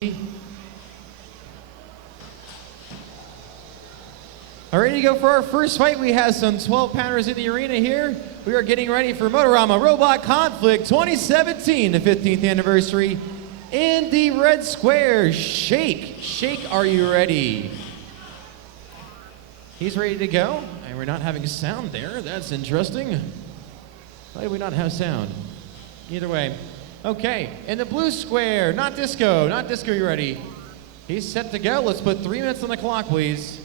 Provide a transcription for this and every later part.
All right, to go for our first fight. We have some 12-pounders in the arena here. We are getting ready for Motorama Robot Conflict 2017, the 15th anniversary. In the red square, Shake. Shake, are you ready? He's ready to go. And we're not having sound there. That's interesting. Why do we not have sound? Either way. Okay, in the blue square, not Disco. Not Disco, you ready? He's set to go. Let's put 3 minutes on the clock, please.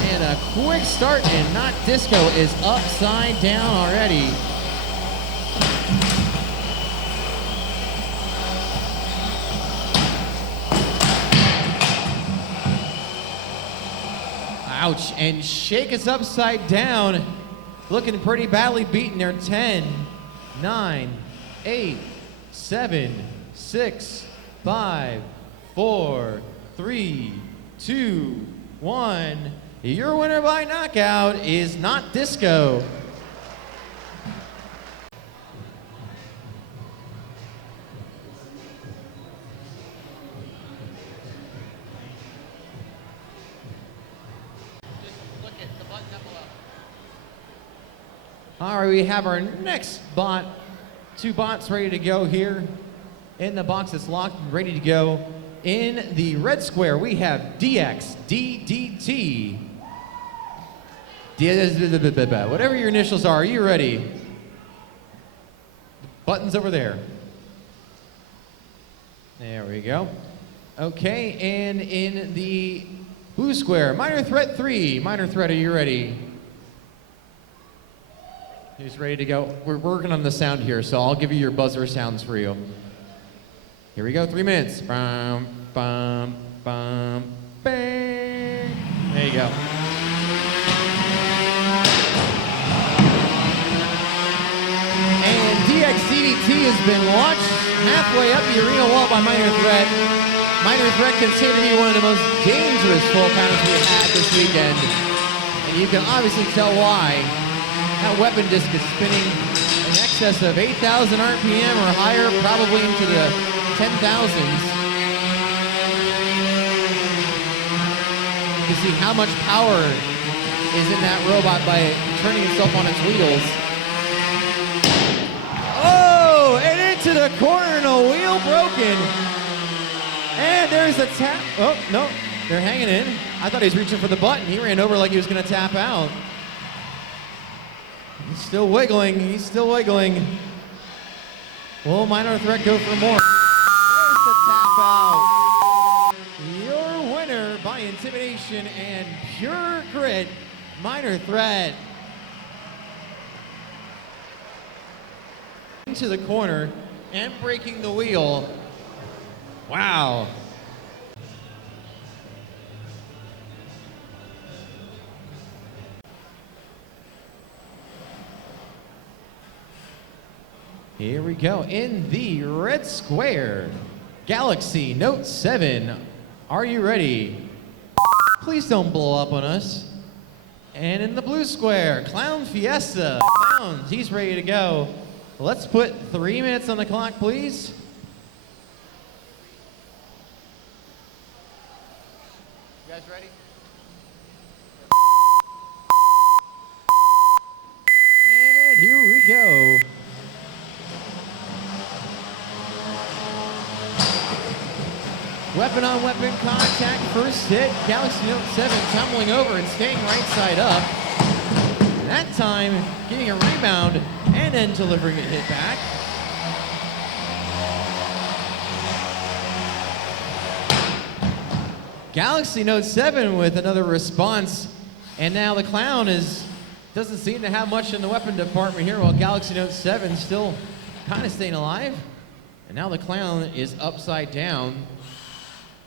And a quick start, and Not Disco is upside down already. Ouch, and Shake is upside down, looking pretty badly beaten there. 10, 9, 8, 7, 6, 5, 4, 3, 2, 1. Your winner by knockout is Not Disco. All right, we have our next bot. 2 bots ready to go here. In the box that's locked and ready to go. In the red square, we have DX, DDT. Whatever your initials are you ready? Buttons over there. There we go. Okay, and in the blue square, Minor Threat 3. Minor Threat, are you ready? He's ready to go. We're working on the sound here, so I'll give you your buzzer sounds for you. Here we go, 3 minutes. Bum, bum, bum, bang. There you go. And DXDDT has been launched halfway up the arena wall by Minor Threat. Minor Threat considered to be one of the most dangerous 12-pounders we've had this weekend. And you can obviously tell why. That weapon disc is spinning in excess of 8,000 RPM or higher, probably into the 10,000s. You can see how much power is in that robot by turning itself on its wheels. Oh, and into the corner and a wheel broken. And there's a tap. Oh, no, they're hanging in. I thought he was reaching for the button. He ran over like he was going to tap out. He's still wiggling. He's still wiggling. Will Minor Threat go for more? There's the tap out. Your winner by intimidation and pure grit, Minor Threat. Into the corner and breaking the wheel. Wow. Here we go. In the red square, Galaxy Note 7. Are you ready? Please don't blow up on us. And in the blue square, Clown Fiesta. Clowns, he's ready to go. Let's put 3 minutes on the clock, please. You guys ready? And here we go. Weapon on weapon contact, first hit. Galaxy Note 7 tumbling over and staying right side up. That time, getting a rebound and then delivering a hit back. Galaxy Note 7 with another response. And now the Clown doesn't seem to have much in the weapon department here, while Galaxy Note 7 still kind of staying alive. And now the Clown is upside down.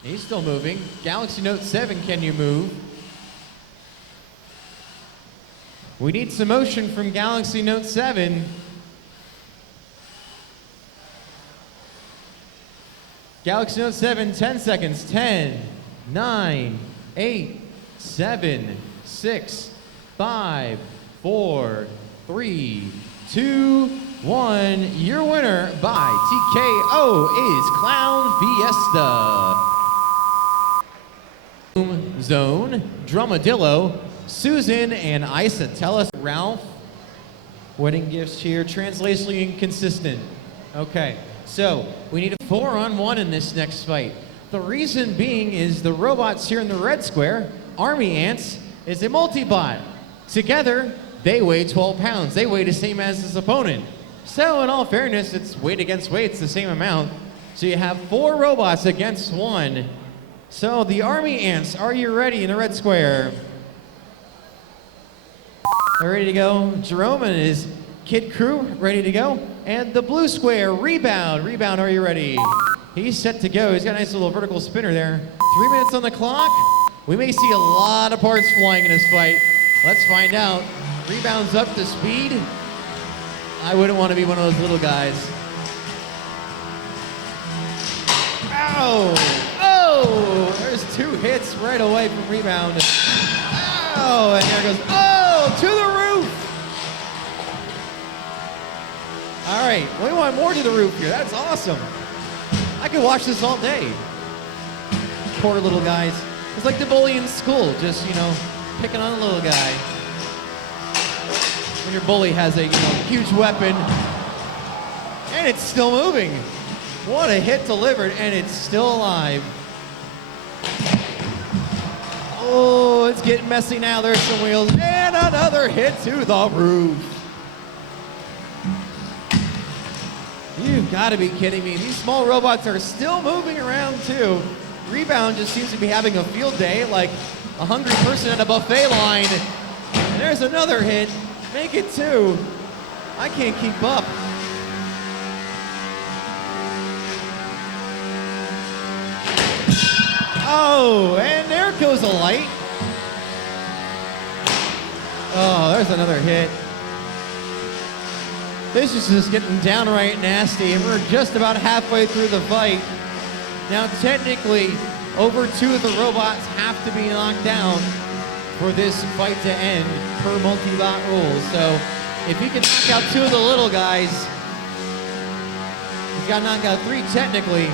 He's still moving. Galaxy Note 7, can you move? We need some motion from Galaxy Note 7. Galaxy Note 7, 10 seconds. 10, 9, 8, 7, 6, 5, 4, 3, 2, 1. Your winner by TKO is Clown Fiesta. Zone, Drumadillo, Susan, and Isa. Tell us, Ralph. Wedding gifts here, translationally inconsistent. Okay, so we need a 4-on-1 in this next fight. The reason being is the robots here in the red square, Army Ants, is a multi-bot. Together, they weigh 12 pounds. They weigh the same as his opponent. So in all fairness, it's weight against weight, it's the same amount. So you have 4 robots against 1. So the Army Ants, are you ready in the red square? They're ready to go. Jerome and his Kid Crew, ready to go. And the blue square, Rebound. Rebound, are you ready? He's set to go. He's got a nice little vertical spinner there. 3 minutes on the clock. We may see a lot of parts flying in this fight. Let's find out. Rebound's up to speed. I wouldn't want to be one of those little guys. Ow! Oh! There's 2 hits right away from Rebound. Oh, and there goes, oh, to the roof! All right, we want more to the roof here. That's awesome. I could watch this all day. Poor little guys. It's like the bully in school, just, you know, picking on a little guy. When your bully has a huge weapon, and it's still moving. What a hit delivered, and it's still alive. Oh, it's getting messy now. There's some wheels, and another hit to the roof. You've got to be kidding me. These small robots are still moving around too. Rebound just seems to be having a field day, like a hungry person at a buffet line. And there's another hit. Make it 2. I can't keep up. Oh, and there goes a light. Oh, there's another hit. This is just getting downright nasty, and we're just about halfway through the fight. Now, technically, over 2 of the robots have to be knocked down for this fight to end per multi-bot rules. So, if he can knock out 2 of the little guys, he's got to knock out 3 technically.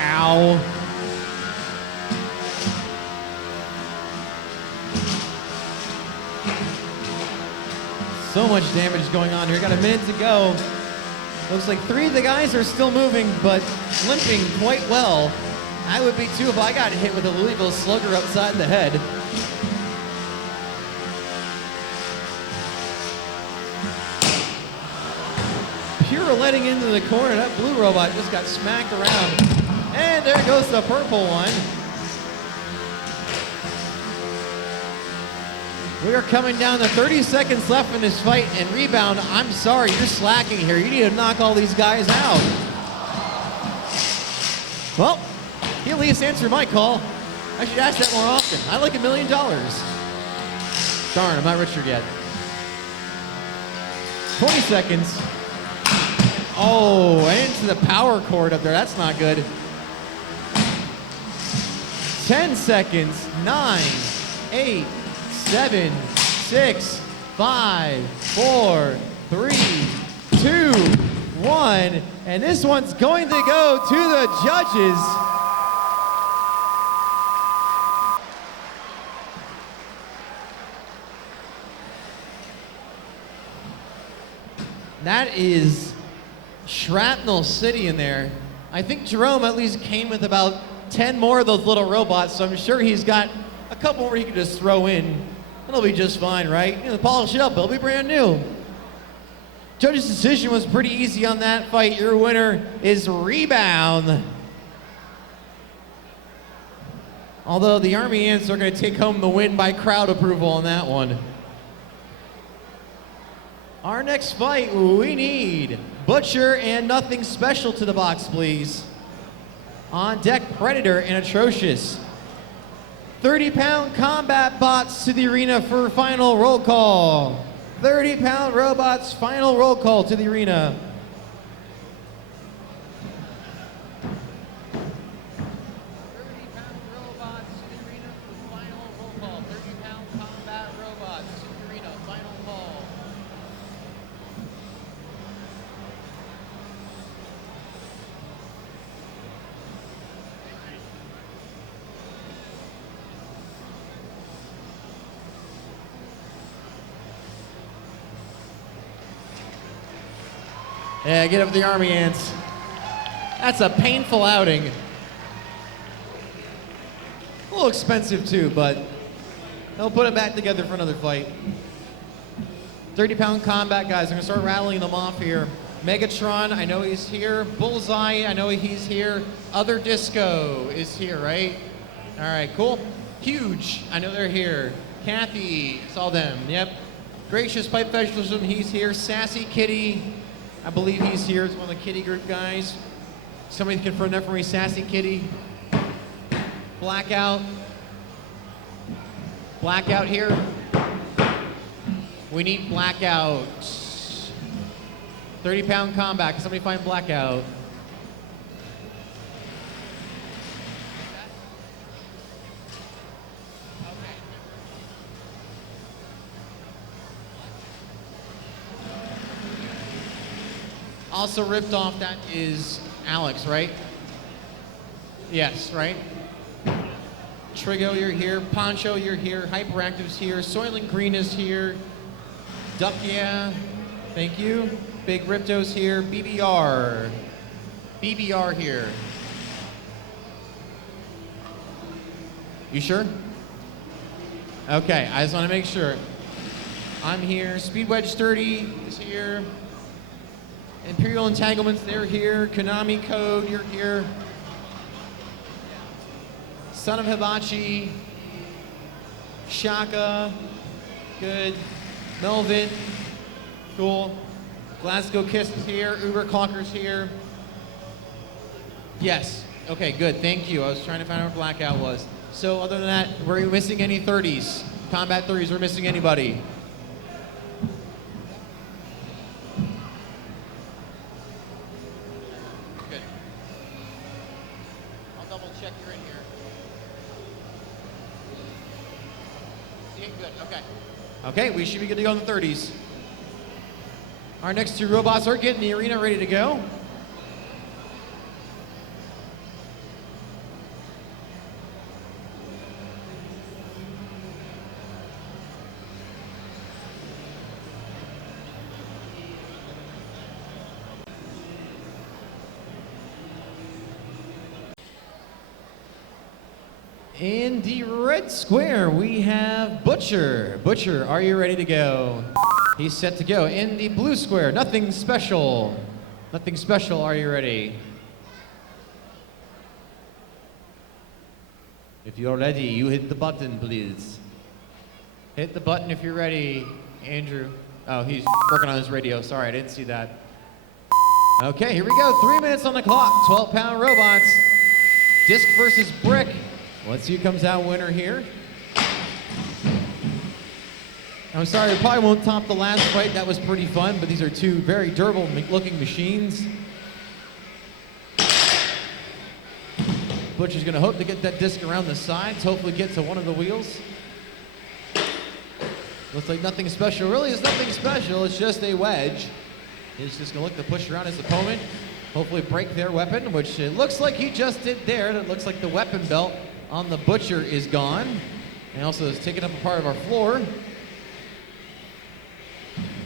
Ow. So much damage going on here. Got a minute to go. Looks like 3 of the guys are still moving, but limping quite well. I would be too if I got hit with a Louisville Slugger upside the head. Pure letting into the corner. That blue robot just got smacked around. And there goes the purple one. We are coming down to 30 seconds left in this fight, and Rebound, I'm sorry, you're slacking here. You need to knock all these guys out. Well, he at least answered my call. I should ask that more often. I'd like $1 million. Darn, I'm not Richard yet. 20 seconds. Oh, and into the power cord up there. That's not good. 10 seconds. 9, 8, 7, 6, 5, 4, 3, 2, 1. And this one's going to go to the judges. That is Shrapnel City in there. I think Jerome at least came with about 10 more of those little robots, so I'm sure he's got a couple more he can just throw in. It'll be just fine, right? You know, polish it up, it'll be brand new. Judge's decision was pretty easy on that fight. Your winner is Rebound. Although the Army Ants are going to take home the win by crowd approval on that one. Our next fight, we need Butcher and Nothing Special to the box, please. On deck, Predator and Atrocious. 30-pound combat bots to the arena for final roll call. 30-pound robots, final roll call to the arena. Yeah, get up with the army ants. That's a painful outing. A little expensive too, but they'll put it back together for another fight. 30-pound combat guys, I'm gonna start rattling them off here. Megatron, I know he's here. Bullseye, I know he's here. Other Disco is here, right? All right, cool. Huge, I know they're here. Kathy, saw them, yep. Gracious Pipe Vegetalism, he's here. Sassy Kitty, I believe he's here. He's one of the kitty group guys. Somebody confirm that for me, Sassy Kitty. Blackout. Blackout here. We need Blackout. 30-pound combat. Can somebody find Blackout? Also ripped off, that is Alex, right? Yes, right? Trigo, you're here. Poncho, you're here. Hyperactive's here. Soylent Green is here. Duck, yeah. Thank you. Big Ripto's here. BBR. BBR here. You sure? Okay, I just want to make sure. I'm here. Speed Wedge Sturdy is here. Imperial Entanglements, they're here. Konami Code, you're here. Son of Hibachi. Shaka. Good. Melvin. Cool. Glasgow Kiss is here. Uber Clocker's here. Yes. Okay, good. Thank you. I was trying to find out what Blackout was. So other than that, were you missing any 30s? Combat 30s, we're missing anybody? Good. I'll double check you're in here. See, good, okay. Okay, we should be good to go in the 30s. Our next two robots are getting the arena ready to go. In the red square, we have Butcher. Butcher, are you ready to go? He's set to go. In the blue square, Nothing Special. Nothing Special, are you ready? If you're ready, you hit the button, please. Hit the button if you're ready, Andrew. Oh, he's working on his radio. Sorry, I didn't see that. Okay, here we go. 3 minutes on the clock. 12-pound robots. Disc versus brick. Let's see who comes out winner here. I'm sorry, we probably won't top the last fight. That was pretty fun, but these are two very durable looking machines. Butcher's gonna hope to get that disc around the sides, hopefully get to one of the wheels. Looks like Nothing Special really is nothing special, it's just a wedge. He's just gonna look to push around his opponent, hopefully break their weapon, which it looks like he just did there. It looks like the weapon belt on the Butcher is gone. And also is taking up a part of our floor.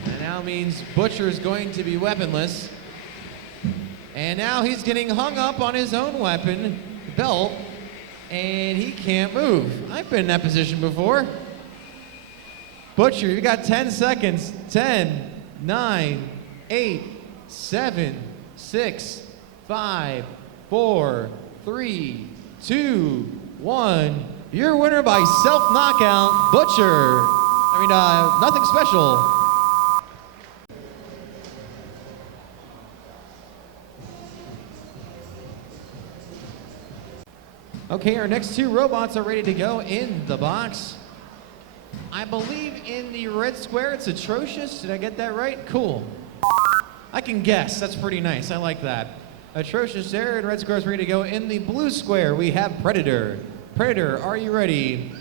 And now means Butcher is going to be weaponless. And now he's getting hung up on his own weapon belt, and he can't move. I've been in that position before. Butcher, you got 10 seconds. 10, 9, 8, 7, 6, 5, 4, 3, 2, 1. Your winner by self-knockout, Butcher. Nothing Special. Okay, our next two robots are ready to go in the box. I believe in the red square, it's Atrocious. Did I get that right? Cool. I can guess. That's pretty nice. I like that. Atrocious there, and red square is ready to go. In the blue square, we have Predator. Predator, are you ready?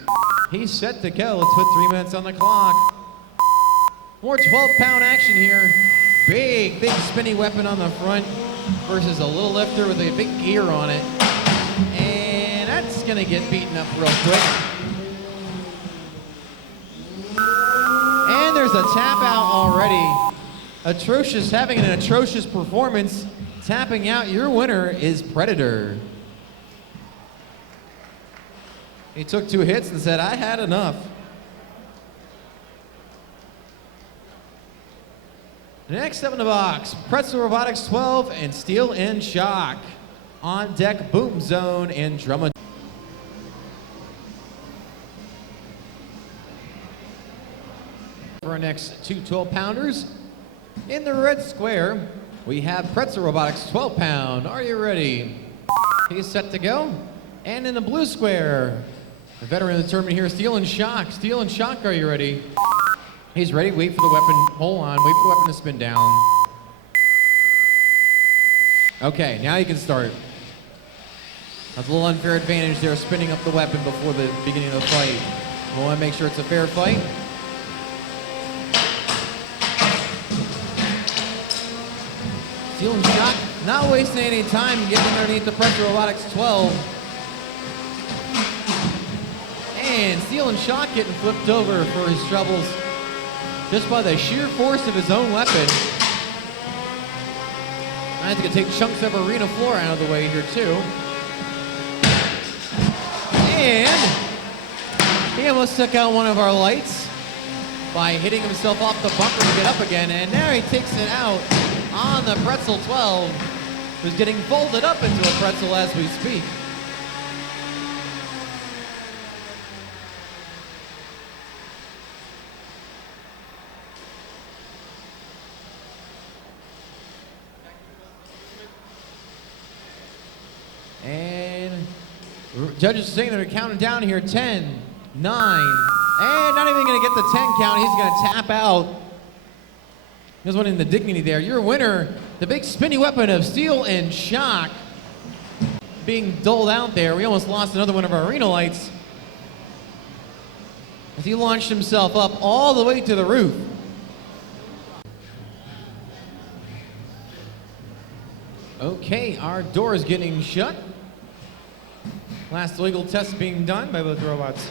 He's set to go. Let's put 3 minutes on the clock. More 12-pound action here. Big spinny weapon on the front versus a little lifter with a big gear on it. And that's gonna get beaten up real quick. And there's a tap out already. atrocious, having an atrocious performance, tapping out. Your winner is Predator. He took 2 hits and said, I had enough. Next up in the box, Pretzel Robotics 12 and Steel and Shock. On deck, Boom Zone and Drum. For our next 2 12-pounders, in the red square, we have Pretzel Robotics 12-pound. Are you ready? He's set to go. And in the blue square, the veteran of the tournament here, Steel and Shock. Steel and Shock, are you ready? He's ready. Wait for the weapon. Hold on. Wait for the weapon to spin down. Okay, now you can start. That's a little unfair advantage there, spinning up the weapon before the beginning of the fight. We want to make sure it's a fair fight. Steel and Shock, not wasting any time getting underneath the Pretzel Robotics 12. And Steel and Shock getting flipped over for his troubles just by the sheer force of his own weapon. I have to take chunks of arena floor out of the way here too. And he almost took out one of our lights by hitting himself off the bumper to get up again, and now he takes it out on the Pretzel 12, who's getting folded up into a pretzel as we speak. And judges are saying they're counting down here, 10, 9, and not even gonna get the 10 count, he's gonna tap out. There's one in the dignity there. Your winner, the big spinny weapon of Steel and Shock, being doled out there. We almost lost another one of our arena lights as he launched himself up all the way to the roof. Okay, our door is getting shut. Last legal test being done by both robots.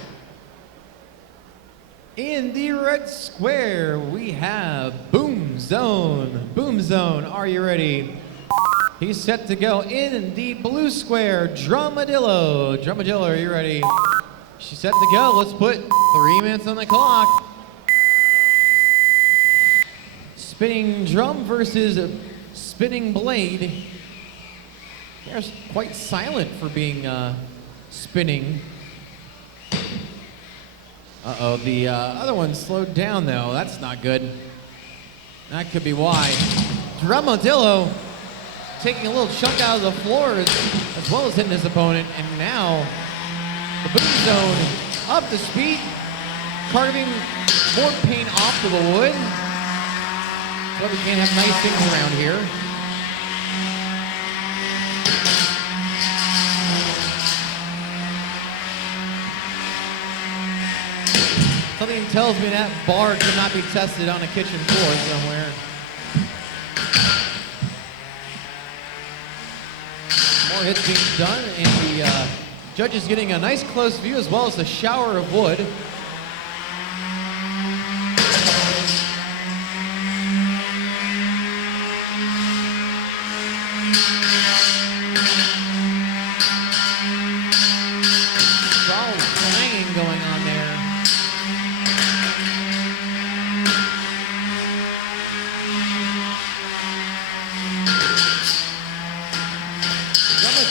In the red square, we have Boom Zone. Boom Zone, are you ready? He's set to go. In the blue square, Drumadillo. Drumadillo, are you ready? She's set to go. Let's put 3 minutes on the clock. Spinning drum versus spinning blade. They're quite silent for being spinning. Uh-oh, the other one slowed down though. That's not good. That could be why. Drumadillo taking a little chunk out of the floor as well as hitting his opponent. And now the Boom Zone up to speed, carving more paint off of the wood. So we can't have nice things around here. Something tells me that bar cannot be tested on a kitchen floor somewhere. More hits being done, and the judges getting a nice close view as well as the shower of wood. Solid clanging going on there.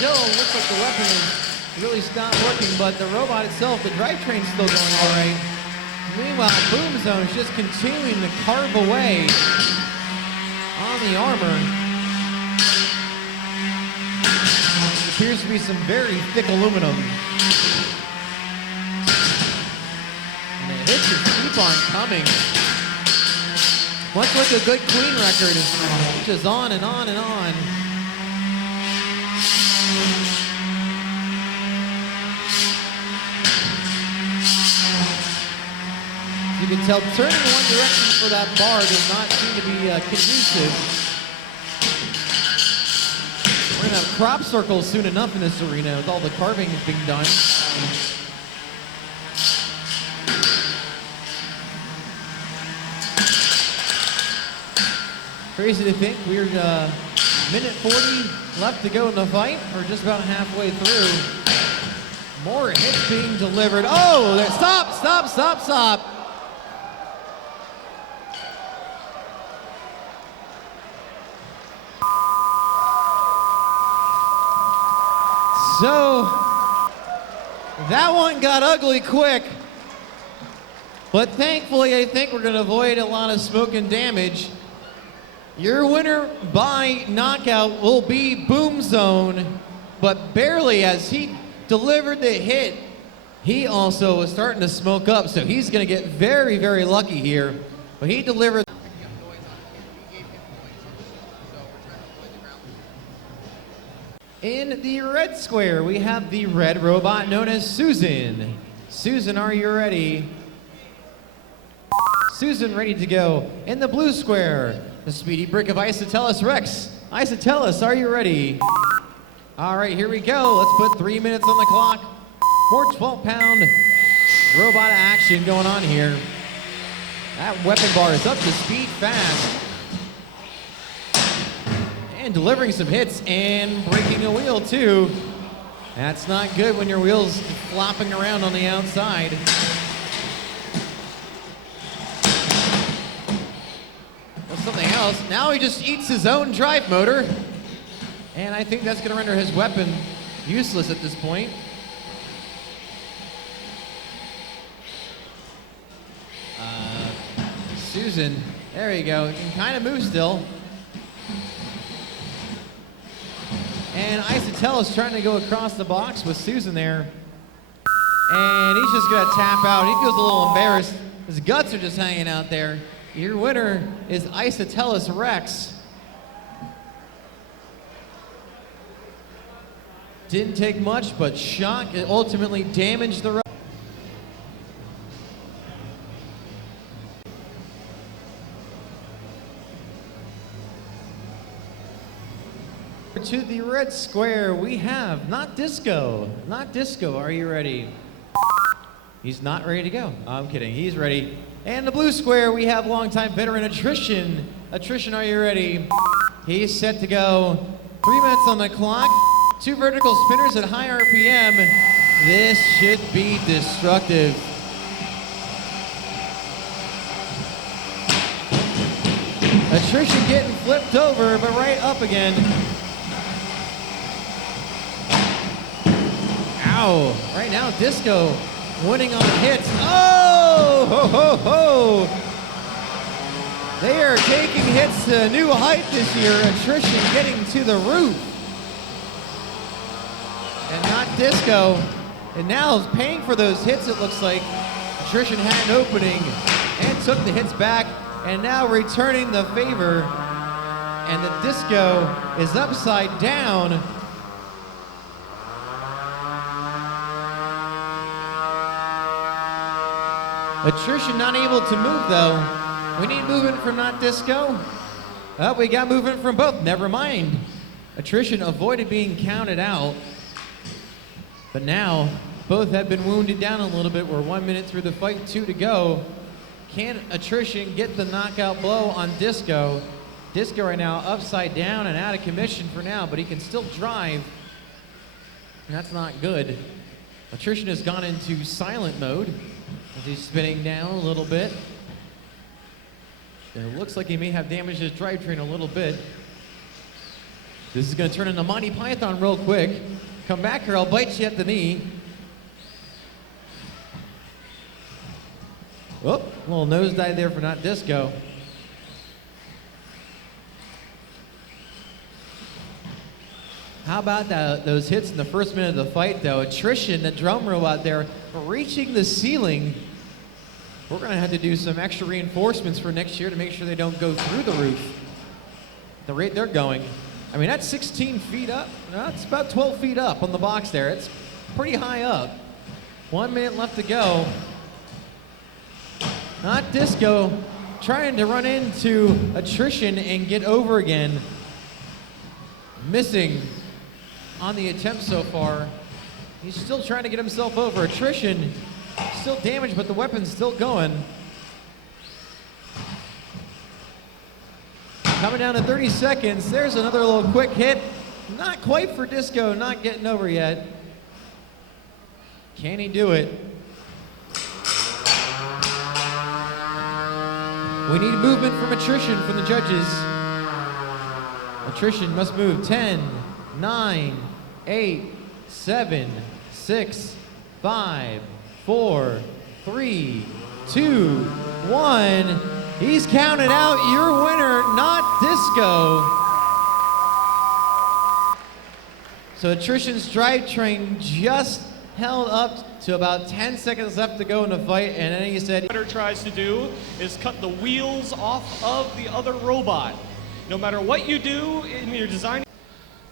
Looks like the weapon has really stopped working, but the robot itself, the drivetrain's still going all right. Meanwhile, Boom Zone is just continuing to carve away on the armor. It appears to be some very thick aluminum. And the hits just keep on coming. Much like a good Queen record, it's just on and on and on. You can tell turning in one direction for that bar does not seem to be conducive. We're going to have crop circles soon enough in this arena with all the carving being done. Crazy to think we're minute 40 left to go in the fight. We're just about halfway through. More hits being delivered. Oh, stop. So, that one got ugly quick. But thankfully, I think we're going to avoid a lot of smoke and damage. Your winner by knockout will be Boom Zone, but barely. As he delivered the hit, he also was starting to smoke up, so he's going to get very, very lucky here. But he delivered. In the red square, we have the red robot known as Susan. Susan, are you ready? Susan, ready to go. In the blue square, the speedy brick of Isotellus Rex. Isotellus, are you ready? All right, here we go. Let's put 3 minutes on the clock. More 12-pound robot action going on here. That weapon bar is up to speed fast. And delivering some hits and breaking a wheel too. That's not good when your wheel's flopping around on the outside. Well, something else. Now he just eats his own drive motor. And I think that's going to render his weapon useless at this point. Susan, there you go. You can kind of move still. And Isotellus trying to go across the box with Susan there. And he's just going to tap out. He feels a little embarrassed. His guts are just hanging out there. Your winner is Isotellus Rex. Didn't take much, but shock it ultimately damaged the robot. To the red square, we have Not Disco. Not Disco, are you ready? He's not ready to go. I'm kidding, he's ready. And the blue square, we have longtime veteran Attrition. Attrition, are you ready? He's set to go. 3 minutes on the clock. 2 vertical spinners at high RPM. This should be destructive. Attrition getting flipped over, but right up again. Ow. Right now, Disco winning on hits. Oh, ho, ho, ho. They are taking hits to a new height this year. Attrition getting to the roof. And Not Disco. And now is paying for those hits, it looks like. Attrition had an opening and took the hits back. And now returning the favor. And the Disco is upside down. Attrition not able to move though. We need movement from Not Disco. Oh, we got movement from both. Never mind. Attrition avoided being counted out. But now, both have been wounded down a little bit. We're 1 minute through the fight, 2 to go. Can Attrition get the knockout blow on Disco? Disco right now upside down and out of commission for now, but he can still drive. And that's not good. Attrition has gone into silent mode as he's spinning down a little bit. It looks like he may have damaged his drivetrain a little bit. This is going to turn into Monty Python real quick. Come back here, I'll bite you at the knee. Oh, a little nosedive there for Not Disco. How about those hits in the first minute of the fight, though? Attrition, the drum robot there, reaching the ceiling. We're going to have to do some extra reinforcements for next year to make sure they don't go through the roof. The rate they're going. I mean, that's 16 feet up. No, it's about 12 feet up on the box there. It's pretty high up. 1 minute left to go. Not Disco trying to run into Attrition and get over again. Missing on the attempt so far. He's still trying to get himself over. Attrition still damaged, but the weapon's still going. Coming down to 30 seconds. There's another little quick hit. Not quite for Disco, not getting over yet. Can he do it? We need movement from attrition from the judges. Attrition must move. 10, 9, 8, 7, 6, 5, 4, 3, 2, 1. He's counted out. Your winner, not Disco. So attrition's drivetrain just held up to about 10 seconds left to go in the fight, and then he said, What he tries to do is cut the wheels off of the other robot. No matter what you do in your design,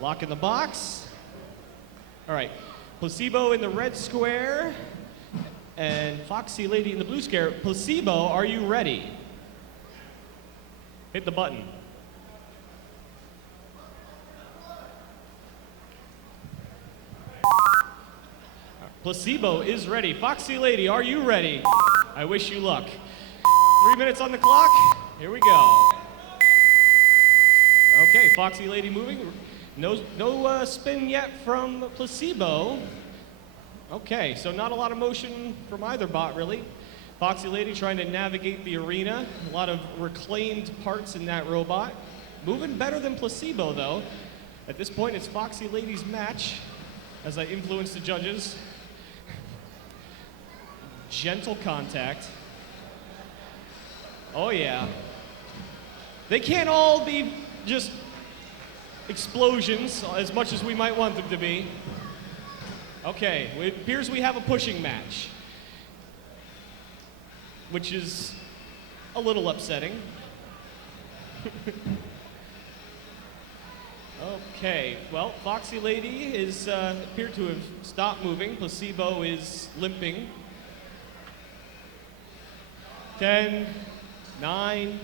lock in the box. All right, Placebo in the red square, and Foxy Lady in the blue square. Placebo, are you ready? Hit the button. Placebo is ready. Foxy Lady, are you ready? I wish you luck. 3 minutes on the clock. Here we go. Okay, Foxy Lady moving. No spin yet from Placebo. Okay, so not a lot of motion from either bot, really. Foxy Lady trying to navigate the arena. A lot of reclaimed parts in that robot. Moving better than Placebo, though. At this point, it's Foxy Lady's match as I influence the judges. Gentle contact. Oh, yeah. They can't all be just explosions as much as we might want them to be. Okay, it appears we have a pushing match, which is a little upsetting. Okay, well, Foxy Lady is appeared to have stopped moving. Placebo is limping. 10, 9,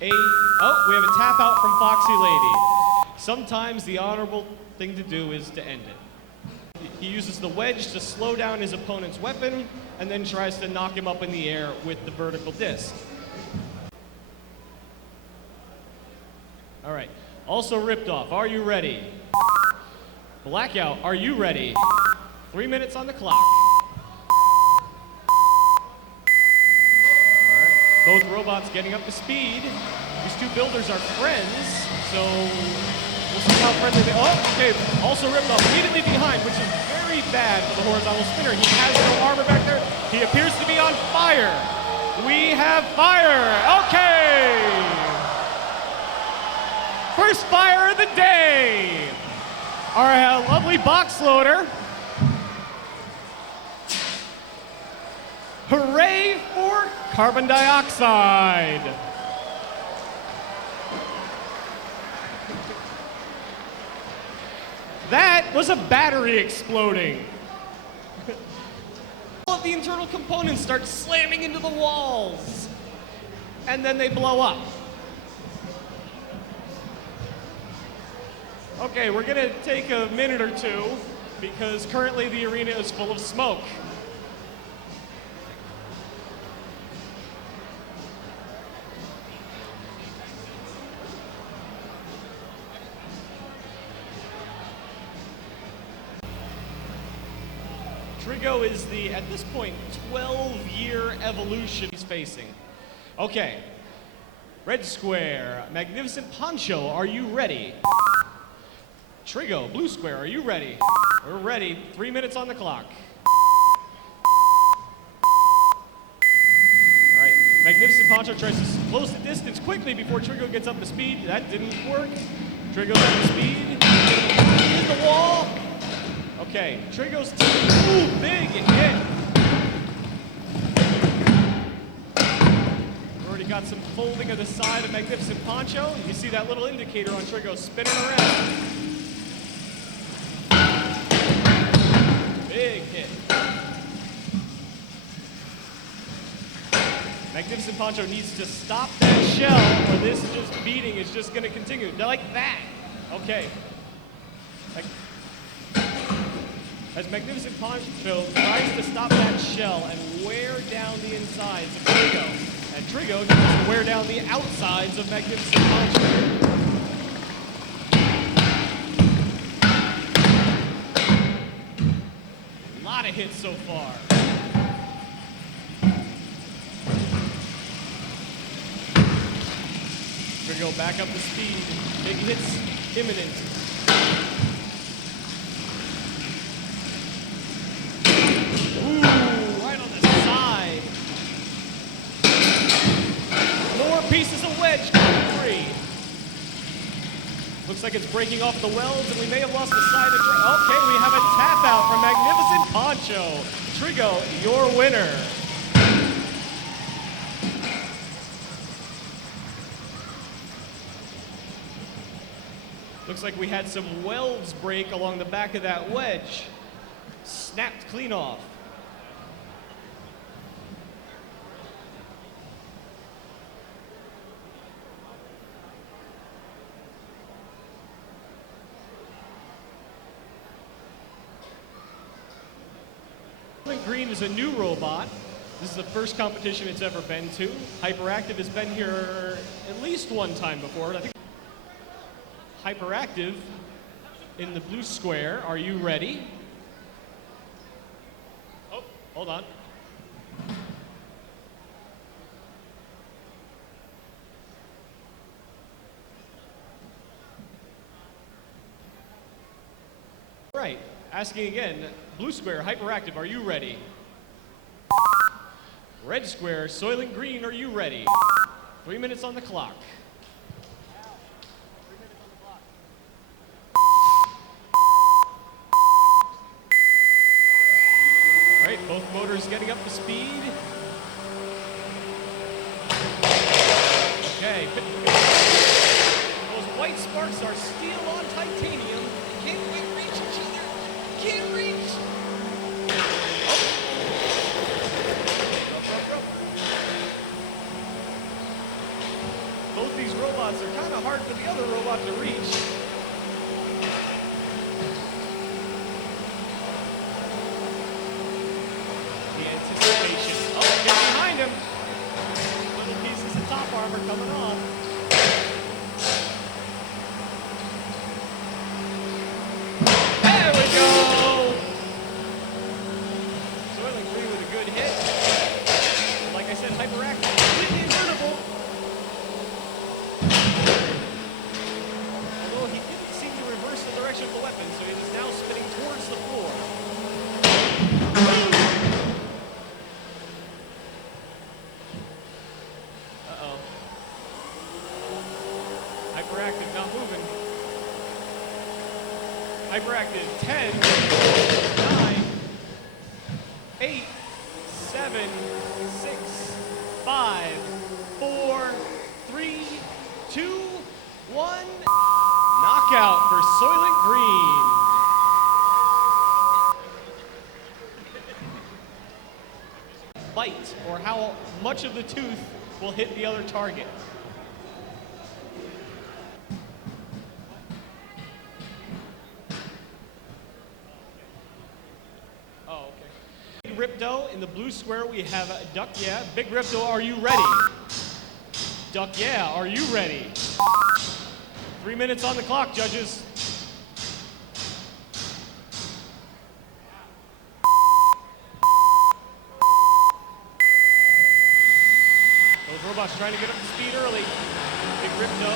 8. Oh, we have a tap out from Foxy Lady. Sometimes the honorable thing to do is to end it. He uses the wedge to slow down his opponent's weapon and then tries to knock him up in the air with the vertical disc. All right, also ripped off. Are you ready? Blackout, are you ready? 3 minutes on the clock. All right, both robots getting up to speed. These two builders are friends, so we'll see how friendly they are. Oh, okay, also ripped off immediately behind, which is very bad for the horizontal spinner. He has no armor back there. He appears to be on fire. We have fire. Okay. First fire of the day. Our lovely box loader. Hooray for carbon dioxide. That was a battery exploding. All of the internal components start slamming into the walls, and then they blow up. Okay, we're gonna take a minute or two because currently the arena is full of smoke. Trigo is the, at this point, 12-year evolution he's facing. Okay, red square, Magnificent Poncho, are you ready? Trigo, blue square, are you ready? We're ready, 3 minutes on the clock. All right, Magnificent Poncho tries to close the distance quickly before Trigo gets up to speed. That didn't work. Trigo's up to speed. Hit the wall. Okay, Trigo's ooh, big hit. Already got some folding of the side of Magnificent Poncho. You see that little indicator on Trigo spinning around. Big hit. Magnificent Poncho needs to stop that shell, or this just beating is just gonna continue. Like that. Okay. Like, as Magnificent Poncho tries to stop that shell and wear down the insides of Trigo. And Trigo tries to wear down the outsides of Magnificent Poncho. lot of hits so far. We're gonna go back up the speed. Big hits imminent. Ooh, right on the side. More pieces of wedge coming free. Looks like it's breaking off the welds, and we may have lost the side of okay, we have a tap out from Magnificent Poncho. Trigo, your winner. Looks like we had some welds break along the back of that wedge. Snapped clean off. Green is a new robot. This is the first competition it's ever been to. Hyperactive has been here at least one time before. I think Hyperactive in the blue square. Are you ready? Oh, hold on. Right. Asking again, blue square, Hyperactive, are you ready? Red square, Soylent Green, are you ready? 3 minutes on the clock. All right, both motors getting up to speed. Okay, those white sparks are steel on titanium. Can't quite reach each other. Can't reach. Both these robots are kind of hard for the other robot to reach. The anticipation. Oh, get behind him. Little pieces of top armor coming off. There we go. Soylent Green with a good hit. Like I said, Hyperactive, completely invertible. Although he didn't seem to reverse the direction of the weapon, so he is now spinning towards the floor. Uh-oh. Hyperactive not moving. Hyperactive, 10, 9, 8, 7, 6, 5, 4, 3, 2, 1. Knockout for Soylent Green. Bite, or how much of the tooth will hit the other target. Oh, okay. Big Ripto, in the blue square we have Duck Yeah. Big Ripto, are you ready? Duck Yeah, are you ready? 3 minutes on the clock, judges. Those robots trying to get up to speed early. Big Ripto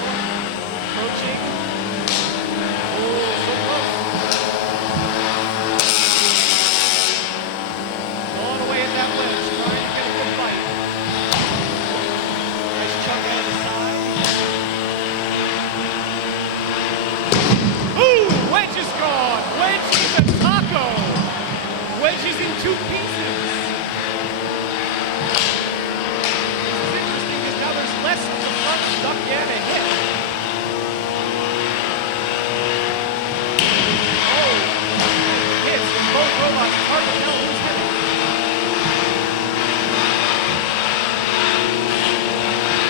approaching. Oh, so close. Going away at that wedge, trying to get a good bite. Nice chunk out of the side. Ooh, wedge is gone. Wedge is a taco. Wedge is in 2 pieces. This is interesting because now there's less of the front Duck Yeah to hit. Oh, hits from both robots. It's hard to tell who's hitting.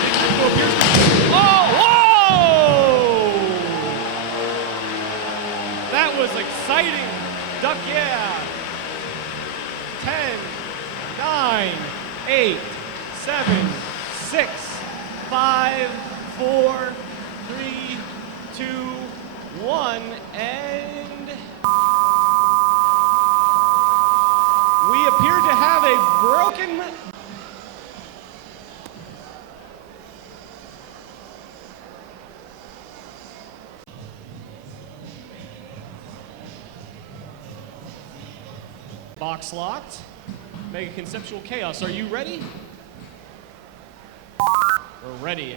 Big Ripto appears to be. Oh, whoa! That was exciting. Duck Yeah. 10, 9, 8, 7, 6, 5, 4, 3, 2, 1, and a broken... Box locked. Mega Conceptual Chaos, are you ready? We're ready.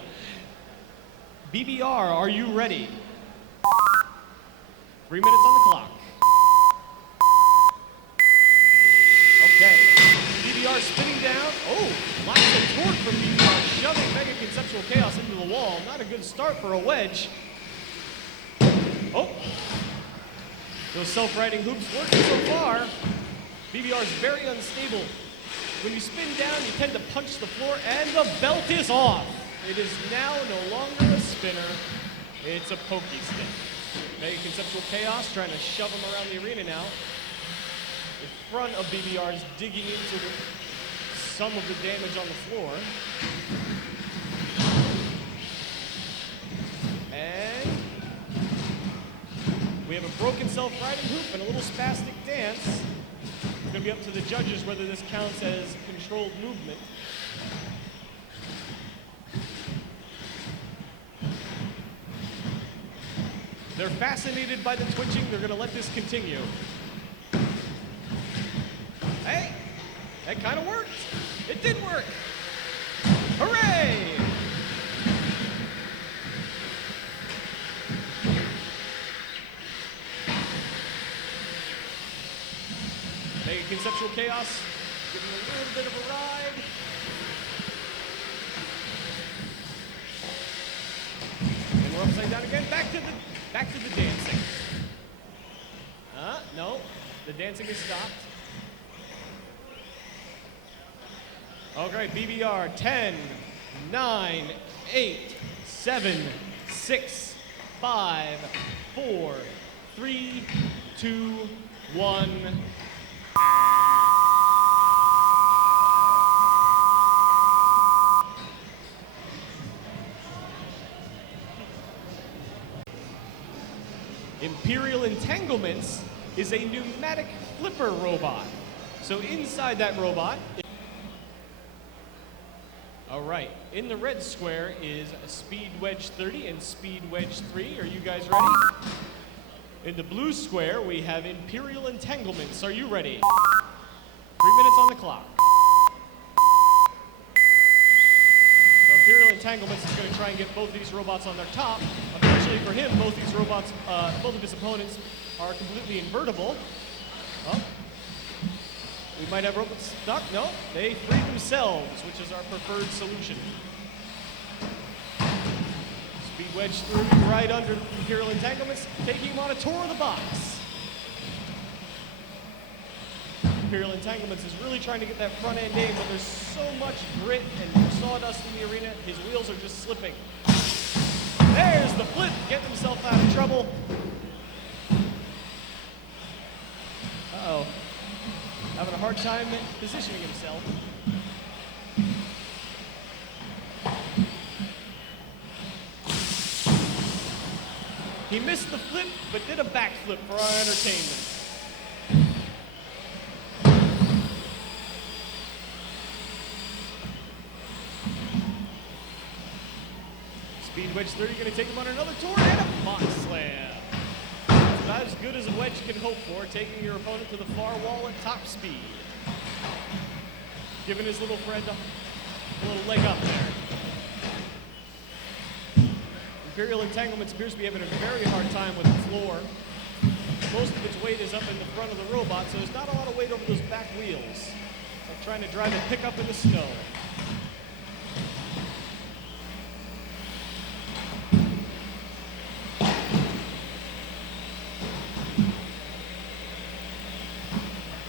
BBR, are you ready? 3 minutes on the clock. Okay. BBR spinning down. Oh, lots of torque from BBR, shoving Mega Conceptual Chaos into the wall. Not a good start for a wedge. Oh. Those self-righting hoops working so far. BBR is very unstable. When you spin down, you tend to punch the floor, and the belt is off. It is now no longer a spinner. It's a pokey stick. Mega Conceptual Chaos trying to shove him around the arena now. The front of BBR is digging into some of the damage on the floor. And we have a broken self-riding hoop and a little spastic dance. It's going to be up to the judges whether this counts as controlled movement. They're fascinated by the twitching. They're going to let this continue. Hey, that kind of worked. It did work. Hooray! Mega Conceptual Chaos, giving a little bit of a ride. And we're upside down again. Back to the dancing. No, the dancing is stopped. Okay, BBR, 10, 9, 8, 7, 6, 5, 4, 3, 2, 1. Imperial Entanglements is a pneumatic flipper robot. So inside that robot, all right, in the red square is Speed Wedge 30 and Speed Wedge 3. Are you guys ready? In the blue square, we have Imperial Entanglements. Are you ready? 3 minutes on the clock. So Imperial Entanglements is going to try and get both these robots on their top. Unfortunately for him, both these robots, both of his opponents are completely invertible. Oh. We might have robots stuck. No, they free themselves, which is our preferred solution. Speed Wedge through right under Imperial Entanglements, taking him on a tour of the box. Imperial Entanglements is really trying to get that front end aim, but there's so much grit and sawdust in the arena, his wheels are just slipping. There's the flip, getting himself out of trouble. Uh-oh. Having a hard time positioning himself. He missed the flip, but did a backflip for our entertainment. Speed Wedge 30 going to take him on another tour and a box slam. It's about as good as a wedge can hope for, taking your opponent to the far wall at top speed. Giving his little friend a little leg up there. Imperial Entanglements appears to be having a very hard time with the floor. Most of its weight is up in the front of the robot, so there's not a lot of weight over those back wheels. It's like trying to drive a pickup in the snow.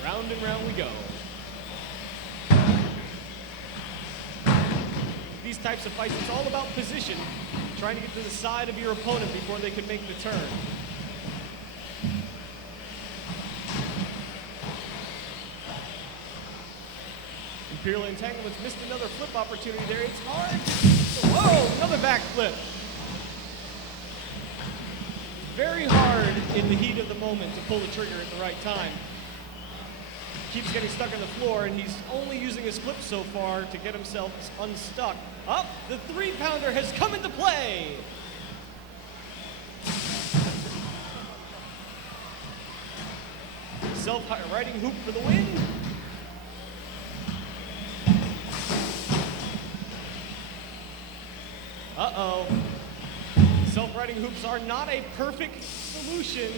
Round and round we go. These types of fights, it's all about position, trying to get to the side of your opponent before they can make the turn. Imperial Entanglements missed another flip opportunity there. It's hard. Whoa, another back flip. Very hard in the heat of the moment to pull the trigger at the right time. keeps getting stuck on the floor, and he's only using his flip so far to get himself unstuck. Up, the 3-pounder has come into play. Self-riding hoop for the win. Uh-oh. Self-riding hoops are not a perfect solution.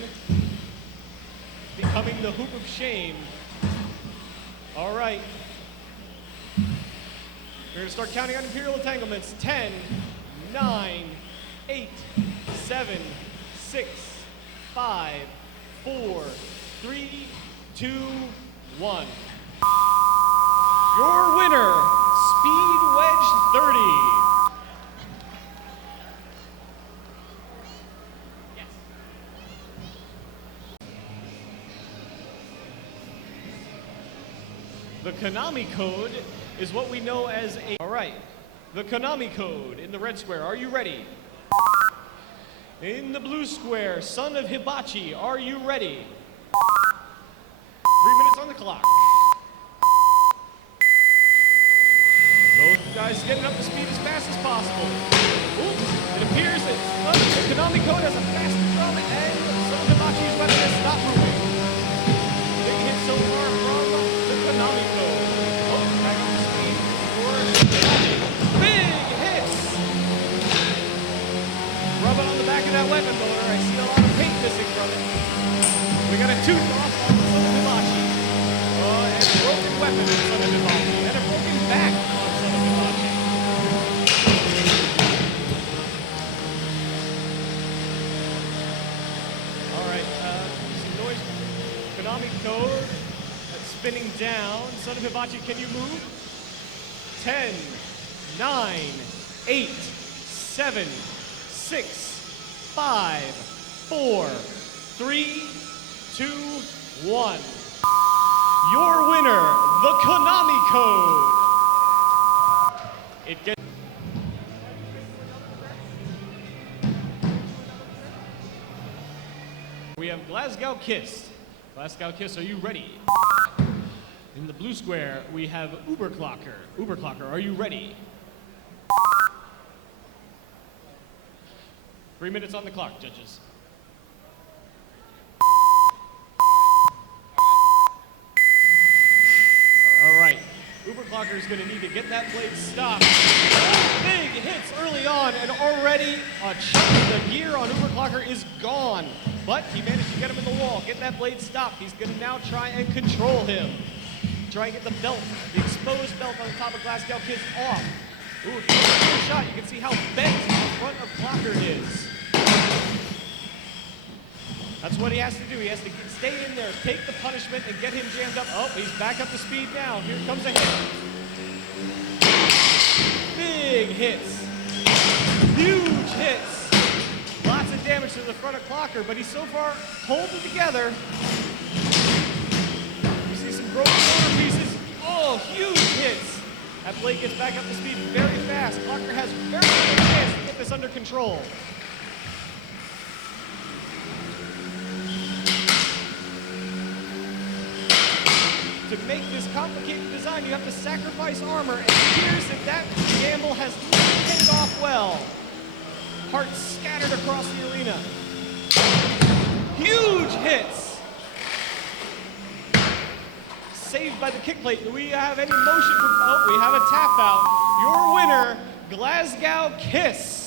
Becoming the hoop of shame. All right. We're gonna start counting on Imperial entanglements. 10, 9, 8, 7, 6, 5, 4, 3, 2, 1. Your winner, Speed Wedge 30. The Konami code is what we know as a... All right, the Konami code in the red square. Are you ready? In the blue square, Son of Hibachi, are you ready? 3 minutes on the clock. Both guys getting up to speed as fast as possible. Ooh, it appears that the Konami code has a faster drum and Son of Hibachi's weapon has stopped moving. Big hit so far from the Konami code. Oh, back up to speed for Hibachi. Big hits! Rub it on the back of that weapon motor. I see a lot of paint missing from it. We got a tooth off on Son of Hibachi. And a broken weapon on Son of Hibachi. And a broken back on Son of Hibachi. Alright, some noise. Konami code. Spinning down. Son of Hibachi, can you move? 10, 9, 8, 7, 6, 5, 4, 3, 2, 1. Your winner, the Konami code. It gets. We have Glasgow Kiss. Glasgow Kiss, are you ready? In the blue square, we have Uberclocker. Uberclocker, are you ready? 3 minutes on the clock, judges. All right, Uberclocker is going to need to get that blade stopped. Big hits early on, and already a chunk of the gear on Uberclocker is gone. But he managed to get him in the wall, get that blade stopped. He's going to now try and control him. Try and get the belt, the exposed belt on the top of Glasgow Kid's off. Ooh, good shot. You can see how bent the front of Clocker is. That's what he has to do. He has to stay in there, take the punishment, and get him jammed up. Oh, he's back up to speed now. Here comes a hit. Big hits. Huge hits. Lots of damage to the front of Clocker, but he's so far holding together. You see some broken corner pieces. Oh, huge hits. That blade gets back up to speed very fast. Clocker has very little chance to get this under control. To make this complicated design, you have to sacrifice armor, and it appears that that gamble has not paid off well. Parts scattered across the arena. Huge hits! Saved by the kick plate. Do we have any motion from, oh, we have a tap out. Your winner, Glasgow Kiss.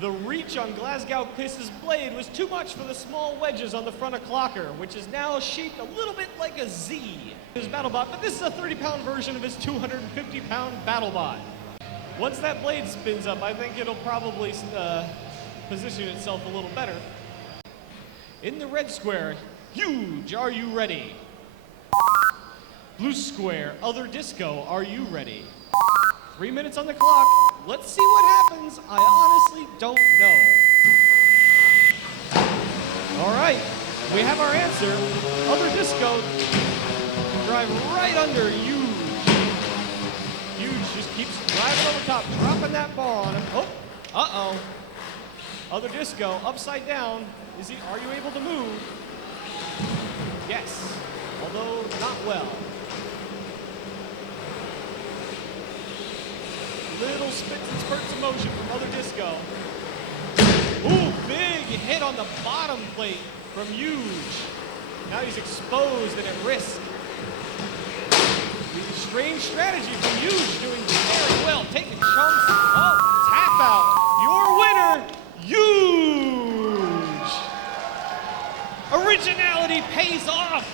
The reach on Glasgow Kiss's blade was too much for the small wedges on the front of Clocker, which is now shaped a little bit like a Z. His BattleBot, but this is a 30-pound version of his 250-pound BattleBot. Once that blade spins up, I think it'll probably position itself a little better. In the red square, Huge, are you ready? Blue square, Other Disco, are you ready? 3 minutes on the clock. Let's see what happens. I honestly don't know. All right, we have our answer. Other disco drive right under Huge. Huge just keeps driving over top, dropping that ball on him. Oh, uh-oh. Other disco upside down. Are you able to move? Yes, although not well. Little spits and spurts of motion from Other Disco. Ooh, big hit on the bottom plate from Huge. Now he's exposed and at risk. Strange strategy from Huge, doing very well, taking chunks. Oh, tap out. Your winner, Huge. Originality pays off.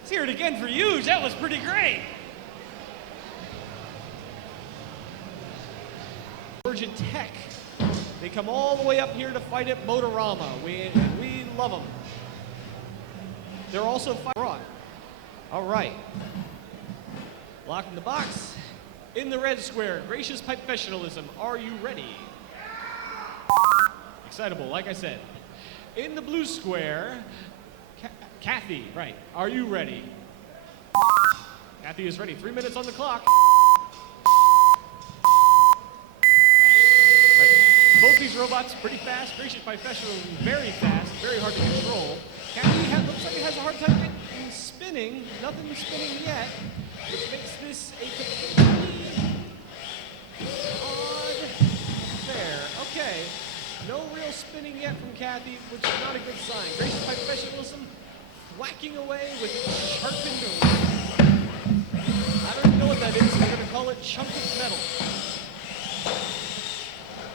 Let's hear it again for Huge. That was pretty great. Virgin Tech. They come all the way up here to fight at Motorama. We love them. They're also brought. All right. Lock in the box. In the red square, Gracious Professionalism. Are you ready? Excitable, like I said. In the blue square, Kathy, right. Are you ready? Kathy is ready. 3 minutes on the clock. Right. Both these robots pretty fast. Gracious Professionalism very fast, very hard to control. Kathy looks like it has a hard time getting spinning. Nothing is spinning yet, which makes this a completely odd affair. Okay. No real spinning yet from Kathy, which is not a good sign. Gracious Professionalism whacking away with sharpened. I don't even know what that is. We're going to call it chunk of metal.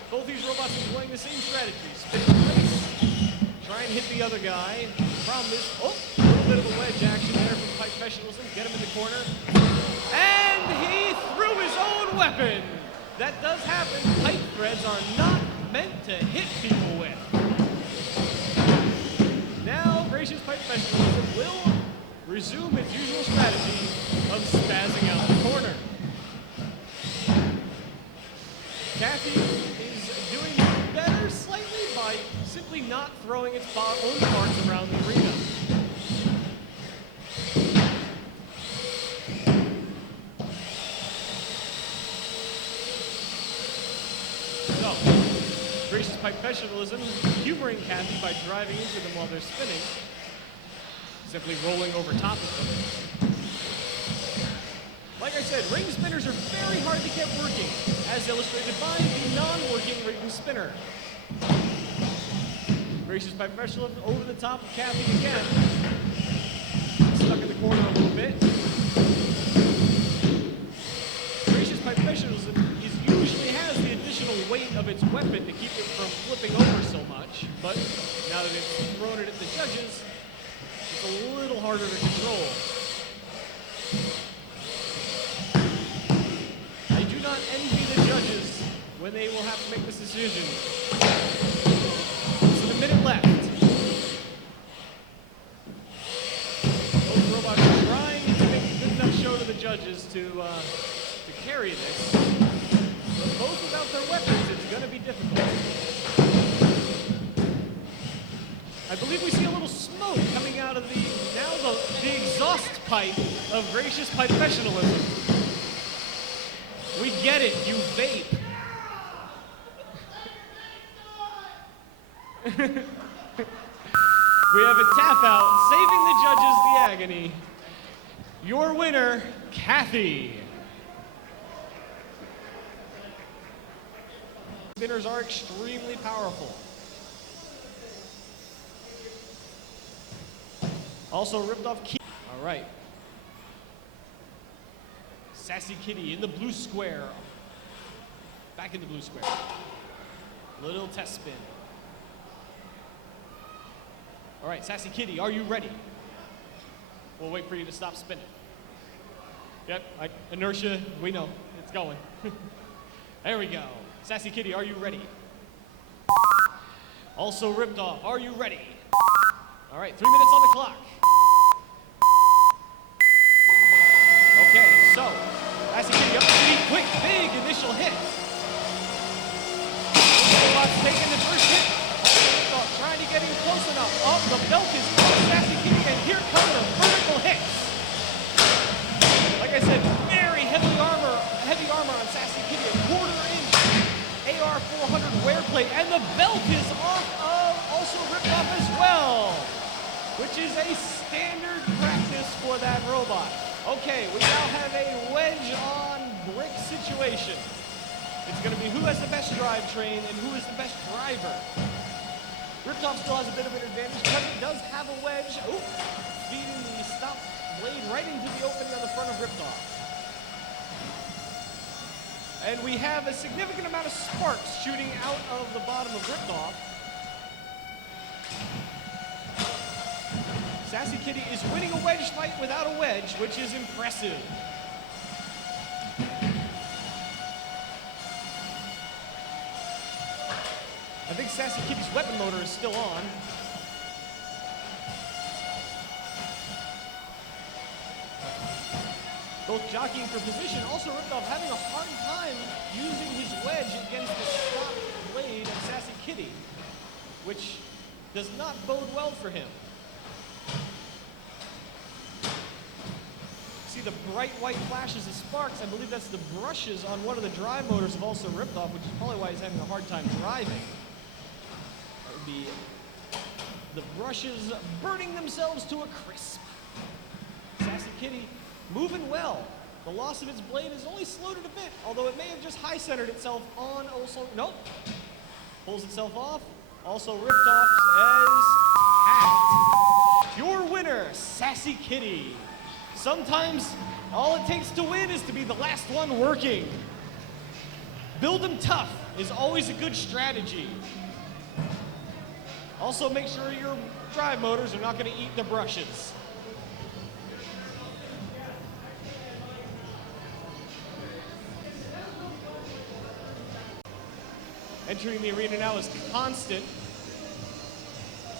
Both these robots are employing the same strategy. Spin in place, try and hit the other guy. The problem is, a little bit of a wedge action there from Professionalism. Get him in the corner. And he threw his own weapon. That does happen. Pipe threads are not meant to hit people with. Now, Gracious Professionalism will resume its usual strategy of spazzing out the corner. Kathy is doing better slightly by simply not throwing its own parts around the arena. So, Gracious Professionalism humoring Kathy by driving into them while they're spinning, simply rolling over top of them. Like I said, ring spinners are very hard to get working, as illustrated by the non-working ring spinner. Gracious Professionalism over the top of Kathy again. Stuck in the corner a little bit. Gracious Professionalism usually has the additional weight of its weapon to keep it from flipping over so much, but now that it's thrown it at the judges, it's a little harder to control. I do not envy the judges when they will have to make this decision. It's a minute left. Both robots are trying to make a good enough show to the judges to carry this. But both without their weapons, it's going to be difficult. I believe we see a little smoke coming out of the exhaust pipe of Gracious Professionalism. We get it, you vape. We have a tap out, saving the judges the agony. Your winner, Kathy. Spinners are extremely powerful. Also ripped off key. All right. Sassy Kitty in the blue square. Back in the blue square. Little test spin. All right, Sassy Kitty, are you ready? We'll wait for you to stop spinning. Yep, inertia, we know, it's going. There we go. Sassy Kitty, are you ready? Also ripped off, are you ready? All right, 3 minutes on the clock. Okay, so, Sassy Kitty up to speed, quick, big initial hit. plate, and the belt is off of, also ripped off as well, which is a standard practice for that robot. Okay, we now have a wedge on brick situation. It's going to be who has the best drivetrain and who is the best driver. Riptop still has a bit of an advantage because it does have a wedge. Oh, feeding the stop blade right into the opening on the front of Riptop. And we have a significant amount of sparks shooting out of the bottom of Riptop. Sassy Kitty is winning a wedge fight without a wedge, which is impressive. I think Sassy Kitty's weapon motor is still on. Both jockeying for position, also Riptop having a hard time using his wedge against the stop blade of Sassy Kitty, which does not bode well for him. See the bright white flashes of sparks. I believe that's the brushes on one of the drive motors have also ripped off, which is probably why he's having a hard time driving. That would be the brushes burning themselves to a crisp. Sassy Kitty moving well. The loss of its blade has only slowed it a bit, although it may have just high-centered itself on also, nope. Pulls itself off, also ripped off as hacked. Your winner, Sassy Kitty. Sometimes all it takes to win is to be the last one working. Build them tough is always a good strategy. Also make sure your drive motors are not going to eat the brushes. Entering the arena now is Constant.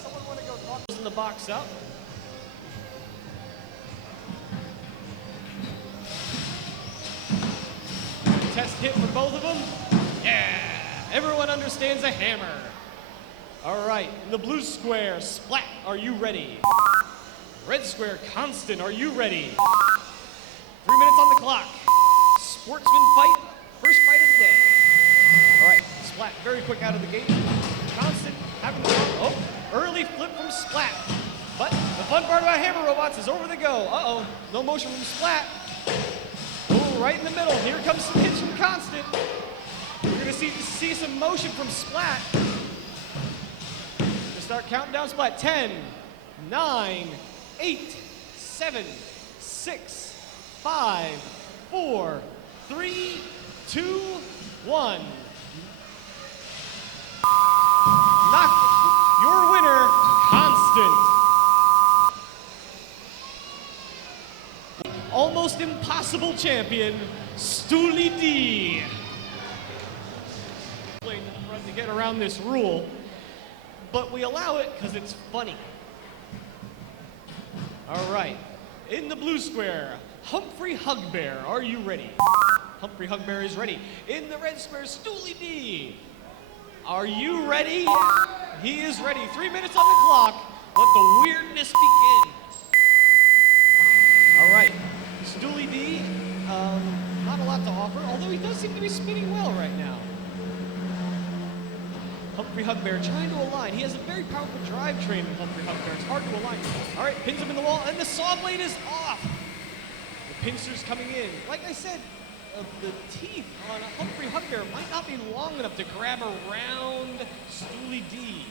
Someone want to go talk in the box up? Test hit for both of them. Yeah! Everyone understands a hammer. All right, in the blue square, Splat, are you ready? Red square, Constant, are you ready? 3 minutes on the clock. Sportsman fight, first fight of the day. All right, Splat, very quick out of the gate. Constant having the early flip from Splat. But the fun part about hammer robots is over the go. Uh-oh, no motion from Splat. Oh, right in the middle. Here comes some hits from Constant. We're gonna see some motion from Splat. To start counting down Splat. 10, 9, 8, 7, 6, 5, 4, 3, 2, 1. Knock your winner, Constant. Almost impossible champion, Stooley D. For us to get around this rule, but we allow it because it's funny. All right, in the blue square, Humphrey Hugbear, are you ready? Humphrey Hugbear is ready. In the red square, Stooley D. Are you ready? He is ready. 3 minutes on the clock. Let the weirdness begin. All right, Stooley D, not a lot to offer, although he does seem to be spinning well right now. Humphrey Hugbear trying to align. He has a very powerful drivetrain in Humphrey Hugbear. It's hard to align. All right, pins him in the wall, and the saw blade is off. The pincers coming in. Like I said, the teeth on Humphrey Hugbear might not be long enough to grab around Stooley D.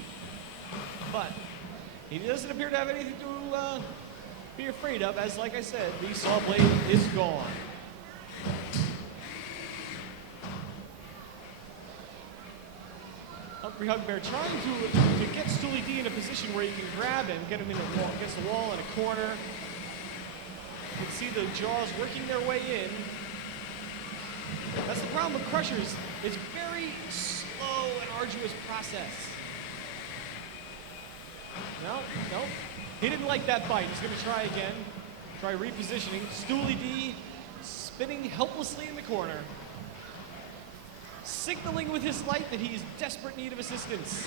But he doesn't appear to have anything to be afraid of, as like I said, the saw blade is gone. Humphrey Hugbear trying to get Stooley D in a position where you can grab him, get him in against the wall in a corner. You can see the jaws working their way in. That's the problem with crushers. It's very slow and arduous process. No. He didn't like that bite. He's going to try again. Try repositioning. Stooley D spinning helplessly in the corner, signaling with his light that he is in desperate need of assistance.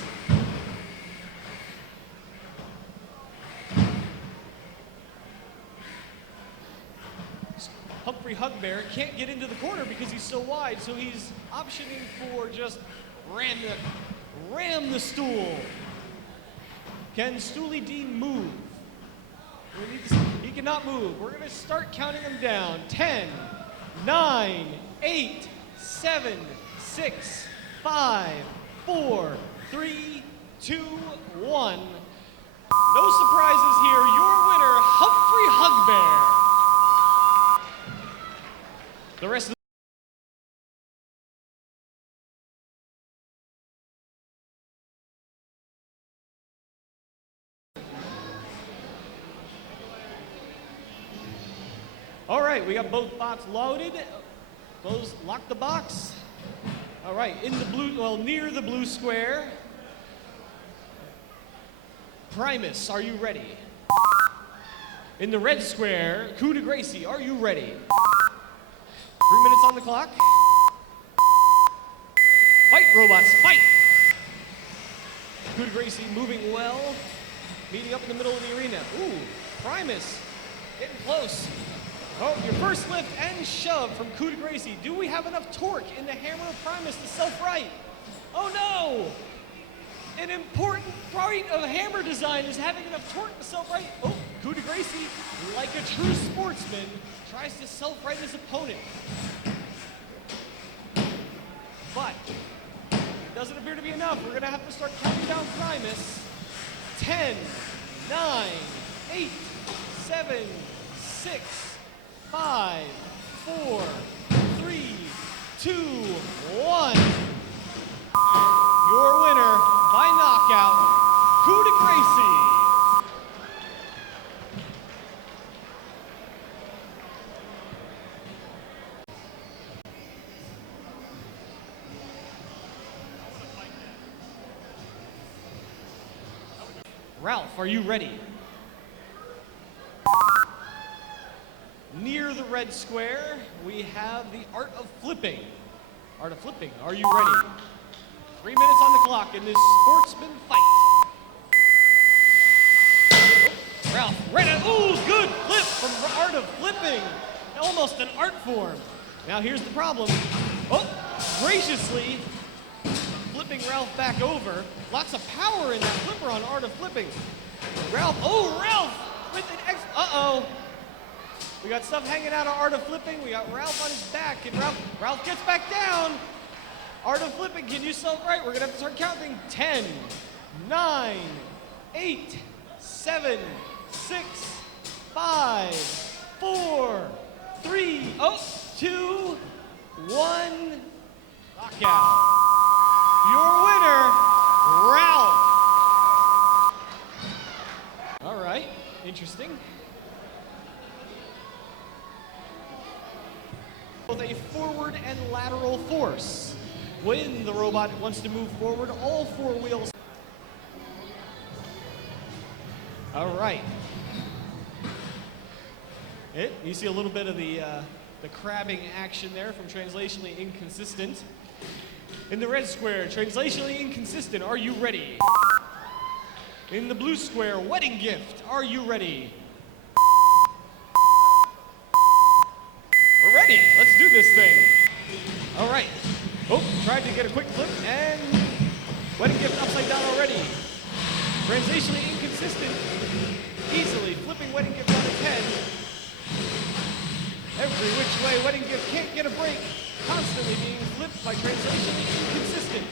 Humphrey Hugbear can't get into the corner because he's so wide, so he's optioning for just ram the stool. Can Stoolie Dean move? He cannot move. We're going to start counting them down. 10, 9, 8, 7, 6, 5, 4, 3, 2, 1. No surprises here. Your winner, Humphrey Hugbear. The rest of All right, we got both bots loaded. Close, lock the box. All right, in the blue, well, near the blue square. Primus, are you ready? In the red square, Coup de Gracie, are you ready? 3 minutes on the clock. Fight, robots, fight! Coup de Gracie moving well. Meeting up in the middle of the arena. Ooh, Primus, getting close. Oh, your first lift and shove from Coup de Gracie. Do we have enough torque in the hammer of Primus to self-right? Oh no! An important part of hammer design is having enough torque to self-right. Oh, Coup de Gracie, like a true sportsman, tries to self-right his opponent. But it doesn't appear to be enough. We're gonna have to start counting down Primus. 10, 9, 8, 7, 6, 5, 4, 3, 2, 1. Your winner by knockout, Coup de Gracie. Ralph, are you ready? Near the red square, we have the art of flipping. Art of flipping, are you ready? 3 minutes on the clock in this sportsman fight. Oh, Ralph, ready? Ooh, good flip from art of flipping. Almost an art form. Now here's the problem. Oh, graciously flipping Ralph back over. Lots of power in that flipper on art of flipping. Ralph, oh, Ralph with an uh-oh. We got stuff hanging out of art of flipping. We got Ralph on his back, and Ralph gets back down. Art of flipping, can you self-right? We're gonna have to start counting. 10, 9, 8, 7, 6, 5, 4, 3, 2, 1. Knockout. Your winner, Ralph. All right, interesting. With a forward and lateral force. When the robot wants to move forward, all four wheels. All right. You see a little bit of the crabbing action there from Translationally Inconsistent. In the red square, Translationally Inconsistent, are you ready? In the blue square, Wedding Gift, are you ready? We're ready, let's do this thing. All right. Oh, tried to get a quick flip, and Wedding Gift upside down already. Translationally Inconsistent, easily flipping Wedding Gift on its head. Every which way, Wedding Gift can't get a break, constantly being flipped by Translationally Inconsistent.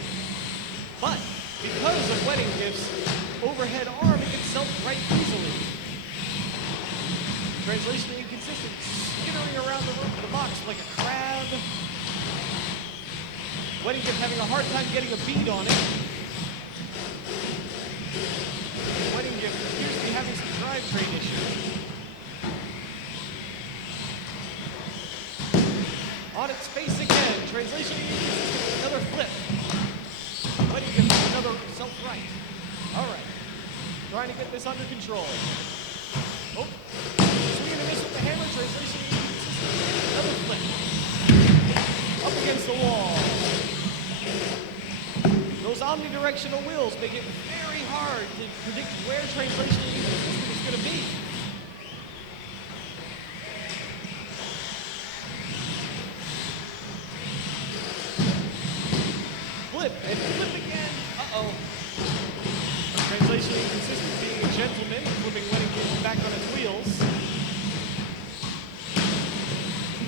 But because of Wedding Gift's overhead arm, it can self-right easily. Translationally Inconsistent, skittering around the box like a crab. Wedding Gift having a hard time getting a bead on it. Wedding Gift appears to be having some drivetrain issues. On its face again, Translationally Inconsistent, another flip. Wedding Gift with another self-right. All right, trying to get this under control. Oh, swinging a miss with the hammer, Translationally Inconsistent, another flip. Up against the wall. Those omnidirectional wheels make it very hard to predict where Translationally Inconsistent is going to be. Flip, and flip again. Uh-oh. back on its wheels.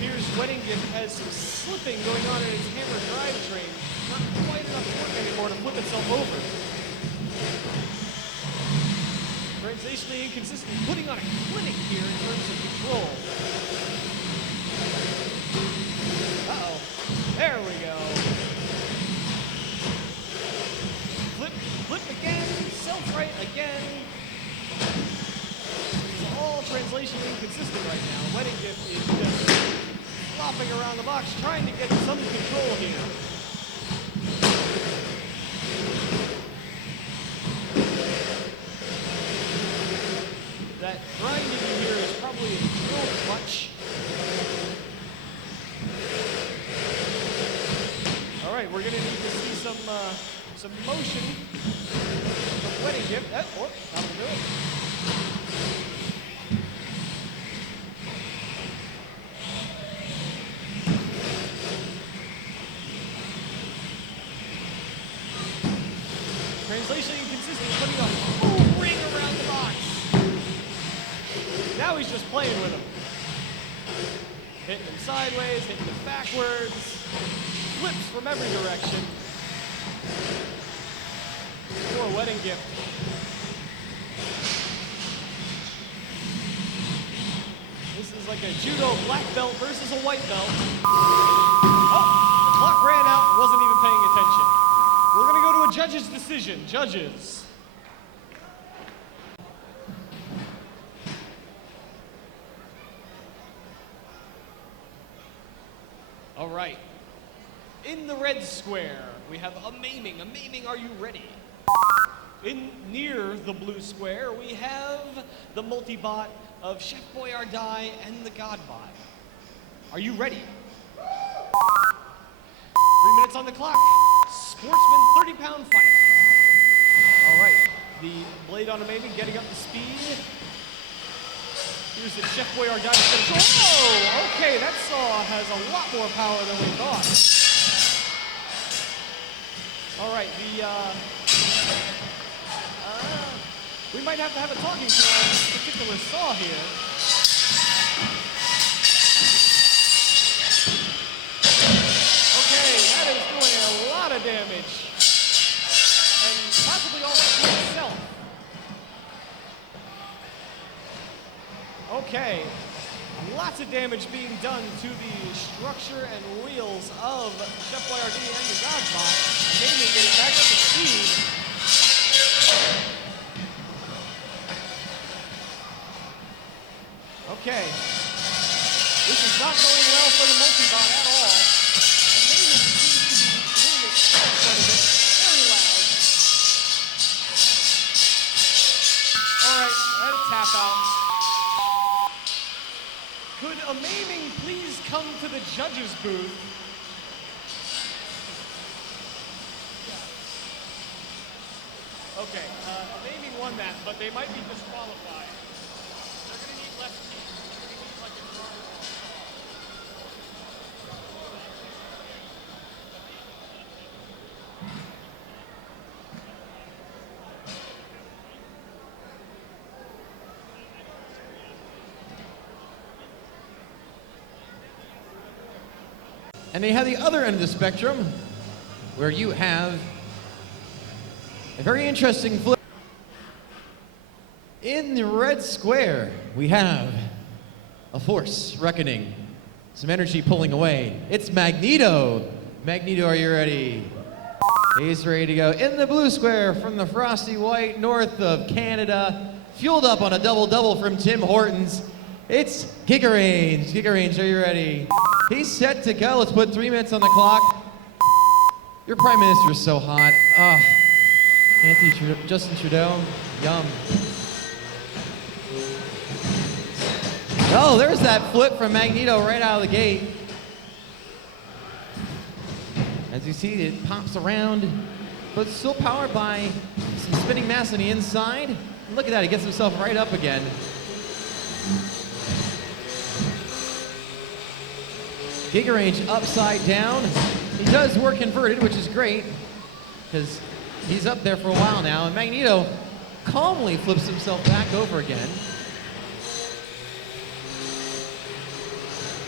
Here's Wedding Gift has some slipping going on in its hammer drivetrain. Not quite enough torque anymore to flip itself over. Translationally inconsistent, putting on a clinic here in terms of control. Uh-oh. There we go. Flip again, self-right again. It's all translationally inconsistent right now. Wedding Gift is just flopping around the box, trying to get some control here. That grinding you hear is probably a drill clutch. All right, we're going to need to see some motion from Wedding Gift. That'll do it. Translation inconsistent, putting a whole ring around the box. Now he's just playing with them. Hitting them sideways, hitting them backwards. Flips from every direction. Poor Wedding Gift. This is like a judo black belt versus a white belt. Oh, the clock ran out, wasn't even paying attention. We're gonna go to a judge's decision. Judges. All right. In the red square, we have a maiming. A maiming, are you ready? Near the blue square, we have the multi-bot of Chef Boyardee and the Godbot. Are you ready? 3 minutes on the clock. Sportsman 30-pound fight. All right. The blade on a maiming getting up to speed. Here's the Chef Boyardee finish. Oh, okay, that saw has a lot more power than we thought. All right, we might have to have a talking to on this particular saw here. Okay, that is doing a lot of damage. And possibly also to itself. Okay, lots of damage being done to the structure and wheels of Chef Boyardee and the Godbot. Maybe getting back up to speed. Okay, this is not going well for the multi-bot at all. And maybe seems to be hitting it quite a bit, very loud. All right, and a tap out. Could a maiming please come to the judges' booth? Okay, a maiming won that, but they might be disqualified. They're going to need less teeth. They're going to need like a drumroll. And they have the other end of the spectrum, where you have a very interesting flip. In the red square, we have a force reckoning, some energy pulling away. It's Magneto. Magneto, are you ready? He's ready to go. In the blue square, from the frosty white north of Canada, fueled up on a double-double from Tim Hortons, it's Gigarange. Gigarange, are you ready? He's set to go. Let's put 3 minutes on the clock. Your Prime Minister is so hot. Justin Trudeau, yum. Oh, there's that flip from Magneto right out of the gate. As you see, it pops around, but it's still powered by some spinning mass on the inside. And look at that, he gets himself right up again. Gigarange upside down. He does work inverted, which is great, because he's up there for a while now. And Magneto calmly flips himself back over again.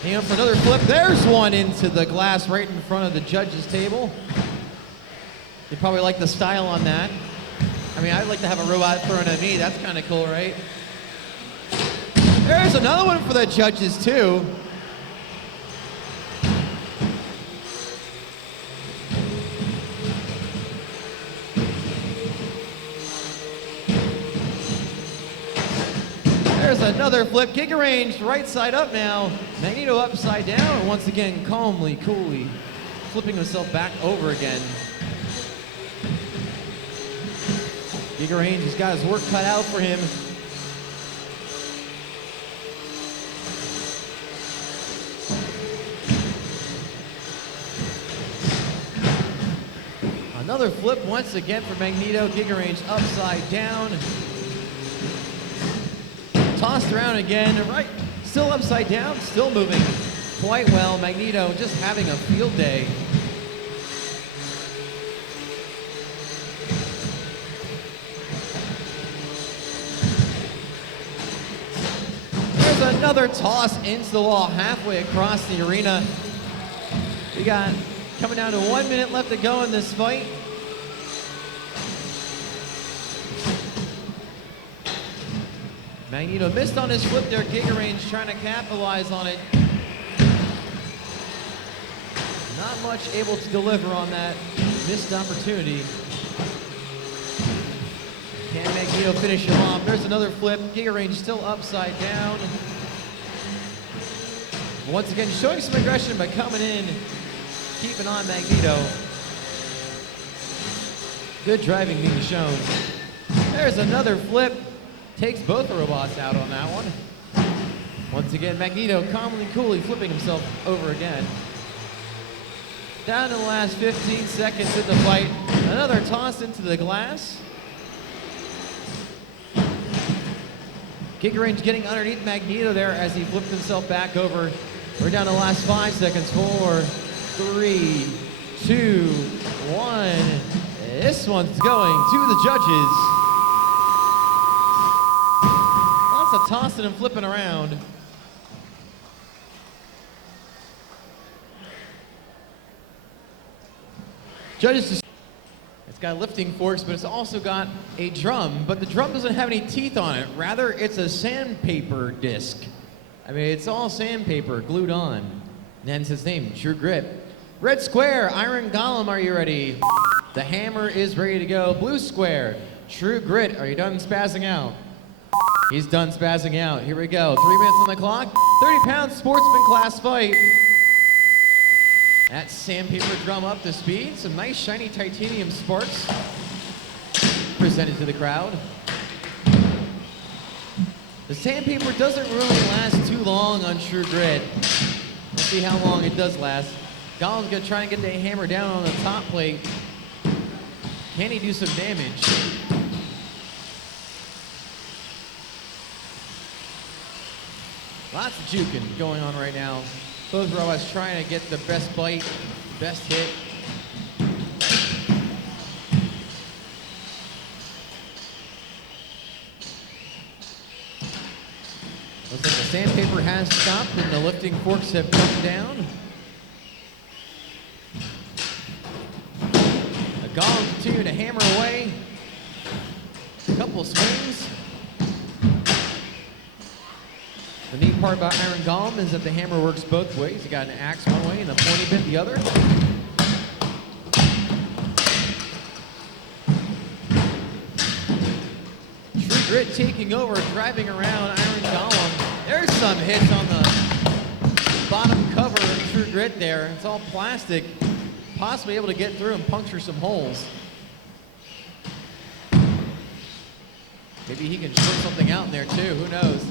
And for another flip, there's one into the glass right in front of the judges' table. They probably like the style on that. I mean, I'd like to have a robot thrown at me. That's kind of cool, right? There's another one for the judges, too. There's another flip. Giga Range right side up now. Magneto upside down, and once again, calmly, coolly, flipping himself back over again. Giga Range has got his work cut out for him. Another flip once again for Magneto. Giga Range upside down. Tossed around again, right, still upside down, still moving quite well. Magneto just having a field day. There's another toss into the wall halfway across the arena. We got coming down to 1 minute left to go in this fight. Magneto missed on his flip there. Giga Range trying to capitalize on it. Not much able to deliver on that missed opportunity. Can Magneto finish him off? There's another flip. Giga Range still upside down. Once again, showing some aggression by coming in, keeping on Magneto. Good driving being shown. There's another flip. Takes both the robots out on that one. Once again, Magneto calmly, coolly flipping himself over again. Down to the last 15 seconds in the fight. Another toss into the glass. Giga Range getting underneath Magneto there as he flipped himself back over. We're down to the last 5 seconds. 4, 3, 2, 1. This one's going to the judges. Lots of tossing and flipping around. Judges, it's got lifting forks, but it's also got a drum, but the drum doesn't have any teeth on it. Rather, it's a sandpaper disc. I mean, it's all sandpaper glued on. And hence his name, True Grit. Red square, Iron Golem, are you ready? The hammer is ready to go. Blue square, True Grit, are you done spazzing out? He's done spazzing out. Here we go. 3 minutes on the clock. 30-pound sportsman class fight. That sandpaper drum up to speed. Some nice shiny titanium sparks presented to the crowd. The sandpaper doesn't really last too long on True Grit. Let's see how long it does last. Golem's gonna try and get the hammer down on the top plate. Can he do some damage? Lots of juking going on right now. Both robots trying to get the best bite, best hit. Looks like the sandpaper has stopped and the lifting forks have come down. The Golem continuing to hammer away. A couple of swings. The neat part about Iron Golem is that the hammer works both ways. You got an axe one way and a pointy bit the other. True Grit taking over, driving around Iron Golem. There's some hits on the bottom cover of True Grit there. It's all plastic, possibly able to get through and puncture some holes. Maybe he can short something out in there too, who knows?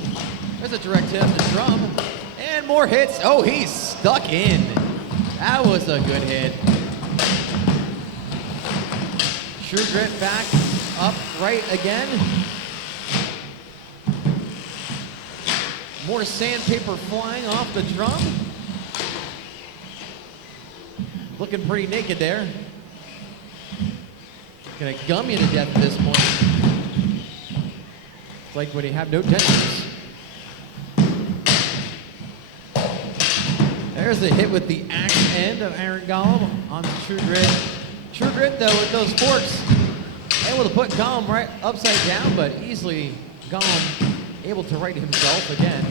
There's a direct hit on the drum, and more hits. Oh, he's stuck in. That was a good hit. True Grit back up right again. More sandpaper flying off the drum. Looking pretty naked there. Gonna gum you to death at this point. It's like when you have no dentures. There's a hit with the axe end of Aaron Gollum on the True Grit. True Grit, though, with those forks, able to put Gollum right upside down, but easily Gollum able to right himself again.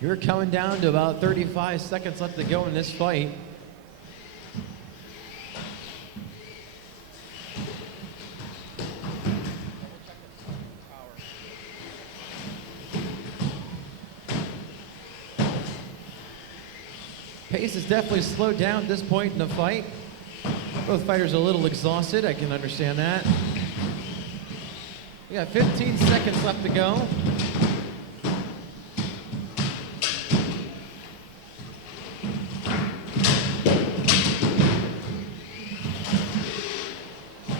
You're coming down to about 35 seconds left to go in this fight. Pace is definitely slowed down at this point in the fight. Both fighters are a little exhausted, I can understand that. We got 15 seconds left to go.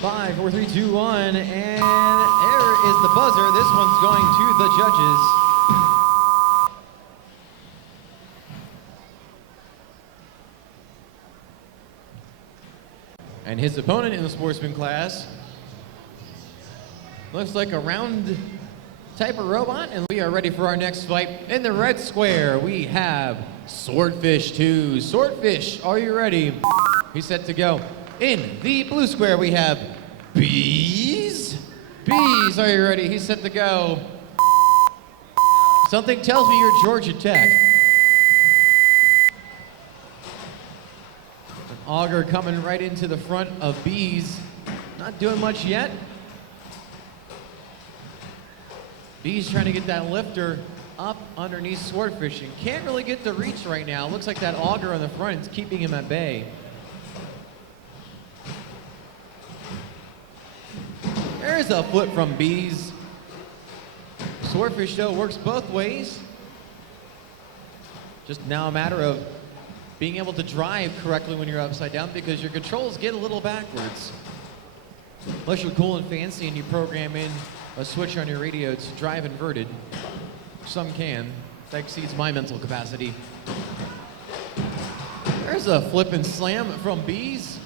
5, 4, 3, 2, 1, and there is the buzzer. This one's going to the judges. And his opponent in the sportsman class looks like a round type of robot, and we are ready for our next fight. In the red square, we have Swordfish 2. Swordfish, are you ready? He's set to go. In the blue square, we have Bees. Bees, are you ready? He's set to go. Something tells me you're Georgia Tech. An auger coming right into the front of Bees. Not doing much yet. Bees trying to get that lifter up underneath Swordfish and can't really get the reach right now. Looks like that auger on the front is keeping him at bay. There's a flip from Bees. Swordfish, though, works both ways. Just now a matter of being able to drive correctly when you're upside down, because your controls get a little backwards. Unless you're cool and fancy and you program in a switch on your radio to drive inverted. Some can. That exceeds my mental capacity. There's a flip and slam from Bees.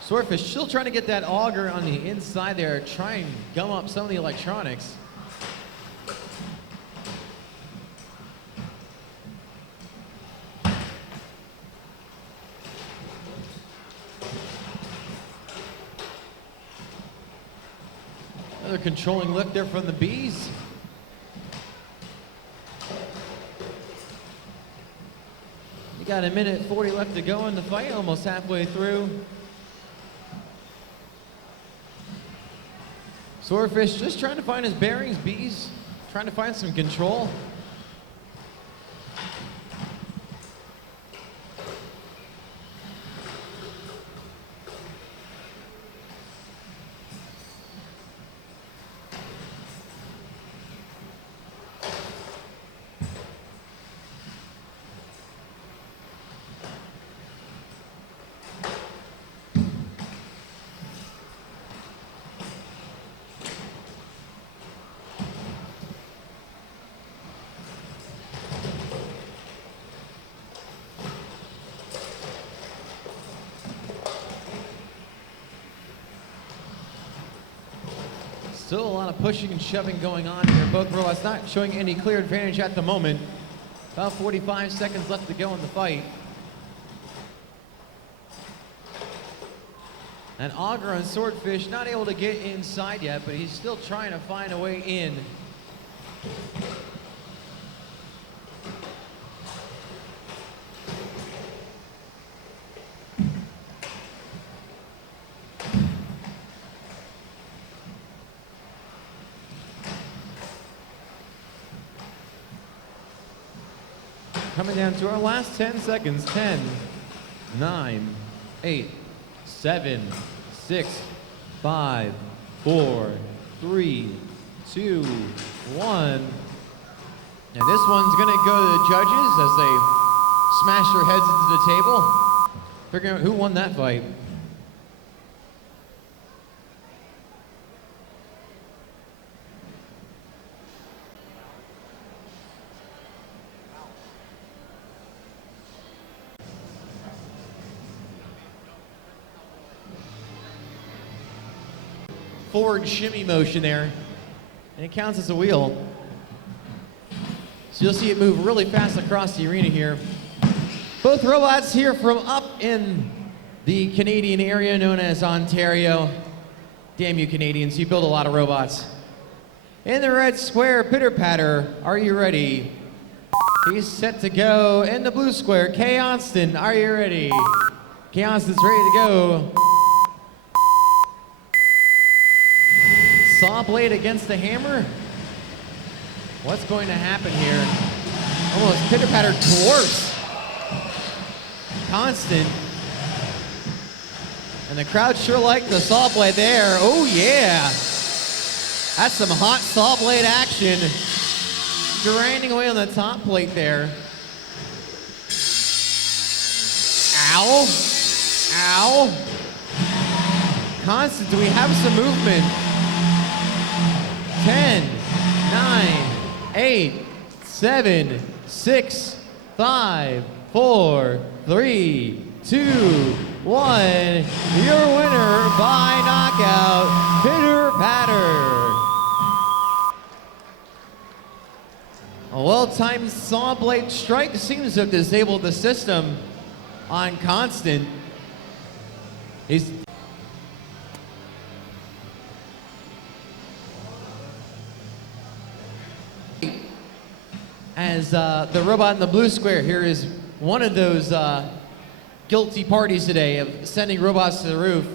Swordfish still trying to get that auger on the inside there, try and gum up some of the electronics. Another controlling lift there from the Bees. You got a minute 40 left to go in the fight, almost halfway through. Swordfish just trying to find his bearings. Bees trying to find some control. Still a lot of pushing and shoving going on here. Both robots not showing any clear advantage at the moment. About 45 seconds left to go in the fight. And auger on Swordfish not able to get inside yet, but he's still trying to find a way in. Coming down to our last 10 seconds. 10, 9, 8, 7, 6, 5, 4, 3, 2, 1. And this one's gonna go to the judges as they smash their heads into the table, figuring out who won that fight. forward shimmy motion there, and it counts as a wheel. So you'll see it move really fast across the arena here. Both robots here from up in the Canadian area known as Ontario. Damn you Canadians, you build a lot of robots. In the red square, Pitter Patter, are you ready? He's set to go. In the blue square, Kay Onston, are you ready? Kay Onston's ready to go. Saw blade against the hammer. What's going to happen here? Almost Pitter Patter dwarfs Constant. And the crowd sure liked the saw blade there. Oh yeah. That's some hot saw blade action. Grinding away on the top plate there. Ow. Ow. Constant, do we have some movement? 10, 9, 8, 7, 6, 5, 4, 3, 2, 1. Your winner by knockout, Pitter Patter. A well-timed saw blade strike seems to have disabled the system on Constant. As the robot in the blue square here is one of those guilty parties today of sending robots to the roof.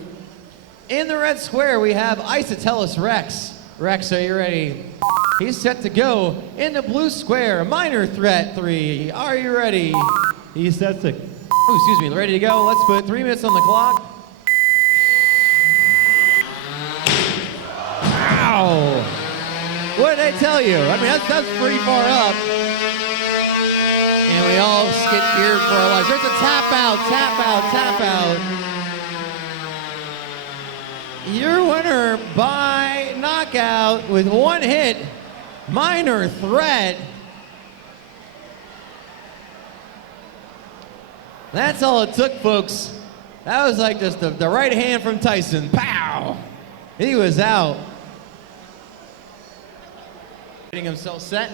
In the red square, we have Isotellus Rex. Rex, are you ready? He's set to go. In the blue square, Minor Threat 3. Are you ready? He's set to... Oh, excuse me. Ready to go? Let's put 3 minutes on the clock. Ow! What did I tell you? I mean, that's pretty far up. And we all skid here for our lives. There's a tap out, tap out, tap out. Your winner by knockout with one hit, Minor Threat. That's all it took, folks. That was like just the right hand from Tyson. Pow! He was out. Getting himself set.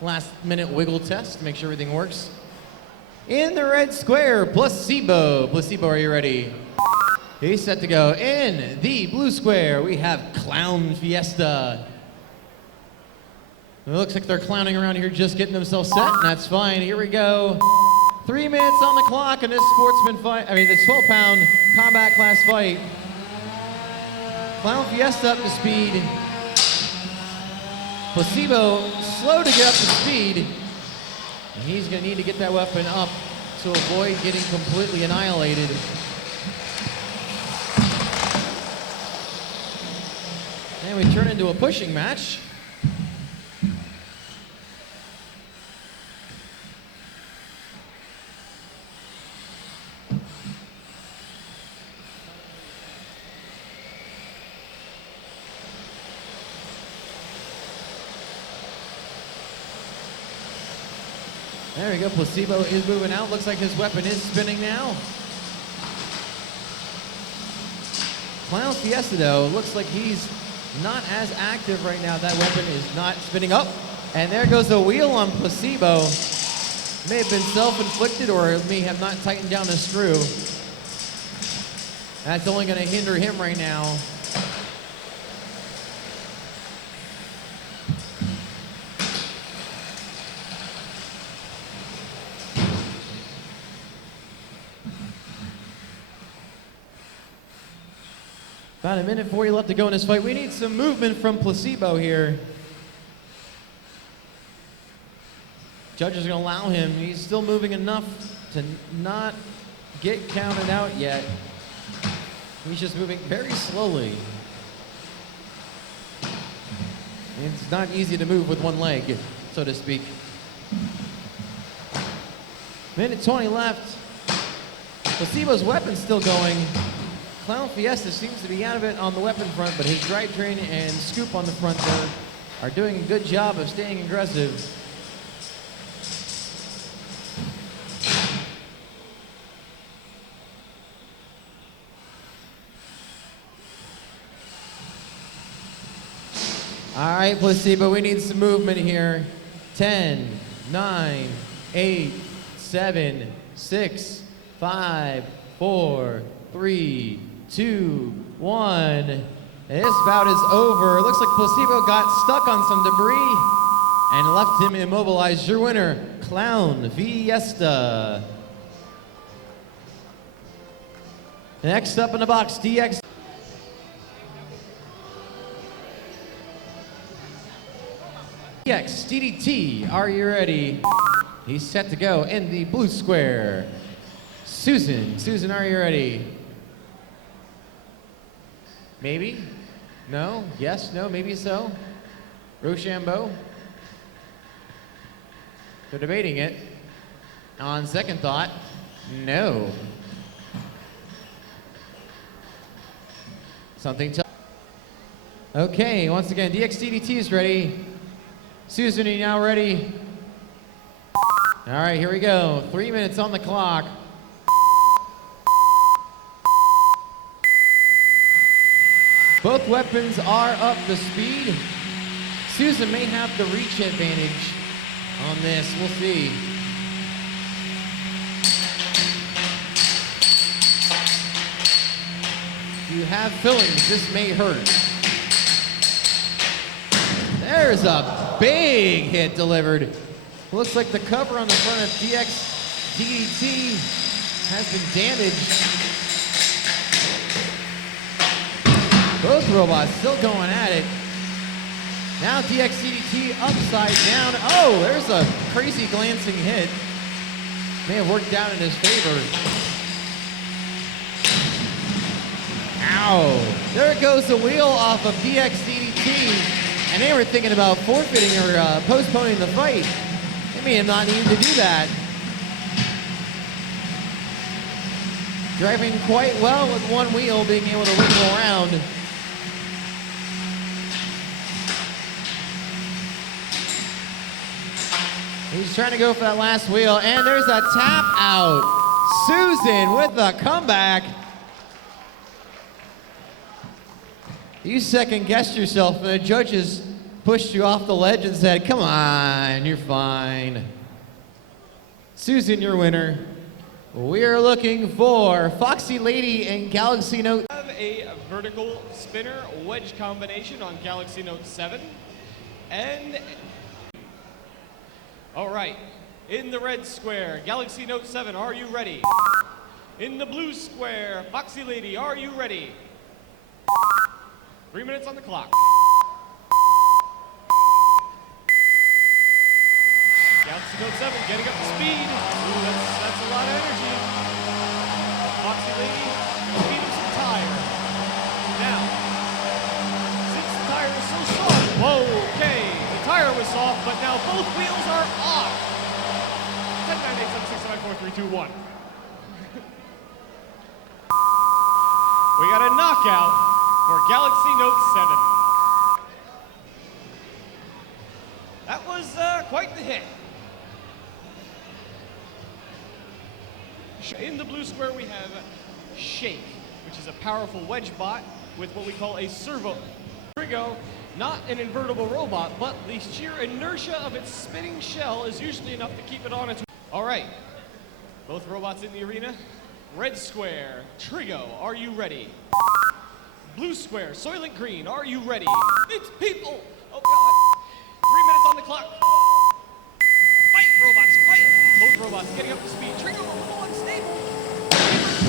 Last minute wiggle test to make sure everything works. In the red square, Placebo. Placebo, are you ready? He's set to go. In the blue square, we have Clown Fiesta. It looks like they're clowning around here just getting themselves set, and that's fine. Here we go. 3 minutes on the clock in this sportsman fight, this 12-pound combat class fight. Clown Fiesta up to speed. Placebo slow to get up to speed. And he's gonna need to get that weapon up to avoid getting completely annihilated. And we turn into a pushing match. There we go, Placebo is moving out. Looks like his weapon is spinning now. Clown Fiesta, though, looks like he's not as active right now. That weapon is not spinning up. And there goes a wheel on Placebo. May have been self-inflicted or may have not tightened down the screw. That's only going to hinder him right now. About a minute 40 left to go in this fight. We need some movement from Placebo here. Judges are going to allow him. He's still moving enough to not get counted out yet. He's just moving very slowly. It's not easy to move with one leg, so to speak. Minute 20 left. Placebo's weapon's still going. Clown Fiesta seems to be out of it on the weapon front, but his drivetrain and scoop on the front there are doing a good job of staying aggressive. All right, Placebo, we need some movement here. 10, 9, 8, 7, 6, 5, 4, 3, 2, 1. This bout is over. It looks like Placebo got stuck on some debris and left him immobilized. Your winner, Clown Fiesta. Next up in the box, DX. DDT, are you ready? He's set to go in the blue square. Susan, are you ready? Maybe? No? Yes? No? Maybe so? Rochambeau? They're debating it. On second thought, no. Something to... Okay, once again, DXDDT is ready. Susan, are you now ready? All right, here we go. 3 minutes on the clock. Both weapons are up to speed. Susan may have the reach advantage on this. We'll see. If you have fillings, this may hurt. There's a big hit delivered. Looks like the cover on the front of DX DDT has been damaged. Both robots still going at it. Now DX DDT upside down. Oh, there's a crazy glancing hit. May have worked out in his favor. Ow. There goes the wheel off of DX DDT. And they were thinking about forfeiting or postponing the fight. They may have not needed to do that. Driving quite well with one wheel, being able to wiggle around. He's trying to go for that last wheel, and there's a tap out. Susan with the comeback. You second guessed yourself, and the judges pushed you off the ledge and said, come on, you're fine. Susan, your winner. We are looking for Foxy Lady and Galaxy Note. We have a vertical spinner wedge combination on Galaxy Note 7. And, all right, in the red square, Galaxy Note 7, are you ready? In the blue square, Foxy Lady, are you ready? 3 minutes on the clock. Galaxy Note 7 getting up to speed. Ooh, that's a lot of energy. Foxy Lady, gonna feed him some tire. Now, since the tire was so soft, whoa, okay, the tire was soft, but now both wheels are off. 10, 9, 8, 7, 6, 5, 4, 3, 2, 1. We got a knockout for Galaxy Note 7. That was quite the hit. In the blue square we have Shake, which is a powerful wedge bot with what we call a servo. Trigo, not an invertible robot, but the sheer inertia of its spinning shell is usually enough to keep it on its... All right, both robots in the arena. Red square, Trigo, are you ready? Blue square, Soylent Green, are you ready? It's people! Oh God! 3 minutes on the clock. Fight, robots, fight! Both robots getting up to speed. Trigo full unstable.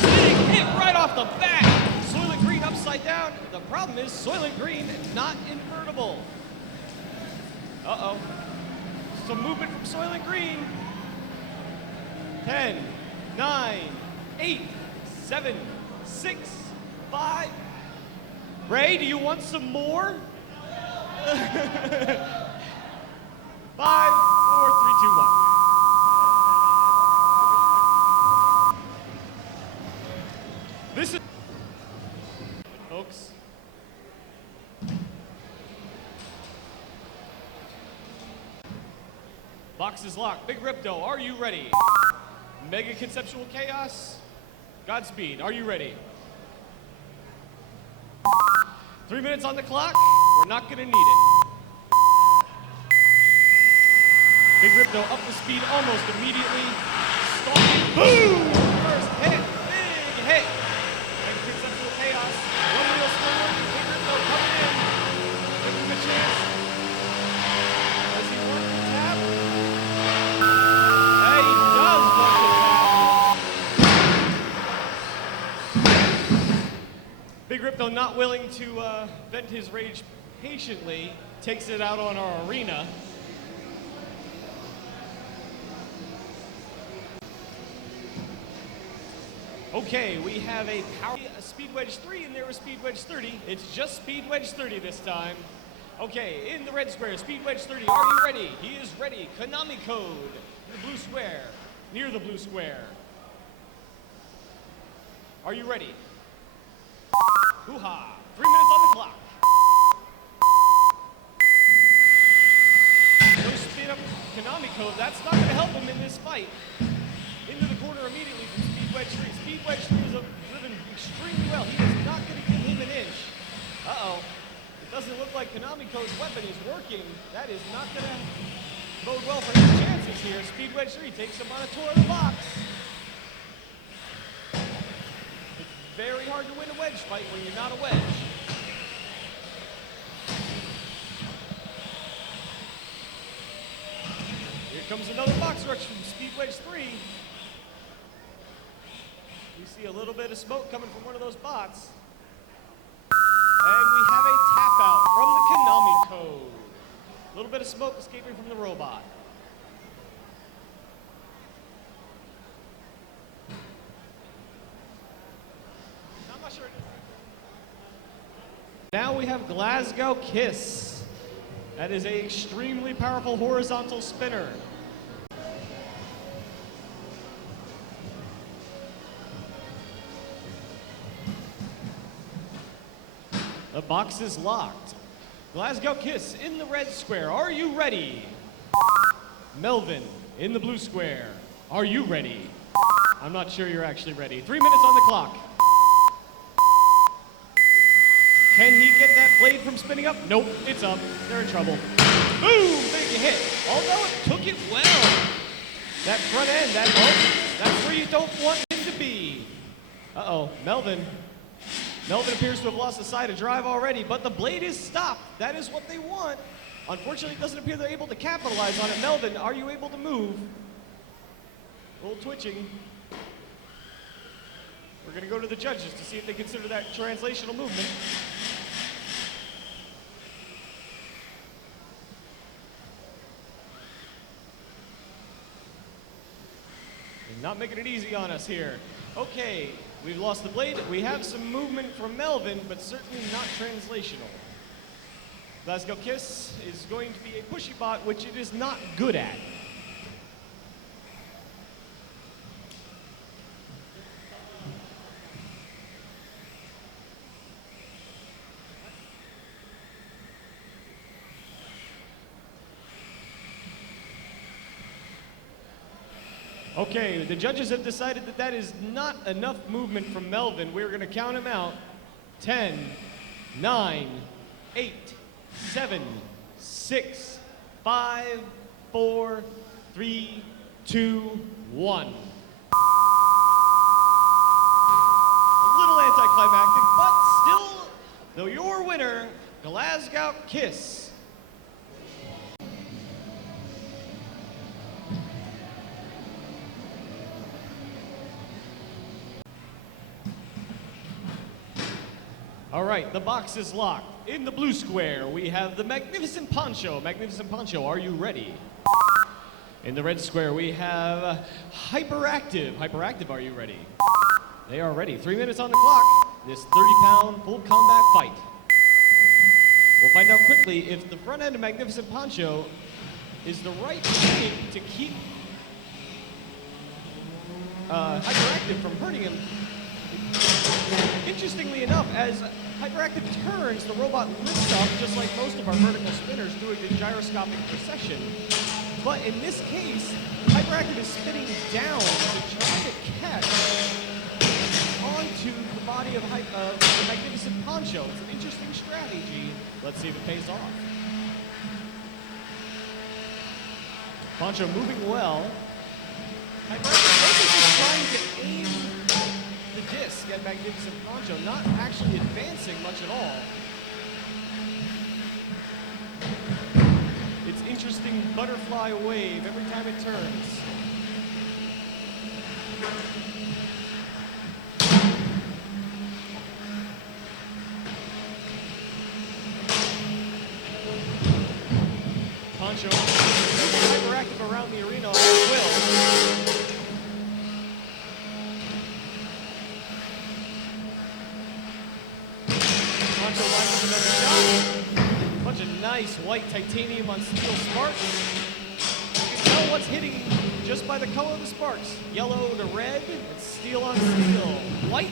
Big hit right off the bat. Soylent Green upside down. The problem is Soylent Green not invertible. Uh-oh. Some movement from Soylent Green. 10, 9, 8, 7, 6, 5. Ray, do you want some more? 5, 4, 3, 2, 1. This is, folks. Box is locked. Big Ripto, are you ready? Mega Conceptual Chaos, Godspeed, are you ready? 3 minutes on the clock. We're not gonna need it. Big Rip though up the speed almost immediately. Stalking. Boom! First hit. Big hit. And picks up the chaos. One wheel still working. Big Rip though coming in. Give him a chance. Does he want the tap? Hey, he does want the tap. Big Rip though not willing to vent his rage patiently. Takes it out on our arena. Okay, we have a Speed Wedge 3 and there was Speed Wedge 30. It's just Speed Wedge 30 this time. Okay, in the red square, Speed Wedge 30, are you ready? He is ready. Konami code, the blue square, near the blue square. Are you ready? Hoo-ha, 3 minutes on the clock. No speed up Konami code, that's not gonna help him in this fight. Into the corner immediately from Speed Wedge 3. Speed Wedge 3 is driven extremely well. He is not going to give him an inch. Uh-oh. It doesn't look like Konami Code's weapon is working. That is not going to bode well for his chances here. Speed Wedge 3 takes him on a tour of the box. It's very hard to win a wedge fight when you're not a wedge. Here comes another box rush from Speed Wedge 3. We see a little bit of smoke coming from one of those bots. And we have a tap out from the Konami code. A little bit of smoke escaping from the robot. I'm not sure. Now we have Glasgow Kiss. That is an extremely powerful horizontal spinner. The box is locked. Glasgow Kiss in the red square. Are you ready? Melvin in the blue square. Are you ready? I'm not sure you're actually ready. 3 minutes on the clock. Can he get that blade from spinning up? Nope, it's up. They're in trouble. Boom! Big hit. Although it took it well. That front end, that's where you don't want him to be. Uh-oh, Melvin appears to have lost the side of drive already, but the blade is stopped. That is what they want. Unfortunately, it doesn't appear they're able to capitalize on it. Melvin, are you able to move? A little twitching. We're going to go to the judges to see if they consider that translational movement. They're not making it easy on us here. Okay. We've lost the blade. We have some movement from Melvin, but certainly not translational. Glasgow Kiss is going to be a pushy bot, which it is not good at. Okay, the judges have decided that that is not enough movement from Melvin. We're going to count him out. 10, 9, 8, 7, 6, 5, 4, 3, 2, 1. A little anticlimactic, but still, though your winner, Glasgow Kiss. All right, the box is locked. In the blue square, we have the Magnificent Poncho. Magnificent Poncho, are you ready? In the red square, we have Hyperactive. Hyperactive, are you ready? They are ready. 3 minutes on the clock. This 30-pound full combat fight. We'll find out quickly if the front end of Magnificent Poncho is the right shape to keep Hyperactive from hurting him. Interestingly enough, as Hyperactive turns, the robot lifts up, just like most of our vertical spinners doing the gyroscopic precession. But in this case, Hyperactive is spinning down to try to catch onto the body of the Magnificent Poncho. It's an interesting strategy. Let's see if it pays off. Poncho moving well. Hyperactive is trying to aim the disc at Magnificent Poncho, not actually advancing much at all. It's interesting butterfly wave every time it turns. Poncho moving Hyperactive around the arena at will. Poncho lines up another shot. Bunch of nice white titanium on steel sparks. You can tell what's hitting just by the color of the sparks. Yellow to red, it's steel on steel. White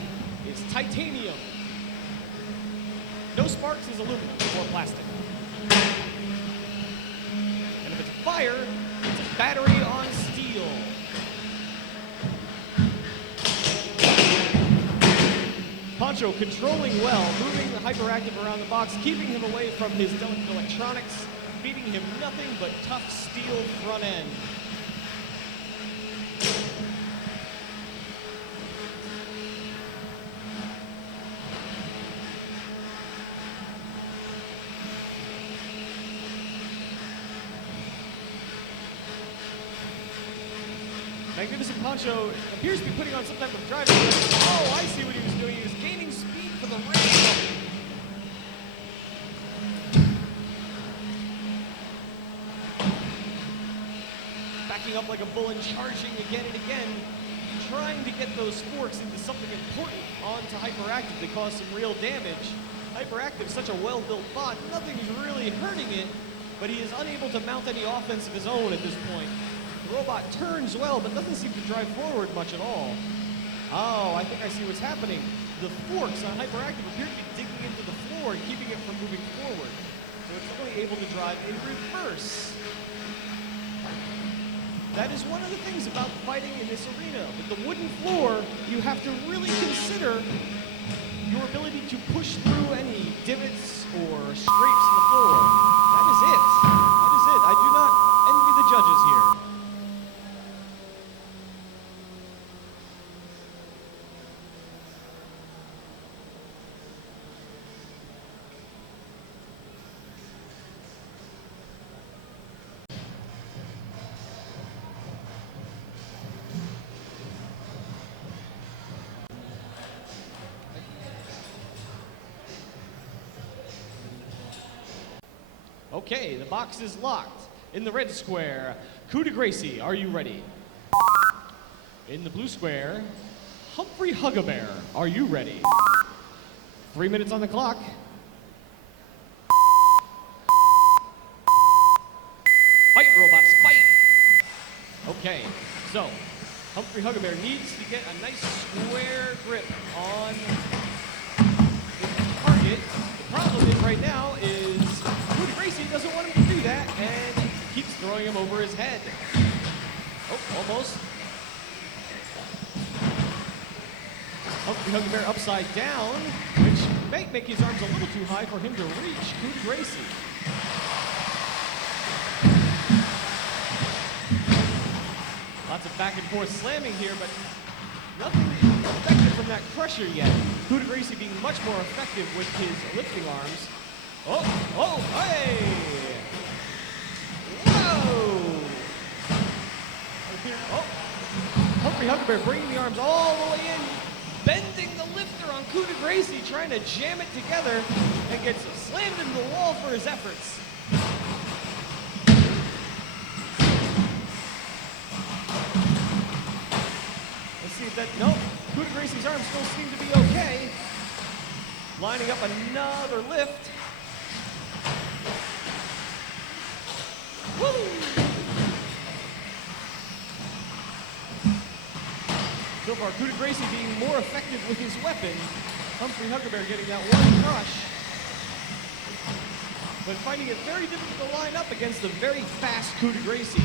is titanium. No sparks is aluminum or plastic. And if it's fire, it's a battery on steel. Poncho controlling well, moving the Hyperactive around the box, keeping him away from his delicate electronics, feeding him nothing but tough steel front end. Magnificent Poncho appears to be putting on some type of driving. Oh, I see what he was doing. He was gaining speed for the race. Backing up like a bull and charging again and again, trying to get those forks into something important onto Hyperactive that cause some real damage. Hyperactive is such a well-built bot, nothing's really hurting it, but he is unable to mount any offense of his own at this point. The robot turns well, but doesn't seem to drive forward much at all. Oh, I think I see what's happening. The forks on Hyperactive appear to be digging into the floor and keeping it from moving forward. So it's only able to drive in reverse. That is one of the things about fighting in this arena. With the wooden floor, you have to really consider your ability to push through any divots or scrapes in the floor. That is it. That is it. I do not envy the judges here. Okay, the box is locked. In the red square, Coup de Gracie, are you ready? In the blue square, Humphrey Huggabear, are you ready? 3 minutes on the clock. Fight, robots, fight! Okay, so Humphrey Huggabear needs to get a nice square grip on his target. The problem is right now is Coup de Gracie doesn't want him to do that and keeps throwing him over his head. Oh, almost. Humphrey Huggabear upside down, which may make his arms a little too high for him to reach Coup de Gracie. Lots of back and forth slamming here, but nothing effective from that crusher yet. Coup de Gracie being much more effective with his lifting arms. Oh, hey! Whoa! Oh, Humphrey Huggabear bringing the arms all the way in, bending the lifter on Coup de Gracie, trying to jam it together, and gets slammed into the wall for his efforts. Let's see if that, nope. Coup de Gracie's arms still seem to be okay. Lining up another lift. Woo! So far, Coup de Gracie being more effective with his weapon. Humphrey Huggabear getting that one crush. But finding it very difficult to line up against the very fast Coup de Gracie.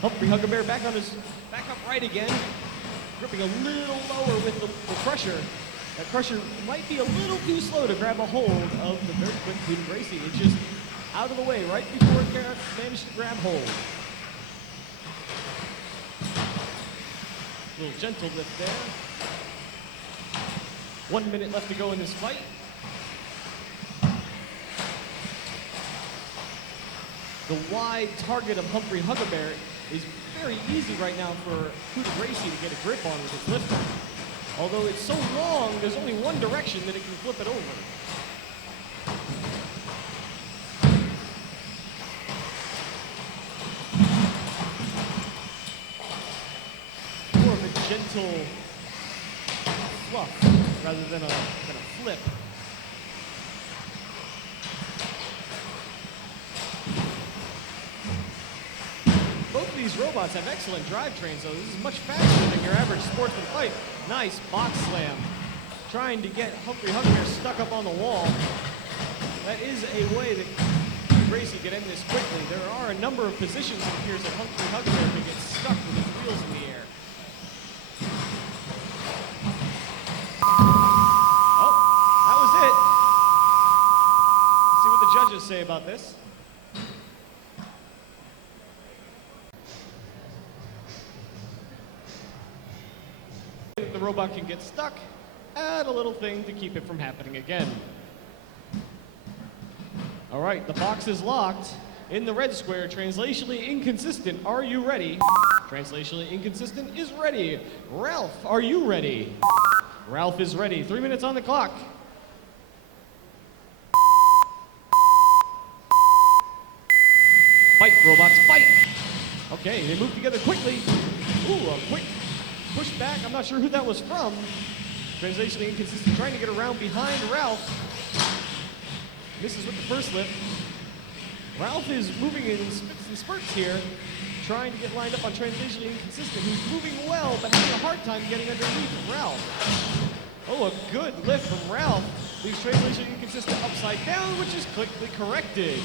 Humphrey Huggabear back upright again, gripping a little lower with the crusher. That Crusher might be a little too slow to grab a hold of the very quick Coup Gracie. It's just out of the way right before it managed to grab hold. A little gentle lift there. 1 minute left to go in this fight. The wide target of Humphrey Huckleberry is very easy right now for Coup Gracie to get a grip on with its lifter. Although it's so long, there's only one direction that it can flip it over. More of a gentle fluff rather than a flip. Both of these robots have excellent drivetrains, so this is much faster than your average sportsman fight. Nice box slam. Trying to get Humphrey Huckleberry stuck up on the wall. That is a way that Gracie can end this quickly. There are a number of positions it appears that Humphrey Huckleberry can get stuck with his wheels in the air. Oh, that was it. Let's see what the judges say about this. The robot can get stuck, add a little thing to keep it from happening again. All right, the box is locked. In the red square, translationally inconsistent, are you ready? Translationally inconsistent is ready. Ralph, are you ready? Ralph is ready. 3 minutes on the clock. Fight, robots, fight! Okay, they move together quickly. Ooh, a quick push back. I'm not sure who that was from. Translationally inconsistent, trying to get around behind Ralph. Misses with the first lift. Ralph is moving in spits and spurts here, trying to get lined up on translationally inconsistent, who's moving well, but having a hard time getting underneath Ralph. Oh, a good lift from Ralph. Leaves translationally inconsistent upside down, which is quickly corrected.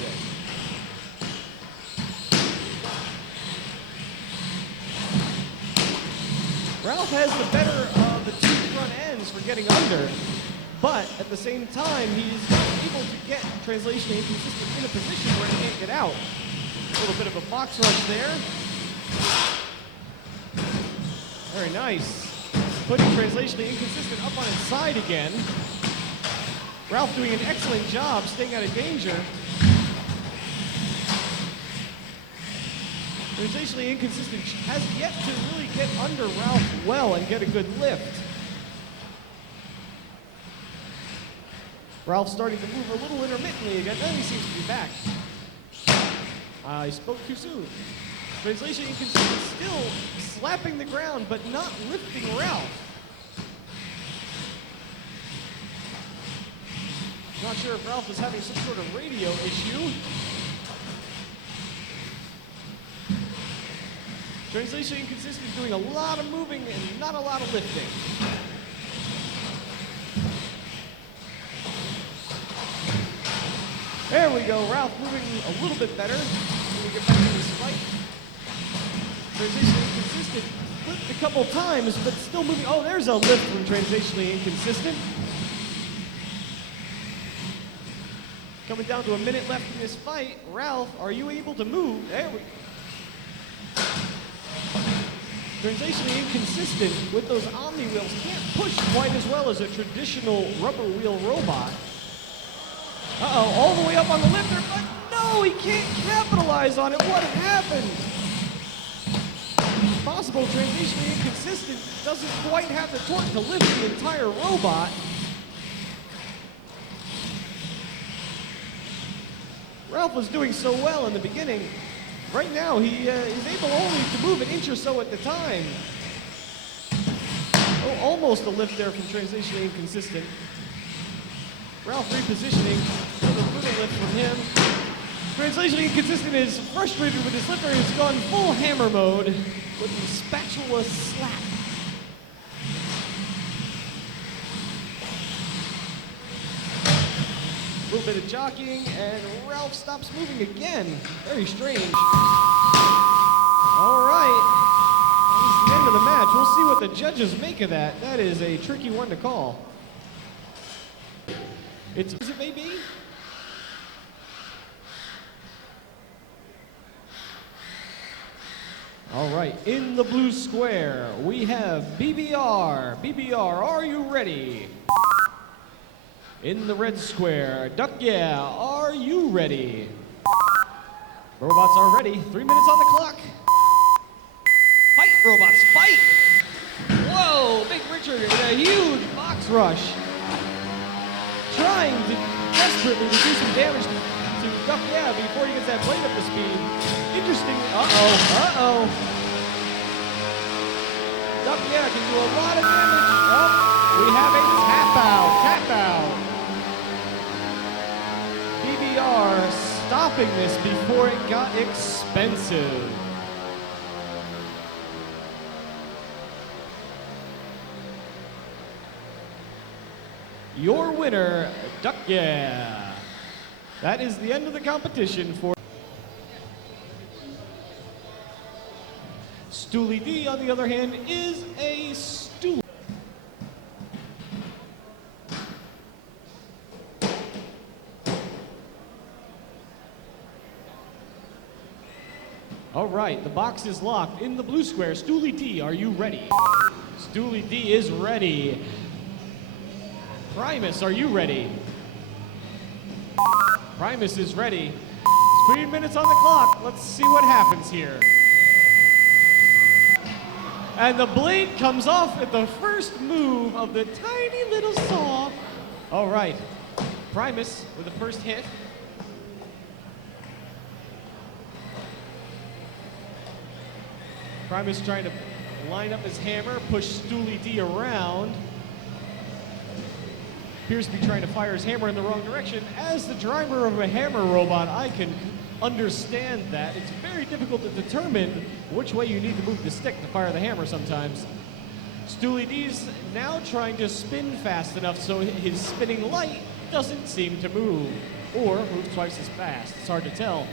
Ralph has the better of the two front ends for getting under, but at the same time, he's able to get translationally inconsistent in a position where he can't get out. A little bit of a box rush there. Very nice. Putting translationally inconsistent up on its side again. Ralph doing an excellent job staying out of danger. Translationally inconsistent has yet to really get under Ralph well and get a good lift. Ralph's starting to move a little intermittently again. Now he seems to be back. I spoke too soon. Translation inconsistent, still slapping the ground, but not lifting Ralph. Not sure if Ralph is having some sort of radio issue. Translation inconsistent, doing a lot of moving and not a lot of lifting. There we go, Ralph moving a little bit better. When we get back to this fight. Translation inconsistent, flipped a couple times, but still moving. Oh, there's a lift from translationally inconsistent. Coming down to a minute left in this fight. Ralph, are you able to move? There we go. Translationally inconsistent with those Omni wheels, can't push quite as well as a traditional rubber wheel robot. Uh-oh, all the way up on the lifter, but no, he can't capitalize on it. What happened? It's possible translationally inconsistent doesn't quite have the torque to lift the entire robot. Ralph was doing so well in the beginning. Right now, he is able only to move an inch or so at the time. Oh, almost a lift there from translationally inconsistent. Ralph repositioning, another little lift from him. Translationally inconsistent is frustrated with his lifter. He's gone full hammer mode with the spatula slap. A little bit of jockeying, and Ralph stops moving again. Very strange. All right. That is the end of the match. We'll see what the judges make of that. That is a tricky one to call. It's as it may be. All right, in the blue square, we have BBR. BBR, are you ready? In the red square, Duck Yeah, are you ready? Robots are ready. 3 minutes on the clock. Fight, robots, fight! Whoa, Big Richard in a huge box rush. Trying to desperately do some damage to Duck Yeah before he gets that blade up to speed. Interesting. Uh-oh. Duck Yeah can do a lot of damage. Oh, we have a tap out. BBR stopping this before it got expensive. Your winner, Duck Yeah. That is the end of the competition for Stoolie D, on the other hand, is a stool. All right, the box is locked. In the blue square, Stoolie D, are you ready? Stoolie D is ready. Primus, are you ready? Primus is ready. 3 minutes on the clock. Let's see what happens here. And the blade comes off at the first move of the tiny little saw. All right, Primus with the first hit. Primus trying to line up his hammer, push Stoolie D around. Appears to be trying to fire his hammer in the wrong direction. As the driver of a hammer robot, I can understand that. It's very difficult to determine which way you need to move the stick to fire the hammer sometimes. Stoolie D's now trying to spin fast enough so his spinning light doesn't seem to move, or move twice as fast. It's hard to tell.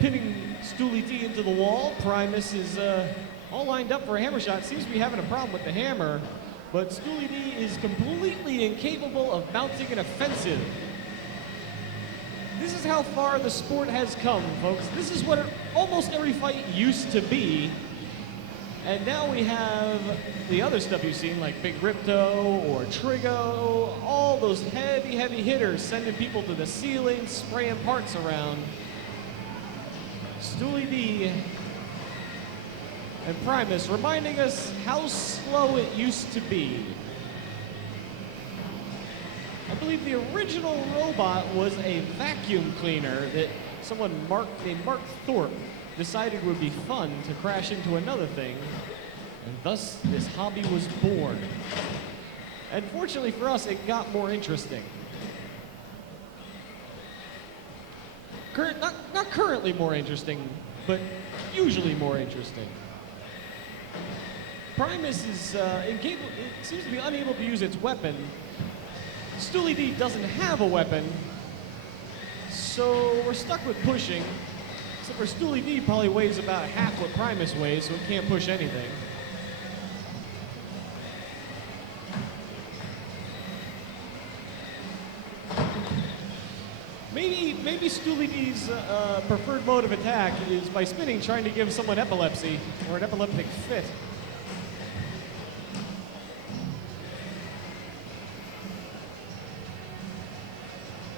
Pinning Stoolie D into the wall. Primus is all lined up for a hammer shot. Seems to be having a problem with the hammer, but Stoolie D is completely incapable of mounting an offensive. This is how far the sport has come, folks. This is what almost every fight used to be. And now we have the other stuff you've seen, like Big Ripto or Trigo, all those heavy, heavy hitters sending people to the ceiling, spraying parts around. Stoolie D and Primus reminding us how slow it used to be. I believe the original robot was a vacuum cleaner that someone named Mark Thorpe decided would be fun to crash into another thing, and thus this hobby was born. And fortunately for us, it got more interesting. Not currently more interesting, but usually more interesting. Primus is incapable, it seems to be unable to use its weapon. Stoolie D doesn't have a weapon, so we're stuck with pushing. Except for Stoolie D probably weighs about half what Primus weighs, so it can't push anything. Maybe Stoolie D's preferred mode of attack is by spinning, trying to give someone epilepsy or an epileptic fit.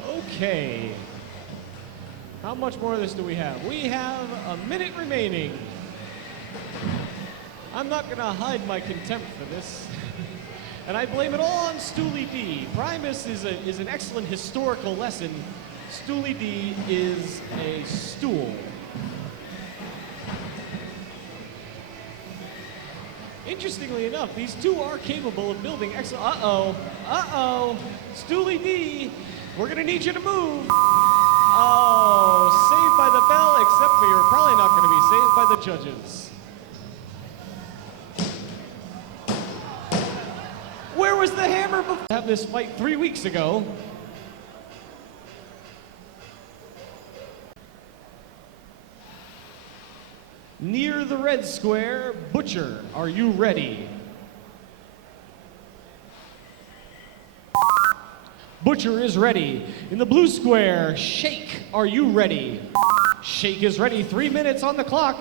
Okay. How much more of this do we have? We have a minute remaining. I'm not gonna hide my contempt for this. And I blame it all on Stoolie D. Primus is an excellent historical lesson. Stoolie D is a stool. Interestingly enough, these two are capable of building excellent. Uh-oh. Stoolie D, we're gonna need you to move. Oh, saved by the bell, except for you're probably not gonna be saved by the judges. Where was the hammer before? Have this fight 3 weeks ago. Near the red square, Butcher, are you ready? Butcher is ready. In the blue square, Shake, are you ready? Shake is ready. 3 minutes on the clock.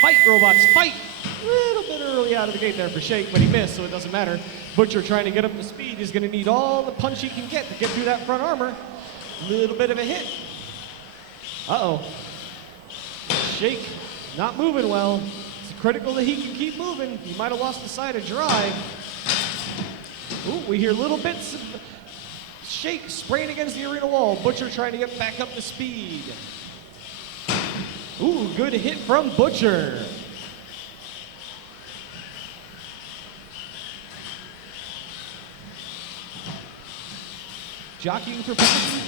Fight, robots, fight! A little bit early out of the gate there for Shake, but he missed, so it doesn't matter. Butcher trying to get up to speed. He's going to need all the punch he can get to get through that front armor. Little bit of a hit. Uh-oh. Shake not moving well. It's critical that he can keep moving. He might have lost the side of drive. Ooh, we hear little bits of Shake spraying against the arena wall. Butcher trying to get back up to speed. Ooh, good hit from Butcher. Jockeying for position,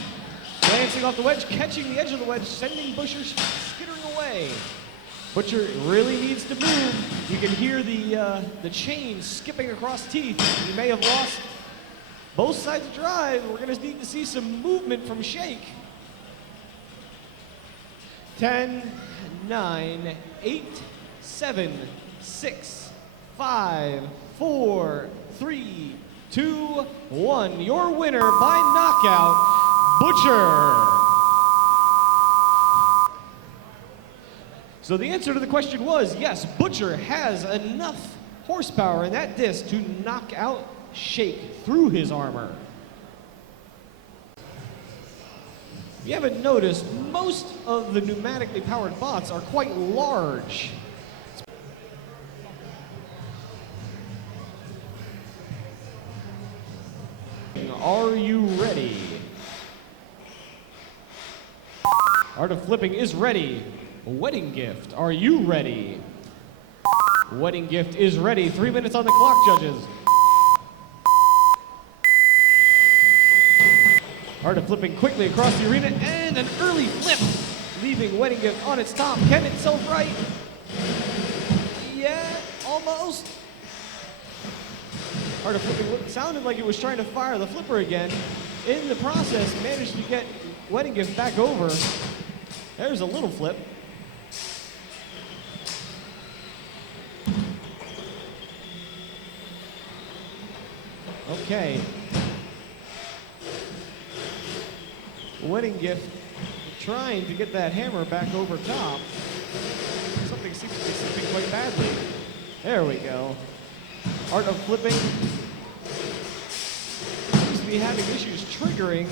glancing off the wedge, catching the edge of the wedge, sending Butcher skittering away. Butcher really needs to move. You can hear the chain skipping across teeth. He may have lost both sides of drive. We're going to need to see some movement from Shake. 10, 9, 8, 7, 6, 5, 4, 3, 2, 1. Your winner by knockout, Butcher. So the answer to the question was yes, Butcher has enough horsepower in that disc to knock out Shake through his armor. If you haven't noticed, most of the pneumatically powered bots are quite large. Are you ready? Art of Flipping is ready. Wedding Gift, are you ready? Wedding Gift is ready. 3 minutes on the clock, judges. Art of Flipping quickly across the arena, and an early flip, leaving Wedding Gift on its top. Can it self-right? Yeah, almost. Art of Flipping sounded like it was trying to fire the flipper again. In the process, managed to get Wedding Gift back over. There's a little flip. Okay. Wedding Gift trying to get that hammer back over top. Something seems to be slipping quite badly. There we go. Art of Flipping seems to be having issues triggering.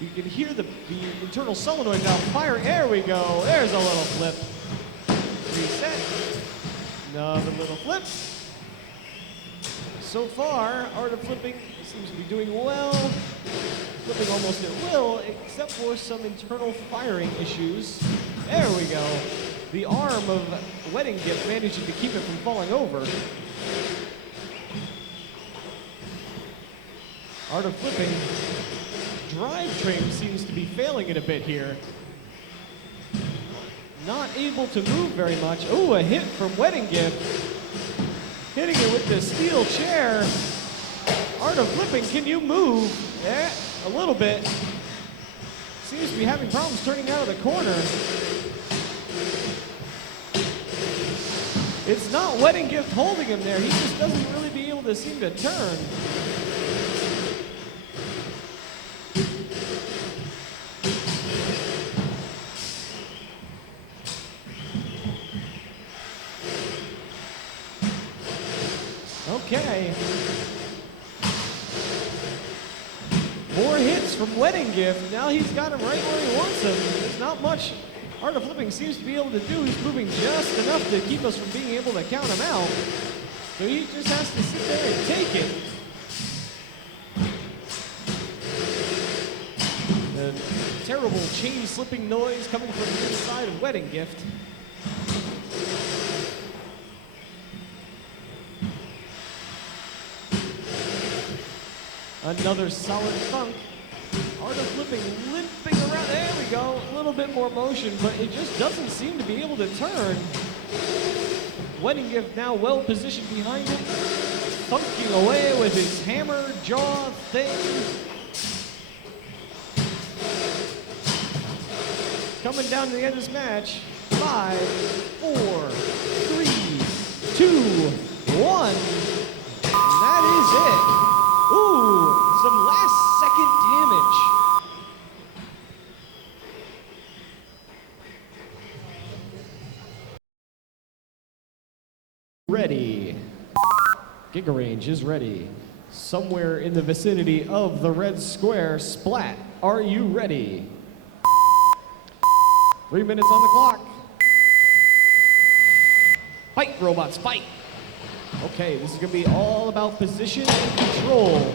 You can hear the internal solenoid now firing. There we go. There's a little flip. Reset. Another little flip. So far, Art of Flipping seems to be doing well. Flipping almost at will, except for some internal firing issues. There we go. The arm of Wedding Gift managing to keep it from falling over. Art of Flipping. Drivetrain seems to be failing it a bit here. Not able to move very much. Oh, a hit from Wedding Gift. Hitting it with the steel chair. Art of Flipping, can you move? Yeah, a little bit. Seems to be having problems turning out of the corner. It's not Wedding Gift holding him there. He just doesn't really be able to seem to turn. Okay. More hits from Wedding Gift. Now he's got him right where he wants him. There's not much Art of Flipping seems to be able to do. He's moving just enough to keep us from being able to count him out. So he just has to sit there and take it. The terrible chain slipping noise coming from the inside of Wedding Gift. Another solid thunk. Art of Flipping limping around. There we go. A little bit more motion, but it just doesn't seem to be able to turn. Wedding Gift now well positioned behind it. thunking away with his hammer jaw thing. Coming down to the end of this match. 5, 4, 3, 2, 1. And that is it. Ooh, some last second damage. Ready. Giga Range is ready. Somewhere in the vicinity of the red square. Splat, are you ready? 3 minutes on the clock. Fight, robots, fight. Okay, this is gonna be all about position and control.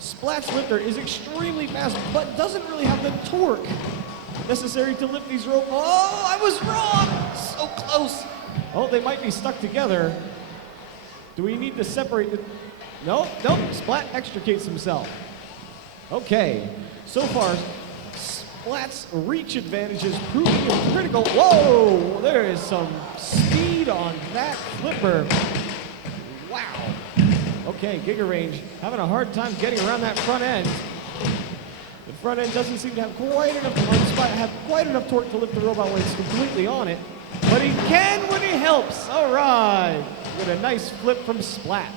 Splat's lifter is extremely fast, but doesn't really have the torque necessary to lift these robots. Oh, I was wrong! So close. Oh, they might be stuck together. Do we need to separate the... No, Splat extricates himself. Okay, so far, Splat's reach advantage is proving critical. Whoa, there is some speed on that flipper. Wow. Okay, Giga Range having a hard time getting around that front end. The front end doesn't seem to have quite enough torque to lift the robot when it's completely on it. But he can when he helps. All right. With a nice flip from Splat.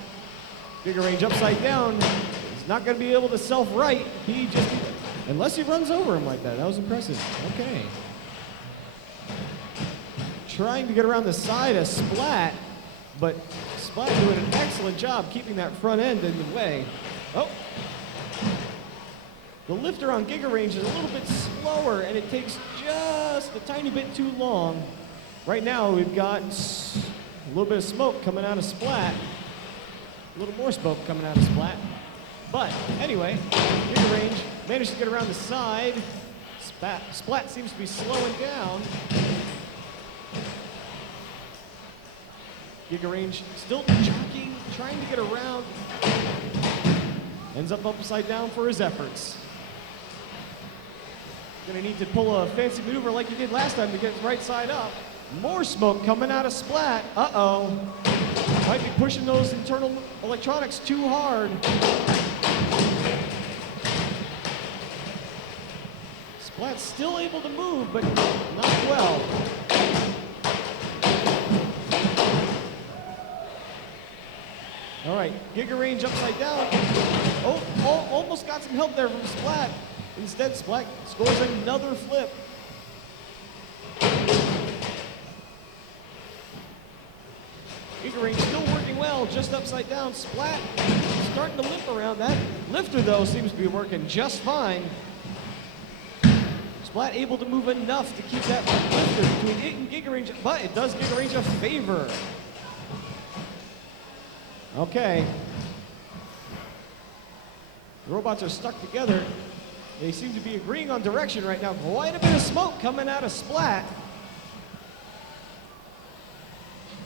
Giga Range upside down. He's not going to be able to self-right. He just, unless he runs over him like that. That was impressive. Okay. Trying to get around the side of Splat, but Splat doing an excellent job keeping that front end in the way. Oh. The lifter on Giga Range is a little bit slower, and it takes just a tiny bit too long. Right now, we've got a little bit of smoke coming out of Splat. A little more smoke coming out of Splat. But anyway, Giga Range managed to get around the side. Splat seems to be slowing down. Giga Range still jockeying, trying to get around. Ends up upside down for his efforts. Gonna need to pull a fancy maneuver like he did last time to get right side up. More smoke coming out of Splat. Uh-oh. Might be pushing those internal electronics too hard. Splat's still able to move, but not well. All right, Giga Range upside down. Oh, almost got some help there from Splat. Instead, Splat scores another flip. Giga Range still working well, just upside down. Splat starting to limp around. That lifter, though, seems to be working just fine. Splat able to move enough to keep that lifter between it and Giga Range, but it does Giga Range a favor. Okay. The robots are stuck together. They seem to be agreeing on direction right now. Quite a bit of smoke coming out of Splat.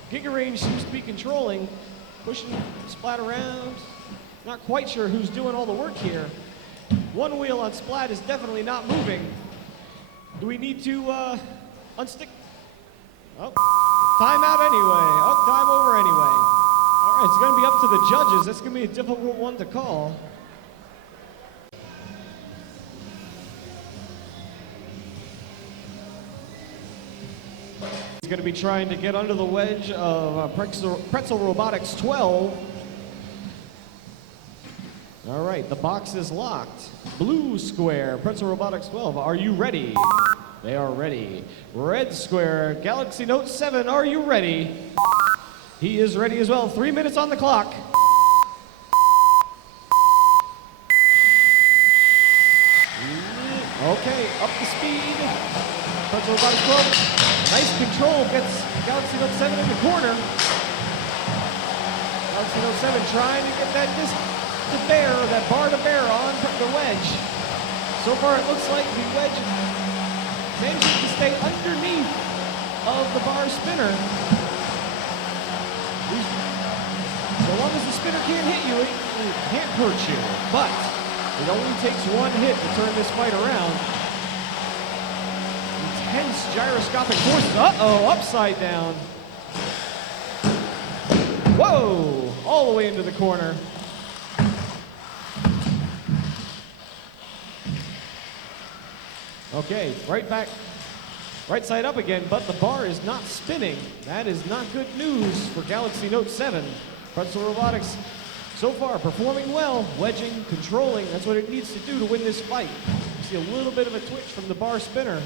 Giga Range seems to be controlling, pushing Splat around. Not quite sure who's doing all the work here. One wheel on Splat is definitely not moving. Do we need to unstick? Oh, time out anyway. Oh, time over anyway. All right, it's going to be up to the judges. That's going to be a difficult one to call. He's going to be trying to get under the wedge of Pretzel Robotics 12. All right, the box is locked. Blue square, Pretzel Robotics 12, are you ready? They are ready. Red square, Galaxy Note 7, are you ready? He is ready as well. 3 minutes on the clock. Okay, up to speed. Pretzel Robotics 12. Nice control, gets Galaxy Note 7 in the corner. Galaxy Note 7 trying to get that disc to bear, that bar to bear on the wedge. So far it looks like the wedge manages to stay underneath of the bar spinner. So long as the spinner can't hit you, it can't hurt you. But it only takes one hit to turn this fight around. Intense gyroscopic forces. Uh-oh, upside down. Whoa! all the way into the corner. Okay, right back, right side up again, but the bar is not spinning. That is not good news for Galaxy Note 7. Pretzel Robotics so far performing well, wedging, controlling. That's what it needs to do to win this fight. You see a little bit of a twitch from the bar spinner,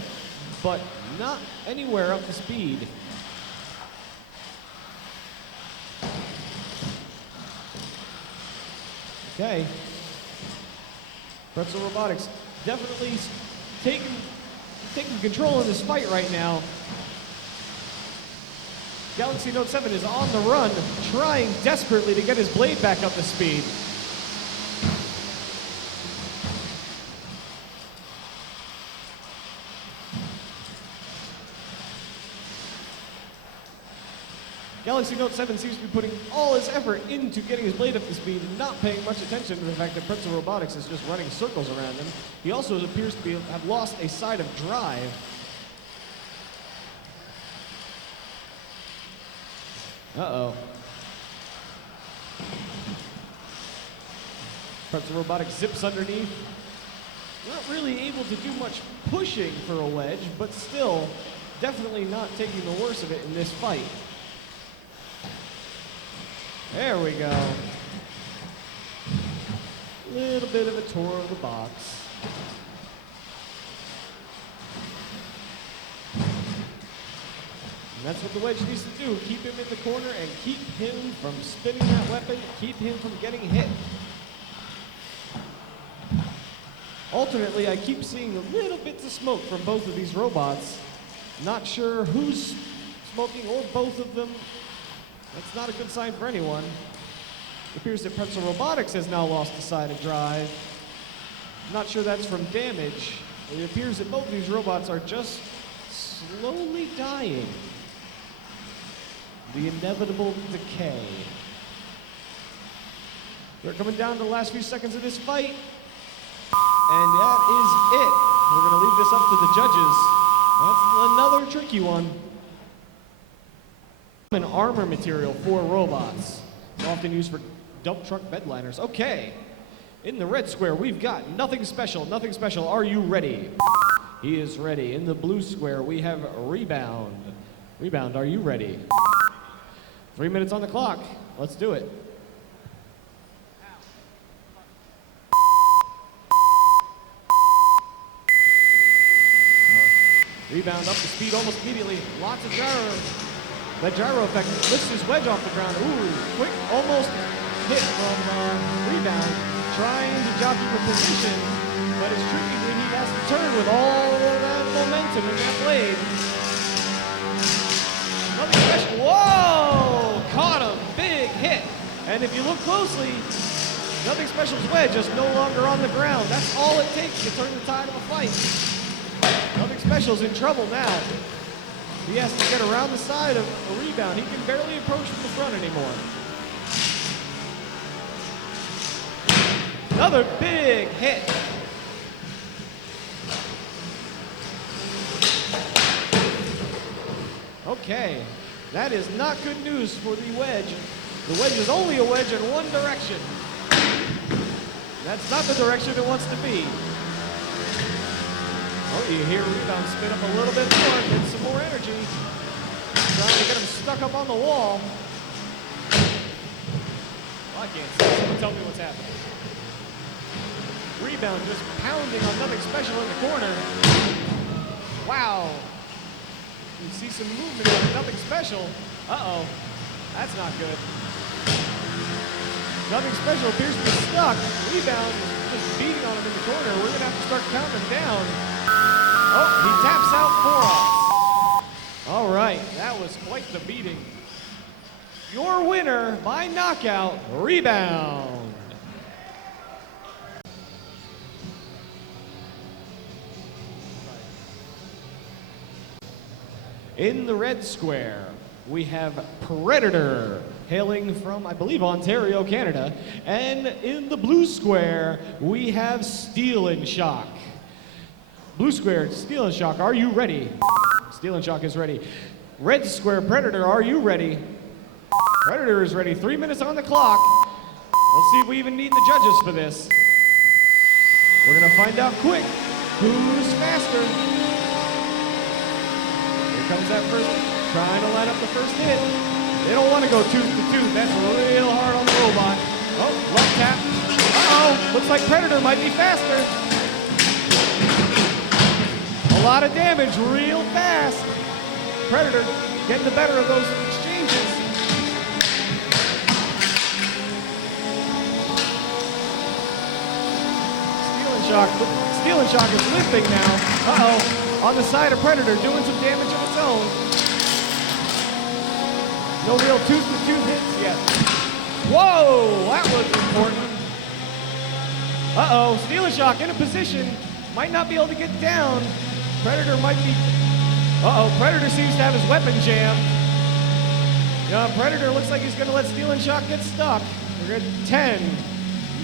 but not anywhere up to speed. Okay. Pretzel Robotics definitely taking control of this fight right now. Galaxy Note 7 is on the run, trying desperately to get his blade back up to speed. Galaxy Note 7 seems to be putting all his effort into getting his blade up to speed and not paying much attention to the fact that Pretzel Robotics is just running circles around him. He also appears to have lost a side of drive. Uh-oh. Pretzel Robotics zips underneath. Not really able to do much pushing for a wedge, but still definitely not taking the worst of it in this fight. There we go. Little bit of a tour of the box. And that's what the wedge needs to do. Keep him in the corner and keep him from spinning that weapon. Keep him from getting hit. Alternately, I keep seeing little bits of smoke from both of these robots. Not sure who's smoking or both of them. That's not a good sign for anyone. It appears that Pretzel Robotics has now lost a side of drive. Not sure that's from damage. It appears that both of these robots are just slowly dying. The inevitable decay. We're coming down to the last few seconds of this fight. And that is it. We're going to leave this up to the judges. That's another tricky one. An armor material for robots. It's often used for dump truck bedliners. Okay. In the red square, we've got nothing special. Nothing special. Are you ready? He is ready. In the blue square, we have Rebound. Rebound, are you ready? 3 minutes on the clock. Let's do it. Rebound up to speed almost immediately. Lots of gyro. That gyro effect lifts his wedge off the ground. Ooh, quick, almost hit from Rebound. Trying to jockey for position, but it's tricky when he has to turn with all of that momentum in that blade. Nothing special. Whoa! Caught him. Big hit. And if you look closely, Nothing Special's wedge is no longer on the ground. That's all it takes to turn the tide of a fight. Nothing Special's in trouble now. He has to get around the side of a Rebound. He can barely approach from the front anymore. Another big hit. Okay, that is not good news for the wedge. The wedge is only a wedge in one direction. That's not the direction it wants to be. Oh, you hear Rebound spin up a little bit more, get some more energy. Trying to get him stuck up on the wall. Well, I can't see. Someone tell me what's happening. Rebound just pounding on Nothing Special in the corner. Wow. You see some movement on Nothing Special. Uh-oh. That's not good. Nothing Special appears to be stuck. Rebound just beating on him in the corner. We're going to have to start counting down. Oh, he taps out for us. All right, that was quite the beating. Your winner by knockout, Rebound. In the red square, we have Predator, hailing from, I believe, Ontario, Canada. And in the blue square, we have Steel and Shock. Blue square, Steel and Shock, are you ready? Steel and Shock is ready. Red square, Predator, are you ready? Predator is ready. 3 minutes on the clock. Let's see if we even need the judges for this. We're gonna find out quick who's faster. Here comes that first, trying to line up the first hit. They don't want to go tooth to tooth. That's real hard on the robot. Oh, left tap. Uh-oh, looks like Predator might be faster. A lot of damage real fast. Predator getting the better of those exchanges. Steel and Shock is limping now. Uh-oh, on the side of Predator, doing some damage of its own. No real tooth-to-tooth hits yet. Whoa, that was important. Uh-oh, Steel and Shock in a position, might not be able to get down. Predator might be, uh-oh, Predator seems to have his weapon jammed. Yeah, Predator looks like he's gonna let Steel and Shock get stuck. We're good. 10,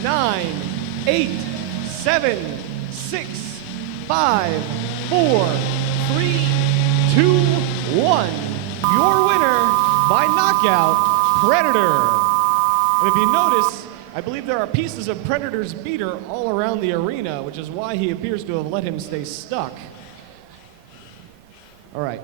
9, 8, 7, 6, 5, 4, 3, 2, 1. Your winner by knockout, Predator. And if you notice, I believe there are pieces of Predator's beater all around the arena, which is why he appears to have let him stay stuck. All right.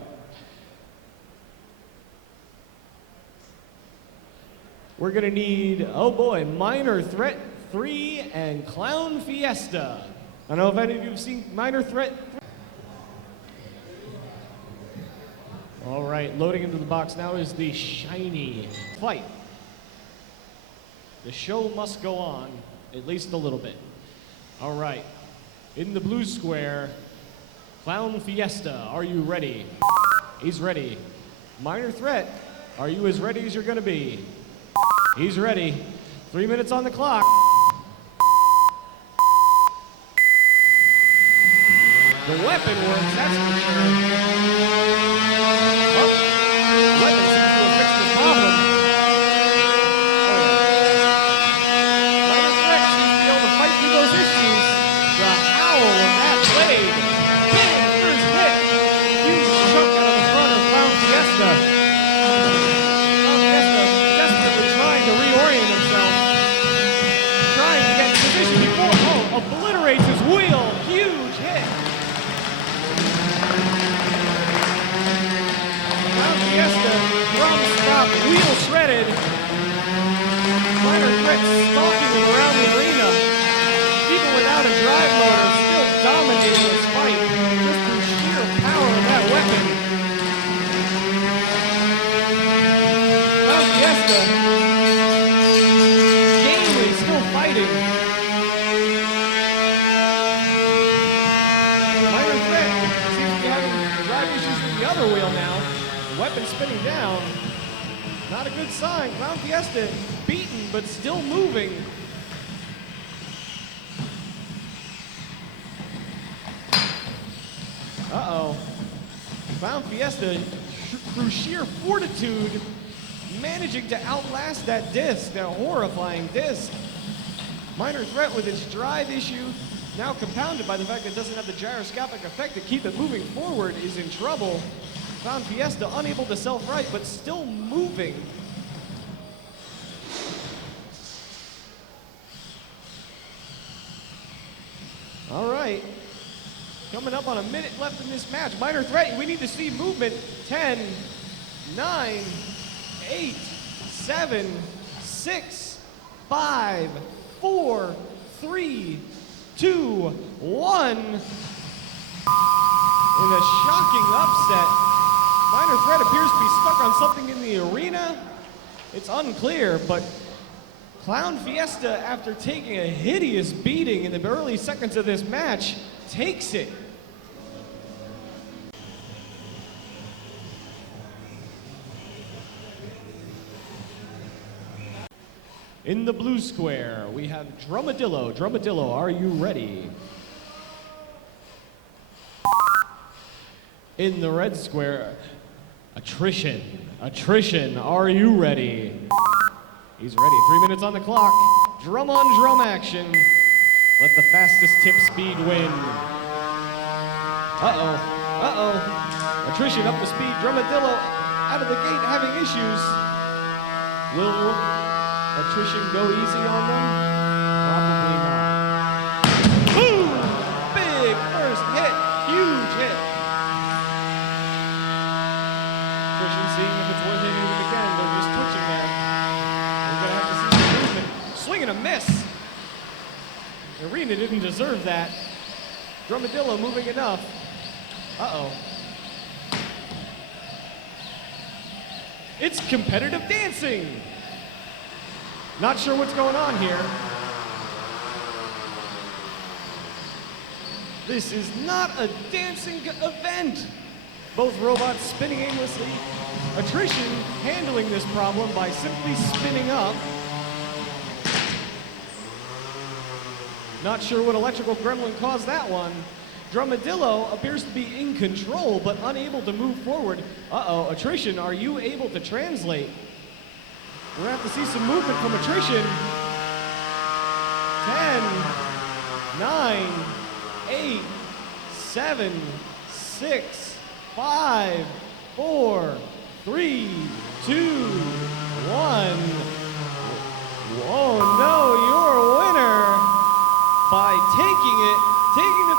We're gonna need, oh boy, Minor Threat 3 and Clown Fiesta. I don't know if any of you have seen Minor Threat. All right, loading into the box now is the shiny fight. The show must go on, at least a little bit. All right, in the blue square, Clown Fiesta, are you ready? He's ready. Minor Threat, are you as ready as you're gonna be? He's ready. 3 minutes on the clock. The weapon works, that's for sure. Oh, the weapon seems to have fixed the problem. Oh, yeah. Minor Threat seems to be able to fight through those issues. The howl of that blade. Bang, first hit. Huge chunk out of the front of Clown Fiesta. Clown Fiesta desperately trying to reorient himself. Trying to get in position before, oh, obliterates his wheel. Huge hit. Fiesta, drum stop, wheel shredded. Minor Threat stalking him around the arena. Even without a drive motor, still dominating this fight. Just through sheer power of that weapon. Fiesta, gamely still fighting. Minor Threat seems to be having drive issues with the other wheel now. Weapon spinning down. Not a good sign. Clown Fiesta beaten, but still moving. Uh-oh. Clown Fiesta, through sheer fortitude, managing to outlast that disc, that horrifying disc. Minor Threat with its drive issue, now compounded by the fact that it doesn't have the gyroscopic effect to keep it moving forward, is in trouble. Clown Fiesta unable to self-right, but still moving. All right. Coming up on a minute left in this match. Minor Threat, we need to see movement. 10, 9, 8, 7, 6, 5, 4, 3, 2, 1. In a shocking upset, Minor Threat appears to be stuck on something in the arena. It's unclear, but Clown Fiesta, after taking a hideous beating in the early seconds of this match, takes it. In the blue square, we have Drumadillo. Drumadillo, are you ready? In the red square, Attrition. Attrition, are you ready? He's ready. 3 minutes on the clock. Drum on drum action. Let the fastest tip speed win. Uh-oh. Uh-oh. Attrition up the speed. Drumadillo out of the gate having issues. Will attrition go easy on them? Probably not. Boom! Big first hit. Huge hit. Attrition seeing if it's worth hitting them again. They're just twitching there. We're going to have to see some movement. Swing and a miss. Arena didn't deserve that. Drumadillo moving enough. Uh-oh. It's competitive dancing. Not sure what's going on here. This is not a dancing event. Both robots spinning aimlessly. Attrition handling this problem by simply spinning up. Not sure what electrical gremlin caused that one. Drumadillo appears to be in control, but unable to move forward. Uh-oh, Attrition, are you able to translate? We're gonna have to see some movement from Attrition. 10, 9, 8, 7, 6, 5, 4, 3, 2, 1. Oh no, your winner by taking the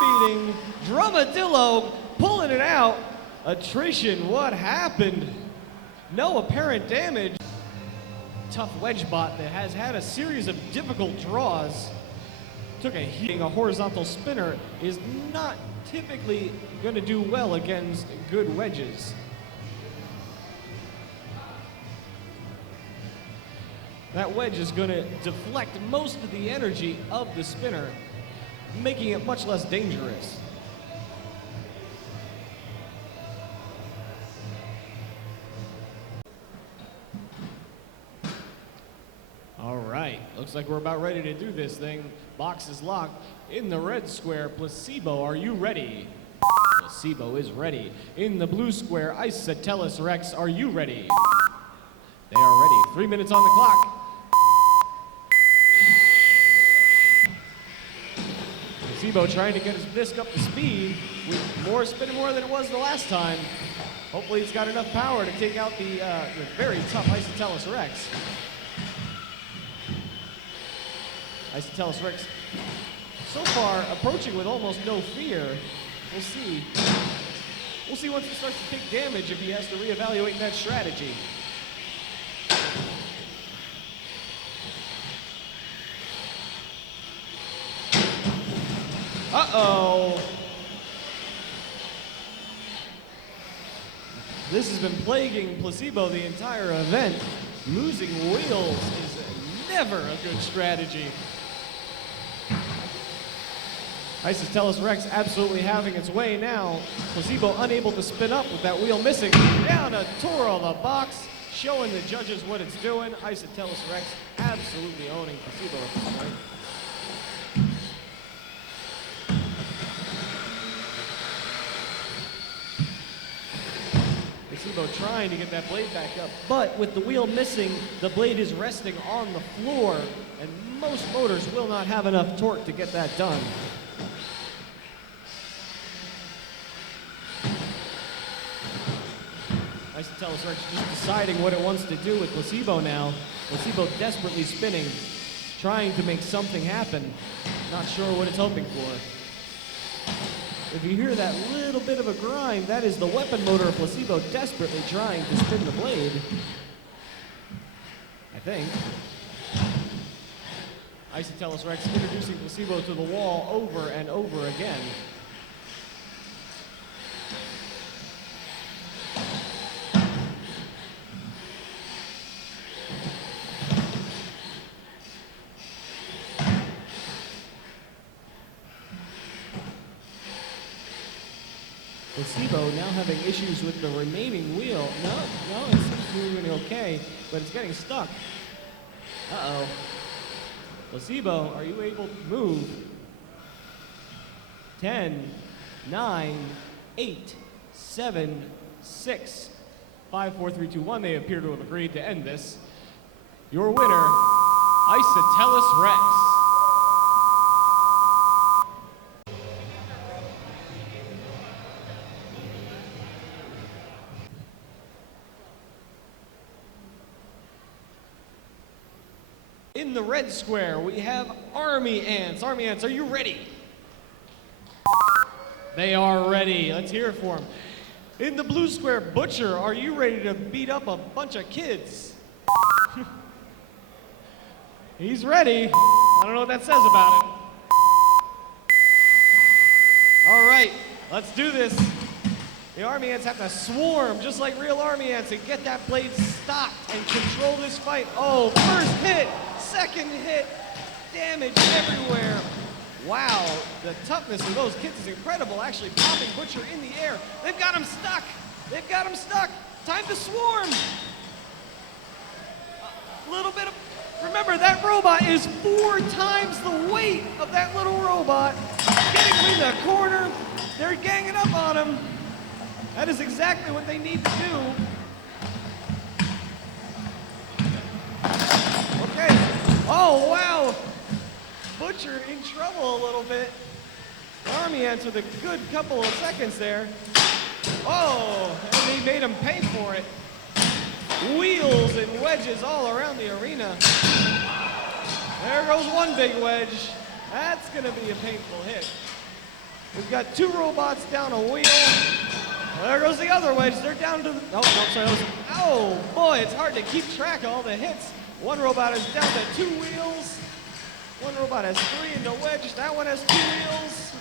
beating, Drumadillo pulling it out. Attrition, what happened? No apparent damage. Tough wedge bot that has had a series of difficult draws. Took a hitting, a horizontal spinner is not typically going to do well against good wedges. That wedge is going to deflect most of the energy of the spinner, making it much less dangerous. All right, looks like we're about ready to do this thing. Box is locked. In the red square, Placebo, are you ready? Placebo is ready. In the blue square, Isotellus Rex, are you ready? They are ready. 3 minutes on the clock. Placebo trying to get his disc up to speed with more spinning more than it was the last time. Hopefully it's got enough power to take out the very tough Isotellus Rex. Isotellus Rex so far approaching with almost no fear. We'll see. We'll see once he starts to take damage if he has to reevaluate that strategy. Uh-oh. This has been plaguing Placebo the entire event. Losing wheels is never a good strategy. Isotellus Rex absolutely having its way now. Placebo unable to spin up with that wheel missing. Down a tour of the box, showing the judges what it's doing. Isotellus Rex absolutely owning Placebo at this point. Placebo trying to get that blade back up, but with the wheel missing, the blade is resting on the floor, and most motors will not have enough torque to get that done. Isotellus Rex just deciding what it wants to do with Placebo now. Placebo desperately spinning, trying to make something happen. Not sure what it's hoping for. If you hear that little bit of a grind, that is the weapon motor of Placebo desperately trying to spin the blade. I think. Isotellus Rex introducing Placebo to the wall over and over again. Placebo now having issues with the remaining wheel. No, it seems to be moving okay, but it's getting stuck. Uh-oh. Placebo, are you able to move? 10, 9, 8, 7, 6, 5, 4, 3, 2, 1. They appear to have agreed to end this. Your winner, Isotellus Rex. In the red square, we have army ants. Army ants, are you ready? They are ready. Let's hear it for them. In the blue square, Butcher, are you ready to beat up a bunch of kids? He's ready. I don't know what that says about it. All right, let's do this. The army ants have to swarm just like real army ants and get that blade stopped and control this fight. Oh, first hit, second hit, damage everywhere. Wow, the toughness of those kids is incredible. Actually popping Butcher in the air. They've got him stuck. They've got him stuck. Time to swarm. A little bit of, remember that robot is 4 times the weight of that little robot. Getting him in the corner. They're ganging up on him. That is exactly what they need to do. Okay. Oh, wow. Butcher in trouble a little bit. Army ants with a good couple of seconds there. Oh, and he made him pay for it. Wheels and wedges all around the arena. There goes one big wedge. That's gonna be a painful hit. We've got 2 robots down a wheel. There goes the other wedge. They're down to the, oh, no, sorry. Oh, boy, it's hard to keep track of all the hits. One robot is down to 2 wheels. One robot has 3 in the wedge. That one has 2 wheels.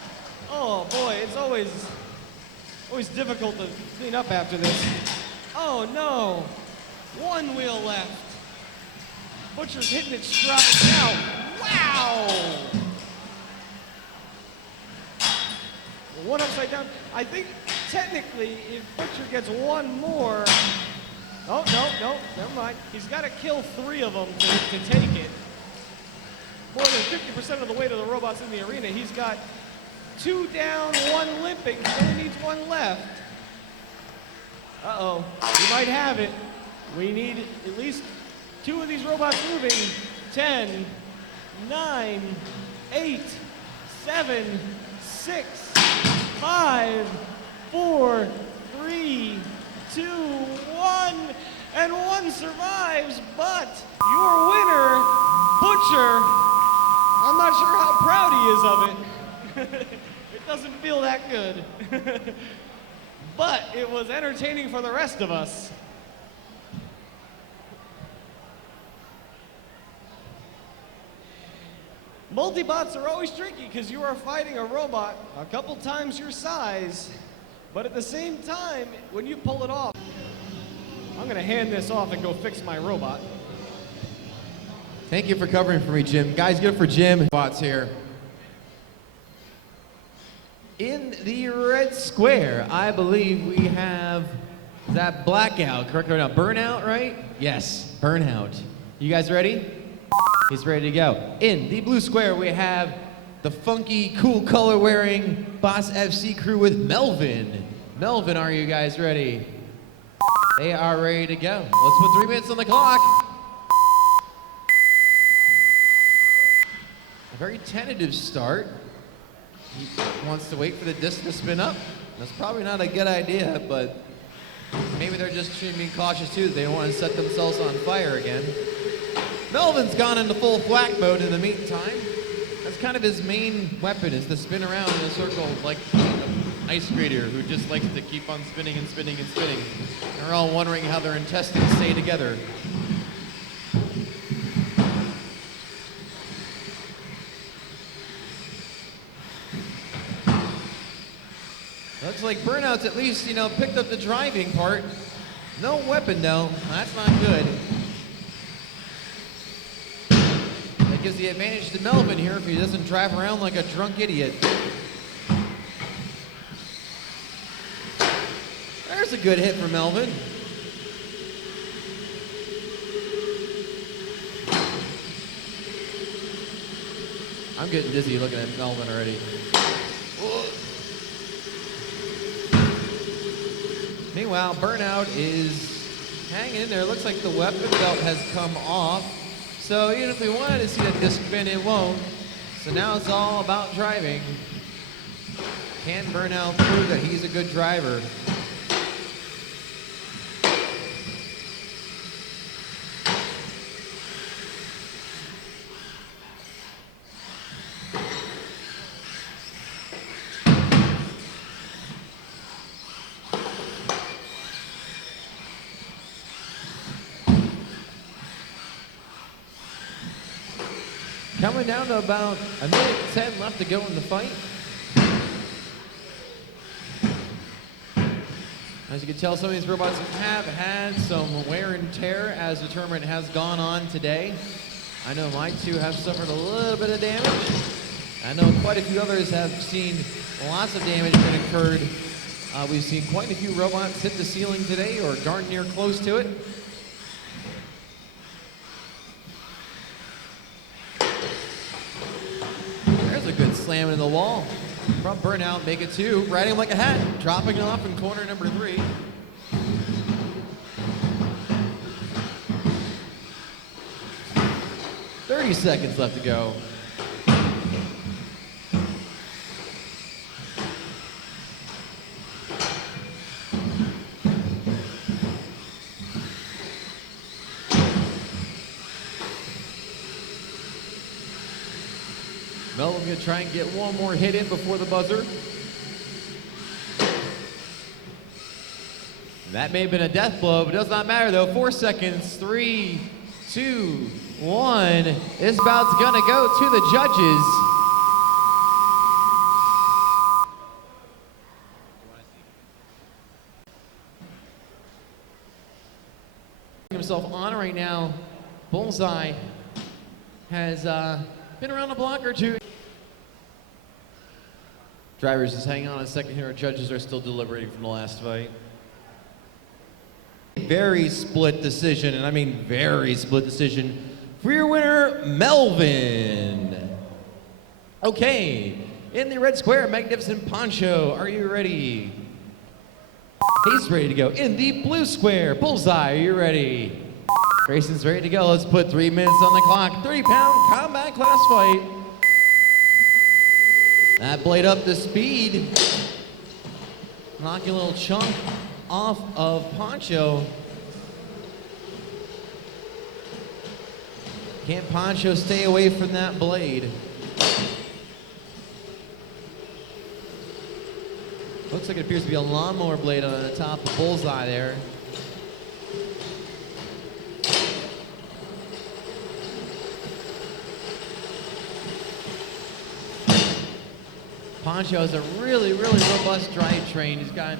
Oh, boy, it's always difficult to clean up after this. Oh, no. 1 wheel left. Butcher's hitting its stride now. Wow! One upside down. I think technically if Butcher gets 1 more, oh, no, never mind. He's got to kill 3 of them to take it. More than 50% of the weight of the robots in the arena. He's got 2 down, 1 limping. He only needs 1 left. Uh-oh, he might have it. We need at least 2 of these robots moving. 10, 9, 8, 7, 6, 5, 4, 3, 2, 1, and 1 survives, but your winner, Butcher, I'm not sure how proud he is of it. It doesn't feel that good. But it was entertaining for the rest of us. Multibots are always tricky because you are fighting a robot a couple times your size, but at the same time, when you pull it off, I'm gonna hand this off and go fix my robot. Thank you for covering for me, Jim. Guys, good for Jim. Bots here. In the red square, I believe we have that blackout, correct or not? Burnout, right? Yes, burnout. You guys ready? He's ready to go. In the blue square, we have the funky, cool color-wearing Boss FC crew with Melvin. Melvin, are you guys ready? They are ready to go. Let's put 3 minutes on the clock. A very tentative start. He wants to wait for the disc to spin up. That's probably not a good idea, but maybe they're just being cautious too. They don't want to set themselves on fire again. Melvin's gone into full flak mode in the meantime. That's kind of his main weapon, is to spin around in a circle like an ice grater who just likes to keep on spinning and spinning and spinning. And we're all wondering how their intestines stay together. Looks like Burnout's at least, picked up the driving part. No weapon though, that's not good. That gives the advantage to Melvin here if he doesn't drive around like a drunk idiot. There's a good hit for Melvin. I'm getting dizzy looking at Melvin already. Meanwhile, Burnout is hanging in there. Looks like the weapon belt has come off. So even if we wanted to see a disc spin, it won't. So now it's all about driving. Can Burnout prove that he's a good driver? Coming down to about a minute 10 left to go in the fight. As you can tell, some of these robots have had some wear and tear as the tournament has gone on today. I know my two have suffered a little bit of damage. I know quite a few others have seen lots of damage that occurred. We've seen quite a few robots hit the ceiling today or darn near close to it. There's a good slam into the wall. From burnout, make it 2. Riding him like a hat, dropping it off in corner number 3. "30 seconds left to go. Melvin's gonna try and get one more hit in before the buzzer. That may have been a death blow, but it does not matter though. 4 seconds, 3, 2, 1. This bout's gonna go to the judges. Himself on right now. Bullseye has been around the block or two. Drivers just hang on a second here. Our judges are still deliberating from the last fight. Very split decision, and I mean very split decision for your winner, Melvin. Okay, in the red square, Magnificent Poncho, are you ready? He's ready to go. In the blue square, Bullseye, are you ready? Grayson's ready to go. Let's put 3 minutes on the clock. 30-pound combat class fight. That blade up to speed. Knock a little chunk off of Poncho. Can't Poncho stay away from that blade? Looks like it appears to be a lawnmower blade on the top of Bullseye there. Poncho has a really robust drivetrain. He's got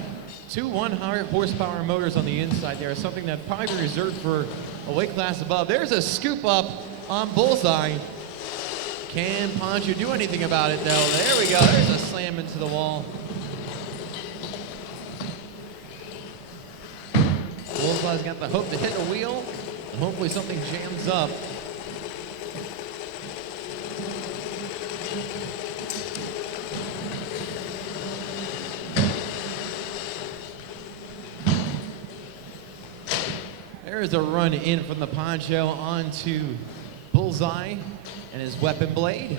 2 100 horsepower motors on the inside there, something that probably be reserved for a weight class above. There's a scoop up on Bullseye. Can Poncho do anything about it though? There we go, there's a slam into the wall. Bullseye's got the hope to hit a wheel, and hopefully something jams up. There's a run in from the Poncho onto Bullseye and his weapon blade.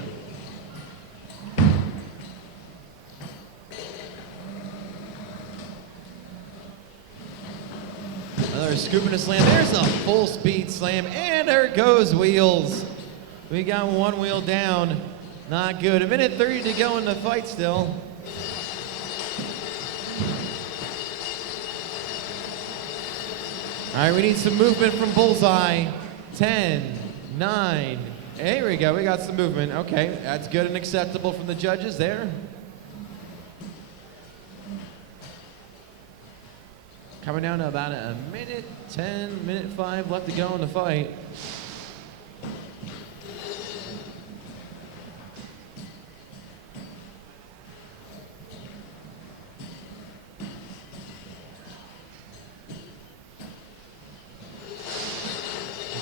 Another scoop and a slam. There's a full speed slam, and there goes wheels. We got 1 wheel down. Not good. 1:30 to go in the fight still. All right, we need some movement from Bullseye. 10, 9, here we go, we got some movement. Okay, that's good and acceptable from the judges there. Coming down to about a minute 10, minute 5 left to go in the fight.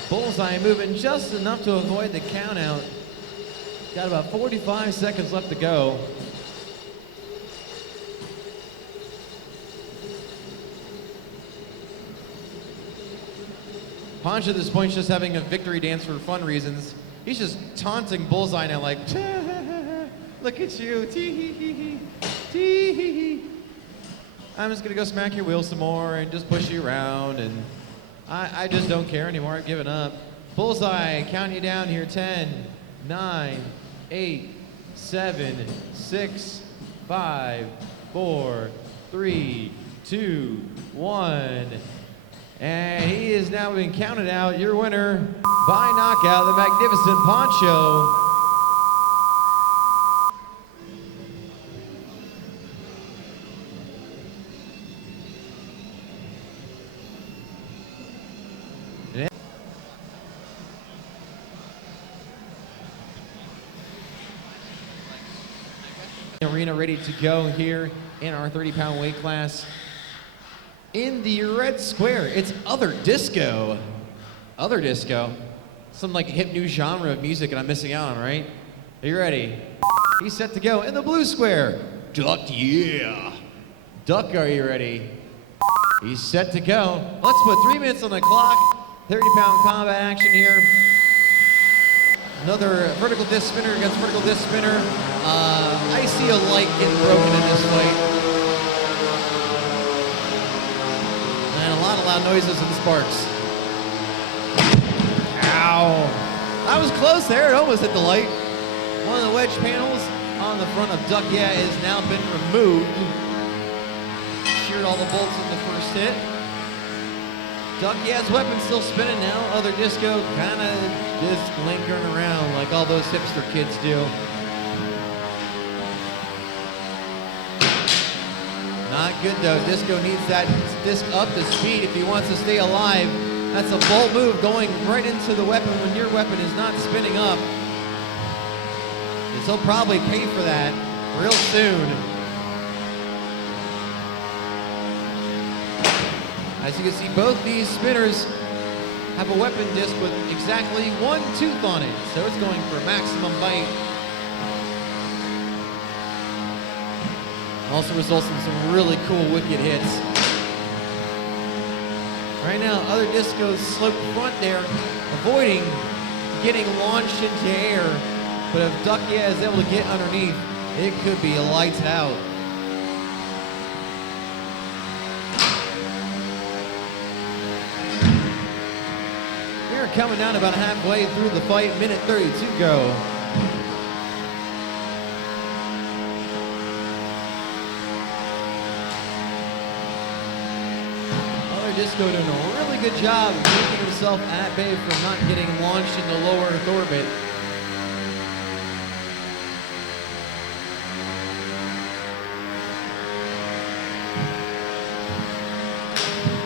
Bullseye moving just enough to avoid the count out. Got about 45 seconds left to go. Poncho at this point is just having a victory dance for fun reasons. He's just taunting Bullseye now like, look at you, tee-hee-hee-hee, tee-hee-hee. I'm just gonna go smack your wheel some more and just push you around, and I just don't care anymore. I've given up. Bullseye, counting you down here. 10, 9, 8, 7, 6, 5, 4, 3, 2, 1. And he is now being counted out. Your winner by knockout, the Magnificent Poncho. arena ready to go here in our 30-pound weight class. In the red square, it's Other Disco. Other Disco. Some like hip new genre of music that I'm missing out on, right? Are you ready? He's set to go. In the blue square, Duck Yeah. Duck, are you ready? He's set to go. Let's put 3 minutes on the clock. 30-pound combat action here. Another vertical disc spinner against vertical disc spinner. I see a light getting broken in this fight. And a lot of loud noises and sparks. Ow. I was close there. It almost hit the light. One of the wedge panels on the front of Duck Yeah has now been removed. Sheared all the bolts in the first hit. Duck Yeah's weapon still spinning now. Other Disco kind of just lingering around like all those hipster kids do. Not good though. Disco needs that disc up to speed if he wants to stay alive. That's a bold move going right into the weapon when your weapon is not spinning up. And he'll probably pay for that real soon. As you can see, both these spinners have a weapon disc with exactly one tooth on it, so it's going for maximum bite. Also results in some really cool wicked hits. Right now, Other Disco's sloped front there, avoiding getting launched into air, but if Duck Yeah is able to get underneath, it could be lights out. Coming down about halfway through the fight, minute 30 to go. Other Disco doing a really good job of keeping himself at bay from not getting launched into low Earth orbit.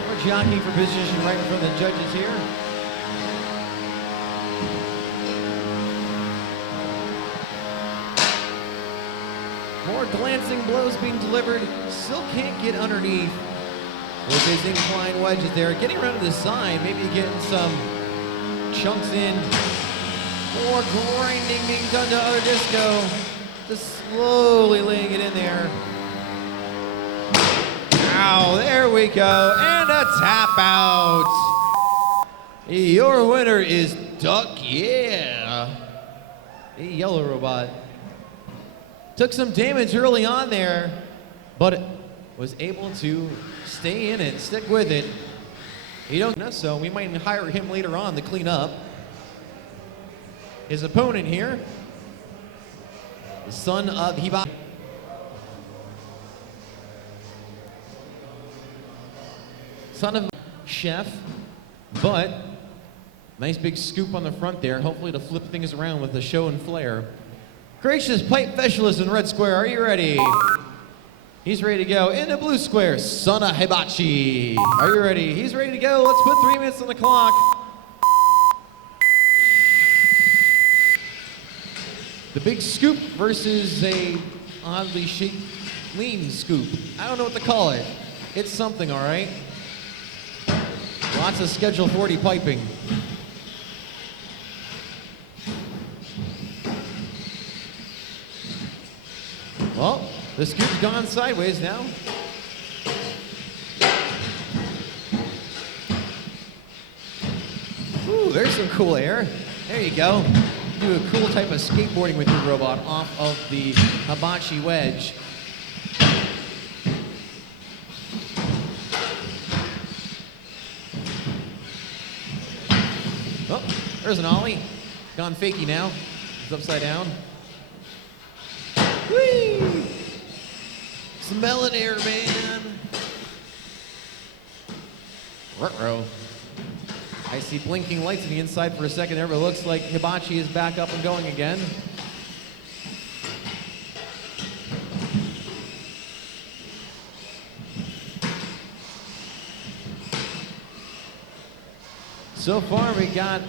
We're jockeying for position right in front of the judges here. More glancing blows being delivered. Still can't get underneath with his inclined wedges there. Getting around to the side, maybe getting some chunks in. More grinding being done to Other Disco. Just slowly laying it in there. Ow, there we go. And a tap out. Your winner is Duck Yeah. A yellow robot. Took some damage early on there, but was able to stay in it, stick with it. You don't know, so we might hire him later on to clean up. His opponent here, the son of Hiba. Son of Chef, but nice big scoop on the front there, hopefully to flip things around with the show and flair. Gracious pipe specialist in red square, are you ready? He's ready to go. In the blue square, Son of Hibachi. Are you ready? He's ready to go. Let's put 3 minutes on the clock. The big scoop versus a oddly shaped lean scoop. I don't know what to call it. It's something, all right? Lots of Schedule 40 piping. Well, the scoop's gone sideways now. Ooh, there's some cool air. There you go. Do a cool type of skateboarding with your robot off of the hibachi wedge. Oh, there's an ollie. Gone fakey now. It's upside down. Whee! Smell it, air, man. Ruh-roh. I see blinking lights on the inside for a second there, but it looks like Hibachi is back up and going again. So far, we got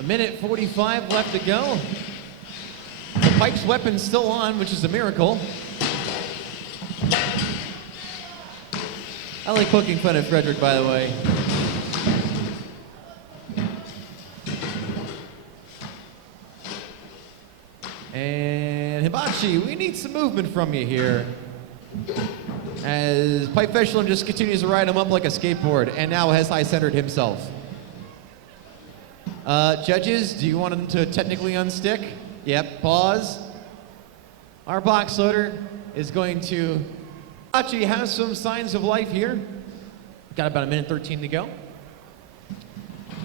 a minute 45 left to go. The Pike's weapon's still on, which is a miracle. I like poking fun at Frederick, by the way. And Hibachi, we need some movement from you here. As Pipe Fechelum just continues to ride him up like a skateboard, and now has high-centered himself. Judges, do you want him to technically unstick? Yep, pause. Our box loader is going to... Hibachi has some signs of life here. Got about 1:13 to go.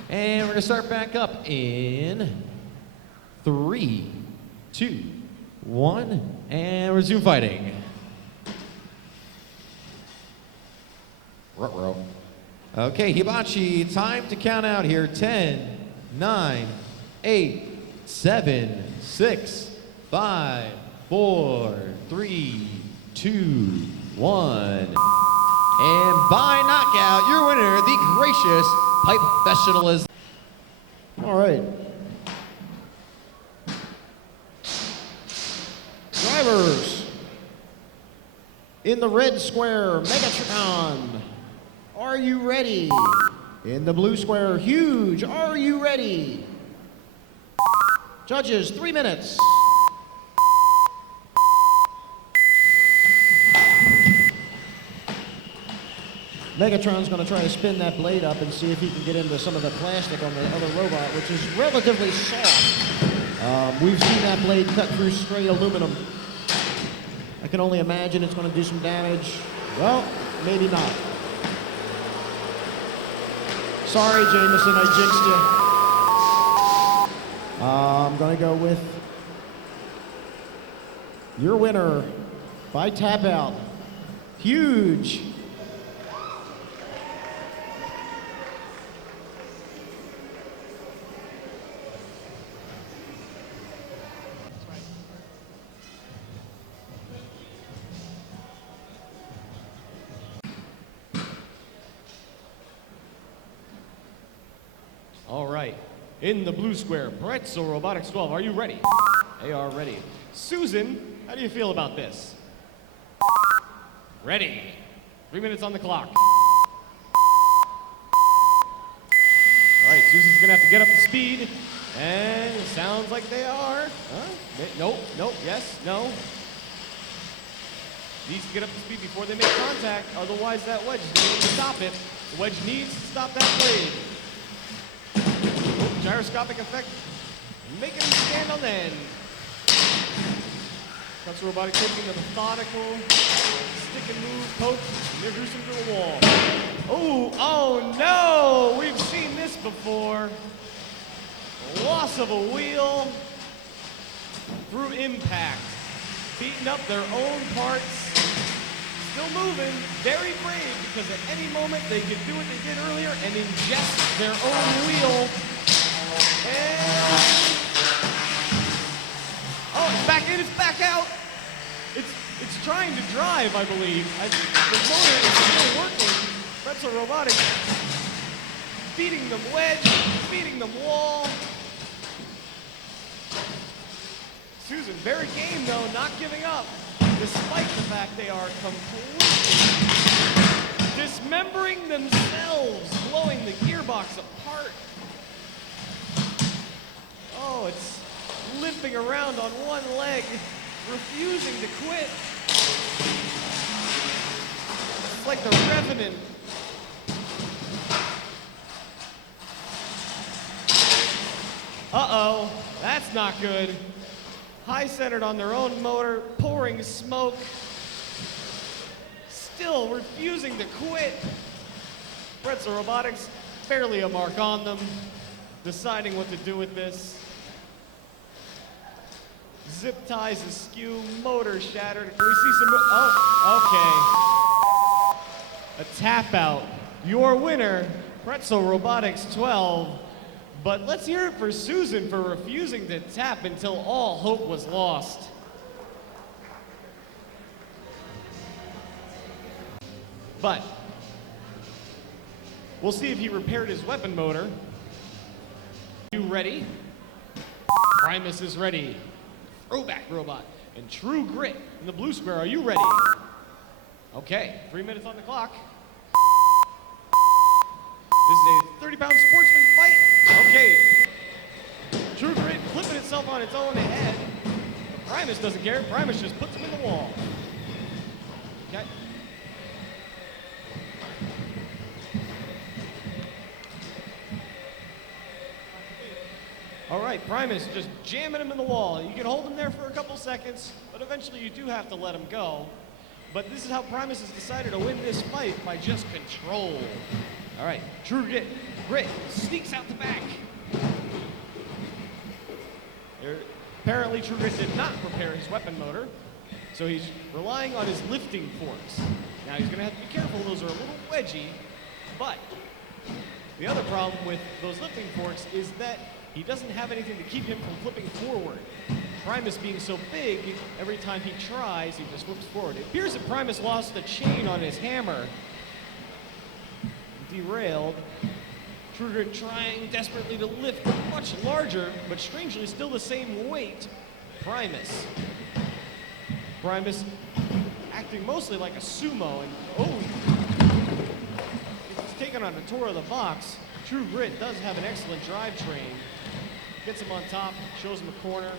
And we're gonna start back up in 3, 2, 1, and resume fighting. Ruh-roh. Okay, Hibachi, time to count out here. 10, 9, 8, 7, 6, 5, 4, 3, 2, 1. And by knockout, your winner, the gracious Pipe Professionalism. All right. Drivers, in the red square, Megatron, are you ready? In the blue square, Huge, are you ready? Judges, 3 minutes. Megatron's going to try to spin that blade up and see if he can get into some of the plastic on the other robot, which is relatively soft. We've seen that blade cut through straight aluminum. I can only imagine it's going to do some damage. Well, maybe not. Sorry, Jameson, I jinxed you. I'm going to go with your winner by tap out, Huge. All right. In the blue square, Pretzel Robotics 12. Are you ready? They are ready. Susan, how do you feel about this? Ready. 3 minutes on the clock. All right, Susan's gonna have to get up to speed, and it sounds like they are. Nope, yes, no. Needs to get up to speed before they make contact, otherwise that wedge is going to stop it. The wedge needs to stop that blade. Gyroscopic effect, making him stand on end. Pretzel Robotics taking a methodical stick and move poke, introduce him to the wall. Oh no! We've seen this before. Loss of a wheel through impact. Beating up their own parts. Still moving, very brave, because at any moment they could do what they did earlier and ingest their own wheel. And oh, it's back in, it's back out. It's trying to drive, I believe. I think the motor is still working. Pretzel Robotics feeding them wedge, feeding them wall. Susan, very game though, not giving up, despite the fact they are completely dismembering themselves, blowing the gearbox apart. Oh, it's limping around on one leg, refusing to quit. It's like the Revenant. Uh-oh, that's not good. High-centered on their own motor, pouring smoke. Still refusing to quit. Pretzel Robotics, barely a mark on them. Deciding what to do with this. Zip ties askew, motor shattered. Can we see some? Oh, okay. A tap out. Your winner, Pretzel Robotics 12. But let's hear it for Susan for refusing to tap until all hope was lost. But we'll see if he repaired his weapon motor. You ready? Primus is ready. Throwback robot. And True Grit in the blue square. Are you ready? Okay, 3 minutes on the clock. This is a 30-pound sportsman fight. Okay. True Grit flipping itself on its own head. But Primus doesn't care. Primus just puts him in the wall. Okay. All right, Primus just jamming him in the wall. You can hold him there for a couple seconds, but eventually you do have to let him go. But this is how Primus has decided to win this fight, by just control. All right, True Grit sneaks out the back. Apparently True Grit did not prepare his weapon motor, so he's relying on his lifting forks. Now he's gonna have to be careful, those are a little wedgy, but the other problem with those lifting forks is that he doesn't have anything to keep him from flipping forward. Primus being so big, every time he tries, he just flips forward. It appears that Primus lost the chain on his hammer. Derailed. True Grit trying desperately to lift a much larger, but strangely still the same weight, Primus. Primus acting mostly like a sumo, and he's taken on a tour of the box. True Grit does have an excellent drivetrain. Gets him on top, shows him a corner.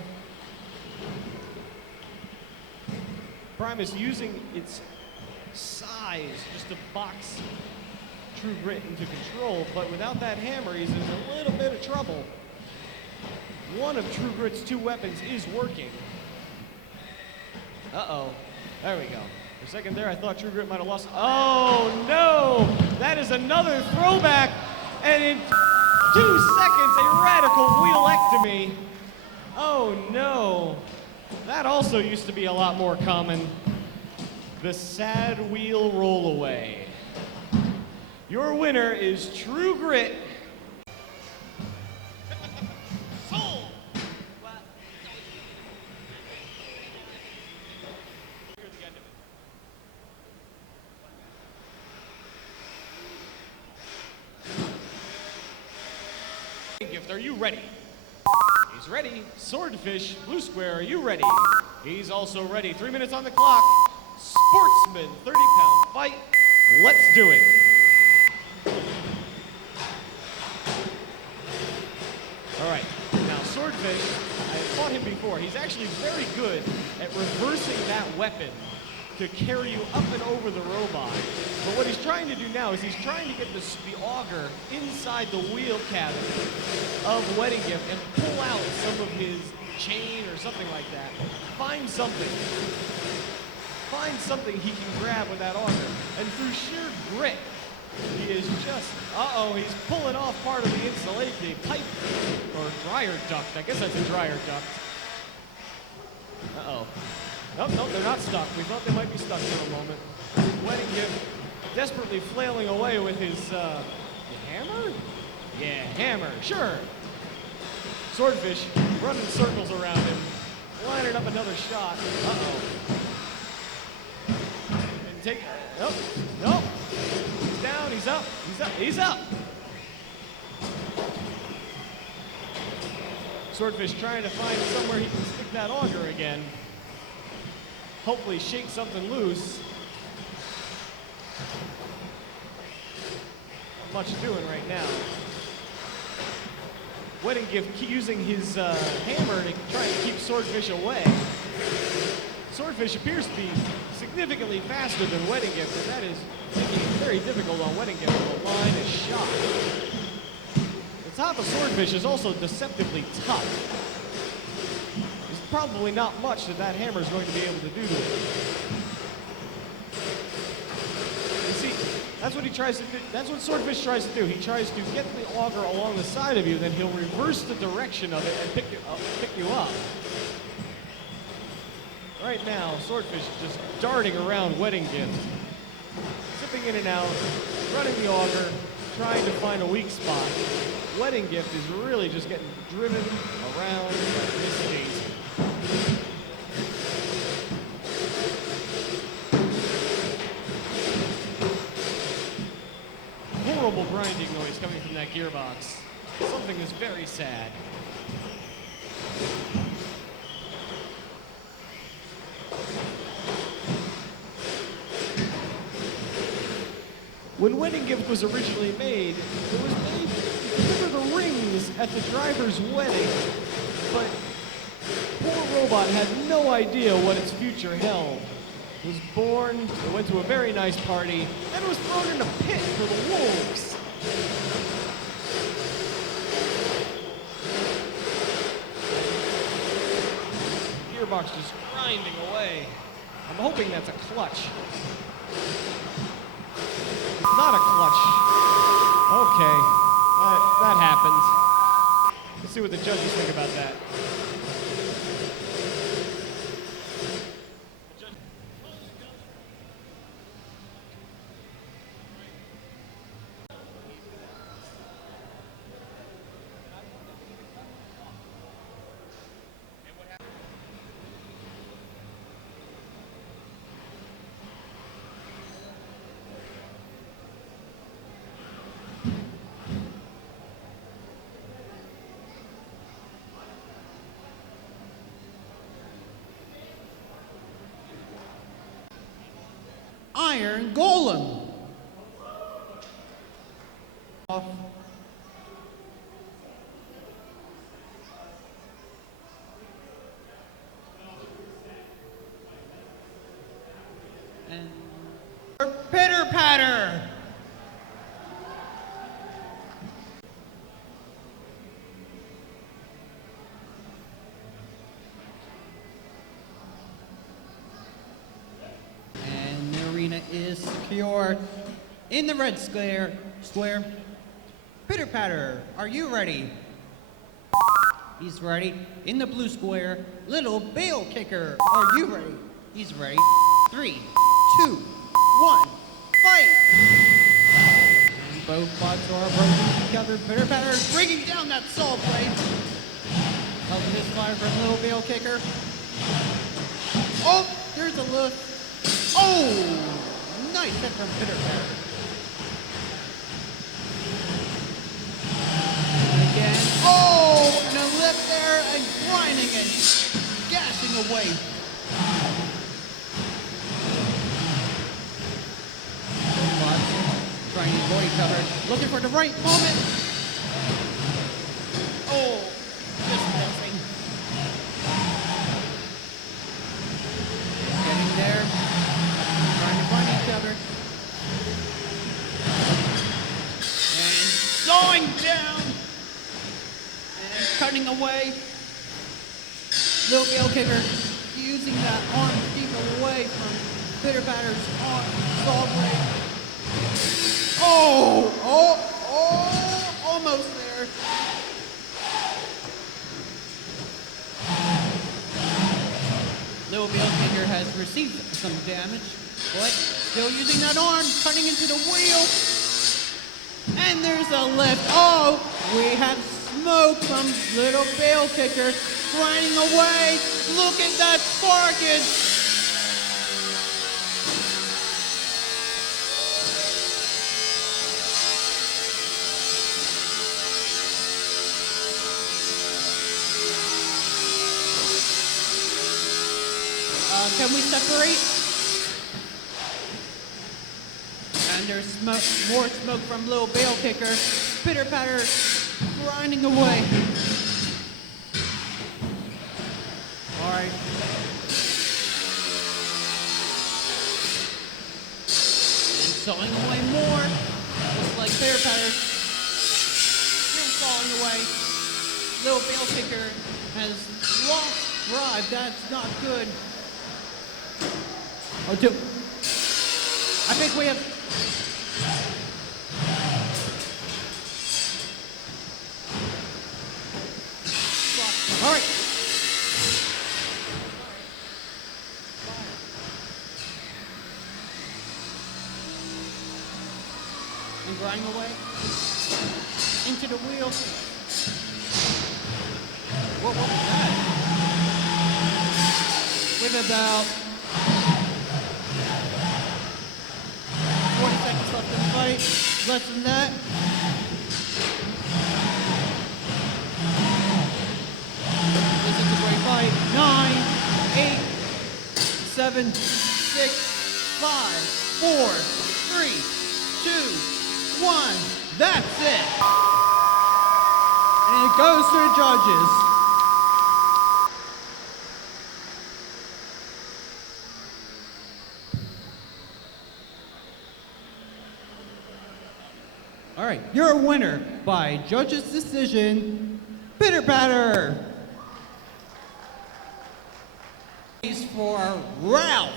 Primus using its size just to box True Grit into control, but without that hammer, he's in a little bit of trouble. One of True Grit's two weapons is working. Uh-oh. There we go. For a second there, I thought True Grit might have lost. Oh, no! That is another throwback, and in 2 seconds, a radical wheelectomy. Oh, no. That also used to be a lot more common. The sad wheel rollaway. Your winner is True Grit. Sold! Here's the end of it. Gift, are you ready? He's ready. Swordfish, blue square, are you ready? He's also ready. 3 minutes on the clock. Sportsman, 30-pound fight. Let's do it. All right, now Swordfish, I fought him before. He's actually very good at reversing that weapon to carry you up and over the robot. But what he's trying to do now is he's trying to get the auger inside the wheel cabinet of Wedding Gift and pull out some of his chain or something like that. Find something he can grab with that auger. And through sheer grit, he is just, he's pulling off part of the insulation, the pipe, or dryer duct. I guess that's a dryer duct. Nope, they're not stuck. We thought they might be stuck for a moment. Wedding Gift desperately flailing away with his, hammer? Yeah, hammer, sure. Swordfish running circles around him, lining up another shot. And take, nope. He's down, he's up. Swordfish trying to find somewhere he can stick that auger again. Hopefully shake something loose. Not much doing right now. Wedding Gift using his hammer to try and keep Swordfish away. Swordfish appears to be significantly faster than Wedding Gift, and that is making it very difficult on Wedding Gift to line a shot. The top of Swordfish is also deceptively tough. There's probably not much that hammer is going to be able to do to it. You see, that's what he tries to do. That's what Swordfish tries to do. He tries to get the auger along the side of you, then he'll reverse the direction of it and pick you up. Right now, Swordfish is just darting around Wedding Gift, zipping in and out, running the auger, trying to find a weak spot. Wedding Gift is really just getting driven around like this daisy. Horrible grinding noise coming from that gearbox. Something is very sad. When Wedding Gift was originally made, it was made to deliver the rings at the driver's wedding. But poor robot had no idea what its future held. It was born, it went to a very nice party, and was thrown in a pit for the wolves. Gearbox just grinding away. I'm hoping that's a clutch. Not a clutch. Okay, that happened. Let's see what the judges think about that. Iron Golem. Off. And pitter patter. Is secure in the red square. Pitter patter, are you ready? He's ready. In the blue square, little bale kicker, are you ready? He's ready. 3, 2, 1, fight! And both bots are approaching each other. Pitter patter, bringing down that saw blade. Of this fire from little bale kicker. Oh, there's a look. Oh! Nice hit from Pitter Patter. And again. Oh! And a lift there and grinding and gashing away. Trying to avoid cover. Looking for the right moment. Oh! Just missing. Getting there. Trying to find each other. And slowing down. And cutting away. Little Gale Kicker using that arm to keep away from Pitter Patter's arm. Saw blade. Oh! Almost there. Little Gale Kicker has received some damage. But still using that arm, cutting into the wheel. And there's a lift. Oh, we have smoke from little bale kicker grinding away. Look at that sparkage. Can we separate? And there's smoke, more smoke from little bale kicker. Pitter patter, grinding away. All right. And sawing away more. Looks like pitter patter. Still sawing away. Little bale kicker has lost drive. That's not good. Oh, two. I think we have. All right. And grind away into the wheel. What was that? With about 20 seconds left in the fight. Less than that. This is a great fight. 9, 8, 7, 6, 5, 4, 3, 2, 1. That's it. And it goes to the judges. All right, your winner by judges' decision, Bitter Batter. Is for Ralph.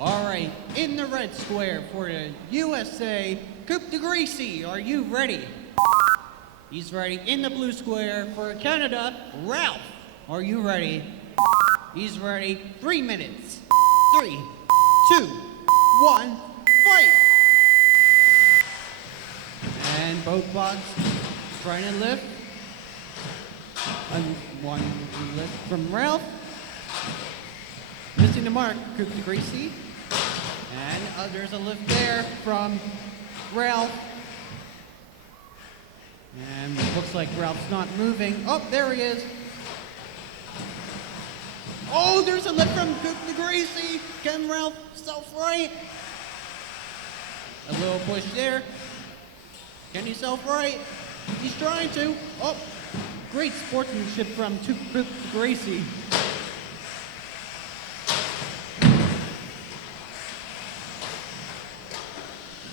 All right, in the red square for the USA, Coupe de Greasy, are you ready? He's ready. In the blue square for Canada, Ralph, are you ready? He's ready. 3 minutes. 3, 2, 1, fight! And both bots trying to lift. One lift from Ralph. Missing the mark, Coupe de Greasy. And there's a lift there from Ralph. And it looks like Ralph's not moving. Oh, there he is. Oh, there's a lift from Coupe de Greasy. Can Ralph self-right? A little push there. Can he self-right? He's trying to. Oh, great sportsmanship from Coupe de Greasy.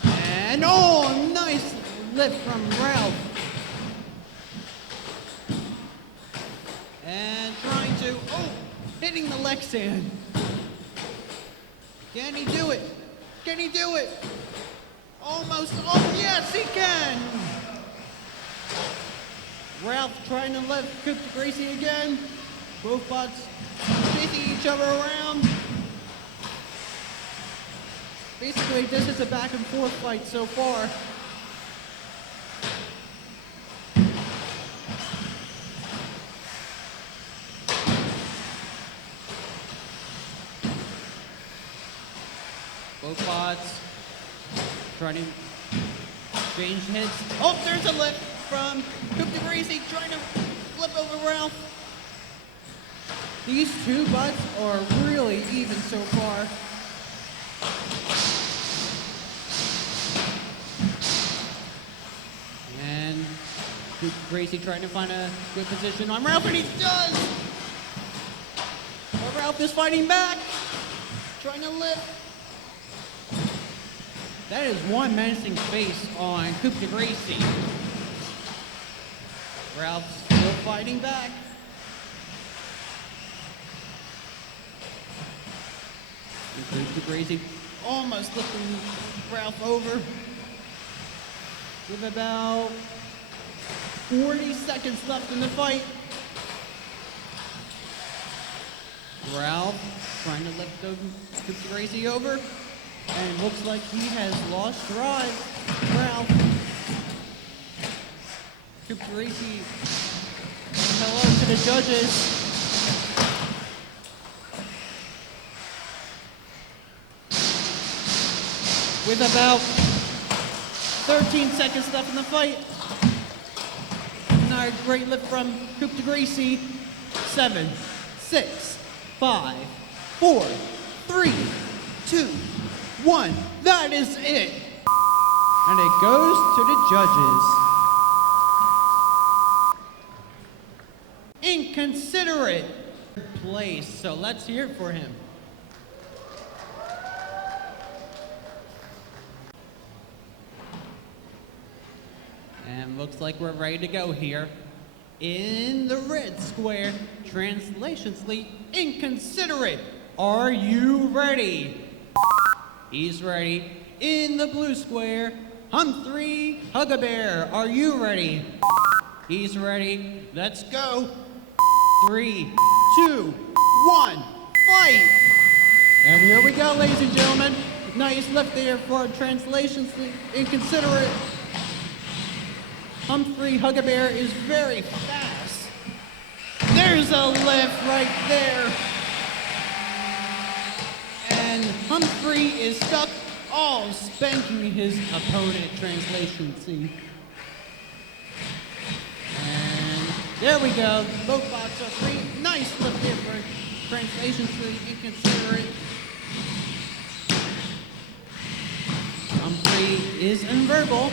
And oh, nice lift from Ralph. And trying to, oh, hitting the Lexan. Can he do it? Can he do it? Almost, oh yes, he can! Ralph trying to lift Coupe de Greasy again. Both bots chasing each other around. Basically, this is a back and forth fight so far. Both bots trying to exchange hits. Oh, there's a lift from Coupe de Greasy trying to flip over Ralph. These two bots are really even so far. And Coupe de Greasy trying to find a good position on Ralph, and he does! But Ralph is fighting back, trying to lift. That is one menacing face on Coupe de Greasy. Ralph's still fighting back. And Coupe de Greasy almost lifting Ralph over. With about 40 seconds left in the fight. Ralph trying to lift Coupe de Greasy over. And it looks like he has lost drive. Ralph. Coupe de Greasy. Hello to the judges. With about 13 seconds left in the fight. Another great lift from Coupe de Greasy. 7, 6, 5, 4, 3, 2, 1. That is it. And it goes to the judges. Inconsiderate place. So let's hear it for him. And looks like we're ready to go here. In the red square, translationally inconsiderate. Are you ready? He's ready. In the blue square, Humphrey Hug-a-Bear, are you ready? He's ready. Let's go. 3, 2, 1, fight! And here we go, ladies and gentlemen. Nice lift there for translationally inconsiderate. Humphrey Hug-a-Bear is very fast. There's a lift right there. And Humphrey is stuck, all spanking his opponent, translation C. And there we go. Both bots are free. Nice lift there for Translation so you can consider it. Humphrey is unverbal.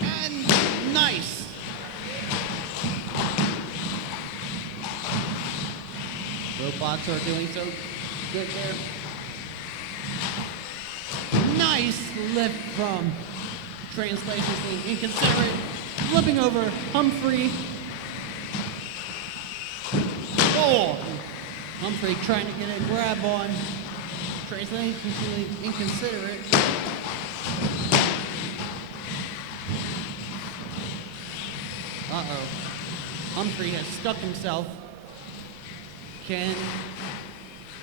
And nice. Robots are doing so good there. Nice lift from Translation so inconsiderate. Flipping over Humphrey. Oh! Humphrey trying to get a grab on Translation so inconsiderate. Uh-oh. Humphrey has stuck himself. Can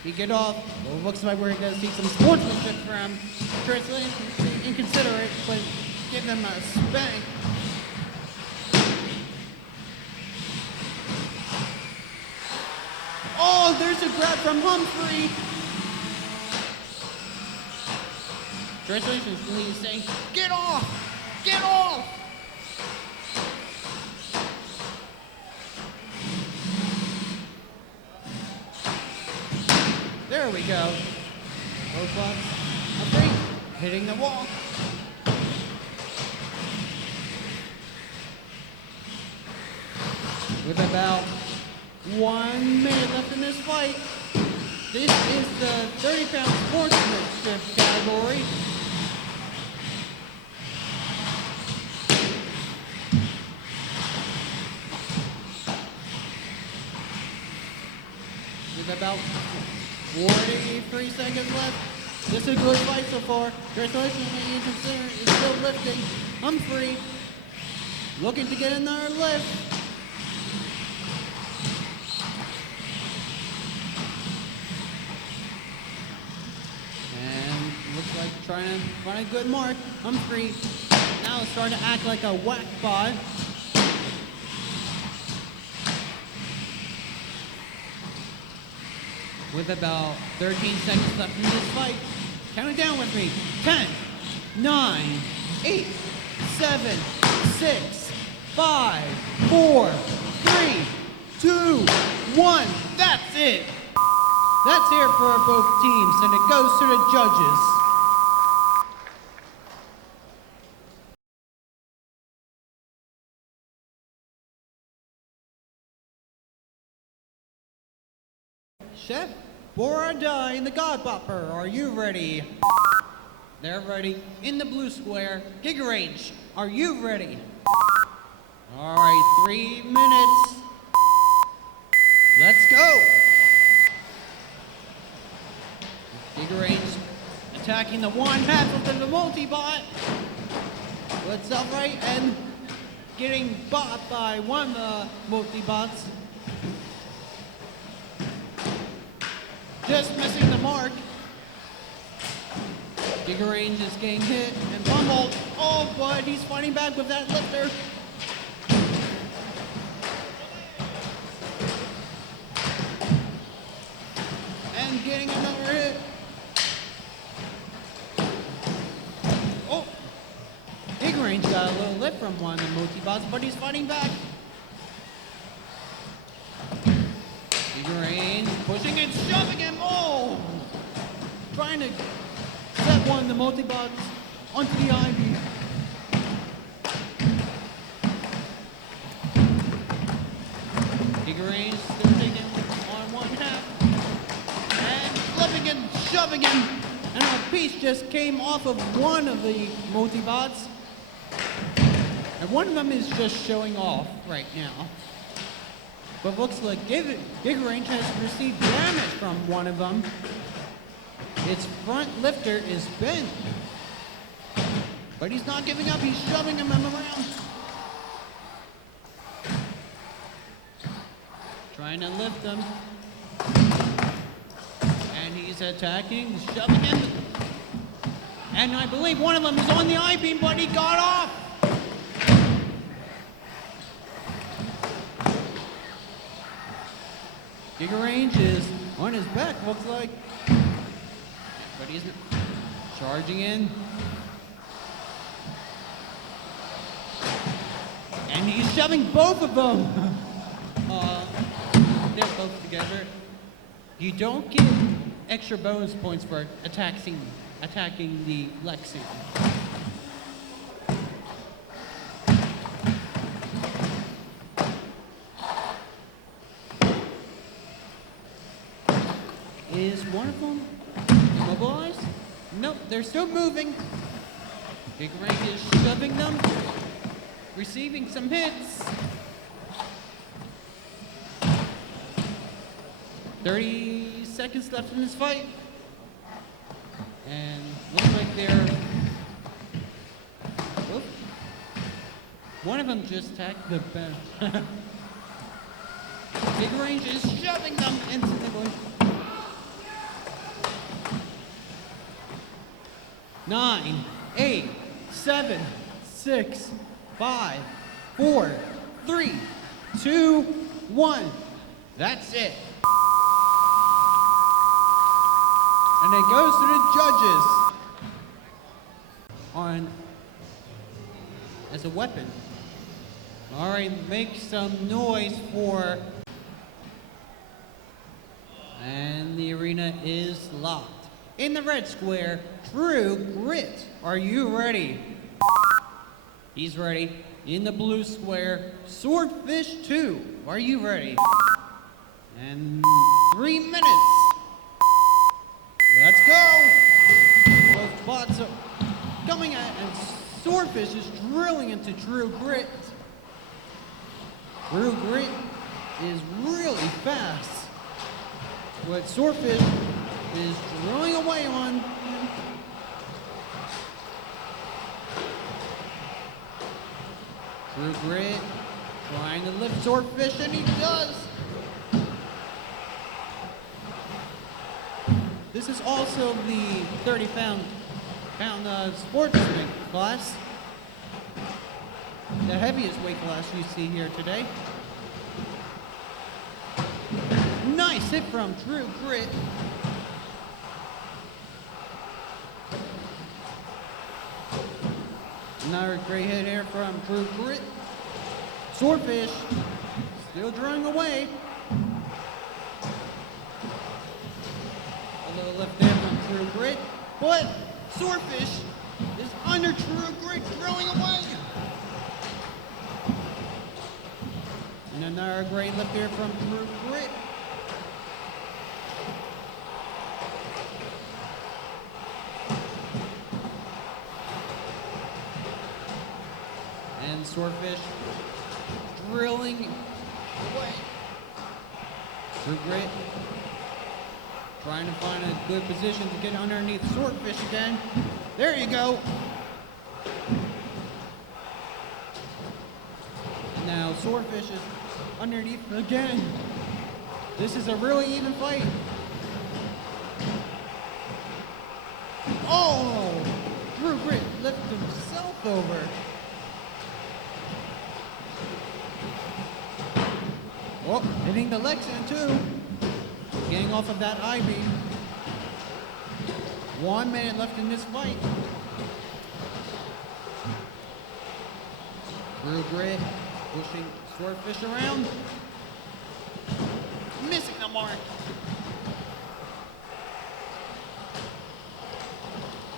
he get off? Well, it looks like we're going to see some sportsmanship from Translation inconsiderate, but give him a spank. Oh, there's a grab from Humphrey. Translation is saying, get off! Get off! There we go. Robots, Humphrey, hitting the wall. With about 1 minute left in this fight. This is the 30-pound sportsmanship category. With about 43 seconds left. This is a good fight so far. Translation is still lifting. Humphrey looking to get another lift. And looks like trying to find a good mark. Humphrey now is starting to act like a whack bot. With about 13 seconds left in this fight. Count it down with me. 10, 9, 8, 7, 6, 5, 4, 3, 2, 1. That's it. That's it for both teams, and it goes to the judges. Chef Boradai and the Godpopper, are you ready? They're ready. In the blue square, Giga Range, are you ready? All right, 3 minutes. Let's go. Giga Range attacking the one half of the multi-bot. What's up right and getting bought by one of the multi-bots. Just missing the mark. Giga Range is getting hit and pummeled. Oh, but he's fighting back with that lifter. And getting another hit. Oh, Giga Range got a little lift from one of the multi-bots, but he's fighting back. Giga Range pushing and shoving him. Oh! Trying to set one of the multi-bots onto the ivy. Giga Range still taking on one half. And flipping and shoving him. And a piece just came off of one of the multi-bots. And one of them is just showing off right now. But looks like Giga Range has received damage from one of them. Its front lifter is bent. But he's not giving up, he's shoving him around. Trying to lift him. And he's attacking, shoving him. And I believe one of them is on the I-beam, but he got off. Giga Range is on his back, looks like. But he's charging in. And he's shoving both of them. they're both together. You don't get extra bonus points for attacking the Lexi. Is one of them immobilized? Nope, they're still moving. Big Rank is shoving them, receiving some hits. 30 seconds left in this fight. And looks like they're... Oop. One of them just attacked the bench. Big Range is shoving them into the bush. 9, 8, 7, 6, 5, 4, 3, 2, 1. That's it. And it goes to the judges on as a weapon. All right, make some noise for. And the arena is locked. In the red square, True Grit. Are you ready? He's ready. In the blue square, Swordfish 2. Are you ready? And 3 minutes. Let's go! Both bots are coming at, and Swordfish is drilling into True Grit. True Grit is really fast. What Swordfish is drilling away on. True Grit trying to lift Swordfish, and he does. This is also the 30-pound sportsman class. The heaviest weight class you see here today. Nice hit from True Grit. Another great hit here from True Grit. Swordfish still drawing away. A little lift there from True Grit, but Swordfish is under True Grit, drilling away. And another great lift here from True Grit. And Swordfish drilling away. True Grit trying to find a good position to get underneath Swordfish again. There you go. And now Swordfish is underneath again. This is a really even fight. Oh! True Grit lifted himself over. Oh, hitting the Lexian too. Getting off of that Ivy. 1 minute left in this fight. True Grit pushing Swordfish around. Missing the mark.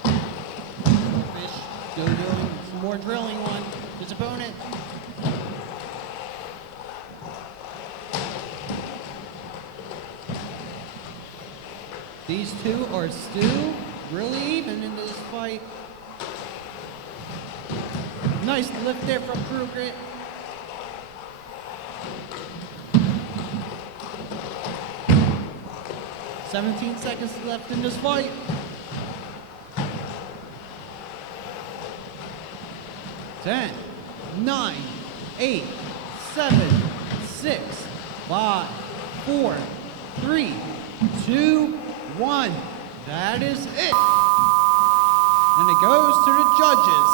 Swordfish still doing some more drilling on his opponent. These two are still really even in this fight. Nice lift there from True Grit. "17 seconds left in this fight. Ten, 9, 8, 7, 6, 5, 4, 3, 2, 1. That is it. And it goes to the judges.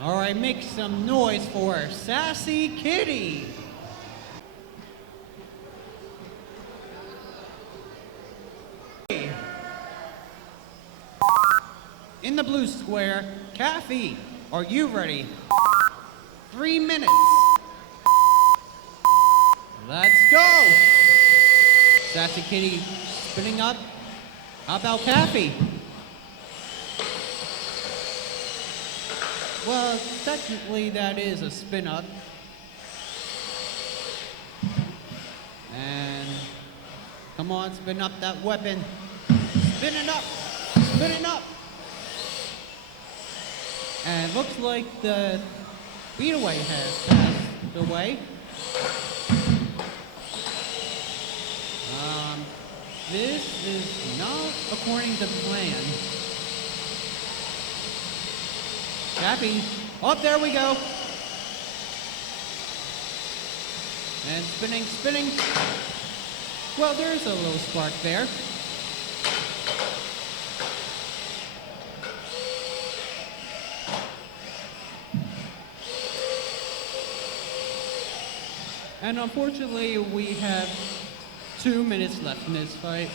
All right, make some noise for Sassy Kitty. In the blue square, Kathy, are you ready? 3 minutes. Let's go! Sassy Kitty spinning up. How about Kathy? Well, technically that is a spin up. And come on, spin up that weapon. Spin it up! Spin it up! And looks like the beataway has passed away. This is not according to plan. Kathy, oh, there we go. And spinning, spinning. Well, there's a little spark there. And unfortunately, we have 2 minutes left in this fight.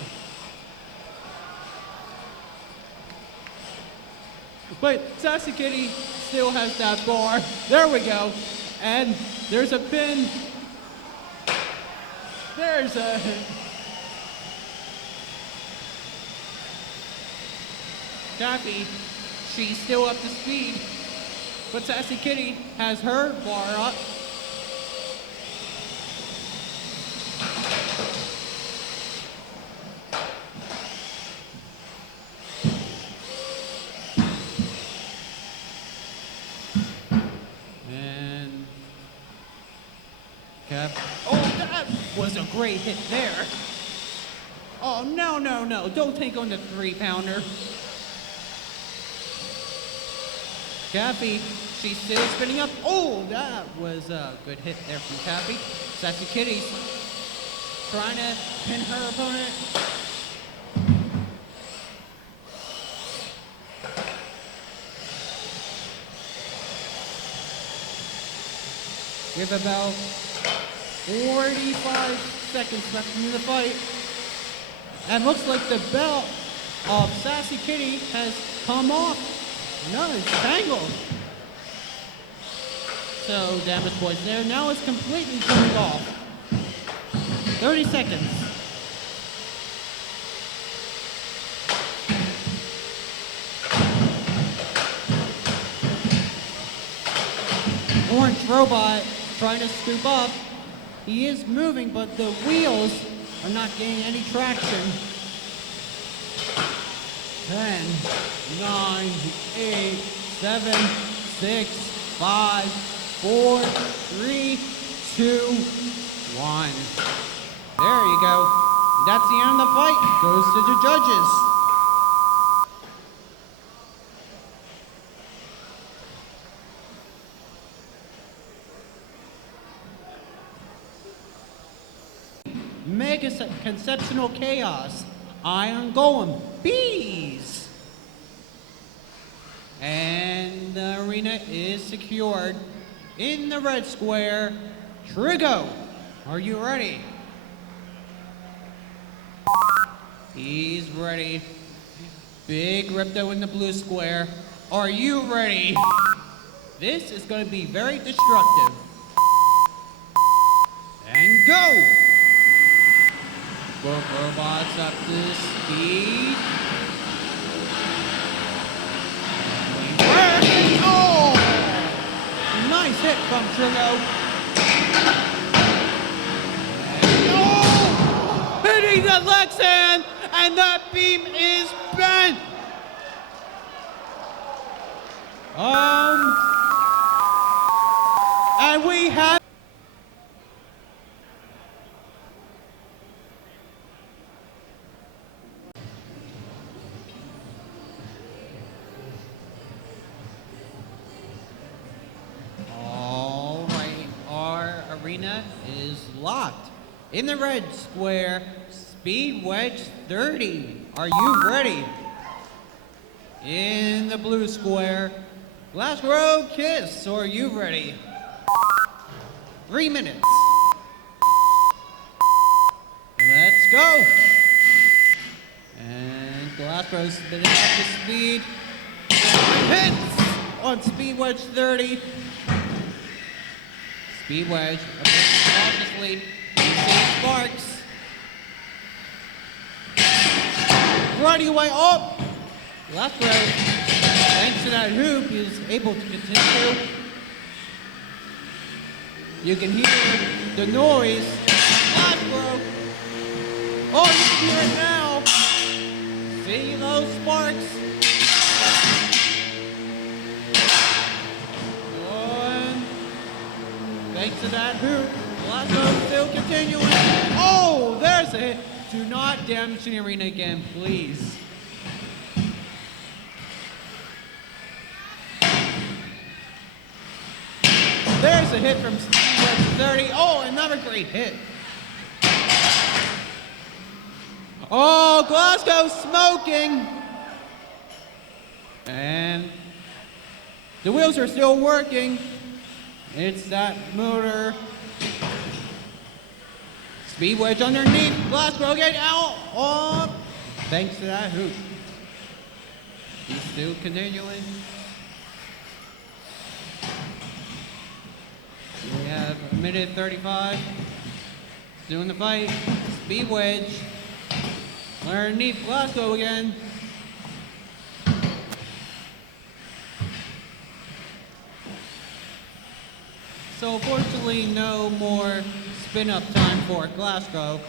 But Sassy Kitty still has that bar. There we go. And there's a pin. There's a... Kathy, she's still up to speed. But Sassy Kitty has her bar up. Oh, that was a great hit there. Oh, no, no, no. Don't take on the 3-pounder. Kathy, she's still spinning up. Oh, that was a good hit there from Kathy. Sassy Kitty trying to pin her opponent. We have about 45 seconds left in the fight. And looks like the belt of Sassy Kitty has come off. No, it's tangled. So, damage points there. Now it's completely coming off. 30 seconds. Orange robot trying to scoop up. He is moving, but the wheels are not getting any traction. 10, 9, 8, 7, 6, 5, 4, 3, 2, 1. There you go. That's the end of the fight. Goes to the judges. Mega Conceptional Chaos, Iron Golem, Bees. And the arena is secured. In the red square, Trigo, are you ready? He's ready. Big Ripto in the blue square, are you ready? This is going to be very destructive. And go! Both robots up to speed. Oh! Nice hit from Trigo. Oh! Hitting the Lex hand, and that beam is bent. And we have. Arena is locked. In the red square, Speed Wedge 30. Are you ready? In the blue square, Glass Road Kiss. Are you ready? 3 minutes. Let's go. And Glass Road spinning up to speed. hits on Speed Wedge 30. Speed Wedge cautiously. He sparks. Running away. Oh! Left row. Thanks to that hoop, he was able to continue. You can hear the noise. Last row. Oh, you can hear it now. See those sparks? One. Thanks to that hoop. Last row still continuing. Oh, there's a hit. Do not damage the arena again, please. There's a hit from Speed Wedge 30. Oh, another great hit. Oh, Glasgow smoking. And the wheels are still working. It's that motor. Speed Wedge underneath. Glasgow getting out. Oh, thanks to that hoop. He's still continuing. We have a minute 35. Doing the fight. Speed Wedge. Underneath Glasgow again. So fortunately, no more spin-up time for Glasgow.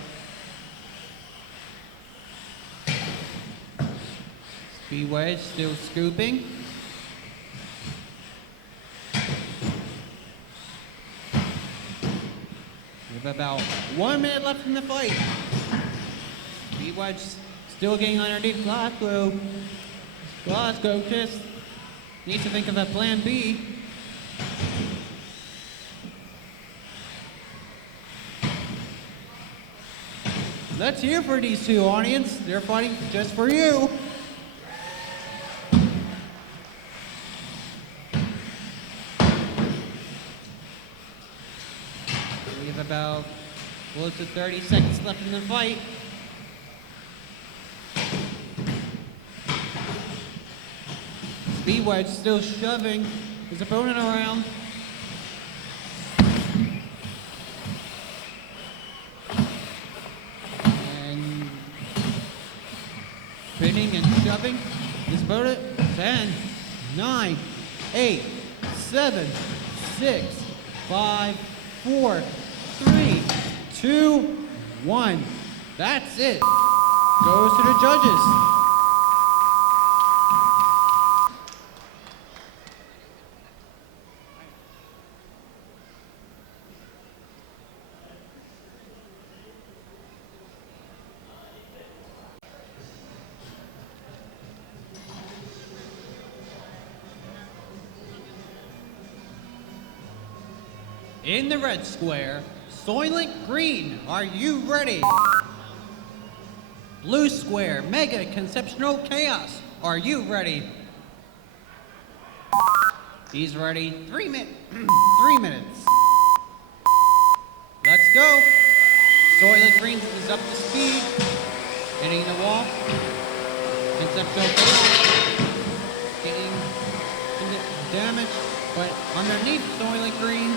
Speed Wedge still scooping. We have about 1 minute left in the fight. Speed Wedge still getting underneath Glasgow. Glasgow just needs to think of a plan B. Let's hear for these two, audience. They're fighting just for you. We have about close to 30 seconds left in the fight. Speed Wedge still shoving his opponent around. Spinning and shoving his opponent. 10, 9, 8, 7, 6, 5, 4, 3, 2, 1. That's it. Goes to the judges. In the red square, Soylent Green, are you ready? Blue square, Mega Conceptual Chaos, are you ready? He's ready. 3 minutes. 3 minutes. Let's go. Soylent Green is up to speed. Hitting the wall. Conceptual Chaos. Getting damage, but underneath Soylent Green.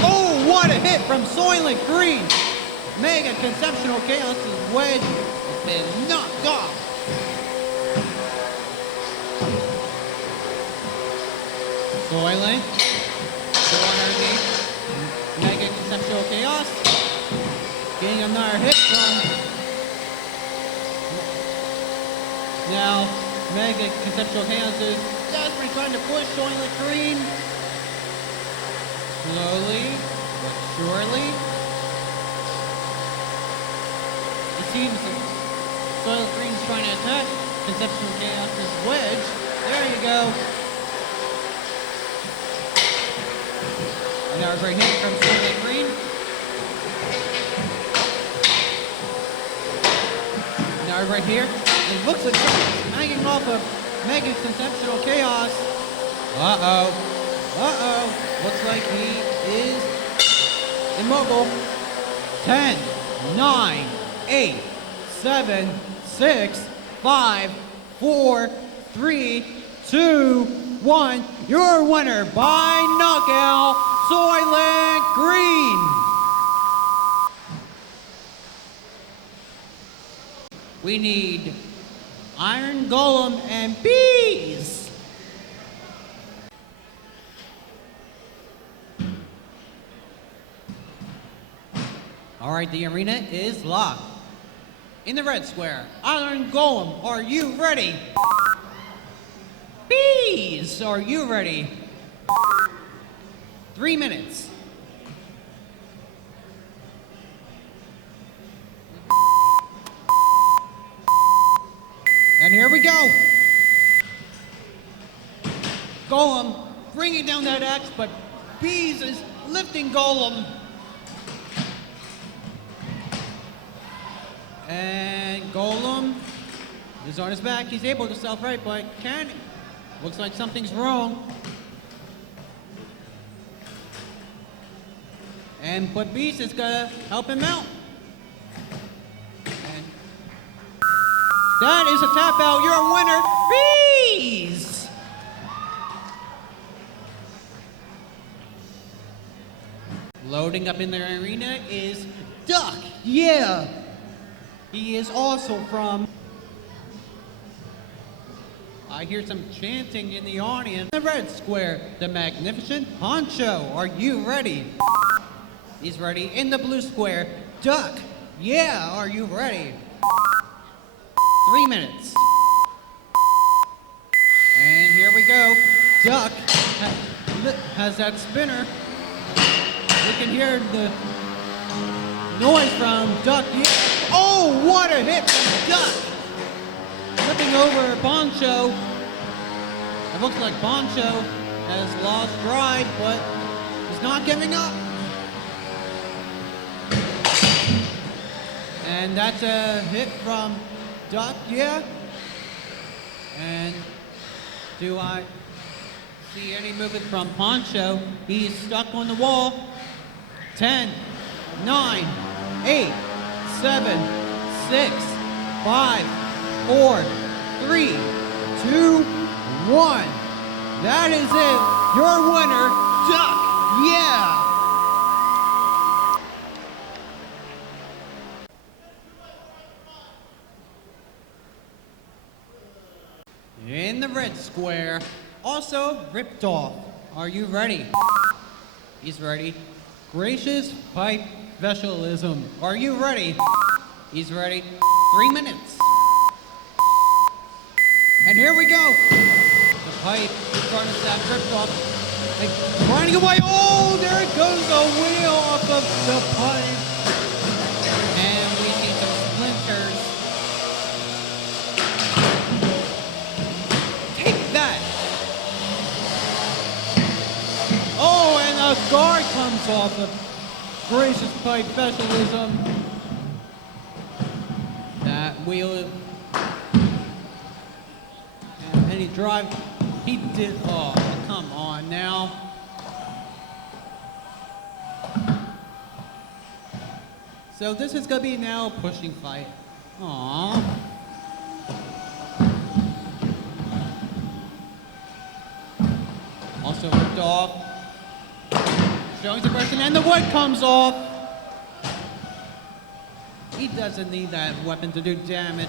Oh, what a hit from Soylent Green! Mega Conceptual Chaos' wedge has been knocked off. Soylent, still underneath. Mega Conceptual Chaos. Getting another hit from. Now, Mega Conceptual Chaos is desperately trying to push Soylent Green. Slowly, but surely. It seems Soylent Green's trying to attack Conceptual Chaos' wedge. There you go. Now a great hit from Soylent Green. Now right here. It looks like something's hanging off of Mega Conceptual Chaos. Uh-oh. Uh-oh. Looks like he is immobile. 10, 9, 8, 7, 6, 5, 4, 3, 2, 1. Your winner by knockout, Soylent Green. We need Iron Golem and Bees. All right, the arena is locked. In the red square, Iron Golem, are you ready? Bees, are you ready? 3 minutes. And here we go. Golem bringing down that axe, but Bees is lifting Golem. And Golem is on his back. He's able to self-right, but can't. Looks like something's wrong. But Beast is gonna help him out. And that is a tap out. Your winner, Beast! Loading up in the arena is Duck. Yeah! He is also from... I hear some chanting in the audience. The red square, the magnificent Honcho. Are you ready? He's ready. In the blue square, Duck. Yeah, are you ready? 3 minutes. And here we go. Duck has that spinner. We can hear the noise from Duck. Yeah. Oh, what a hit from Duck! Flipping over Poncho. It looks like Poncho has lost drive, but he's not giving up. And that's a hit from Duck, yeah. And do I see any movement from Poncho? He's stuck on the wall. 10, 9, 8, 7, 6, 5, 4, 3, 2, 1. That is it. Your winner, Duck. Yeah. In the red square, also ripped off. Are you ready? He's ready. Gracious pipe vessalism. Are you ready? He's ready. 3 minutes. And here we go. The pipe is starting to have ripped off. Like, running away. Oh, there it goes, the wheel off of the pipe. And we see some splinters. Take that. Oh, and a guard comes off of Gracious pipe vessalism. That wheel. And he drive. He did. Oh, come on now. So this is gonna be now a pushing fight. Aww. Also ripped off. Showing the person, and the wood comes off. He doesn't need that weapon to do damage.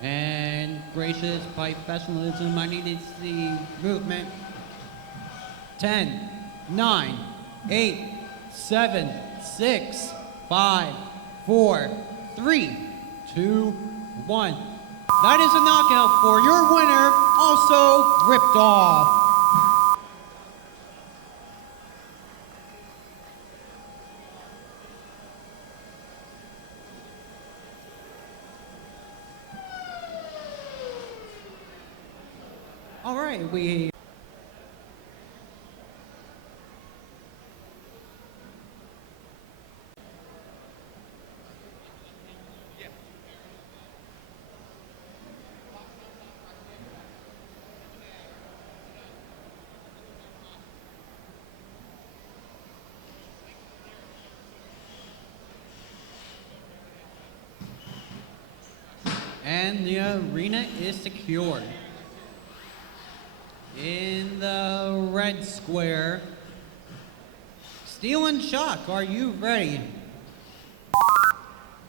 And Gracious pipe vessalism, I need to see movement. 10, 9, 8, 7, 6, 5, 4, 3, 2, 1. That is a knockout for your winner, also ripped off. All right, we... And And the arena is secured. In the red square, Steel and Shock, are you ready?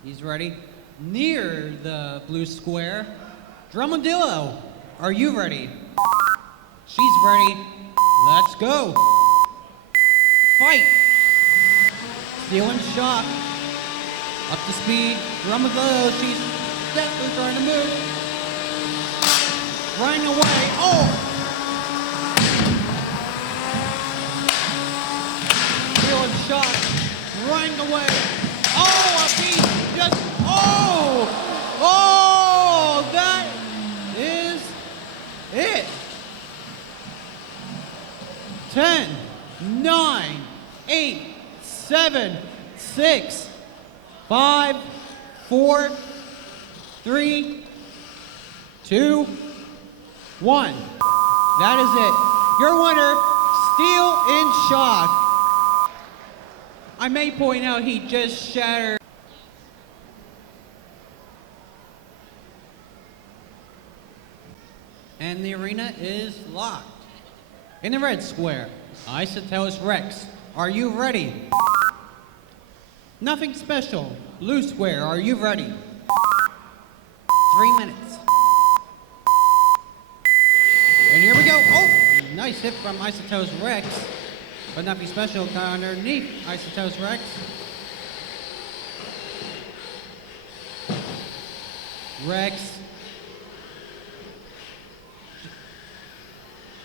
He's ready. Near the blue square, Drumadillo, are you ready? She's ready. Let's go. Fight. Steel and Shock. Up to speed. Drumadillo, she's definitely trying to move. Running away. Oh! Steel and Shock running away. Oh, a piece just, oh! Oh, that is it. 10, 9, 8, 7, 6, 5, 4, 3, 2, 1. That is it. Your winner, Steel and Shock. I may point out he just shattered. And the arena is locked. In the red square, Isotelos Rex, are you ready? Nothing special. Blue square, are you ready? 3 minutes. And here we go. Oh, nice hit from Isotelos Rex. But nothing special underneath Isotelos Rex. Rex.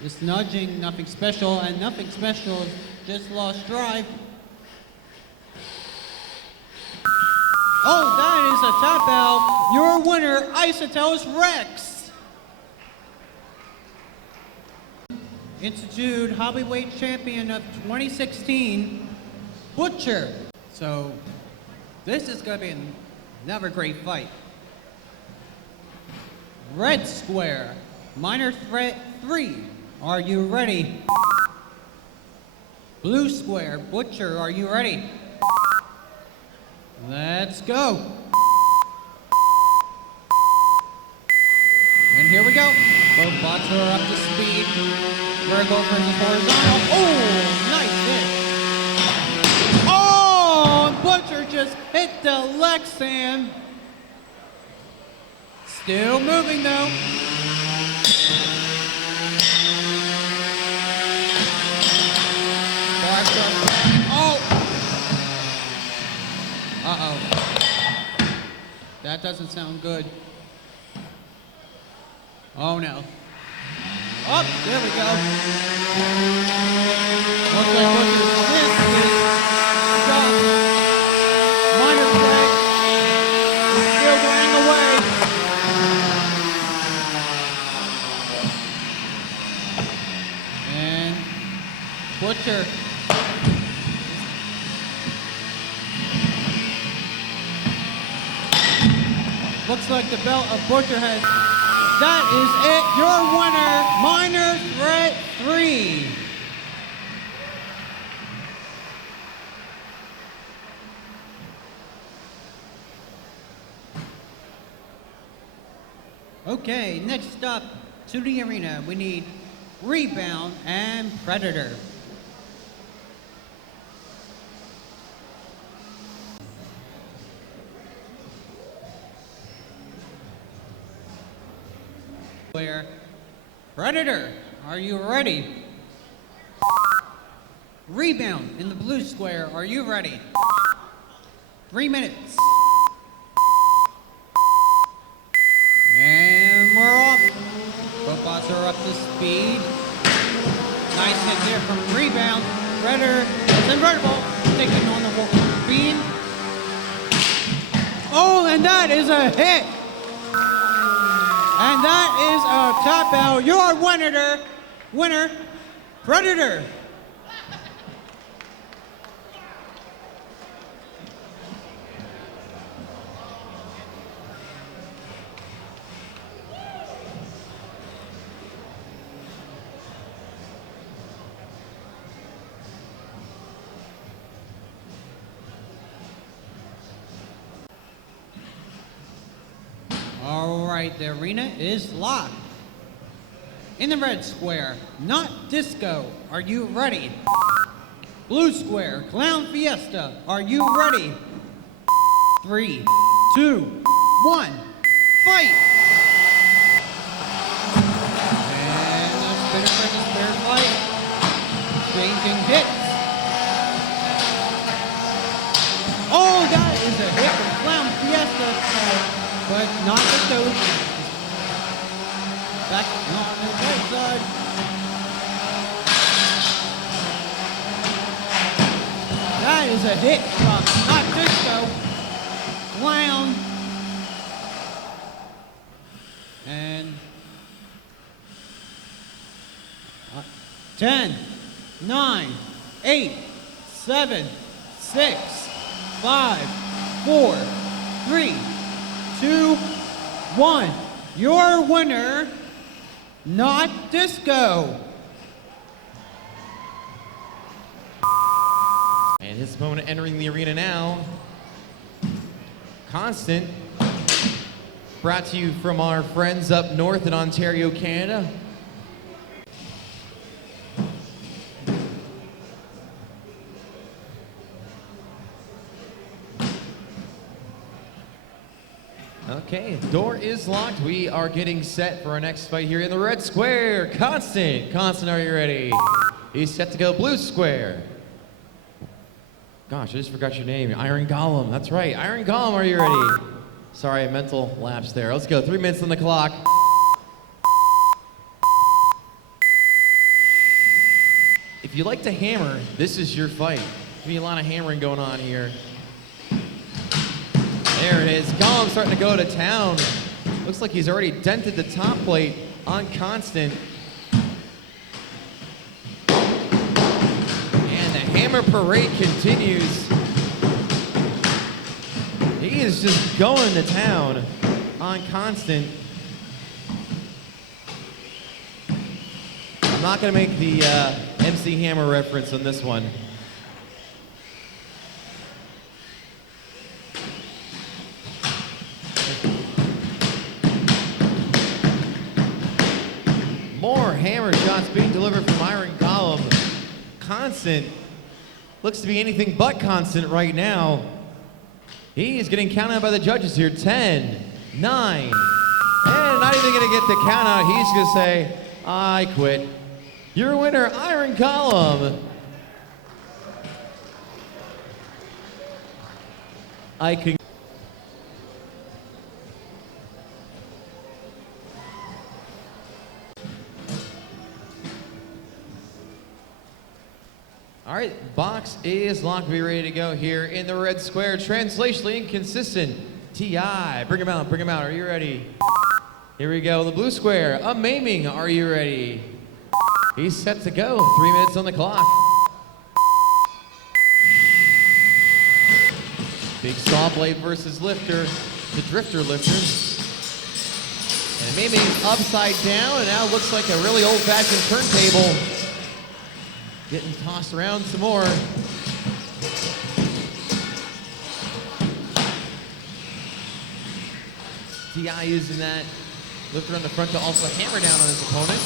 Just nudging, nothing special, and nothing special just lost drive. Oh, that is a tap out. Your winner, Isotelos Rex. Institute Hobbyweight Champion of 2016, Butcher. So, this is going to be another great fight. Red Square, Minor Threat 3, are you ready? Blue Square, Butcher, are you ready? Let's go. And here we go. Both bots are up to speed. Vertical versus horizontal. Oh, nice hit. Oh, Butcher just hit the Lexan. Still moving though. Oh. Uh-oh. That doesn't sound good. Oh no. Oh, there we go. Looks like Butcher's this is done. Minor Threat is still running away. And Butcher. Looks like the belt of Butcher has. That is it. Your winner, Minor Threat 3. Okay, next up to the arena, we need Rebound and Predator. Where Predator, are you ready? Rebound in the blue square, are you ready? 3 minutes. And we're off. Both bots are up to speed. Nice hit there from Rebound. Predator is invertible, taking on the beam. Oh, and that is a hit. And that is a tap out. Your winner, Predator. All right. right, the arena is locked. In the red square, Not Disco, are you ready? Blue square, Clown Fiesta, are you ready? 3, 2, 1, fight! And the spinner brings a fair fight. Exchanging hits. Oh, that is a hit from Clown Fiesta, but not the toes. Back on the right side. That is a hit from Not Disco. Clown. And 10, 9, 8, 7, 6, 5, 4, 3, 2, 1. Your winner, Not Disco. And his opponent entering the arena now, Constant, brought to you from our friends up north in Ontario, Canada. Okay, door is locked. We are getting set for our next fight here in the red square. Constant, are you ready? He's set to go blue square. Gosh, I just forgot your name. Iron Golem, that's right. Iron Golem, are you ready? Sorry, mental lapse there. Let's go, 3 minutes on the clock. If you like to hammer, this is your fight. There's a lot of hammering going on here. There it is. Golem starting to go to town. Looks like he's already dented the top plate on Constant. And the hammer parade continues. He is just going to town on Constant. I'm not going to make the MC Hammer reference on this one. More hammer shots being delivered from Iron Golem. Constant looks to be anything but constant right now. He is getting counted out by the judges here. 10, 9, and not even going to get the count out. He's going to say, I quit. Your winner, Iron Golem. I can. All right, box is locked. Be ready to go here in the red square. Translationally inconsistent. T.I. Bring him out, bring him out. Are you ready? Here we go. The blue square. A maiming. Are you ready? He's set to go. 3 minutes on the clock. Big saw blade versus lifter. The drifter lifter. And maiming upside down, and now looks like a really old-fashioned turntable. Getting tossed around some more. T.I. using that lifter on the front to also hammer down on his opponent.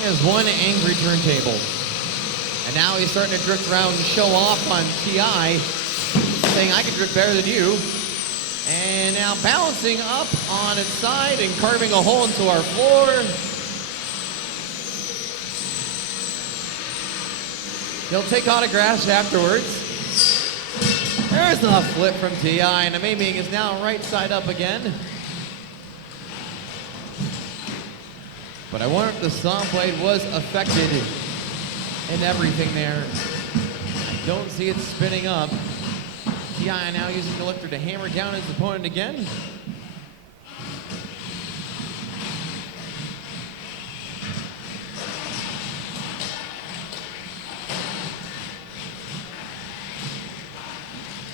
He has one angry turntable. And now he's starting to drift around and show off on T.I., saying, I can drift better than you. And now balancing up on its side and carving a hole into our floor. He'll take autographs afterwards. There's the flip from T.I., and the maiming is now right side up again. But I wonder if the saw blade was affected in everything there. I don't see it spinning up. T.I. now using the lifter to hammer down his opponent again.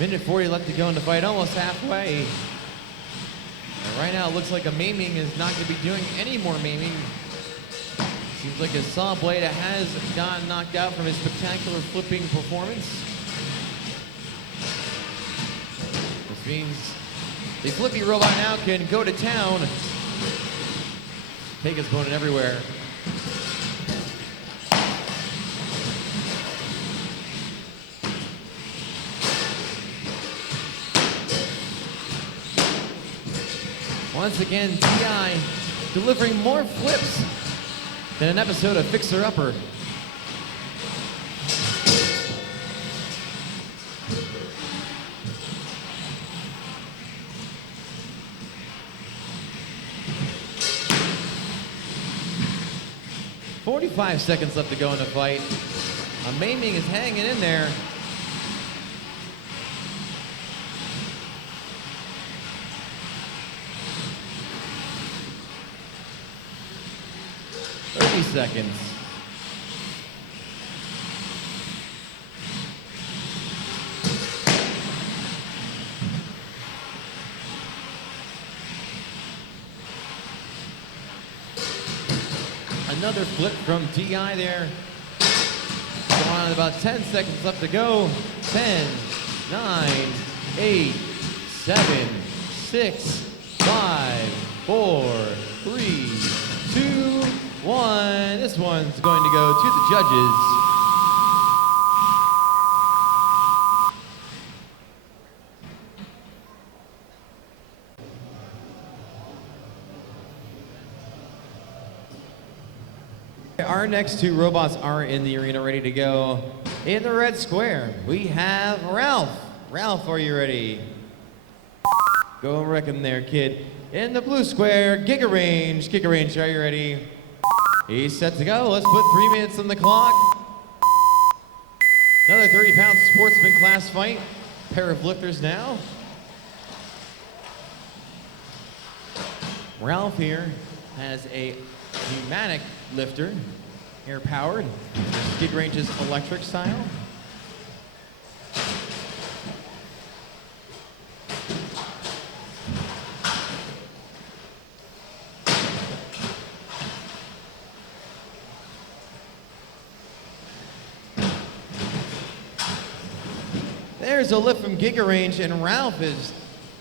Minute 40 left to go in the fight, almost halfway. And right now it looks like a maiming is not going to be doing any more maiming. Seems like his saw blade has gotten knocked out from his spectacular flipping performance. means the flippy robot now can go to town, take his opponent everywhere. Once again, T.I. delivering more flips than an episode of Fixer Upper. "45 seconds left to go in the fight. Maiming is hanging in there. Seconds. Another flip from T.I. there. Going on, about 10 seconds left to go. 10, 9, 8, 7, 6, 5, 4, 3, 2, 1. This one's going to go to the judges. Our next two robots are in the arena ready to go. In the red square, we have Ralph. Ralph, are you ready? Go and wreck him there, kid. In the blue square, Giga Range. Giga Range, are you ready? He's set to go. Let's put 3 minutes on the clock. Another 30-pound sportsman class fight. Pair of lifters now. Ralph here has a pneumatic lifter, air-powered. Giga Range's electric style. There's a lift from Giga Range, and Ralph is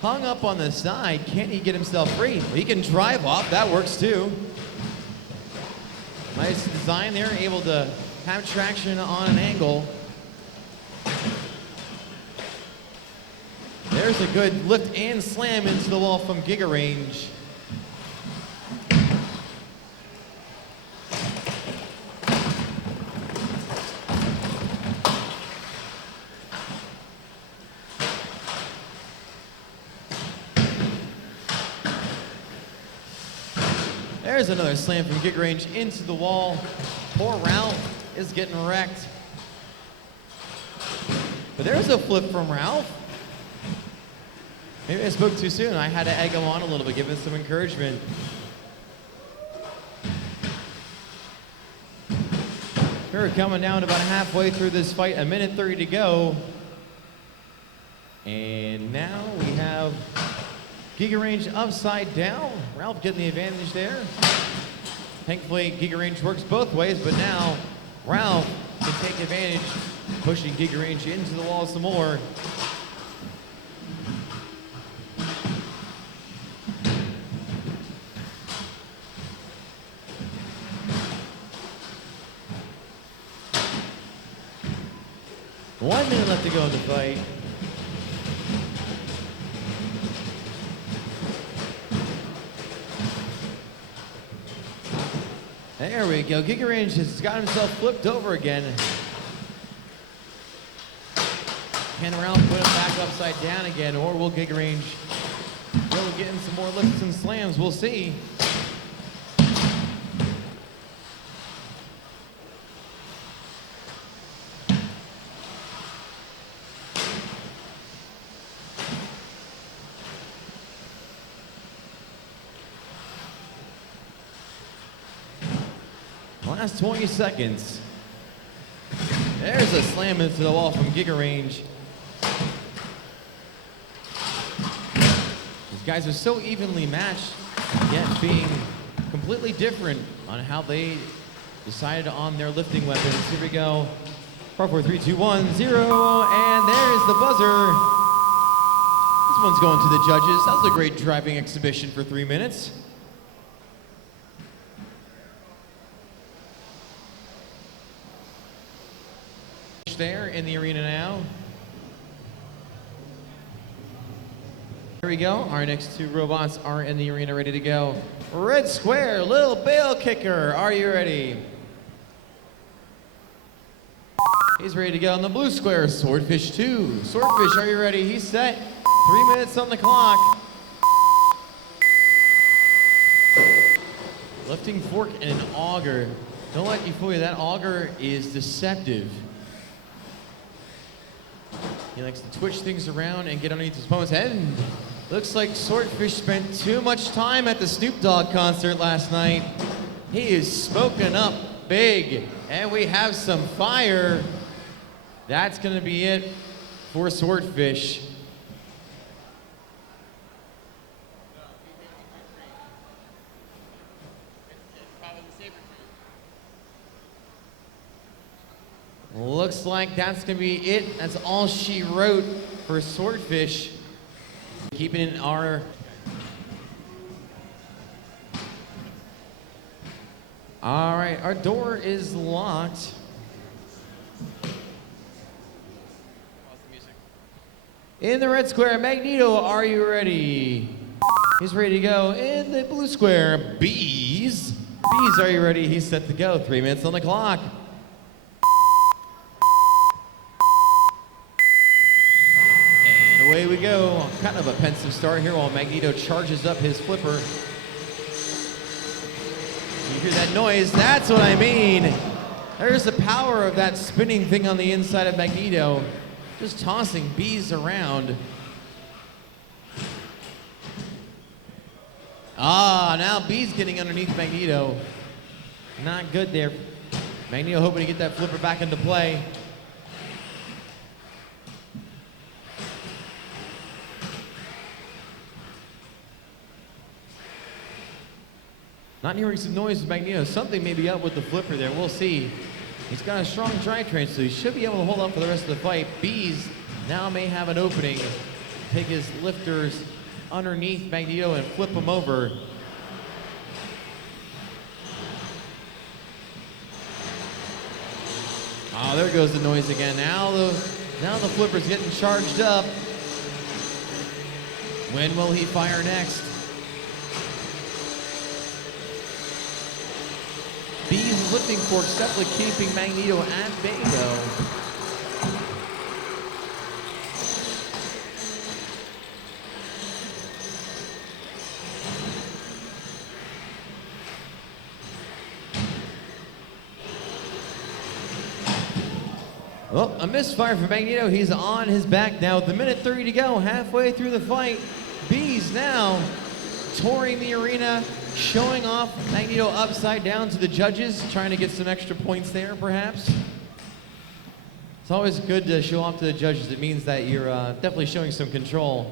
hung up on the side. Can't he get himself free? He can drive off. That works too. Nice design there, able to have traction on an angle. There's a good lift and slam into the wall from Giga Range. There's another slam from Giga Range into the wall. Poor Ralph is getting wrecked. But there's a flip from Ralph. Maybe I spoke too soon. I had to egg him on a little bit, give him some encouragement. We're coming down about halfway through this fight, 1:30 to go. And now we have Giga Range upside down. Ralph getting the advantage there. Thankfully, Giga Range works both ways, but now Ralph can take advantage, pushing Giga Range into the wall some more. One minute left to go in the fight. There we go. Giga Range has got himself flipped over again. Can Ralph put him back upside down again, or will Giga Range really get in some more lifts and slams? We'll see. Last 20 seconds. There's a slam into the wall from Giga Range. These guys are so evenly matched, yet being completely different on how they decided on their lifting weapons. Here we go. 4, 4, 3, 2, 1, 0, and there's the buzzer. one's going to the judges. That was a great driving exhibition for 3 minutes. There in the arena now. Here we go. Our next two robots are in the arena ready to go. Red square, little bale kicker. Are you ready? He's ready to go. On the blue square, Swordfish 2. Swordfish, are you ready? He's set. 3 minutes on the clock. Lifting fork and an auger. Don't let you fool you. That auger is deceptive. He likes to twitch things around and get underneath his opponent's head. And looks like Swordfish spent too much time at the Snoop Dogg concert last night. He is smoking up big. And we have some fire. That's going to be it for Swordfish. Looks like that's going to be it. That's all she wrote for Swordfish. Keeping in our... All right, our door is locked. In the red square, Magneto, are you ready? He's ready to go. In the blue square, Bees. Bees, are you ready? He's set to go. 3 minutes on the clock. And away we go. Kind of a pensive start here while Magneto charges up his flipper. You hear that noise? That's what I mean. There's the power of that spinning thing on the inside of Magneto. Just tossing Bees around. Now Bees getting underneath Magneto. Not good there. Magneto hoping to get that flipper back into play. Not hearing some noise with Magneto. Something may be up with the flipper there. We'll see. He's got a strong drivetrain, so he should be able to hold on for the rest of the fight. Bees now may have an opening. Take his lifters underneath Magneto and flip him over. Oh, there goes the noise again. Now the flipper's getting charged up. When will he fire next? Bees lifting forks definitely keeping Magneto at bay though. Well, a misfire for Magneto. He's on his back now with 1:30 to go, halfway through the fight. Bees now touring the arena, showing off Magneto upside down to the judges, trying to get some extra points there, perhaps. It's always good to show off to the judges. It means that you're definitely showing some control.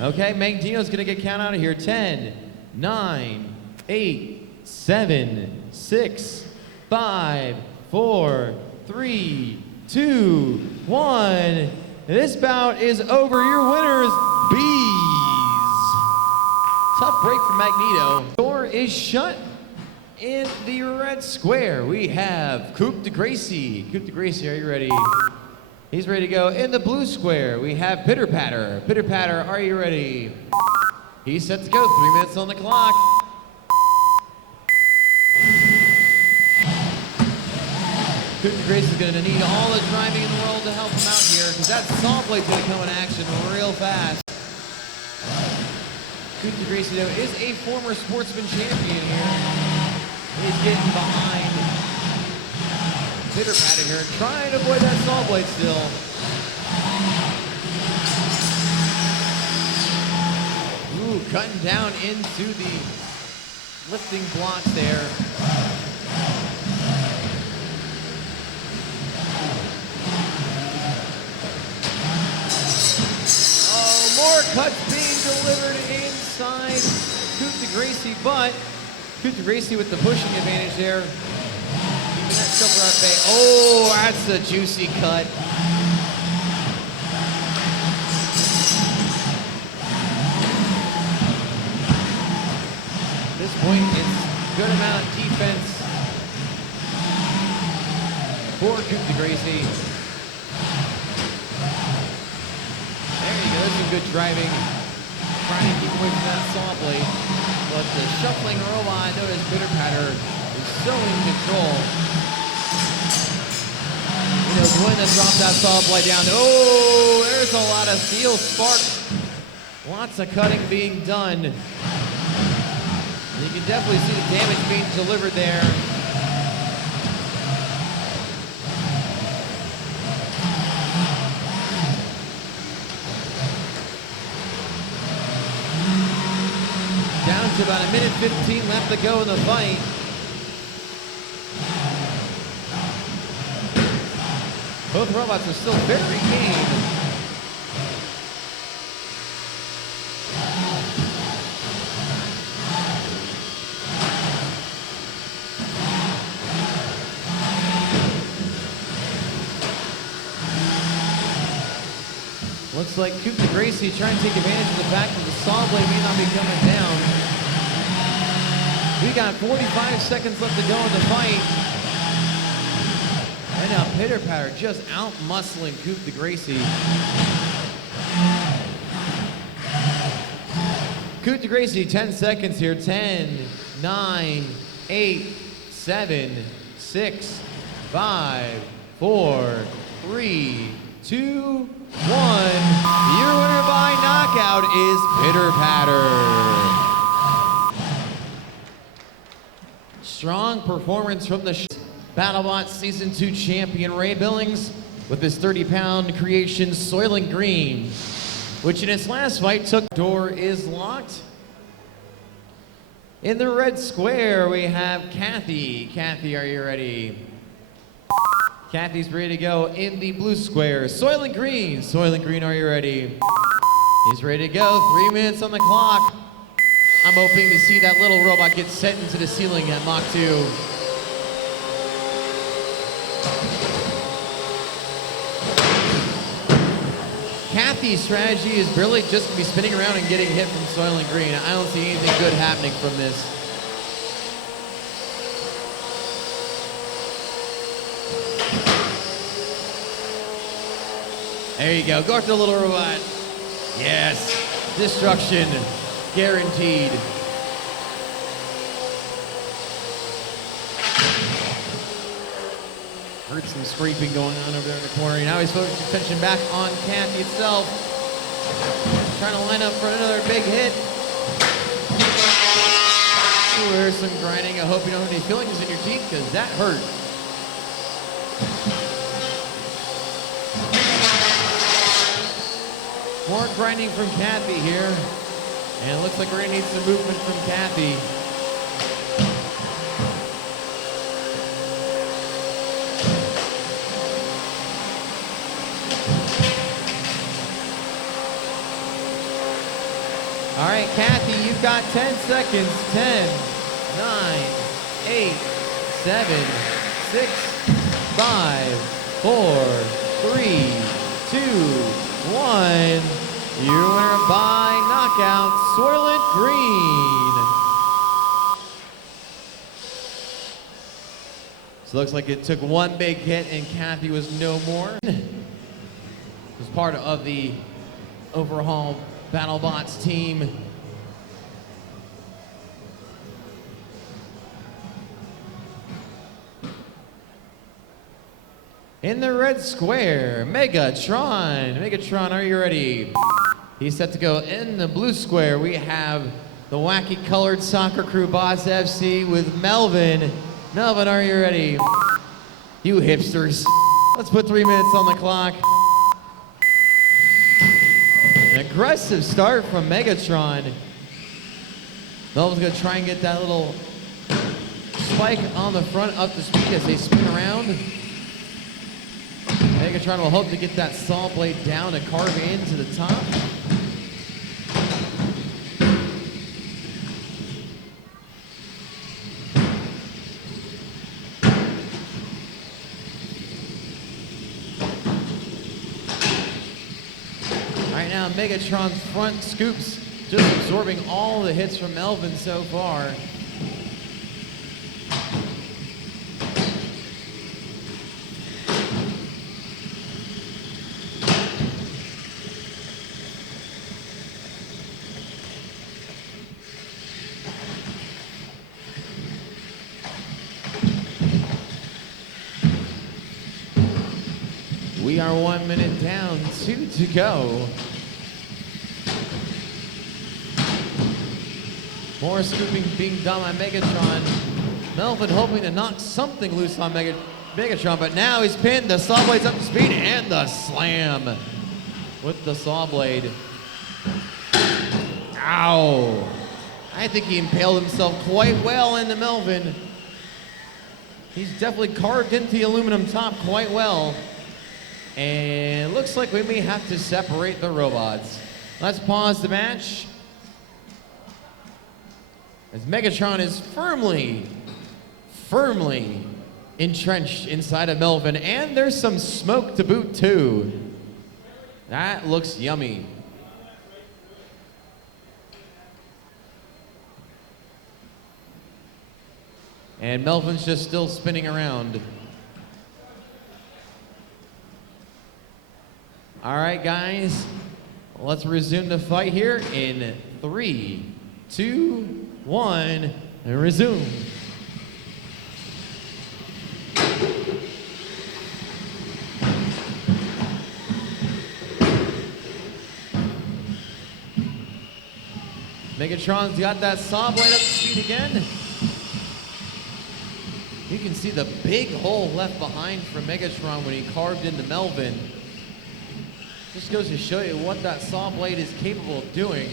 Okay, Magneto's gonna get count out of here. 10, 9, 8, 7, 6, 5, 4, 3, 2, 1. This bout is over. Your winners, Bees. Tough break for Magneto. Door is shut in the red square. We have Coupe de Gracie. Coupe de Gracie, are you ready? He's ready to go. In the blue square, we have Pitter Patter. Pitter Patter, are you ready? He's set to go. 3 minutes on the clock. Coupe de Gracie is going to need all the driving in the world to help him out here, because that saw blade's going to come in action real fast. Coupe de Gracie, though, is a former sportsman champion here. He's getting behind Pitter Patter here, trying to avoid that saw blade still. Ooh, cutting down into the lifting blocks there. More cuts being delivered inside Coupe de Gracie, but Coupe de Gracie with the pushing advantage there. Keeping that silver at bay. Oh, that's a juicy cut. this point, it's good amount of defense for Coupe de Gracie. There you go, there's some good driving. Trying to keep away from that saw blade. But the shuffling robot, known as Pitter Patter, is so in control. You know, going to drop that saw blade down. Oh, there's a lot of steel sparks. Lots of cutting being done. You can definitely see the damage being delivered there. Down to about 1:15 left to go in the fight. Both robots are still very game. Looks like Coupe de Gracie trying to take advantage of the fact that the saw blade may not be coming down. We got 45 seconds left to go in the fight. And now Pitter Patter just out-muscling Coupe de Gracie. Coupe de Gracie, 10 seconds here. 10, 9, 8, 7, 6, 5, 4, 3, 2, 1. Your winner by knockout is Pitter Patter. Strong performance from the BattleBots Season 2 champion Ray Billings with his 30-pound creation Soylent Green, which in its last fight took. Door is locked. In the red square, we have Kathy. Kathy, are you ready? Kathy's ready to go. In the blue square, Soylent Green. Soylent Green, are you ready? He's ready to go. 3 minutes on the clock. I'm hoping to see that little robot get sent into the ceiling at Mach 2. Kathy's strategy is really just going to be spinning around and getting hit from Soylent Green. I don't see anything good happening from this. There you go. Go after the little robot. Yes. Destruction. Guaranteed. Heard some scraping going on over there in the corner. Now he's focusing attention back on Kathy itself. Trying to line up for another big hit. Ooh, there's some grinding. I hope you don't have any fillings in your teeth because that hurt. More grinding from Kathy here. And it looks like we're gonna need some movement from Kathy. All right, Kathy, you've got 10 seconds. 10, 9, 8, 7, 6, 5, 4, 3, 2, 1. Your winner by knockout, Soylent Green. So it looks like it took one big hit and Kathy was no more. It was part of the overhaul BattleBots team. In the red square, Megatron. Megatron, are you ready? He's set to go. In the blue square, we have the wacky colored soccer crew Boss FC with Melvin. Melvin, are you ready? You hipsters. Let's put 3 minutes on the clock. An aggressive start from Megatron. Melvin's gonna try and get that little spike on the front up to speed as they spin around. Megatron will hope to get that saw blade down and carve into the top. Right now, Megatron's front scoops just absorbing all the hits from Melvin so far. We are 1 minute down, 2 to go. More scooping being done by Megatron. Melvin hoping to knock something loose on Megatron, but now he's pinned. The saw blade's up to speed and the slam with the saw blade. Ow! I think he impaled himself quite well into Melvin. He's definitely carved into the aluminum top quite well. And it looks like we may have to separate the robots. Let's pause the match. As Megatron is firmly entrenched inside of Melvin, and there's some smoke to boot too. That looks yummy. And Melvin's just still spinning around. All right, guys, let's resume the fight here in 3, 2, 1, and resume. Megatron's got that saw blade up to speed again. You can see the big hole left behind from Megatron when he carved into Melvin. Just goes to show you what that saw blade is capable of doing.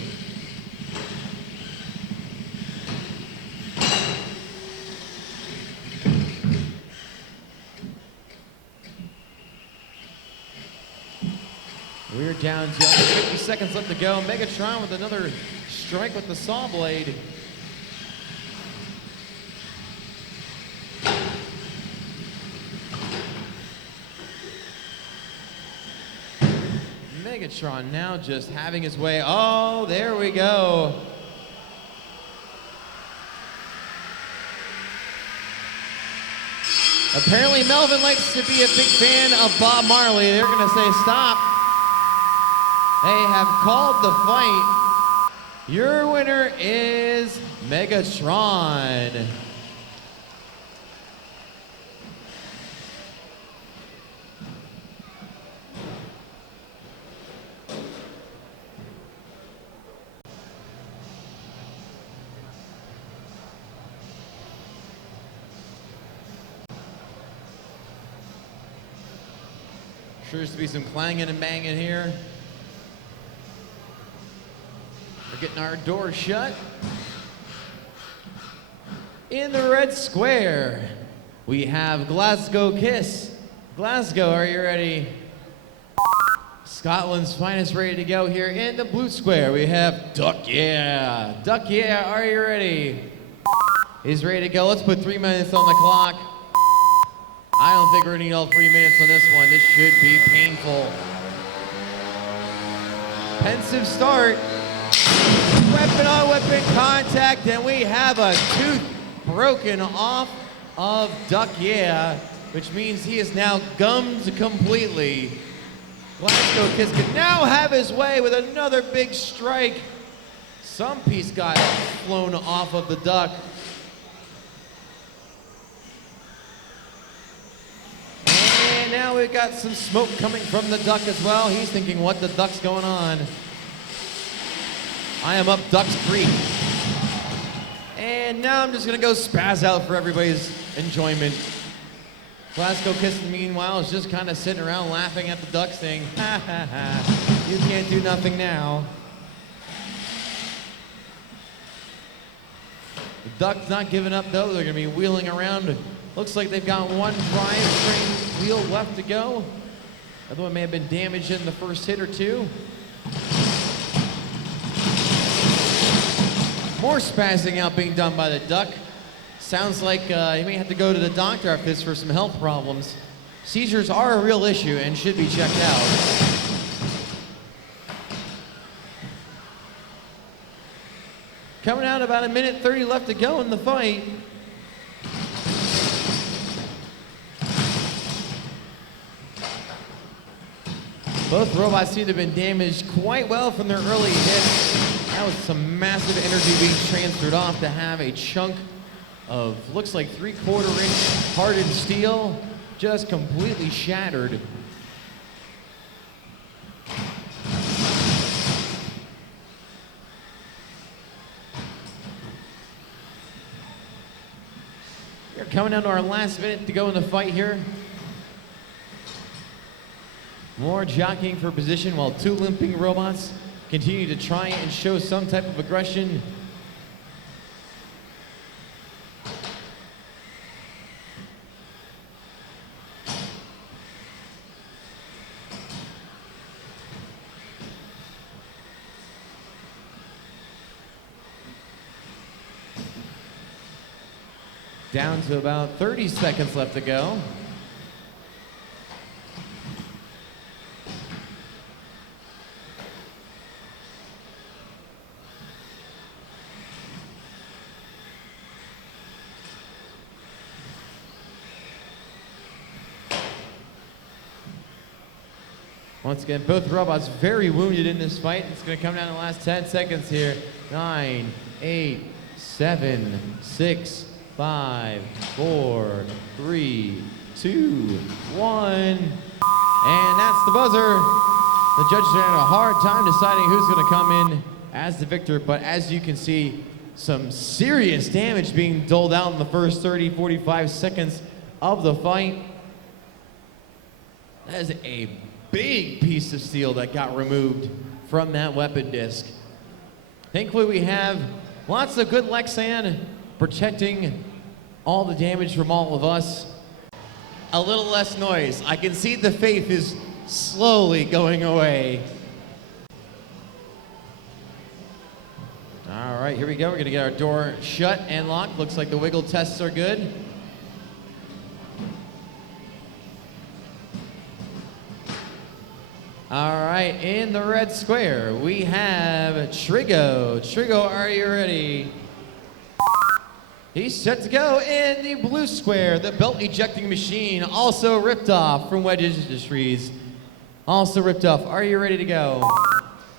We're down to under 50 seconds left to go. Megatron with another strike with the saw blade. Megatron now just having his way. Oh, there we go. Apparently Melvin likes to be a big fan of Bob Marley. They're gonna say stop. They have called the fight. Your winner is Megatron. Sure to be some clanging and banging here. We're getting our door shut. In the red square, we have Glasgow Kiss. Glasgow, are you ready? Scotland's finest ready to go here. In the blue square, we have Duck Yeah. Duck Yeah, are you ready? He's ready to go. Let's put 3 minutes on the clock. I don't think we're gonna need all 3 minutes on this one. This should be painful. Pensive start. Weapon on weapon contact, and we have a tooth broken off of Duck Yeah, which means he is now gummed completely. Glasgow Kiss can now have his way with another big strike. Some piece got flown off of the duck. And now we've got some smoke coming from the duck as well. He's thinking, what the duck's going on? I am up Ducks Creek. And now I'm just gonna go spaz out for everybody's enjoyment. Glasgow Kiss, meanwhile, is just kind of sitting around laughing at the ducks saying, ha ha ha, you can't do nothing now. The duck's not giving up though, they're gonna be wheeling around. Looks like they've got one drivetrain wheel left to go. The other one may have been damaged in the first hit or two. More spazzing out being done by the duck. Sounds like he may have to go to the doctor after this for some health problems. Seizures are a real issue and should be checked out. Coming out about 1:30 left to go in the fight. Both robots seem to have been damaged quite well from their early hits. That was some massive energy being transferred off to have a chunk of, looks like 3/4 inch hardened steel just completely shattered. We're coming down to our last minute to go in the fight here. More jockeying for position while two limping robots continue to try and show some type of aggression. Down to about 30 seconds left to go. Once again, both robots very wounded in this fight. It's going to come down to the last 10 seconds here. 9, 8, 7, 6, 5, 4, 3, 2, 1. And that's the buzzer. The judges are having a hard time deciding who's going to come in as the victor, but as you can see, some serious damage being doled out in the first 30, 45 seconds of the fight. That is a big piece of steel that got removed from that weapon disc. Thankfully, we have lots of good Lexan protecting all the damage from all of us. A little less noise. I can see the faith is slowly going away. All right, here we go. We're gonna get our door shut and locked. Looks like the wiggle tests are good. All right, in the red square, we have Trigo. Trigo, are you ready? He's set to go. In the blue square, the belt ejecting machine, also ripped off from Wedge Industries. Also ripped off. Are you ready to go?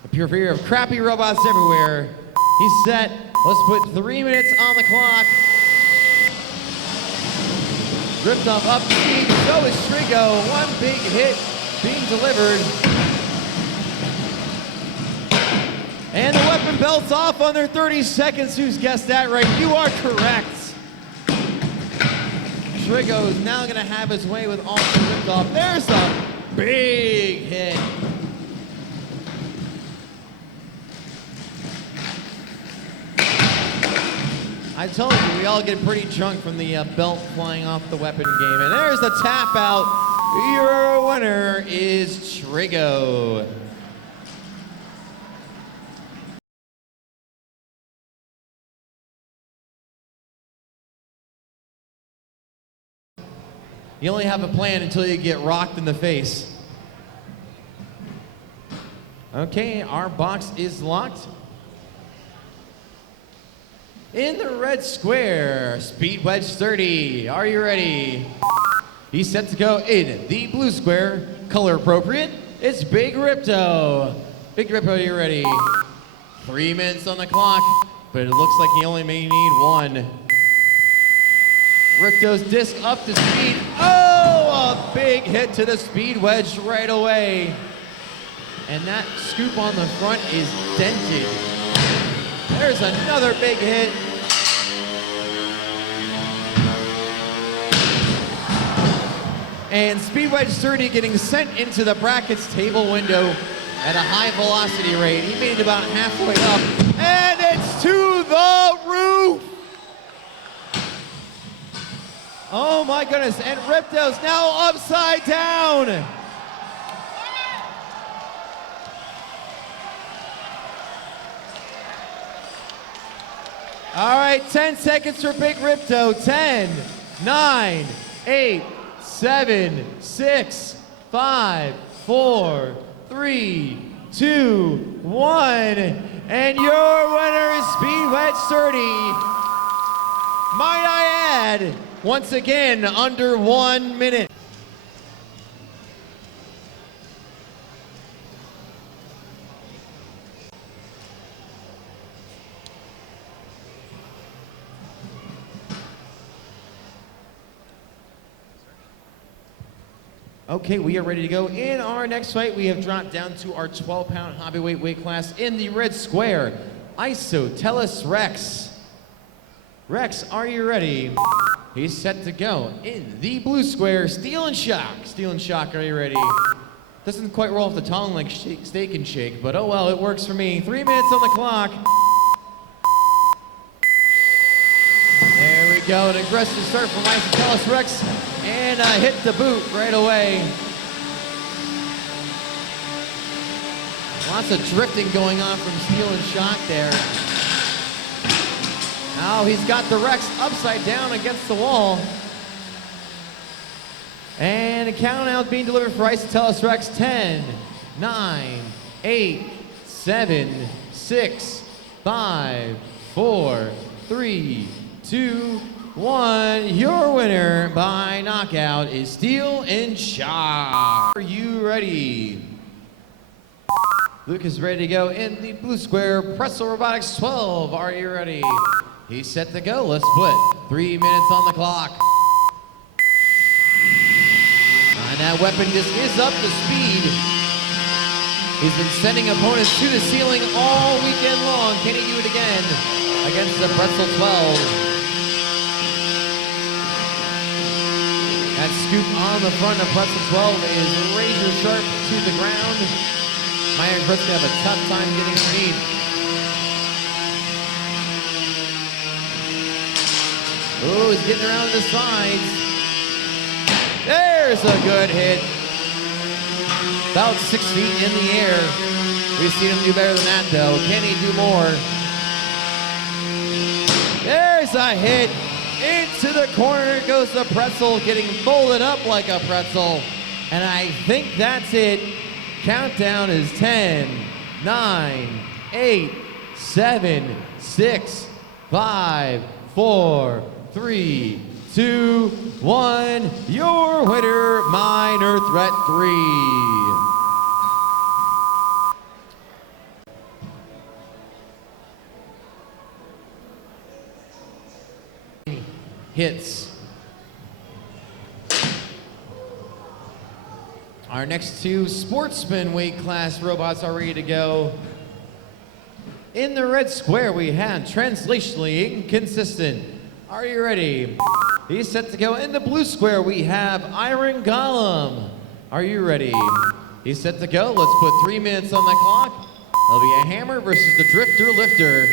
A pure fear of crappy robots everywhere. He's set. Let's put 3 minutes on the clock. Ripped off up speed. So is Trigo. One big hit being delivered. And the weapon belt's off under 30 seconds. Who's guessed that right? You are correct. Trigo is now gonna have his way with all the ripped off. There's a big hit. I told you, we all get pretty drunk from the belt flying off the weapon game. And there's the tap out. Your winner is Trigo. You only have a plan until you get rocked in the face. Okay, our box is locked. In the red square, Speed Wedge 30. Are you ready? He's set to go in the blue square, color appropriate. It's Big Ripto. Big Ripto, are you ready? 3 minutes on the clock, but it looks like he only may need one. Ripto's disc up to speed. Oh, a big hit to the Speed Wedge right away. And that scoop on the front is dented. There's another big hit. And Speed Wedge 30 getting sent into the brackets table window at a high velocity rate. He made it about halfway up. And it's to the roof! Oh my goodness, and Ripto's now upside down! All right, 10 seconds for Big Ripto. 10, 9, 8, 7, 6, 5, 4, 3, 2, 1. And your winner is Speed Wedge 30. Might I add, once again, under 1 minute. Okay, we are ready to go. In our next fight, we have dropped down to our 12-pound hobbyweight weight class in the red square. Isotellus Rex. Rex, are you ready? He's set to go. In the blue square, Steel and Shock. Steel and Shock, are you ready? Doesn't quite roll off the tongue like Steak and Shake, but oh well, it works for me. 3 minutes on the clock. There we go, an aggressive start from Isotellus Rex, and hit the boot right away. Lots of drifting going on from Steel and Shock there. Now he's got the Rex upside down against the wall. And a count out being delivered for Isotellus Rex. 10, 9, 8, 7, 6, 5, 4, 3, 2, 1. Your winner by knockout is Steel and Shock. Are you ready? Luke is ready to go in the blue square. Pretzel Robotics 12. Are you ready? He's set to go. Let's put 3 minutes on the clock. And that weapon just is up to speed. He's been sending opponents to the ceiling all weekend long. Can he do it again against the Pretzel 12? That scoop on the front of Pretzel 12 is razor sharp to the ground. Iron Pretzel gonna have a tough time getting underneath. Oh, he's getting around the sides. There's a good hit. About 6 feet in the air. We've seen him do better than that, though. Can he do more? There's a hit. Into the corner goes the Pretzel, getting folded up like a pretzel. And I think that's it. Countdown is 10, 9, 8, 7, 6, 5, 4, 3, 2, 1. Your winner, Minor Threat 3. Hits. Our next two sportsman weight class robots are ready to go. In the red square, we have Translationally Inconsistent. Are you ready? He's set to go. In the blue square, we have Iron Golem. Are you ready? He's set to go. Let's put 3 minutes on the clock. It'll be a hammer versus the Drifter Lifter.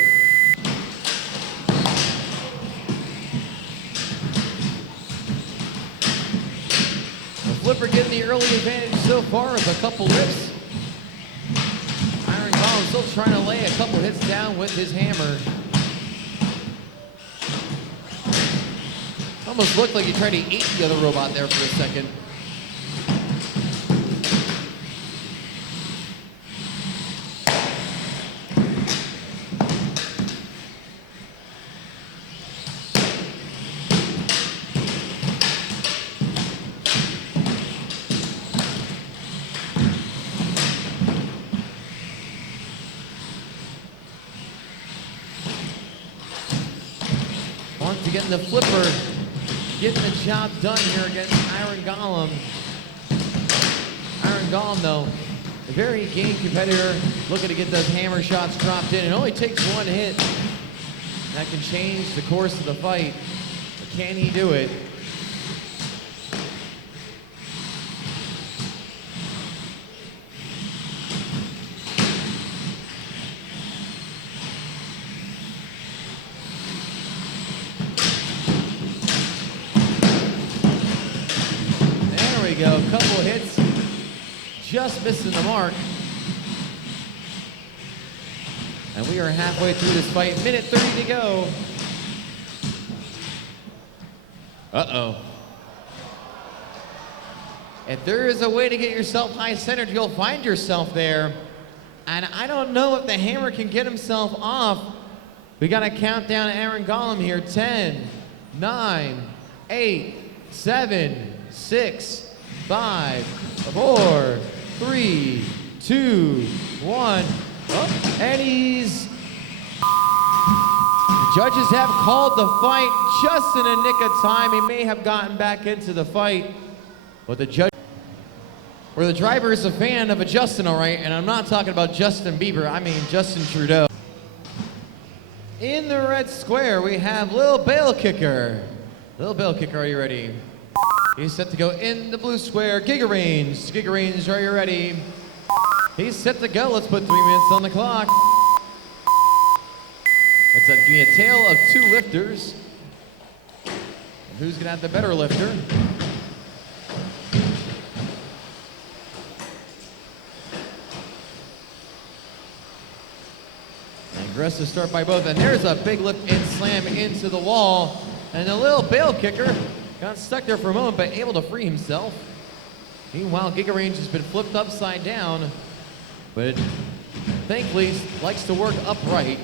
Flipper getting the early advantage so far with a couple lifts. Iron Golem still trying to lay a couple hits down with his hammer. Almost looked like he tried to eat the other robot there for a second. Getting the Flipper, getting the job done here against Iron Golem. Iron Golem, though, a very game competitor, looking to get those hammer shots dropped in. It only takes one hit. That can change the course of the fight. But can he do it? Go, a couple of hits, just missing the mark. And we are halfway through this fight, minute 30 to go. Uh-oh. If there is a way to get yourself high-centered, you'll find yourself there. And I don't know if the hammer can get himself off. We got to count down Iron Golem here. 10, 9, 8, 7, 6, 5, 4, 3, 2, 1. Oh, and he's... The judges have called the fight just in a nick of time. He may have gotten back into the fight, but the judge... Where the driver is a fan of a Justin, all right, and I'm not talking about Justin Bieber, I mean Justin Trudeau. In the red square, we have Lil Bale Kicker. Little Bell Kicker, are you ready? He's set to go in the blue square. Giga Range. Giga Range, are you ready? He's set to go. Let's put 3 minutes on the clock. It's going to be a tale of 2 lifters. Who's going to have the better lifter? An aggressive start by both. And there's a big lift and slam into the wall. And the Little Bell Kicker got stuck there for a moment, but able to free himself. Meanwhile, Giga Range has been flipped upside down, but thankfully likes to work upright.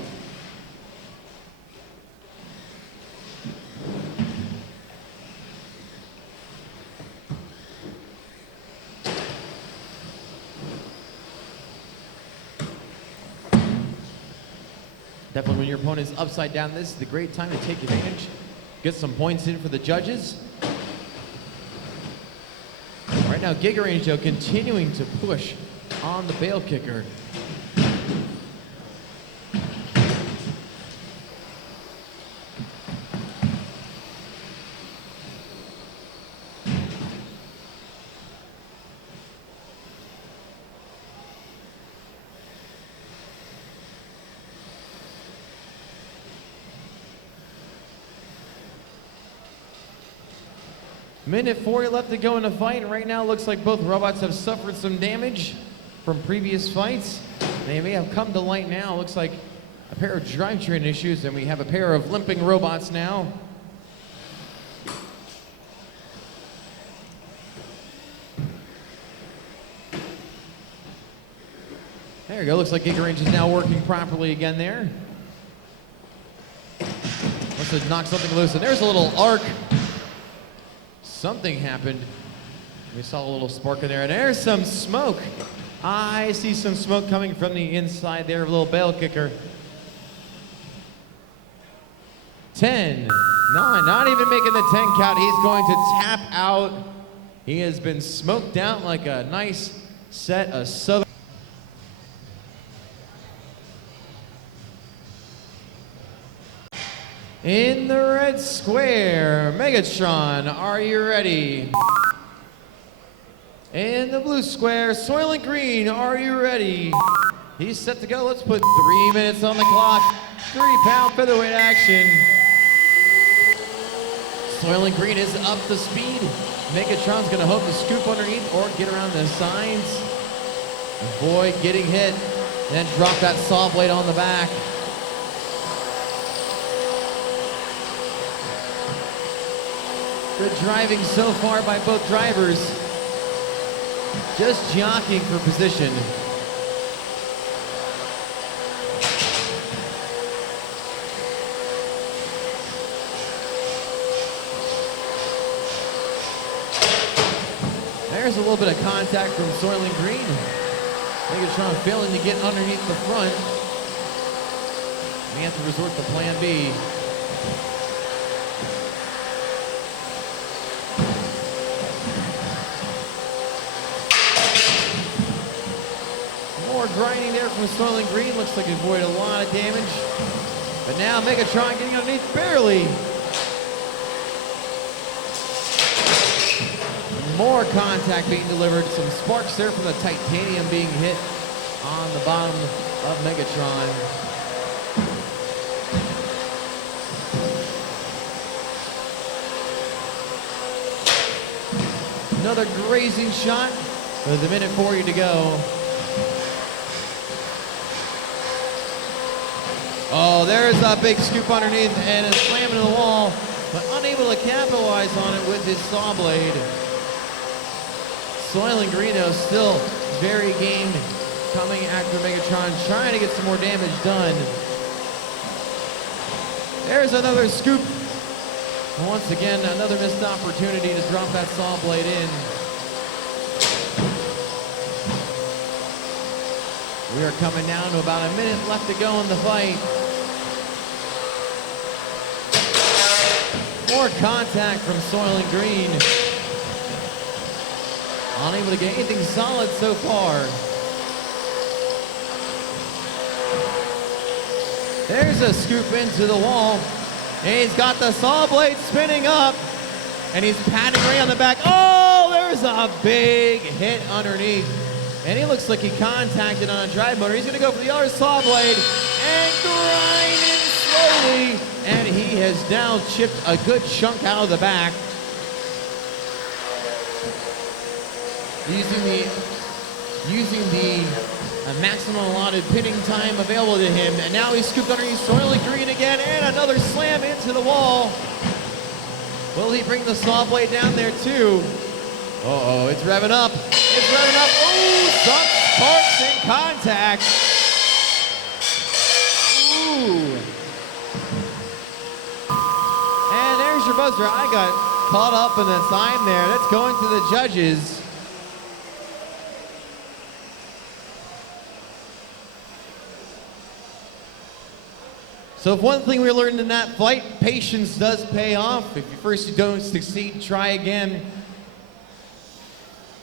Definitely when your opponent's upside down, this is the great time to take advantage. Get some points in for the judges. Right now, Giga Range, though, continuing to push on the Bell Kicker. Minute 40 left to go in the fight, and right now it looks like both robots have suffered some damage from previous fights. They may have come to light now. Looks like a pair of drivetrain issues, and we have a pair of limping robots now. There you go. Looks like Giga Range is now working properly again there. Must have knocked something loose, and there's a little arc. Something happened. We saw a little spark in there, and there's some smoke. I see some smoke coming from the inside there of Little Bell Kicker. 10, 9, not even making the 10 count. He's going to tap out. He has been smoked out like a nice set of Southern. In the red square, Megatron, are you ready? In the blue square, Soylent Green, are you ready? He's set to go. Let's put 3 minutes on the clock. 3-pound featherweight action. Soylent Green is up to speed. Megatron's gonna hope to scoop underneath or get around the sides. Avoid getting hit, then drop that saw blade on the back. Good driving so far by both drivers. Just jockeying for position. There's a little bit of contact from Soylent Green. Megatron failing to get underneath the front. We have to resort to plan B. More grinding there from Soylent Green. Looks like he avoided a lot of damage. But now Megatron getting underneath barely. More contact being delivered. Some sparks there from the titanium being hit on the bottom of Megatron. Another grazing shot with a minute 40 to go. Oh, there's a big scoop underneath and a slam into the wall, but unable to capitalize on it with his saw blade. Soylent Green, though, still very game, coming after Megatron, trying to get some more damage done. There's another scoop. And once again, another missed opportunity to drop that saw blade in. We are coming down to about a minute left to go in the fight. More contact from Soylent Green. Unable to get anything solid so far. There's a scoop into the wall. And he's got the saw blade spinning up. And he's patting Ray on the back. Oh, there's a big hit underneath. And he looks like he contacted on a drive motor. He's going to go for the other saw blade and grind it slowly. And he has now chipped a good chunk out of the back. Using the maximum allotted pinning time available to him. And now he's scooped underneath soily green again. And another slam into the wall. Will he bring the saw blade down there too? Uh-oh, it's revving up. It's revving up. Oh, some sparks in contact. Ooh. And there's your buzzer. I got caught up in the time there. That's going to the judges. So if one thing we learned in that fight, patience does pay off. If you first don't succeed, try again.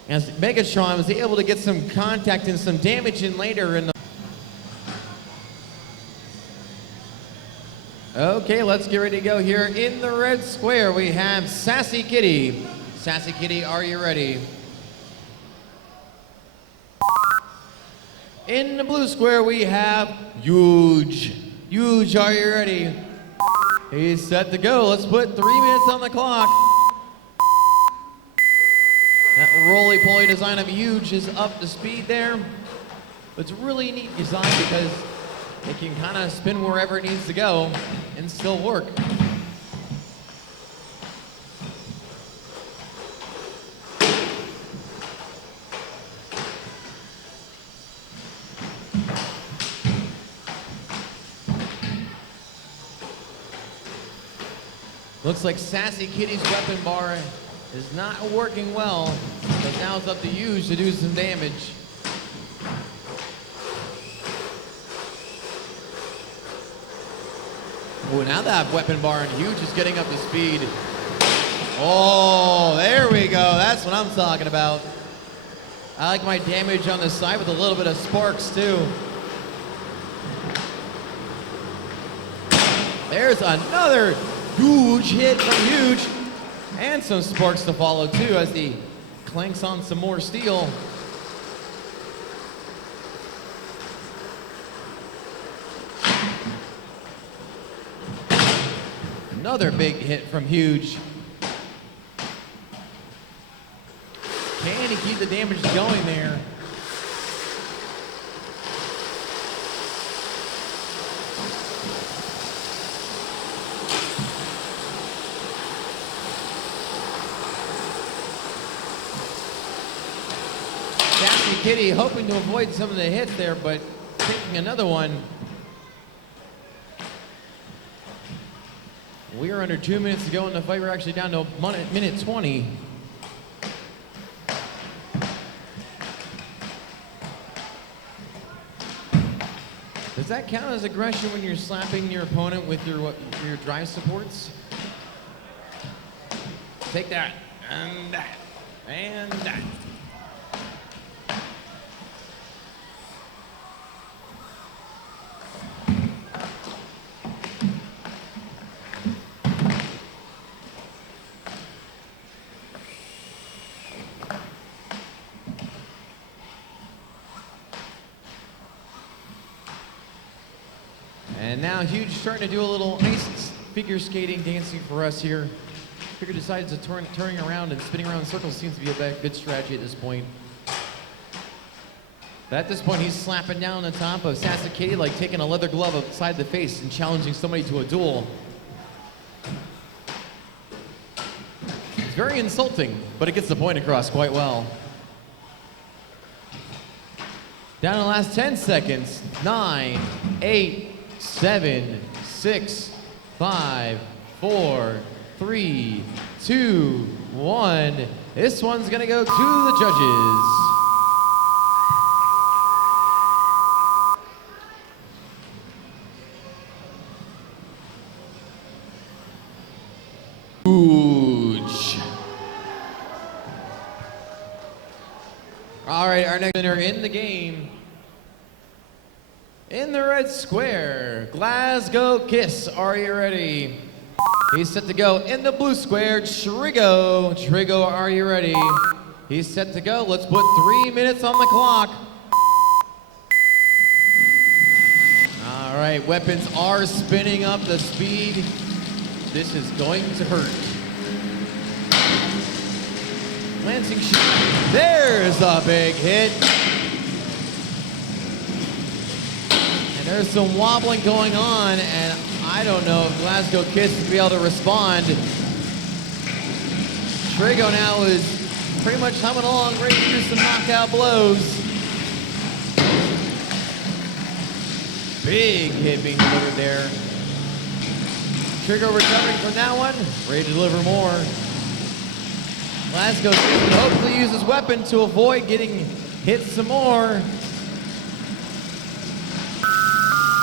As Megatron was able to get some contact and some damage in later in the... Okay, let's get ready to go here. In the red square, we have Sassy Kitty. Sassy Kitty, are you ready? In the blue square, we have Huge. Huge, are you ready? He's set to go. Let's put 3 minutes on the clock. That roly-poly design of Huge is up to speed there. It's a really neat design because it can kind of spin wherever it needs to go and still work. Looks like Sassy Kitty's weapon bar is not working well, but now it's up to Huge to do some damage. Oh, now that weapon bar and Huge is getting up to speed. Oh, there we go. That's what I'm talking about. I like my damage on the side with a little bit of sparks too. There's another huge hit from Huge, and some sparks to follow too as he clanks on some more steel. Another big hit from Huge. Can he keep the damage going there? Kitty hoping to avoid some of the hits there, but taking another one. We are under 2 minutes to go in the fight. We're actually down to minute 20. Does that count as aggression when you're slapping your opponent with your drive supports? Take that, and that, and that. And now Huge starting to do a little nice figure skating dancing for us here. Figure decides to turning around and spinning around in circles seems to be a good strategy at this point. But at this point, he's slapping down on top of Sassy Kitty like taking a leather glove upside the face and challenging somebody to a duel. It's very insulting, but it gets the point across quite well. Down to the last 10 seconds. 9, 8, 7, 6, 5, 4, 3, 2, 1. This one's gonna go to the judges. Huge. All right, our next winner in the game. In the red square, Glasgow Kiss, are you ready? He's set to go in the blue square, Trigo. Trigo, are you ready? He's set to go. Let's put 3 minutes on the clock. All right, weapons are spinning up the speed. This is going to hurt. Lancing shot. There's a big hit. And there's some wobbling going on, and I don't know if Glasgow Kiss will be able to respond. Trigo now is pretty much humming along, ready to do some knockout blows. Big hit being delivered there. Trigo recovering from that one, ready to deliver more. Glasgow Kiss would hopefully use his weapon to avoid getting hit some more.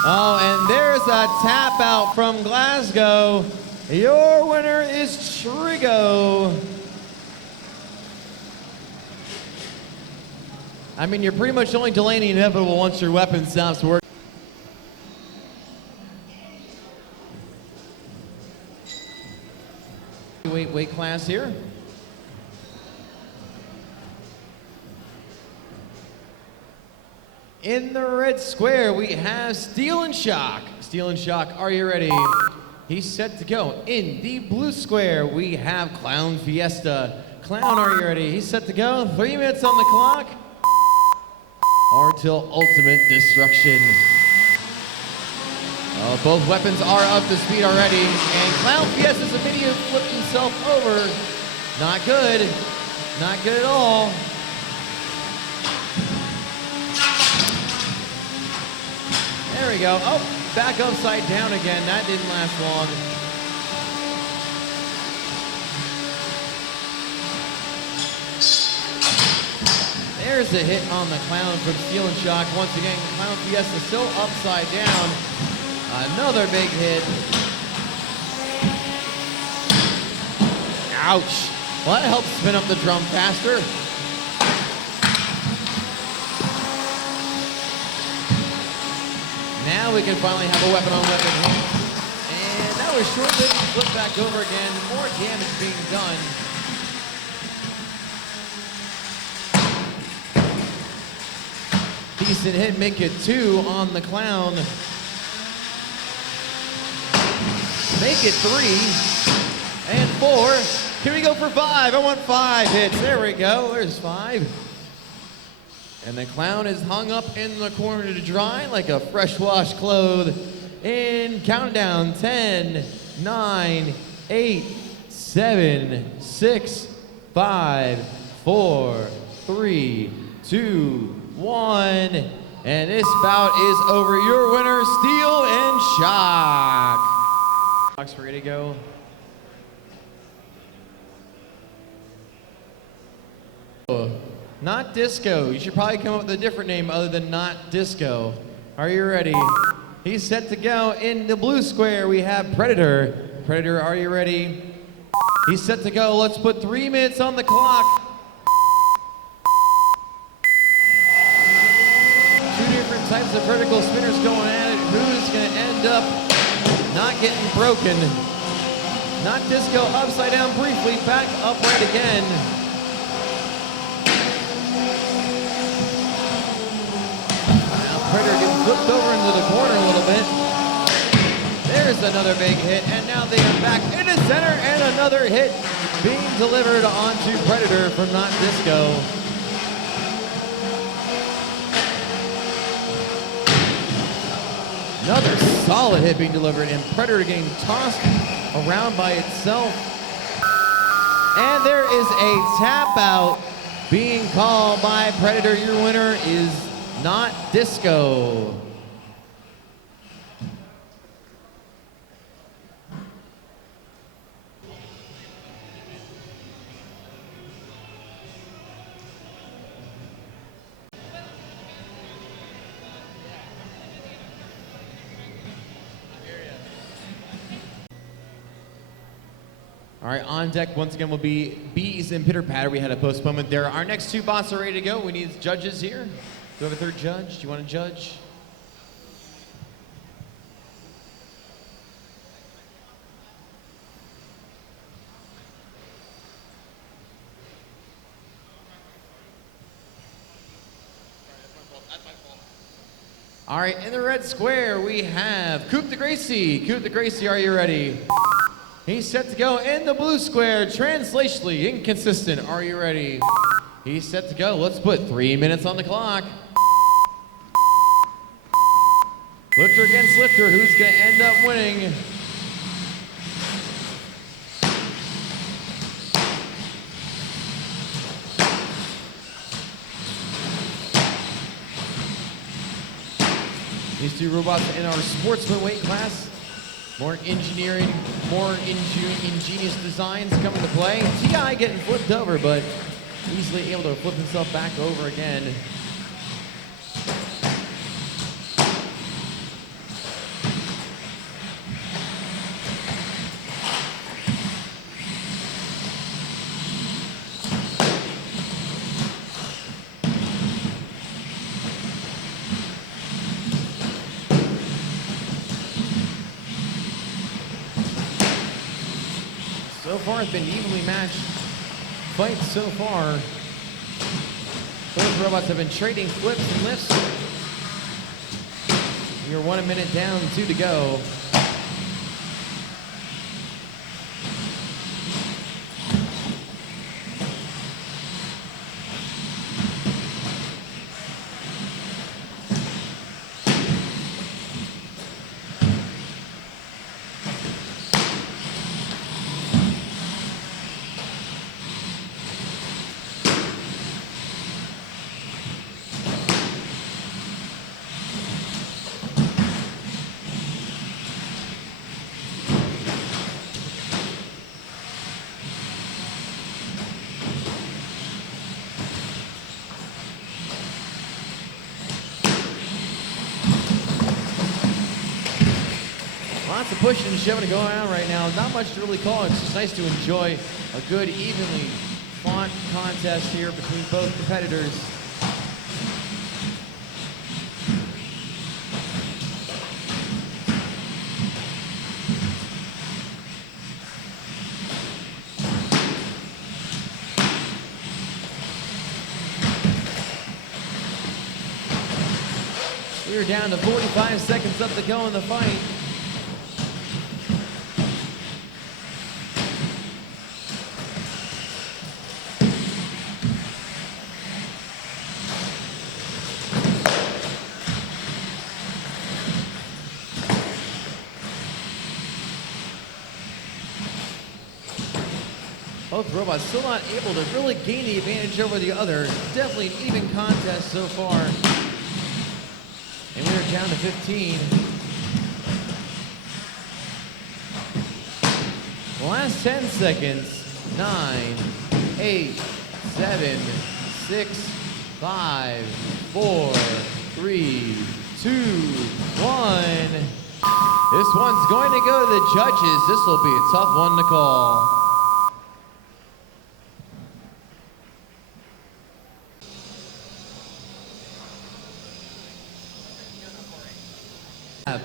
Oh, and there's a tap out from Glasgow. Your winner is Trigo. I mean, you're pretty much only delaying the inevitable once your weapon stops working. Weight class here. In the red square, we have Steel and Shock. Steel and Shock, are you ready? He's set to go. In the blue square, we have Clown Fiesta. Clown, are you ready? He's set to go. 3 minutes on the clock. Or till ultimate destruction. Oh, both weapons are up to speed already. And Clown Fiesta's immediate flipped himself over. Not good. Not good at all. There we go. Oh, back upside down again. That didn't last long. There's a hit on the Clown from Steel and Shock. Once again, Clown Fiesta still upside down. Another big hit. Ouch. Well, that helps spin up the drum faster. Now we can finally have a weapon on weapon hit. And that was short-lived. Flip back over again. More damage being done. Decent hit, make it 2 on the Clown. Make it 3 and 4. Can we go for 5? I want 5 hits. There we go. There's 5. And the Clown is hung up in the corner to dry like a fresh washed cloth. In countdown 10, 9, 8, 7, 6, 5, 4, 3, 2, 1. And this bout is over. Your winner, Steel and Shock. Shock's ready to go. Not Disco. You should probably come up with a different name other than Not Disco. Are you ready? He's set to go. In the blue square, we have Predator. Predator, are you ready? He's set to go. Let's put 3 minutes on the clock. 2 different types of vertical spinners going at it. Who's going to end up not getting broken? Not Disco, upside down briefly, back upright again. Predator getting flipped over into the corner a little bit. There's another big hit, and now they are back in the center, and another hit being delivered onto Predator from Not Disco. Another solid hit being delivered, and Predator getting tossed around by itself. And there is a tap out being called by Predator. Your winner is Not Disco. All right, on deck once again will be Bees and Pitter Patter. We had a postponement there. Our next 2 bots are ready to go. We need judges here. Do we have a 3rd judge? Do you want to judge? All right, in the red square, we have Coupe de Gracie. Coupe de Gracie, are you ready? He's set to go. In the blue square, translationally inconsistent. Are you ready? He's set to go. Let's put 3 minutes on the clock. Lifter against lifter. Who's going to end up winning? These two robots in our sportsman weight class. More engineering, more ingenious designs come into play. TI getting flipped over, but easily able to flip himself back over again. So far, it's been evenly matched fights so far. Both robots have been trading flips and lifts. You're 1 minute down, 2 to go. Lots of pushing and shoving going on right now. Not much to really call. It's just nice to enjoy a good, evenly fought contest here between both competitors. We're down to 45 seconds up to go in the fight. Both robots still not able to really gain the advantage over the other. Definitely an even contest so far. And we're down to 15. The last 10 seconds. 9, 8, 7, 6, 5, 4, 3, 2, 1. This one's going to go to the judges. This will be a tough one to call.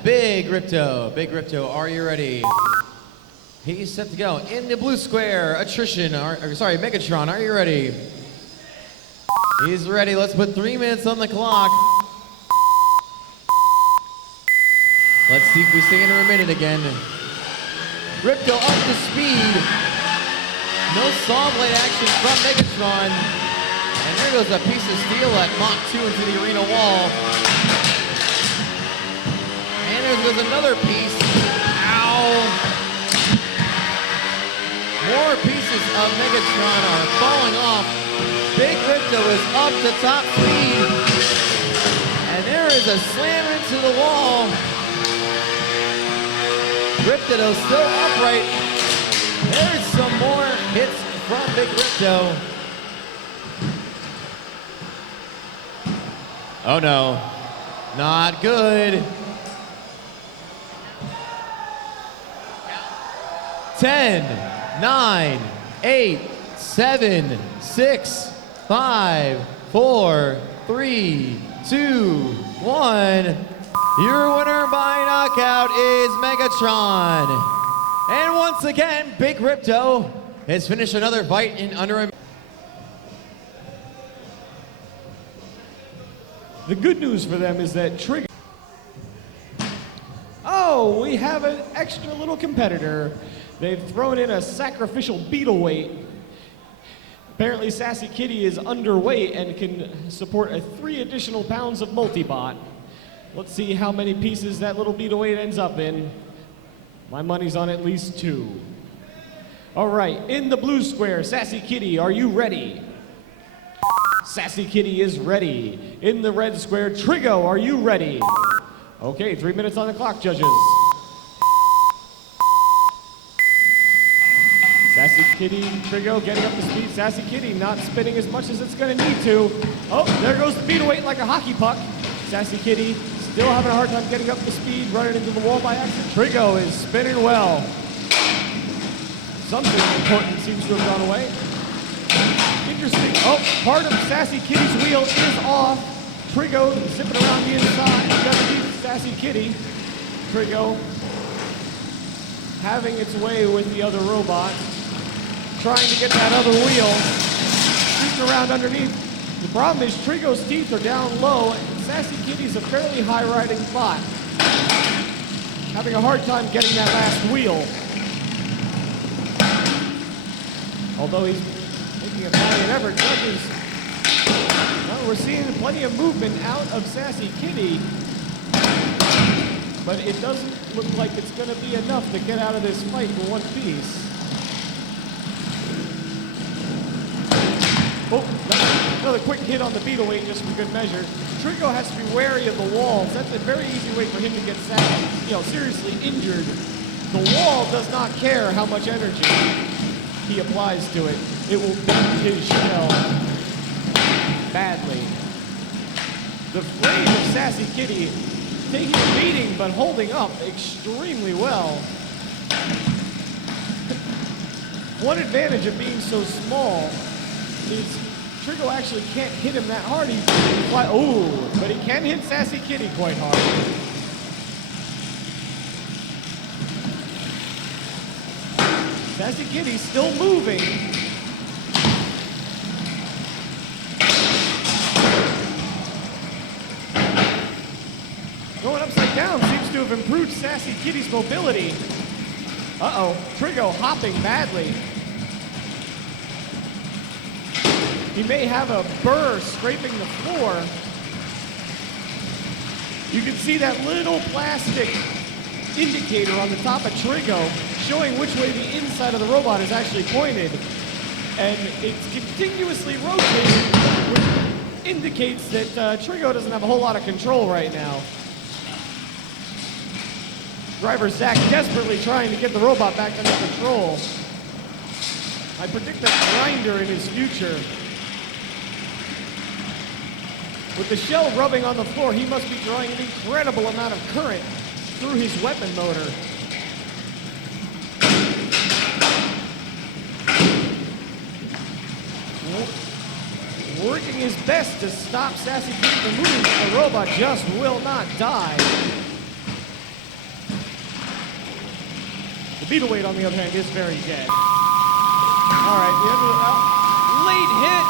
Big Ripto, are you ready? He's set to go. In the blue square, Megatron, are you ready? He's ready. Let's put 3 minutes on the clock. Let's see if we stay under a minute again. Ripto up to speed. No saw blade action from Megatron. And there goes a piece of steel at Mach 2 into the arena wall. There's another piece. Ow. More pieces of Megatron are falling off. Big Ripto is up to top speed. And there is a slam into the wall. Ripto still upright. There's some more hits from Big Ripto. Oh no. Not good. 10, 9, 8, 7, 6, 5, 4, 3, 2, 1. Your winner by knockout is Megatron. And once again, Big Ripto has finished another fight in under a minute. The good news for them is that Trigger have an extra little competitor. They've thrown in a sacrificial beetle weight. Apparently Sassy Kitty is underweight and can support 3 additional pounds of multibot. Let's see how many pieces that little beetle weight ends up in. My money's on at least 2. All right, in the blue square, Sassy Kitty, are you ready? Sassy Kitty is ready. In the red square, Trigo, are you ready? Okay, 3 minutes on the clock, judges. Sassy Kitty, Trigo getting up to speed. Sassy Kitty not spinning as much as it's gonna need to. Oh, there goes the beetle weight like a hockey puck. Sassy Kitty still having a hard time getting up to speed, running into the wall by accident. Trigo is spinning well. Something important seems to have gone away. Interesting. Oh, part of Sassy Kitty's wheel is off. Trigo zipping around the inside. Underneath Sassy Kitty. Trigo having its way with the other robot. Trying to get that other wheel. Shooting around underneath. The problem is Trigo's teeth are down low. And Sassy Kitty's a fairly high riding bot. Having a hard time getting that last wheel. Although he's making a valiant effort, judges, well, we're seeing plenty of movement out of Sassy Kitty, but it doesn't look like it's going to be enough to get out of this fight in one piece. Oh, another quick hit on the beetle weight just for good measure. Trigo has to be wary of the walls. That's a very easy way for him to get seriously injured. The wall does not care how much energy he applies to it. It will bend his shell badly. The frame of Sassy Kitty taking a beating but holding up extremely well. One advantage of being so small is Trigo actually can't hit him that hard. But he can hit Sassy Kitty quite hard. Sassy Kitty still moving. Going upside down seems to have improved Sassy Kitty's mobility. Uh-oh, Trigo hopping badly. He may have a burr scraping the floor. You can see that little plastic indicator on the top of Trigo showing which way the inside of the robot is actually pointed. And it's continuously rotating, which indicates that Trigo doesn't have a whole lot of control right now. Driver Zach desperately trying to get the robot back under control. I predict a grinder in his future. With the shell rubbing on the floor, he must be drawing an incredible amount of current through his weapon motor. Working his best to stop Sassy Kitty from moving, but the robot just will not die. The beetle weight, on the other hand, is very dead. All right, the end of the late hit.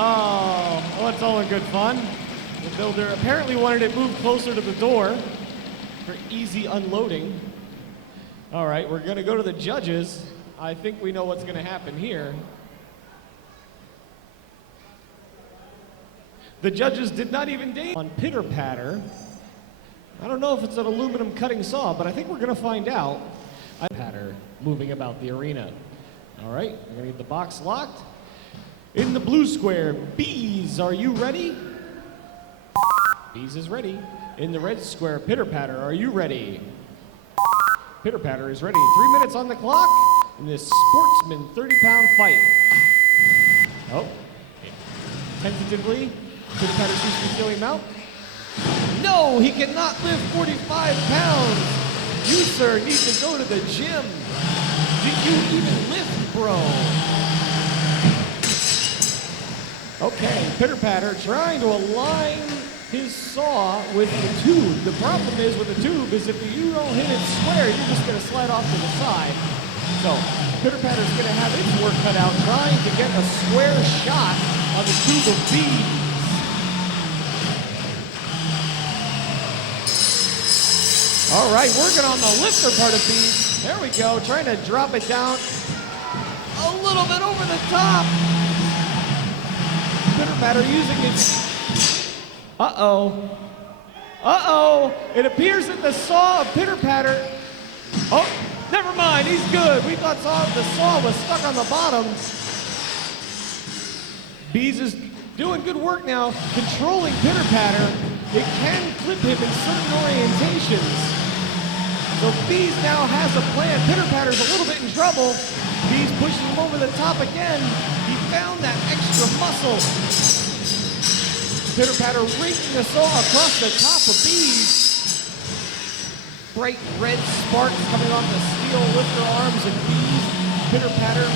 Oh, well, it's all in good fun. The builder apparently wanted it moved closer to the door for easy unloading. All right, we're gonna go to the judges. I think we know what's gonna happen here. The judges did not even deign on Pitter Patter. I don't know if it's an aluminum cutting saw, but I think we're gonna find out. Patter moving about the arena. All right, we're gonna get the box locked. In the blue square, Bees, are you ready? Bees is ready. In the red square, Pitter Patter, are you ready? Pitter Patter is ready. 3 minutes on the clock in this sportsman 30-pound fight. Oh, tentatively, Pitter Patter seems to be feeling out. No, he cannot lift 45 pounds. You, sir, need to go to the gym. Did you even lift, bro? Okay, Pitter Patter trying to align his saw with the tube. The problem is with the tube is if you don't hit it square, you're just gonna slide off to the side. So Pitter Patter's gonna have its work cut out trying to get a square shot on the tube of bees. All right, working on the lifter part of Bees. There we go, trying to drop it down a little bit over the top. Pitter patter using it. Uh-oh. Uh-oh. It appears that the saw of Pitter Patter. Oh, never mind. He's good. We thought the saw was stuck on the bottom. Bees is doing good work now, controlling Pitter Patter. It can flip him in certain orientations. So Bees now has a plan. Pitter Patter's a little bit in trouble. Bees pushes him over the top again. He found that extra muscle. Pitter Patter raking the saw across the top of Bees. Bright red sparks coming off the steel lifter arms of Bees. Pitter Patter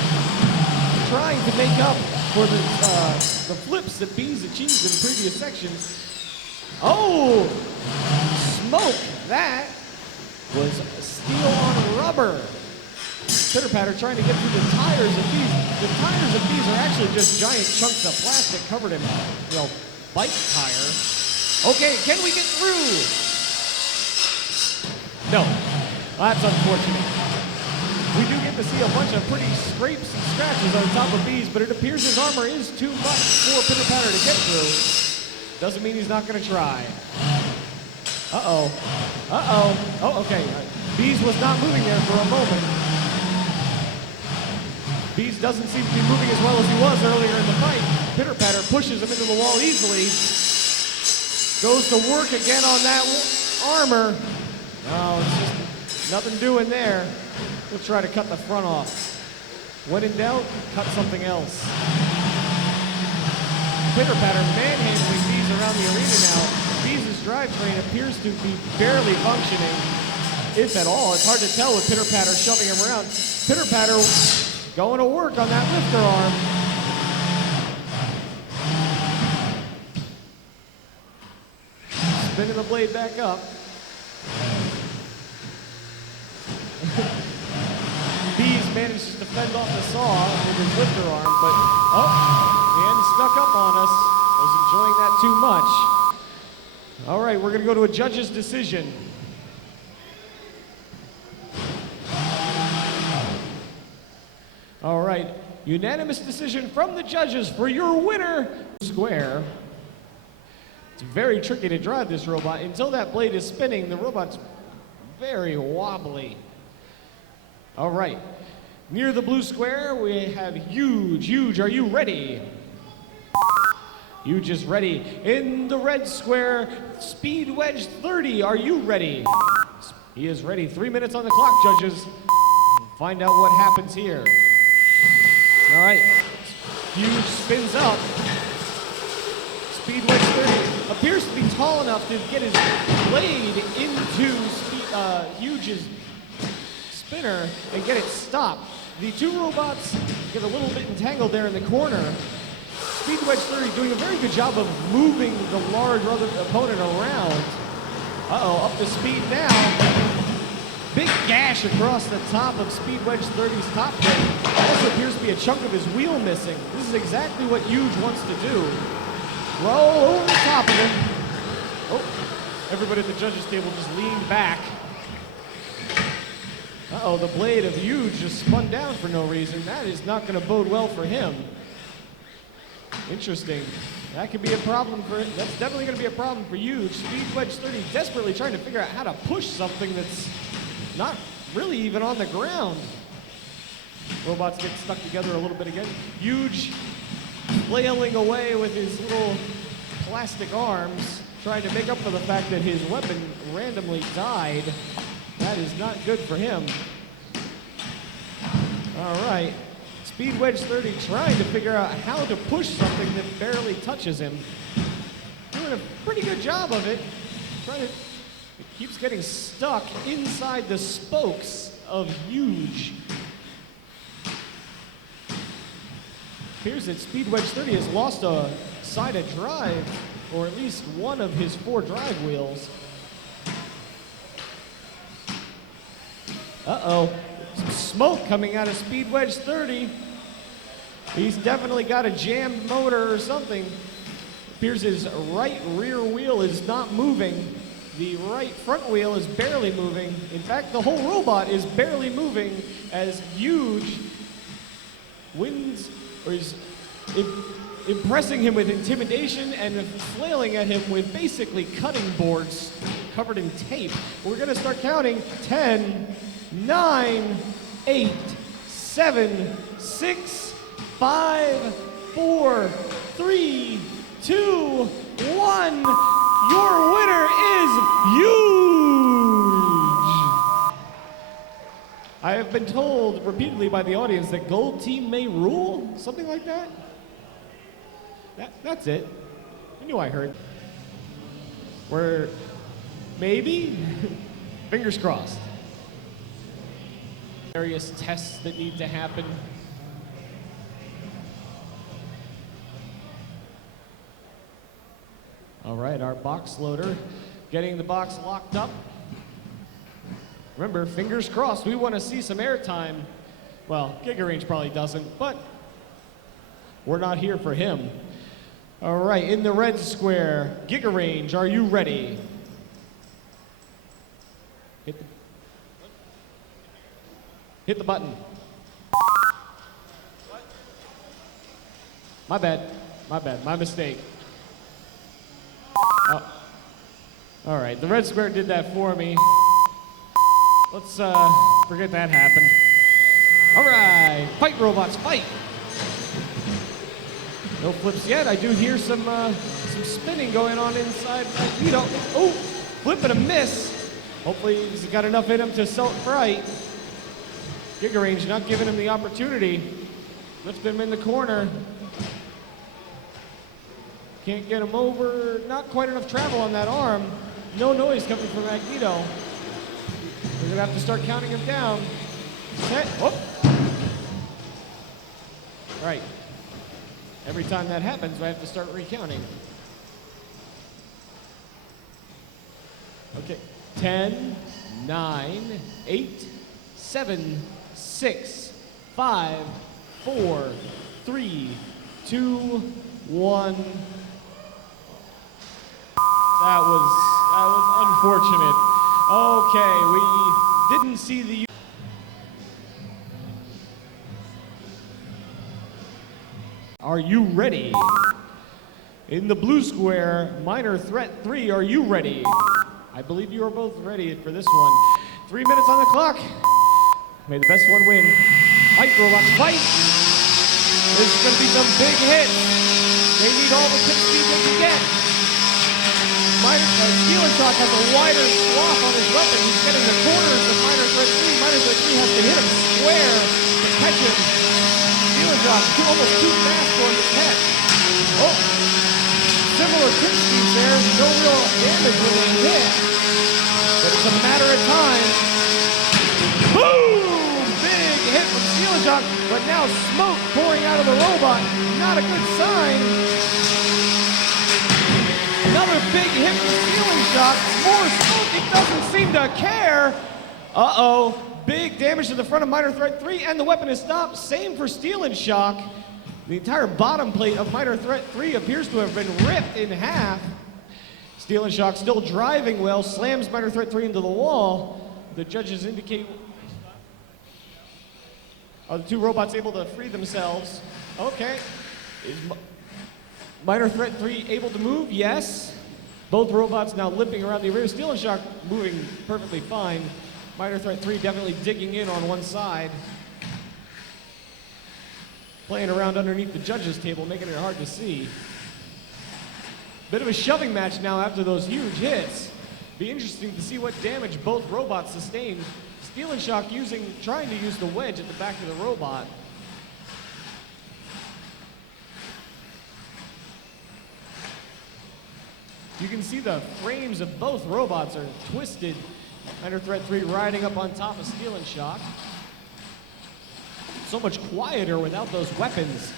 trying to make up for the flips that Bees achieved in previous sections. Oh, smoke! That was steel on rubber. Pitter Patter trying to get through the tires of Bees. The tires of Bees are actually just giant chunks of plastic covered in, bike tire. Okay, can we get through? No, that's unfortunate. We do get to see a bunch of pretty scrapes and scratches on top of Bees, but it appears his armor is too much for Pitter Patter to get through. Doesn't mean he's not going to try. Uh-oh. Uh-oh. Oh, okay. Bees was not moving there for a moment. Bees doesn't seem to be moving as well as he was earlier in the fight. Pitter Patter pushes him into the wall easily. Goes to work again on that armor. No, it's just nothing doing there. We'll try to cut the front off. When in doubt, cut something else. Pitter Patter manhandling Bees around the arena now. Bees' drivetrain appears to be barely functioning, if at all. It's hard to tell with Pitter Patter shoving him around. Pitter Patter going to work on that lifter arm. Spinning the blade back up. Bees manages to fend off the saw with his lifter arm, but the end snuck up on us. Was enjoying that too much. All right, we're going to go to a judge's decision. All right, unanimous decision from the judges for your winner, Square. It's very tricky to drive this robot. Until that blade is spinning, the robot's very wobbly. All right, near the blue square, we have Huge. Huge, are you ready? Huge is ready. In the red square, Speed Wedge 30, are you ready? He is ready. 3 minutes on the clock, judges. Find out what happens here. All right, Huge spins up. Speed Wedge 30 appears to be tall enough to get his blade into Huge's spinner and get it stopped. The two robots get a little bit entangled there in the corner. Speed Wedge 30 doing a very good job of moving the large opponent around. Uh-oh, up to speed now. Big gash across the top of Speed Wedge 30's top plate. Also appears to be a chunk of his wheel missing. This is exactly what Huge wants to do. Roll over the top of him. Oh, everybody at the judges table just leaned back. Uh-oh, the blade of Huge just spun down for no reason. That is not going to bode well for him. Interesting. That could be a problem that's definitely going to be a problem for Huge. Speed Wedge 30 desperately trying to figure out how to push something that's not really even on the ground. Robots get stuck together a little bit again. Huge flailing away with his little plastic arms, trying to make up for the fact that his weapon randomly died. That is not good for him. All right. Speed Wedge 30 trying to figure out how to push something that barely touches him. Doing a pretty good job of it. It keeps getting stuck inside the spokes of Huge. Appears that Speed Wedge 30 has lost a side of drive, or at least one of his 4 drive wheels. Uh-oh, some smoke coming out of Speed Wedge 30. He's definitely got a jammed motor or something. Appears his right rear wheel is not moving. The right front wheel is barely moving. In fact, the whole robot is barely moving as huge winds is impressing him with intimidation and flailing at him with basically cutting boards covered in tape. We're gonna start counting. 10, 9, 8, 7, 6, 5, 4, 3, 2, 1. Your winner is huge! I have been told repeatedly by the audience that gold team may rule, something like that. That's it. I knew I heard. We're maybe, fingers crossed. Various tests that need to happen. All right, our box loader getting the box locked up. Remember, fingers crossed, we want to see some airtime. Well, Giga Range probably doesn't, but we're not here for him. All right, in the red square, Giga Range, are you ready? Hit the button. My bad, my mistake. All right, the red square did that for me. Let's forget that happened. All right, fight robots, fight. No flips yet. I do hear some spinning going on inside Magneto. Oh, flip and a miss. Hopefully he's got enough in him to sell it right. Giga Range not giving him the opportunity. Lift him in the corner. Can't get him over. Not quite enough travel on that arm. No noise coming from Magneto. We're gonna have to start counting him down. Set. Whoop. Right. Every time that happens, I have to start recounting. Okay. 10, 9, 8, 7, 6, 5, 4, 3, 2, 1. That was unfortunate. Okay, we didn't see the... Are you ready? In the blue square, Minor Threat 3, are you ready? I believe you are both ready for this one. 3 minutes on the clock. May the best one win. Fight, robots, fight! This is gonna be some big hits. They need all the tip speed they can get. Steel and Shock has a wider swath on his weapon. He's getting the corners of Minor Threat 3. Minor Threat 3 has to hit him square to catch him. Steel and Shock almost too fast for him to catch. Oh, similar tip speeds there. No real damage when they hit. But it's a matter of time. Boom! Big hit from Steel and Shock, but now smoke pouring out of the robot. Not a good sign. Another big hit from Steel and Shock. More smoke. It doesn't seem to care. Uh-oh. Big damage to the front of Minor Threat 3, and the weapon is stopped. Same for Steel and Shock. The entire bottom plate of Minor Threat 3 appears to have been ripped in half. Steel and Shock still driving well, slams Minor Threat 3 into the wall. The judges indicate... Are the two robots able to free themselves? Okay. Is Minor Threat 3 able to move? Yes. Both robots now limping around the rear. Steel and Shock moving perfectly fine. Minor Threat 3 definitely digging in on one side. Playing around underneath the judges' table, making it hard to see. Bit of a shoving match now after those huge hits. Be interesting to see what damage both robots sustained. Steel and Shock trying to use the wedge at the back of the robot. You can see the frames of both robots are twisted. Minor Threat 3 riding up on top of Steel and Shock. So much quieter without those weapons.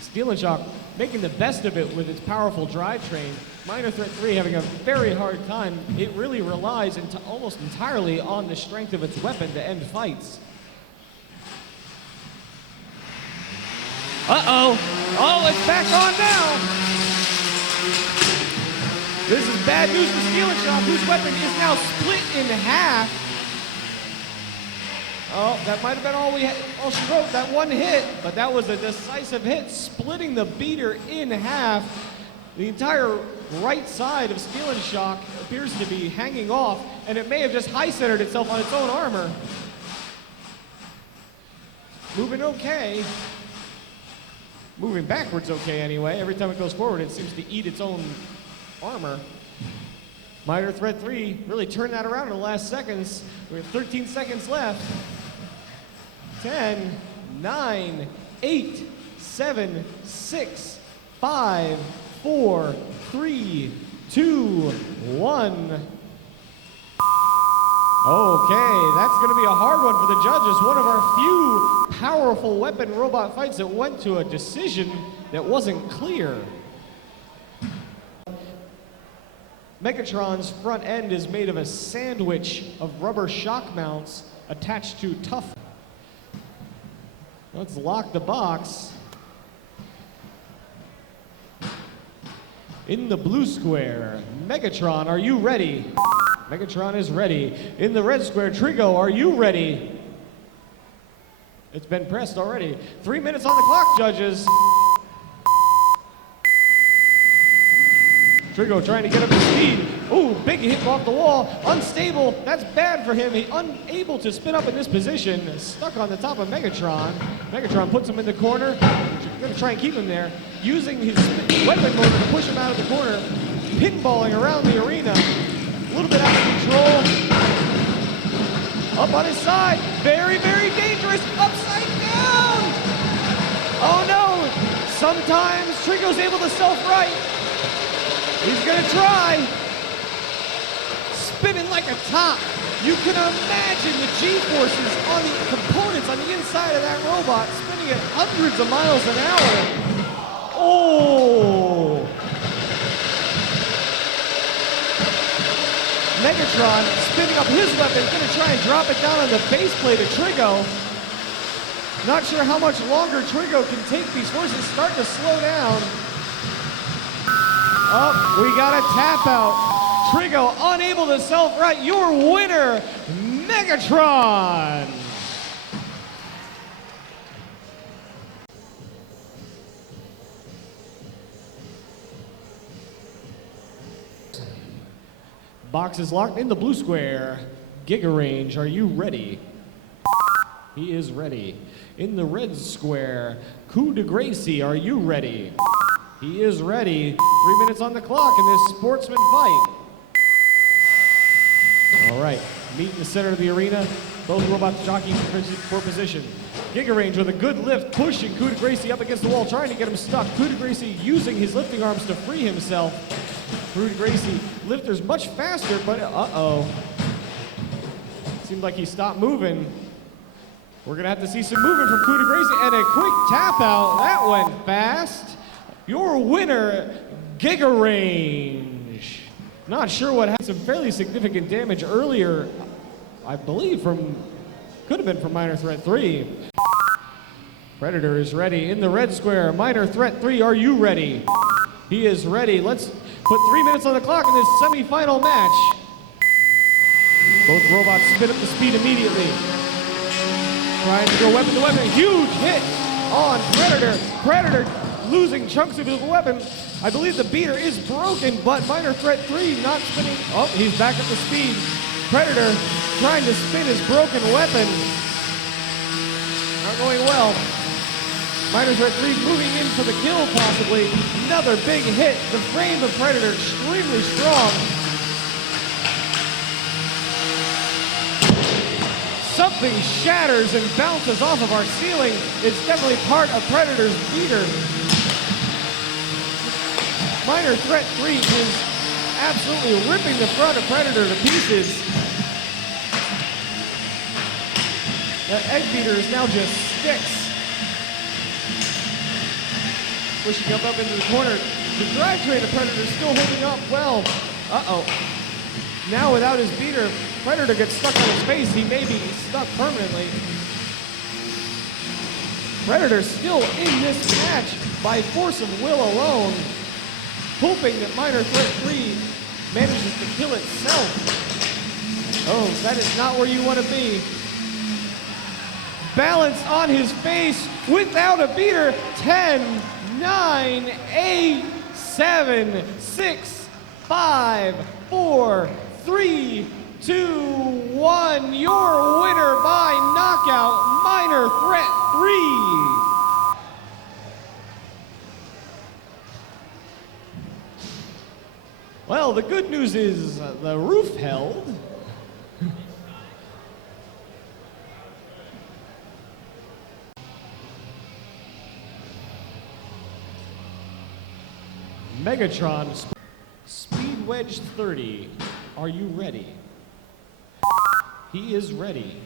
Steel and Shock making the best of it with its powerful drivetrain. Minor Threat 3 having a very hard time. It really relies almost entirely on the strength of its weapon to end fights. Uh-oh. Oh, it's back on now. This is bad news for Steel and Shop, whose weapon is now split in half. Oh, that might have been all she wrote, that one hit, but that was a decisive hit, splitting the beater in half. The entire right side of Steel and Shock appears to be hanging off, and it may have just high-centered itself on its own armor. Moving okay. Moving backwards okay anyway. Every time it goes forward, it seems to eat its own armor. Minor Threat 3 really turned that around in the last seconds. We have 13 seconds left. 10, 9, 8, 7, 6, 5, 4, 3, 2, 1. Okay, that's going to be a hard one for the judges. One of our few powerful weapon robot fights that went to a decision that wasn't clear. Megatron's front end is made of a sandwich of rubber shock mounts attached to tough. Let's lock the box. In the blue square, Megatron, are you ready? Megatron is ready. In the red square, Trigo, are you ready? It's been pressed already. 3 minutes on the clock, judges. Trigo trying to get up to speed. Ooh, big hit off the wall. Unstable. That's bad for him. He's unable to spin up in this position. Stuck on the top of Megatron. Megatron puts him in the corner. Going to try and keep him there. Using his weapon motor to push him out of the corner. Pinballing around the arena. A little bit out of control. Up on his side. Very, very dangerous. Upside down. Oh no. Sometimes Trigo's able to self-right. He's gonna try. Spinning like a top. You can imagine the G-forces on the components on the inside of that robot spinning at hundreds of miles an hour. Oh! Megatron spinning up his weapon, gonna try and drop it down on the base plate of Trigo. Not sure how much longer Trigo can take these forces. Starting to slow down. Oh, we got a tap out. Trigo unable to self-right. Your winner, Megatron. Box is locked in the blue square. Giga Range, are you ready? He is ready. In the red square, Coup de Gracie, are you ready? He is ready. 3 minutes on the clock in this sportsman fight. All right, meet in the center of the arena. Both robots jockeying for position. Giga Range with a good lift, pushing Coup de Gracie up against the wall, trying to get him stuck. Coup de Gracie using his lifting arms to free himself. Coup de Gracie lifters much faster, but uh-oh. Seemed like he stopped moving. We're gonna have to see some movement from Coup de Gracie and a quick tap out. That went fast. Your winner, Giga Range. Not sure what had some fairly significant damage earlier, I believe could have been from Minor Threat 3. Predator is ready. In the red square, Minor Threat 3, are you ready? He is ready. Let's put 3 minutes on the clock in this semi-final match. Both robots spin up the speed immediately. Trying to go weapon to weapon. Huge hit on Predator. Predator losing chunks of his weapon. I believe the beater is broken, but Minor Threat 3 not spinning. Oh, he's back up to speed. Predator trying to spin his broken weapon. Not going well. Minor Threat 3 moving in for the kill, possibly. Another big hit. The frame of Predator extremely strong. Something shatters and bounces off of our ceiling. It's definitely part of Predator's beater. Minor Threat 3 is absolutely ripping the front of Predator to pieces. That egg beater is now just sticks. Pushing up into the corner. The drivetrain of Predator is still holding up well. Uh-oh. Now without his beater, Predator gets stuck on his face. He may be stuck permanently. Predator still in this match by force of will alone, hoping that Minor Threat 3 manages to kill itself. Oh, that is not where you want to be. Balanced on his face without a beater. 10, 9, 8, 7, 6, 5, 4, 3, 2, 1. Your winner by knockout, Minor Threat 3. Well, the good news is the roof held. Megatron, Speed Wedge 30, are you ready? He is ready.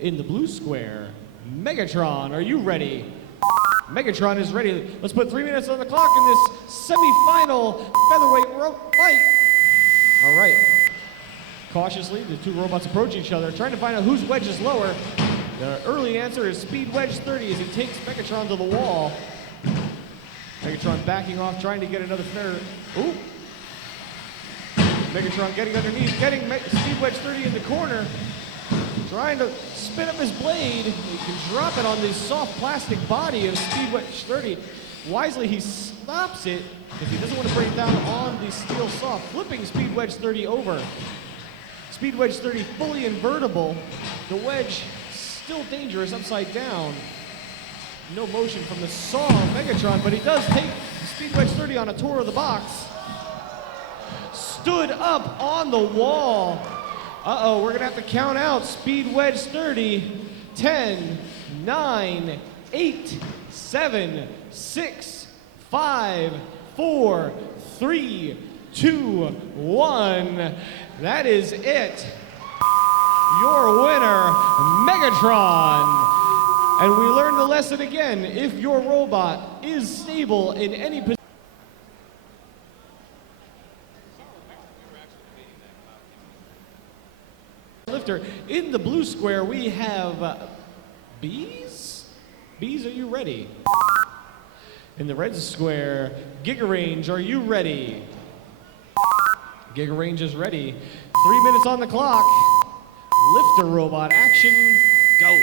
In the blue square, Megatron, are you ready? Megatron is ready. Let's put 3 minutes on the clock in this semi-final featherweight fight. All right. Cautiously, the two robots approach each other, trying to find out whose wedge is lower. The early answer is Speed Wedge 30 as he takes Megatron to the wall. Megatron backing off, trying to get another fair. Ooh. Megatron getting underneath, getting Speed Wedge 30 in the corner, trying to spin up his blade. He can drop it on the soft plastic body of Speed Wedge 30. Wisely, he stops it because he doesn't want to break down on the steel saw, flipping Speed Wedge 30 over. Speed Wedge 30 fully invertible. The wedge still dangerous upside down. No motion from the saw of Megatron, but he does take Speed Wedge 30 on a tour of the box. Stood up on the wall. Uh-oh, we're gonna have to count out Speed Wedge 30. 10, 9, 8, 7, 6, 5, 4, 3, 2, 1. That is it. Your winner, Megatron. And we learned the lesson again. If your robot is stable in any position, lifter. In the blue square, we have Bees. Bees, are you ready? In the red square, Giga Range, are you ready? Giga Range is ready. 3 minutes on the clock. Lifter robot action, go.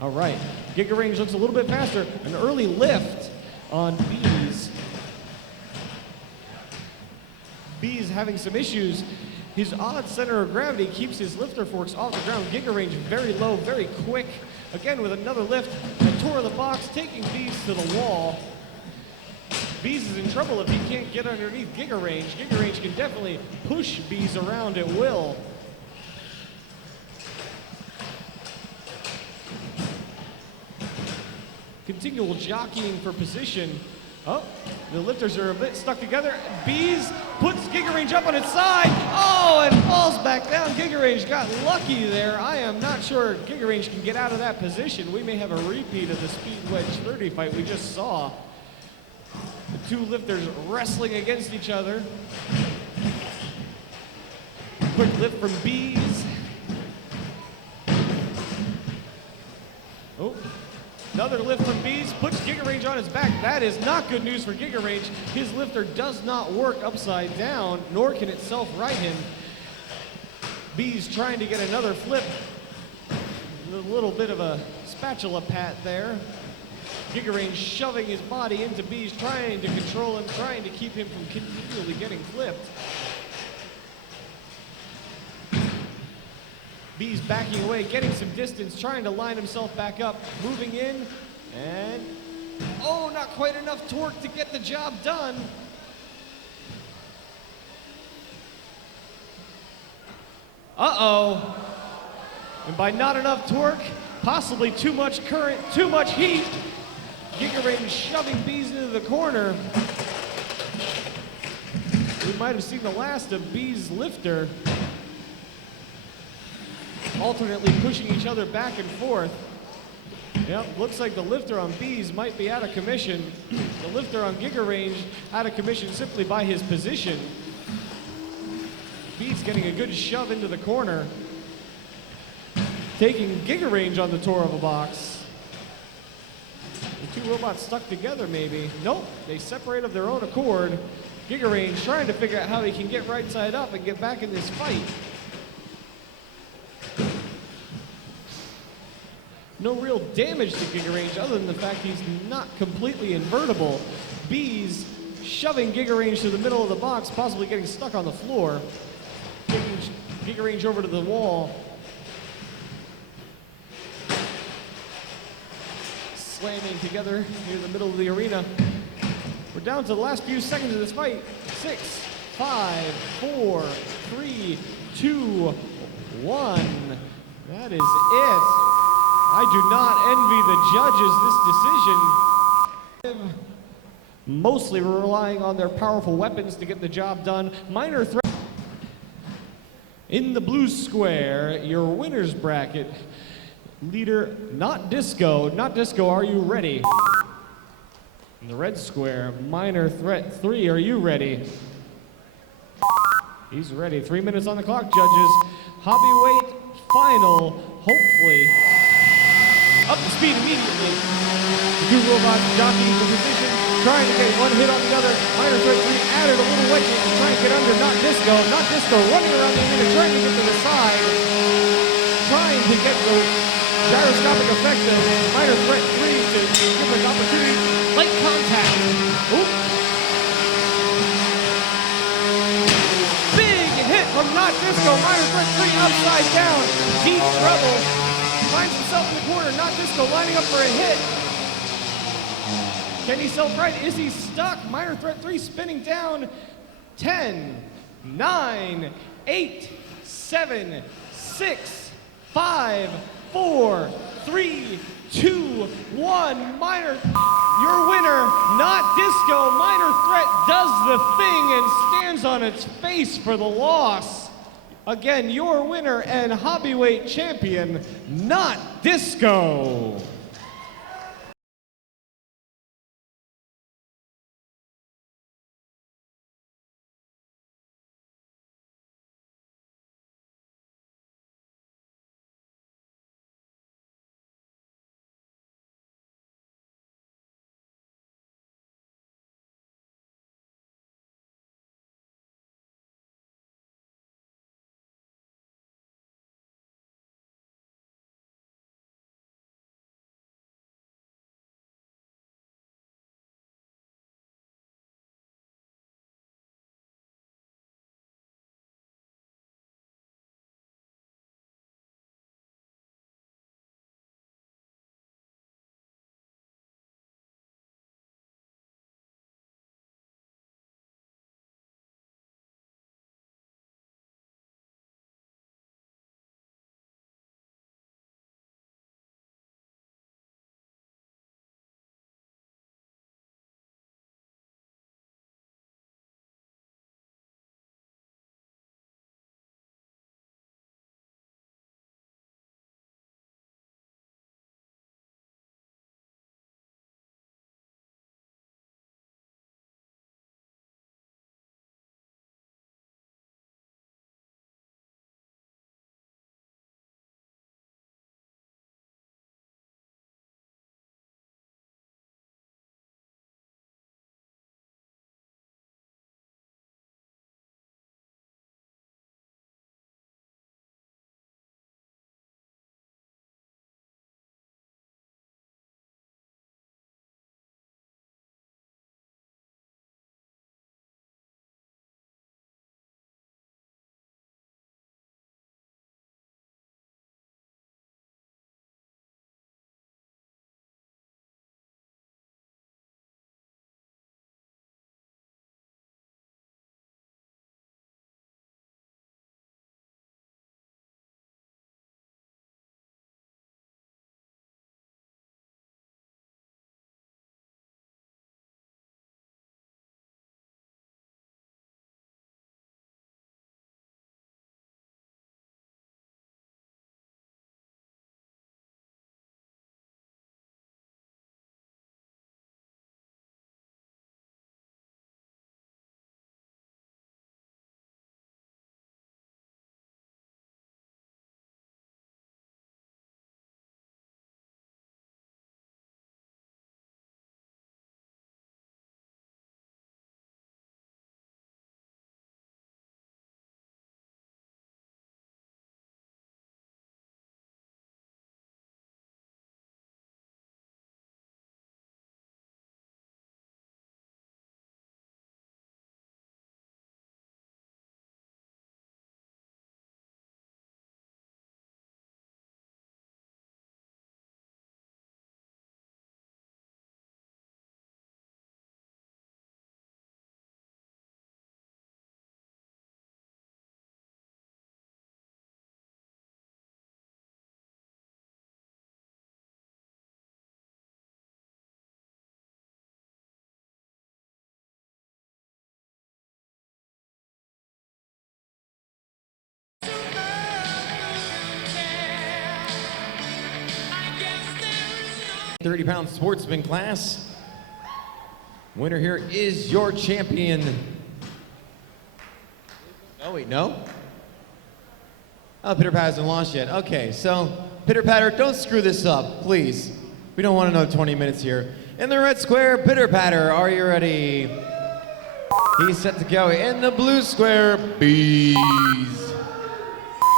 All right, Giga Range looks a little bit faster. An early lift on Bees. Bees having some issues. His odd center of gravity keeps his lifter forks off the ground. Giga Range very low, very quick. Again with another lift, a tour of the box, taking Bees to the wall. Bees is in trouble if he can't get underneath Giga Range. Giga Range can definitely push Bees around at will. Continual jockeying for position. Oh, the lifters are a bit stuck together. Bees puts Giga Range up on its side. Oh, and falls back down. Giga Range got lucky there. I am not sure Giga Range can get out of that position. We may have a repeat of the Speed Wedge 30 fight we just saw. The two lifters wrestling against each other. Quick lift from Bees. Oh. Another lift from Bees, puts Giga Range on his back. That is not good news for Giga Range. His lifter does not work upside down, nor can it self-right him. Bees trying to get another flip. A little bit of a spatula pat there. Giga Range shoving his body into Bees, trying to control him, trying to keep him from continually getting flipped. Bees backing away, getting some distance, trying to line himself back up, moving in, and oh, not quite enough torque to get the job done. Uh-oh. And by not enough torque, possibly too much current, too much heat, Giga Range shoving Bees into the corner. We might have seen the last of Bees' lifter. Alternately pushing each other back and forth. Yep, looks like the lifter on Bees might be out of commission. The lifter on Giga Range out of commission simply by his position. Bees getting a good shove into the corner. Taking Giga Range on the tour of a box. Two robots stuck together, maybe. Nope, they separate of their own accord. Giga Range trying to figure out how he can get right side up and get back in this fight. No real damage to Giga Range other than the fact he's not completely invertible. B's shoving Giga Range to the middle of the box, possibly getting stuck on the floor. Taking Giga Range over to the wall. Slamming together near the middle of the arena. We're down to the last few seconds of this fight. 6, 5, 4, 3, 2, 1. That is it. I do not envy the judges this decision. Mostly relying on their powerful weapons to get the job done. Minor threat. In the blue square, your winner's bracket. Leader, Not Disco. Not Disco, are you ready? In the red square, Minor Threat 3, are you ready? He's ready. 3 minutes on the clock, judges. Hobbyweight final, hopefully. Up to speed immediately. The two robots jockeying for position, trying to get one hit on the other. Minor Threat 3 added a little wedge to try and get under Not Disco. Not Disco running around the arena, trying to get to the side. Trying to get the gyroscopic effect of Minor Threat 3 to give an opportunity. Light contact. Oop. Big hit from Not Disco. Minor Threat 3 upside down. Deep trouble. Finds himself in the corner. Not Disco lining up for a hit. Can he self-right? Is he stuck? Minor Threat 3 spinning down. 10, 9, 8, 7, 6, 5, 4, 3, 2, 1. Minor, your winner, Not Disco. Minor Threat does the thing and stands on its face for the loss. Again, your winner and Hobbyweight champion, Not Disco. 30-pound sportsman class. Winner here is your champion. Oh, wait, no? Oh, Pitter Patter hasn't launched yet. Okay, so Pitter Patter, don't screw this up, please. We don't want another 20 minutes here. In the red square, Pitter Patter, are you ready? He's set to go. In the blue square, Bees.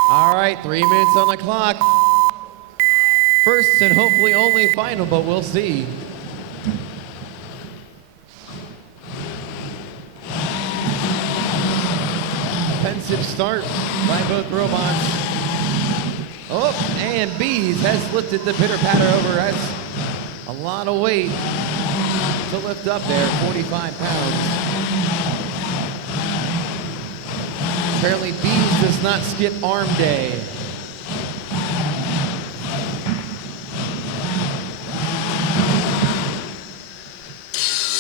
All right, 3 minutes on the clock. First and hopefully only final, but we'll see. Pensive start by both robots. Oh, and Bees has lifted the Pitter Patter over. That's a lot of weight to lift up there, 45 pounds. Apparently Bees does not skip arm day.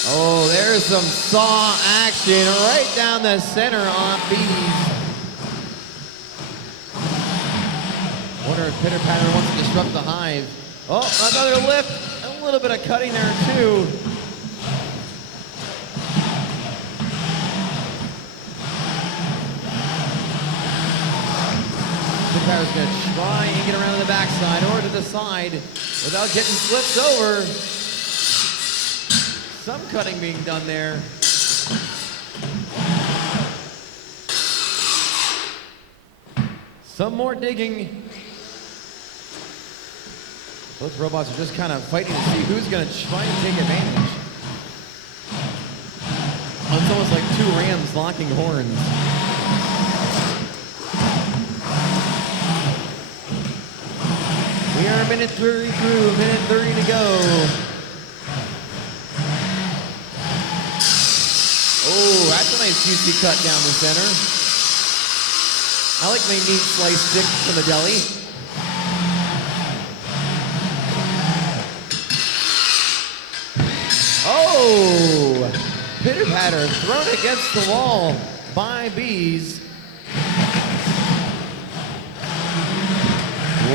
Oh, there's some saw action right down the center on Bees. Wonder if Pitter Patter wants to disrupt the hive. Oh, another lift. A little bit of cutting there too. Pitter Patter's gonna try and get around the backside or to the side without getting flipped over. Some cutting being done there. Some more digging. Both robots are just kind of fighting to see who's going to try and take advantage. It's almost like two rams locking horns. We are a minute 30 through, minute 30 to go. Oh, that's a nice juicy cut down the center. I like my meat slice stick from the deli. Oh, Pitter Patter thrown against the wall by Bees.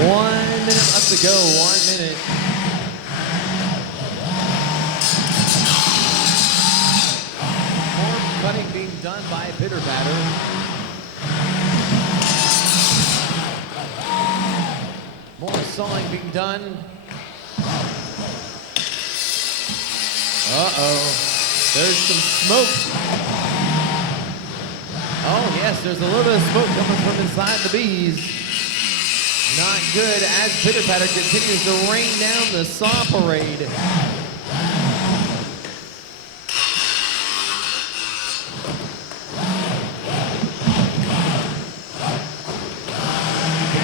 1 minute left to go, 1 minute. More cutting being done by Pitter Patter. More sawing being done. Uh-oh, there's some smoke. Oh yes, there's a little bit of smoke coming from inside the Bees. Not good as Pitter Patter continues to rain down the saw parade.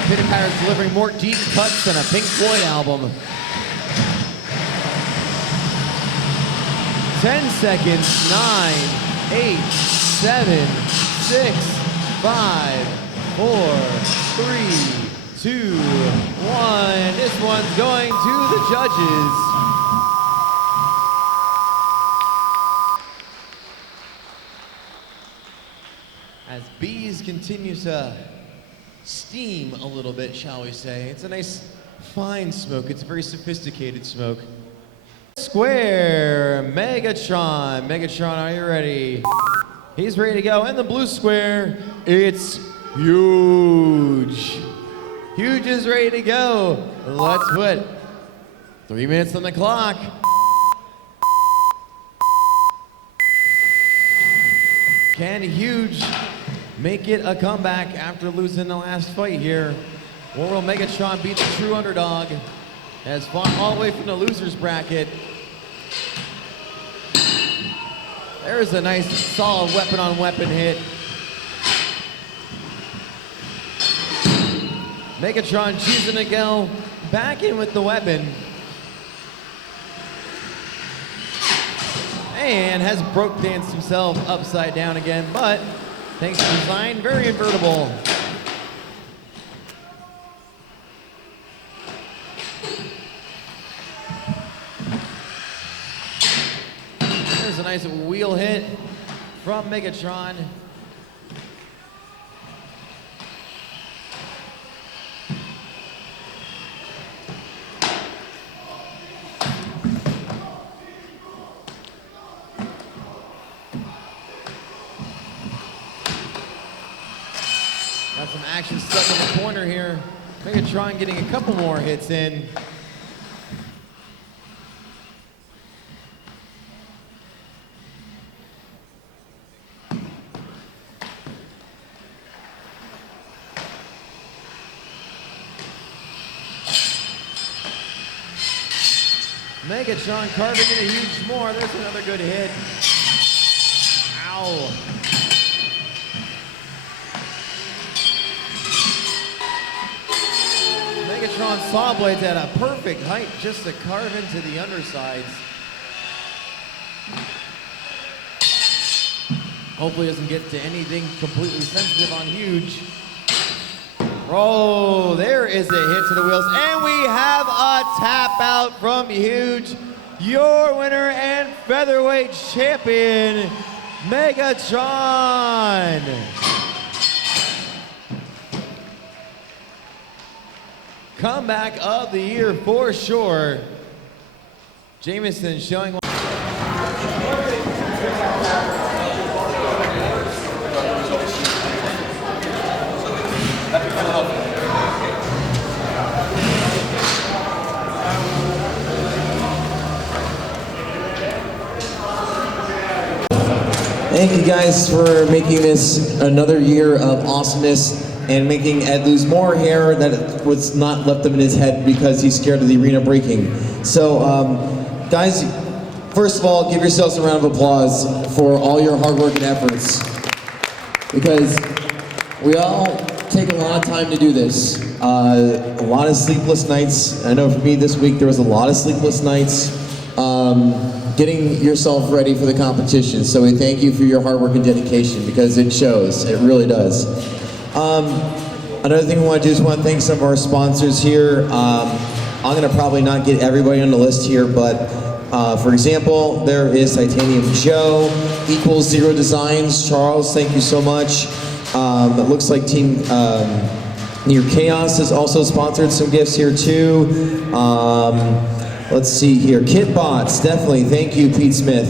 Pitter Patter's delivering more deep cuts than a Pink Floyd album. 10 seconds, 9, 8, 7, 6, 5, 4, 3, 2, 1. This one's going to the judges. As Bees continues to steam a little bit, shall we say. It's a nice, fine smoke. It's a very sophisticated smoke. Square, Megatron. Megatron, are you ready? He's ready to go. In the blue square, it's Huge. Huge is ready to go. Let's put 3 minutes on the clock. Can Huge make it a comeback after losing the last fight here? Or will Megatron beat the true underdog? Has fought all the way from the loser's bracket. There's a nice solid weapon-on-weapon hit. Megatron choosing to go back in with the weapon. And has broke danced himself upside down again, but thanks to design, very invertible. There's a nice wheel hit from Megatron. Got some action stuck in the corner here. Megatron getting a couple more hits in. Megatron carving in a huge more. There's another good hit. Ow. Megatron saw blades at a perfect height just to carve into the undersides. Hopefully doesn't get to anything completely sensitive on huge. Oh, there is a hit to the wheels, and we have a tap out from Huge. Your winner and featherweight champion, Megatron. Comeback of the year for sure. Jameson showing. Thank you guys for making this another year of awesomeness and making Ed lose more hair that was not left him in his head because he's scared of the arena breaking. So, guys, first of all, give yourselves a round of applause for all your hard work and efforts, because we all take a lot of time to do this. A lot of sleepless nights. I know for me this week there was a lot of sleepless nights. Getting yourself ready for the competition. So we thank you for your hard work and dedication, because it shows, it really does. Another thing we want to do is want to thank some of our sponsors here. I'm gonna probably not get everybody on the list here, but for example, there is Titanium Joe, Equals Zero Designs. Charles, thank you so much. It looks like Team Near Chaos has also sponsored some gifts here too. Let's see here, Kitbots, definitely, thank you, Pete Smith.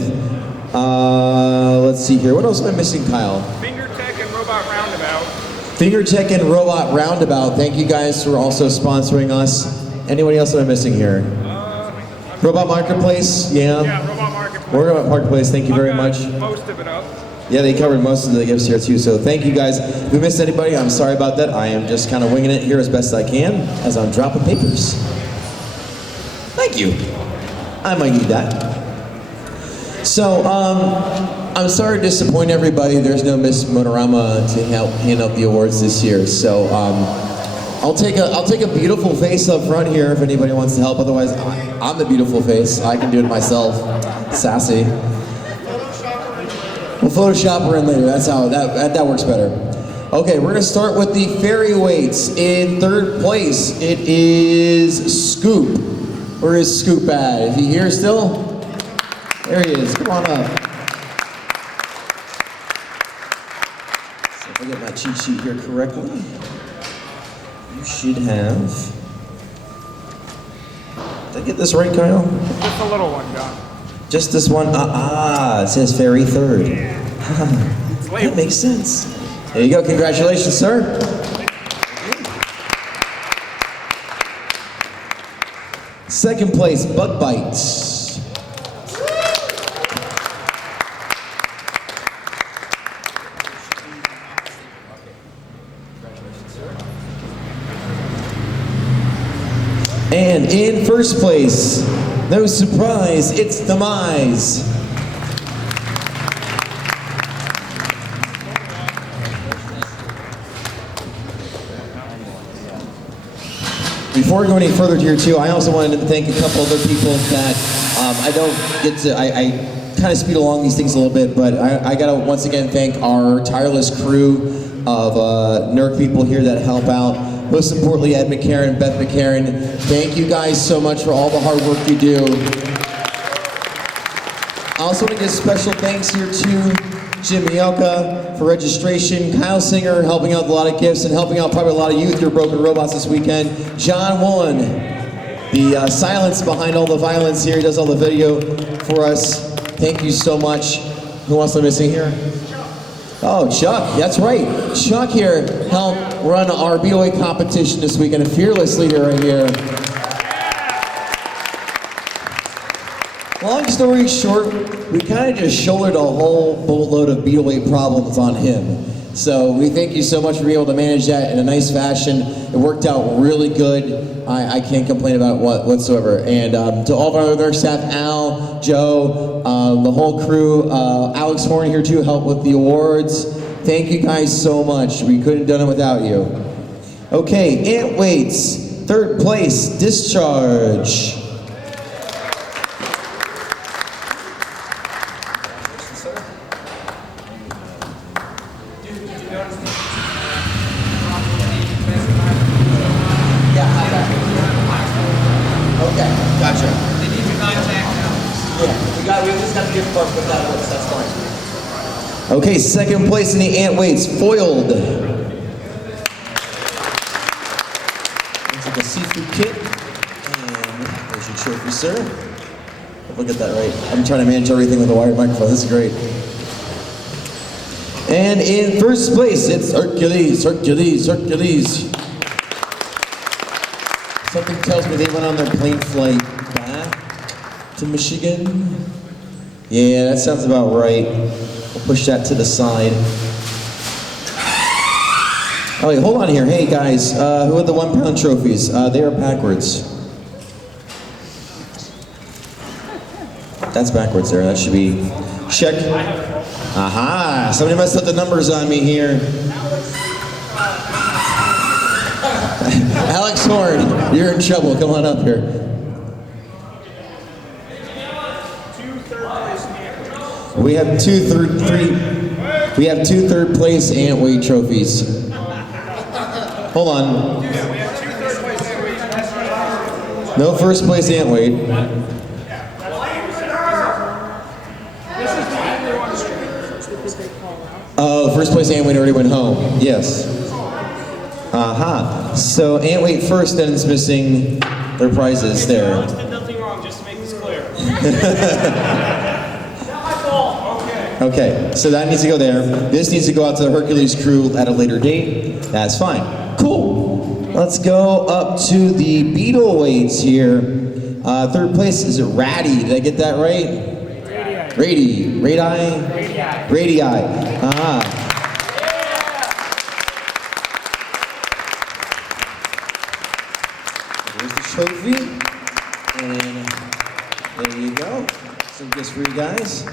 Let's see here, what else am I missing, Kyle? FingerTech and Robot Roundabout. FingerTech and Robot Roundabout, thank you guys for also sponsoring us. Anybody else that I'm missing here? Robot Marketplace, yeah. Yeah, Robot Marketplace. Robot Marketplace, thank you very much. Most of it up. Yeah, they covered most of the gifts here too, so thank you guys. If we missed anybody, I'm sorry about that. I am just kind of winging it here as best I can as I'm dropping papers. Thank you. I might need that. So, I'm sorry to disappoint everybody. There's no Miss Motorama to help hand out the awards this year. So, I'll take a beautiful face up front here if anybody wants to help. Otherwise, I'm the beautiful face. I can do it myself. Sassy. We'll Photoshop her in later. That's how that works better. Okay, we're gonna start with the fairy weights. In third place, it is Scoop. Where is Scoop at? Is he here still? There he is. Come on up. So if I get my cheat sheet here correctly, you should have. Did I get this right, Kyle? Just a little one, John. Just this one? It says fairy third. It's That labeled. makes sense. There you go. Congratulations, sir. Second place, Bug Bites. And in first place, no surprise, it's Demise. Before we go any further here too, I also wanted to thank a couple other people that I don't get to, I kind of speed along these things a little bit, but I gotta once again thank our tireless crew of NERC people here that help out. Most importantly, Ed McCarron, Beth McCarron. Thank you guys so much for all the hard work you do. I also want to give special thanks here to Jim Mielka for registration, Kyle Singer helping out with a lot of gifts and helping out probably a lot of youth, your broken robots this weekend. John Woolen, the silence behind all the violence here, he does all the video for us. Thank you so much. Who else am I missing here? Oh, Chuck, that's right. Chuck here helped run our BOA competition this weekend, a fearless leader right here. Long story short, we kind of just shouldered a whole boatload of BOA problems on him. So we thank you so much for being able to manage that in a nice fashion. It worked out really good. I can't complain about it whatsoever. And to all of our other staff, Al, Joe, the whole crew, Alex Horn here too, helped with the awards. Thank you guys so much. We couldn't have done it without you. Okay, Ant Weights, third place, Discharge. Okay, second place in the Ant Weights, Foiled. Looks like a seafood kit. And there's your trophy, sir. Hope I get that right. I'm trying to manage everything with a wired microphone. This is great. And in first place, it's Hercules. Something tells me they went on their plane flight back to Michigan. Yeah, that sounds about right. We'll push that to the side. Oh wait, hold on here. Hey guys, who had the 1 pound trophies? They are backwards. That's backwards there. That should be check. Aha! Somebody messed up the numbers on me here. Alex Horn, you're in trouble. Come on up here. We have two third place Ant Weight trophies. Hold on. No first place Ant Weight. Oh, first place Ant Weight already went home. Yes. Aha. So Ant Weight first then is missing their prizes there. Did nothing wrong, just to make this clear. Okay, so that needs to go there. This needs to go out to the Hercules crew at a later date. That's fine. Cool. Let's go up to the Beetle weights here. Third place, is it Ratty? Did I get that right? Radii. Radii. Ah. Here's the trophy. And there you go. Some gifts for you guys.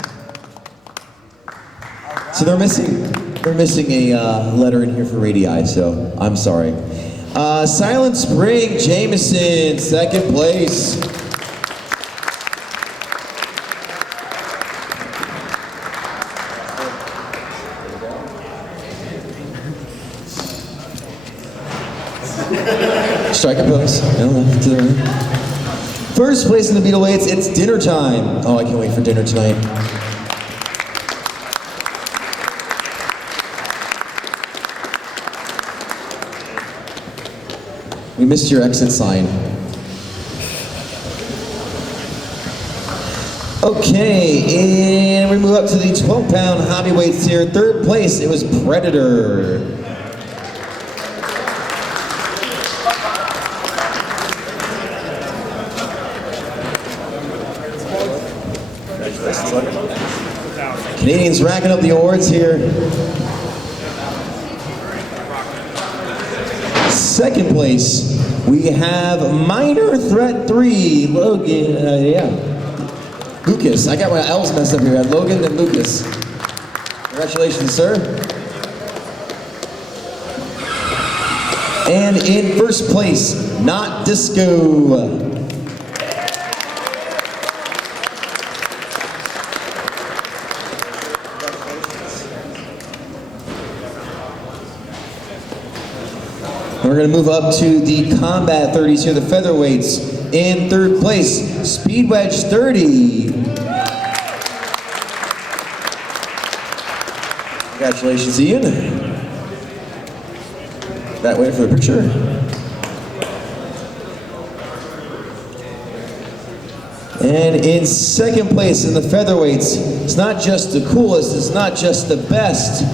So they're missing a letter in here for Radii, so I'm sorry. Silent Spring, Jameson, second place. Strike a pose. First place in the Beetle weights, it's dinner time. Oh, I can't wait for dinner tonight. We missed your exit sign. Okay, and we move up to the 12-pound hobby weights here. Third place, it was Predator. Canadians racking up the awards here. Second place, we have Minor Threat 3, Logan, Lucas. I got my L's messed up here. I had Logan and Lucas. Congratulations, sir. And in first place, Not Disco. We're going to move up to the Combat 30s here, the featherweights. In third place, Speed Wedge 30. Congratulations, Ian. That way for the picture. And in second place in the featherweights, it's not just the coolest, it's not just the best.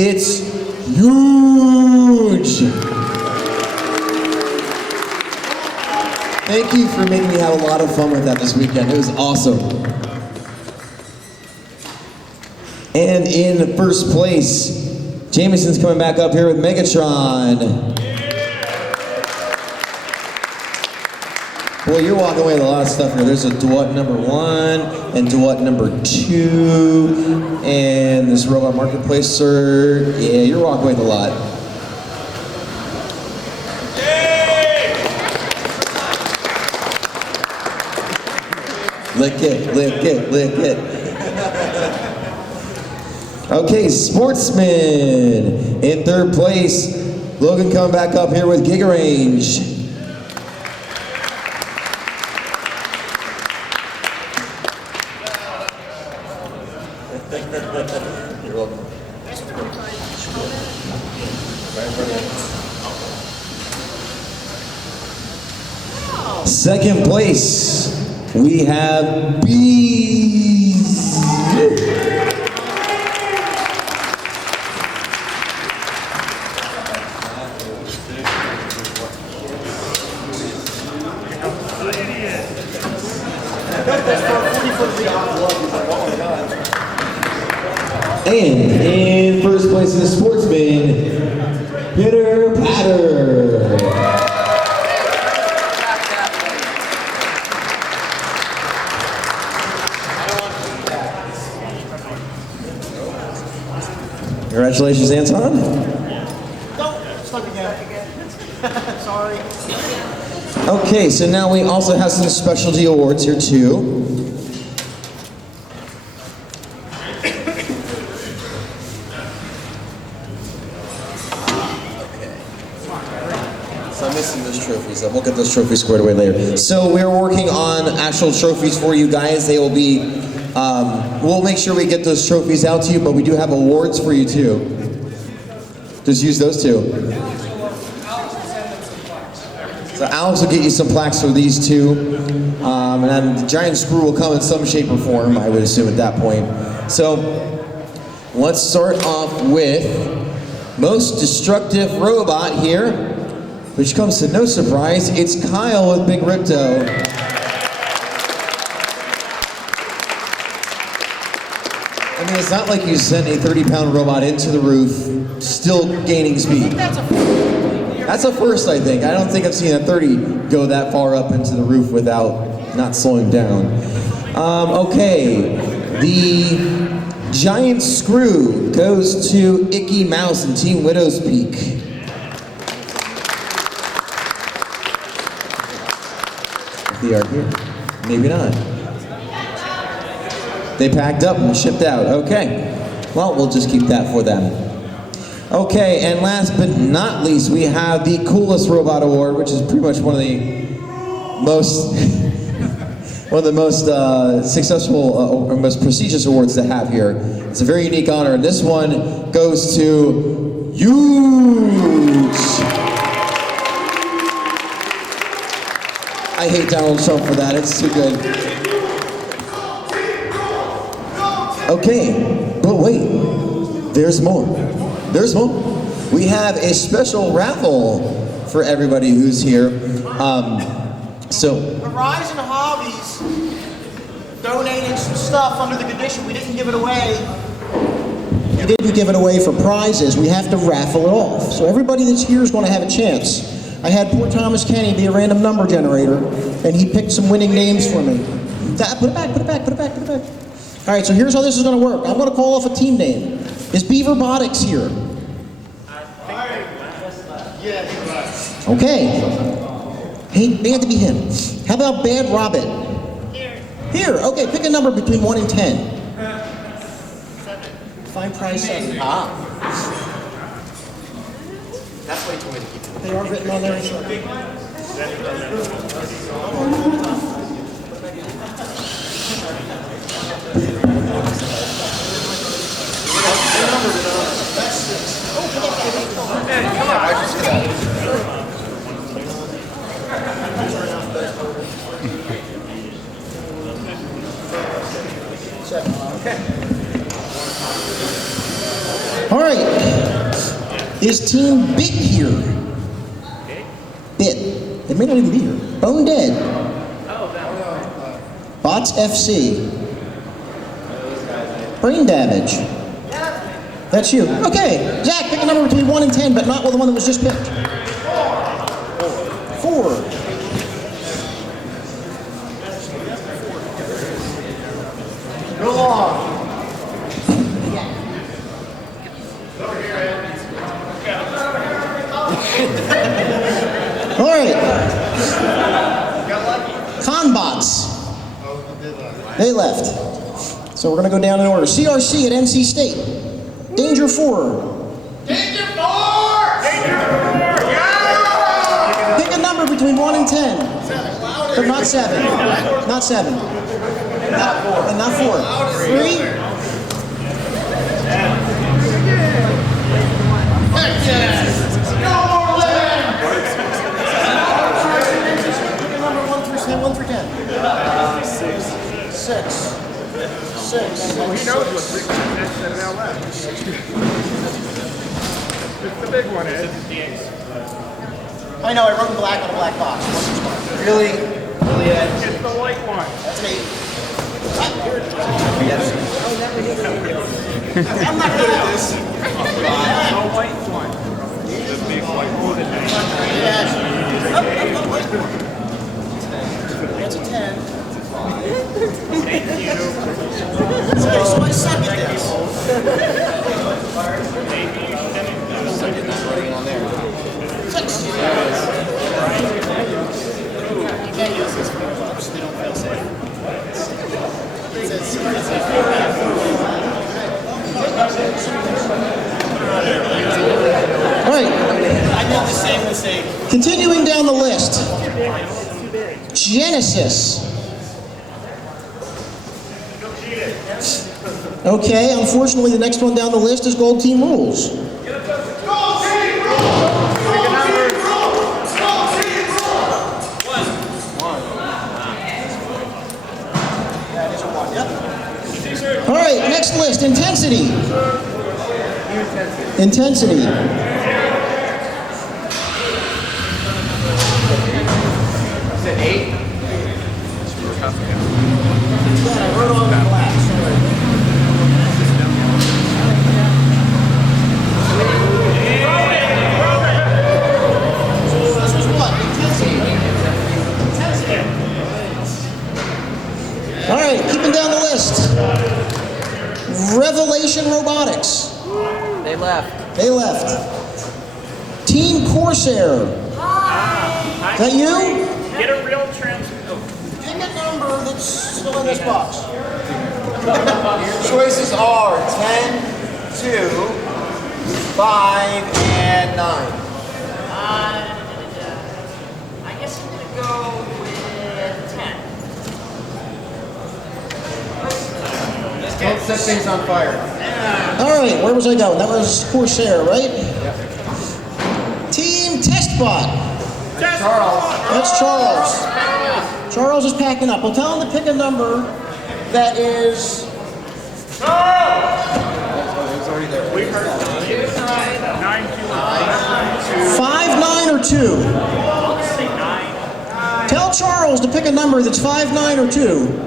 It's huge. Thank you for making me have a lot of fun with that this weekend. It was awesome. And in first place, Jameson's coming back up here with Megatron. Boy, you're walking away with a lot of stuff here. There's a Duet number 1 and Duet number 2, and this Robot Marketplace cert. Yeah, you're walking away with a lot. Lick it, lick it, lick it. Okay, Sportsman. In third place, Logan coming back up here with Giga Range. You're welcome. Second place, we have Bees. And in first place in the Sportsman, Pitter Patter. Congratulations, Anton. No, stuck again. Sorry. Okay, so now we also have some specialty awards here too. So I'm missing those trophies. We'll get those trophies squared away later. So we're working on actual trophies for you guys. They will be, we'll make sure we get those trophies out to you, but we do have awards for you too. Just use those two. So Alex will get you some plaques for these two. And then the giant screw will come in some shape or form, I would assume at that point. So let's start off with most destructive robot here, which comes to no surprise. It's Kyle with Big Ripto. I mean, it's not like you sent a 30-pound robot into the roof, still gaining speed. That's a first, I think. I don't think I've seen a 30 go that far up into the roof without not slowing down. Okay, the giant screw goes to Icky Mouse and Team Widow's Peak. They are here. Maybe not. They packed up and shipped out. Okay. Well, we'll just keep that for them. Okay, and last but not least, we have the Coolest Robot Award, which is pretty much one of the most successful or most prestigious awards to have here. It's a very unique honor, and this one goes to Huge. I hate Donald Trump for that. It's too good. Okay, but wait, there's more. There's more. We have a special raffle for everybody who's here. Horizon Hobbies donated some stuff under the condition we didn't give it away. We didn't give it away for prizes. We have to raffle it off. So everybody that's here is going to have a chance. I had poor Thomas Kenny be a random number generator, and he picked some winning names for me. Put it back, put it back, put it back, put it back. All right, so here's how this is going to work. I'm going to call off a team name. Is Beaverbotics here? Okay. Hey, they had to be him. How about Bad Robin? Here. Okay, pick a number between 1 and 10. 7. Find prize 7. Ah. That's way too many to keep it. They are written on their instructions. All right. Is Team Bit here? Bit. They may not even be here. Bone Dead. Bots FC. Brain Damage. That's you. Okay. Zach, pick a number between 1 and 10, but not the one that was just picked. 4. Go along. All right. Conbots. They left. So we're going to go down in order. CRC at NC State. Danger 4. Danger 4! Pick a number between 1 and 10. But not 7. Not 7. And not 4. 3. One through 10. 6. 6. Well, he knows what 6 is that now left. It's the big one, Ed. I know, I wrote in black on a black box. Really? Really, Ed? It's the white one. That's me. I'm not good at this. The white one. The big white one. That's a 10. Thank you. Okay, so I suck at this. You can't use this for clubs. They don't feel safe. All right. I did the same mistake. Continuing down the list. Genesis. Okay, unfortunately, the next one down the list is Gold Team Rules. All right, next list, Intensity. Intensity. Is it 8? I wrote on the black, sorry. So this was what? Intensity. All right, keeping down the list. Revelation Robotics. They left. They left. Team Corsair. Is that you? Get a real trans. Pick a number that's still in this box. Choices are 10, 2, 5, and 9. I guess I'm gonna go with 10. Don't set things on fire. All right, where was I going? That was Corsair, right? Team Testbot. Charles. That's Charles. Charles is packing up. Well, tell him to pick a number that is... We heard 9, 5, 9, or 2. Tell Charles to pick a number that's 5, 9, or 2.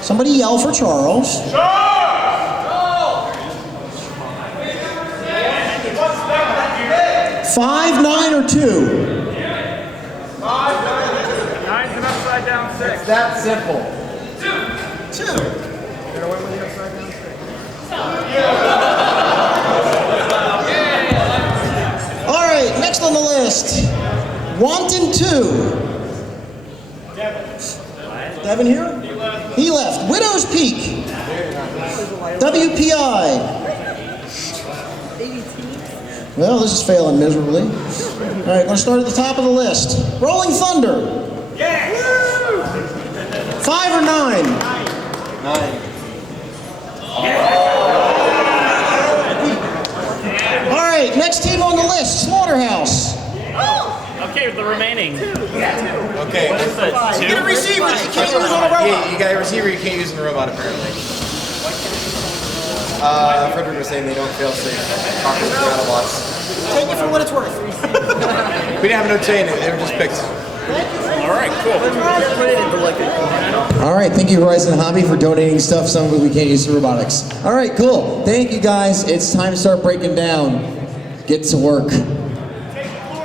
Somebody yell for Charles. 5, 9, or 2. 9's an upside down 6. It's that simple. 2. You're gonna win with the upside down 6. All right, next on the list. Wanton 2. Devin here? He left. Widow's Peak. WPI. Well, this is failing miserably. All right, let's start at the top of the list. Rolling Thunder. 5 or 9? 9. All right, next team on the list, Slaughterhouse. Okay, the remaining. Okay. What's that? You get a receiver that you can't use on a Yeah, robot. you got a receiver you can't use in a robot, apparently. Frederick was saying they don't feel safe talking to Autobots. Take it for what it's worth. We didn't have no chain, they were just picked. All right, cool. All right, thank you Horizon Hobby for donating stuff, some of it we can't use for robotics. All right, cool. Thank you guys. It's time to start breaking down. Get to work.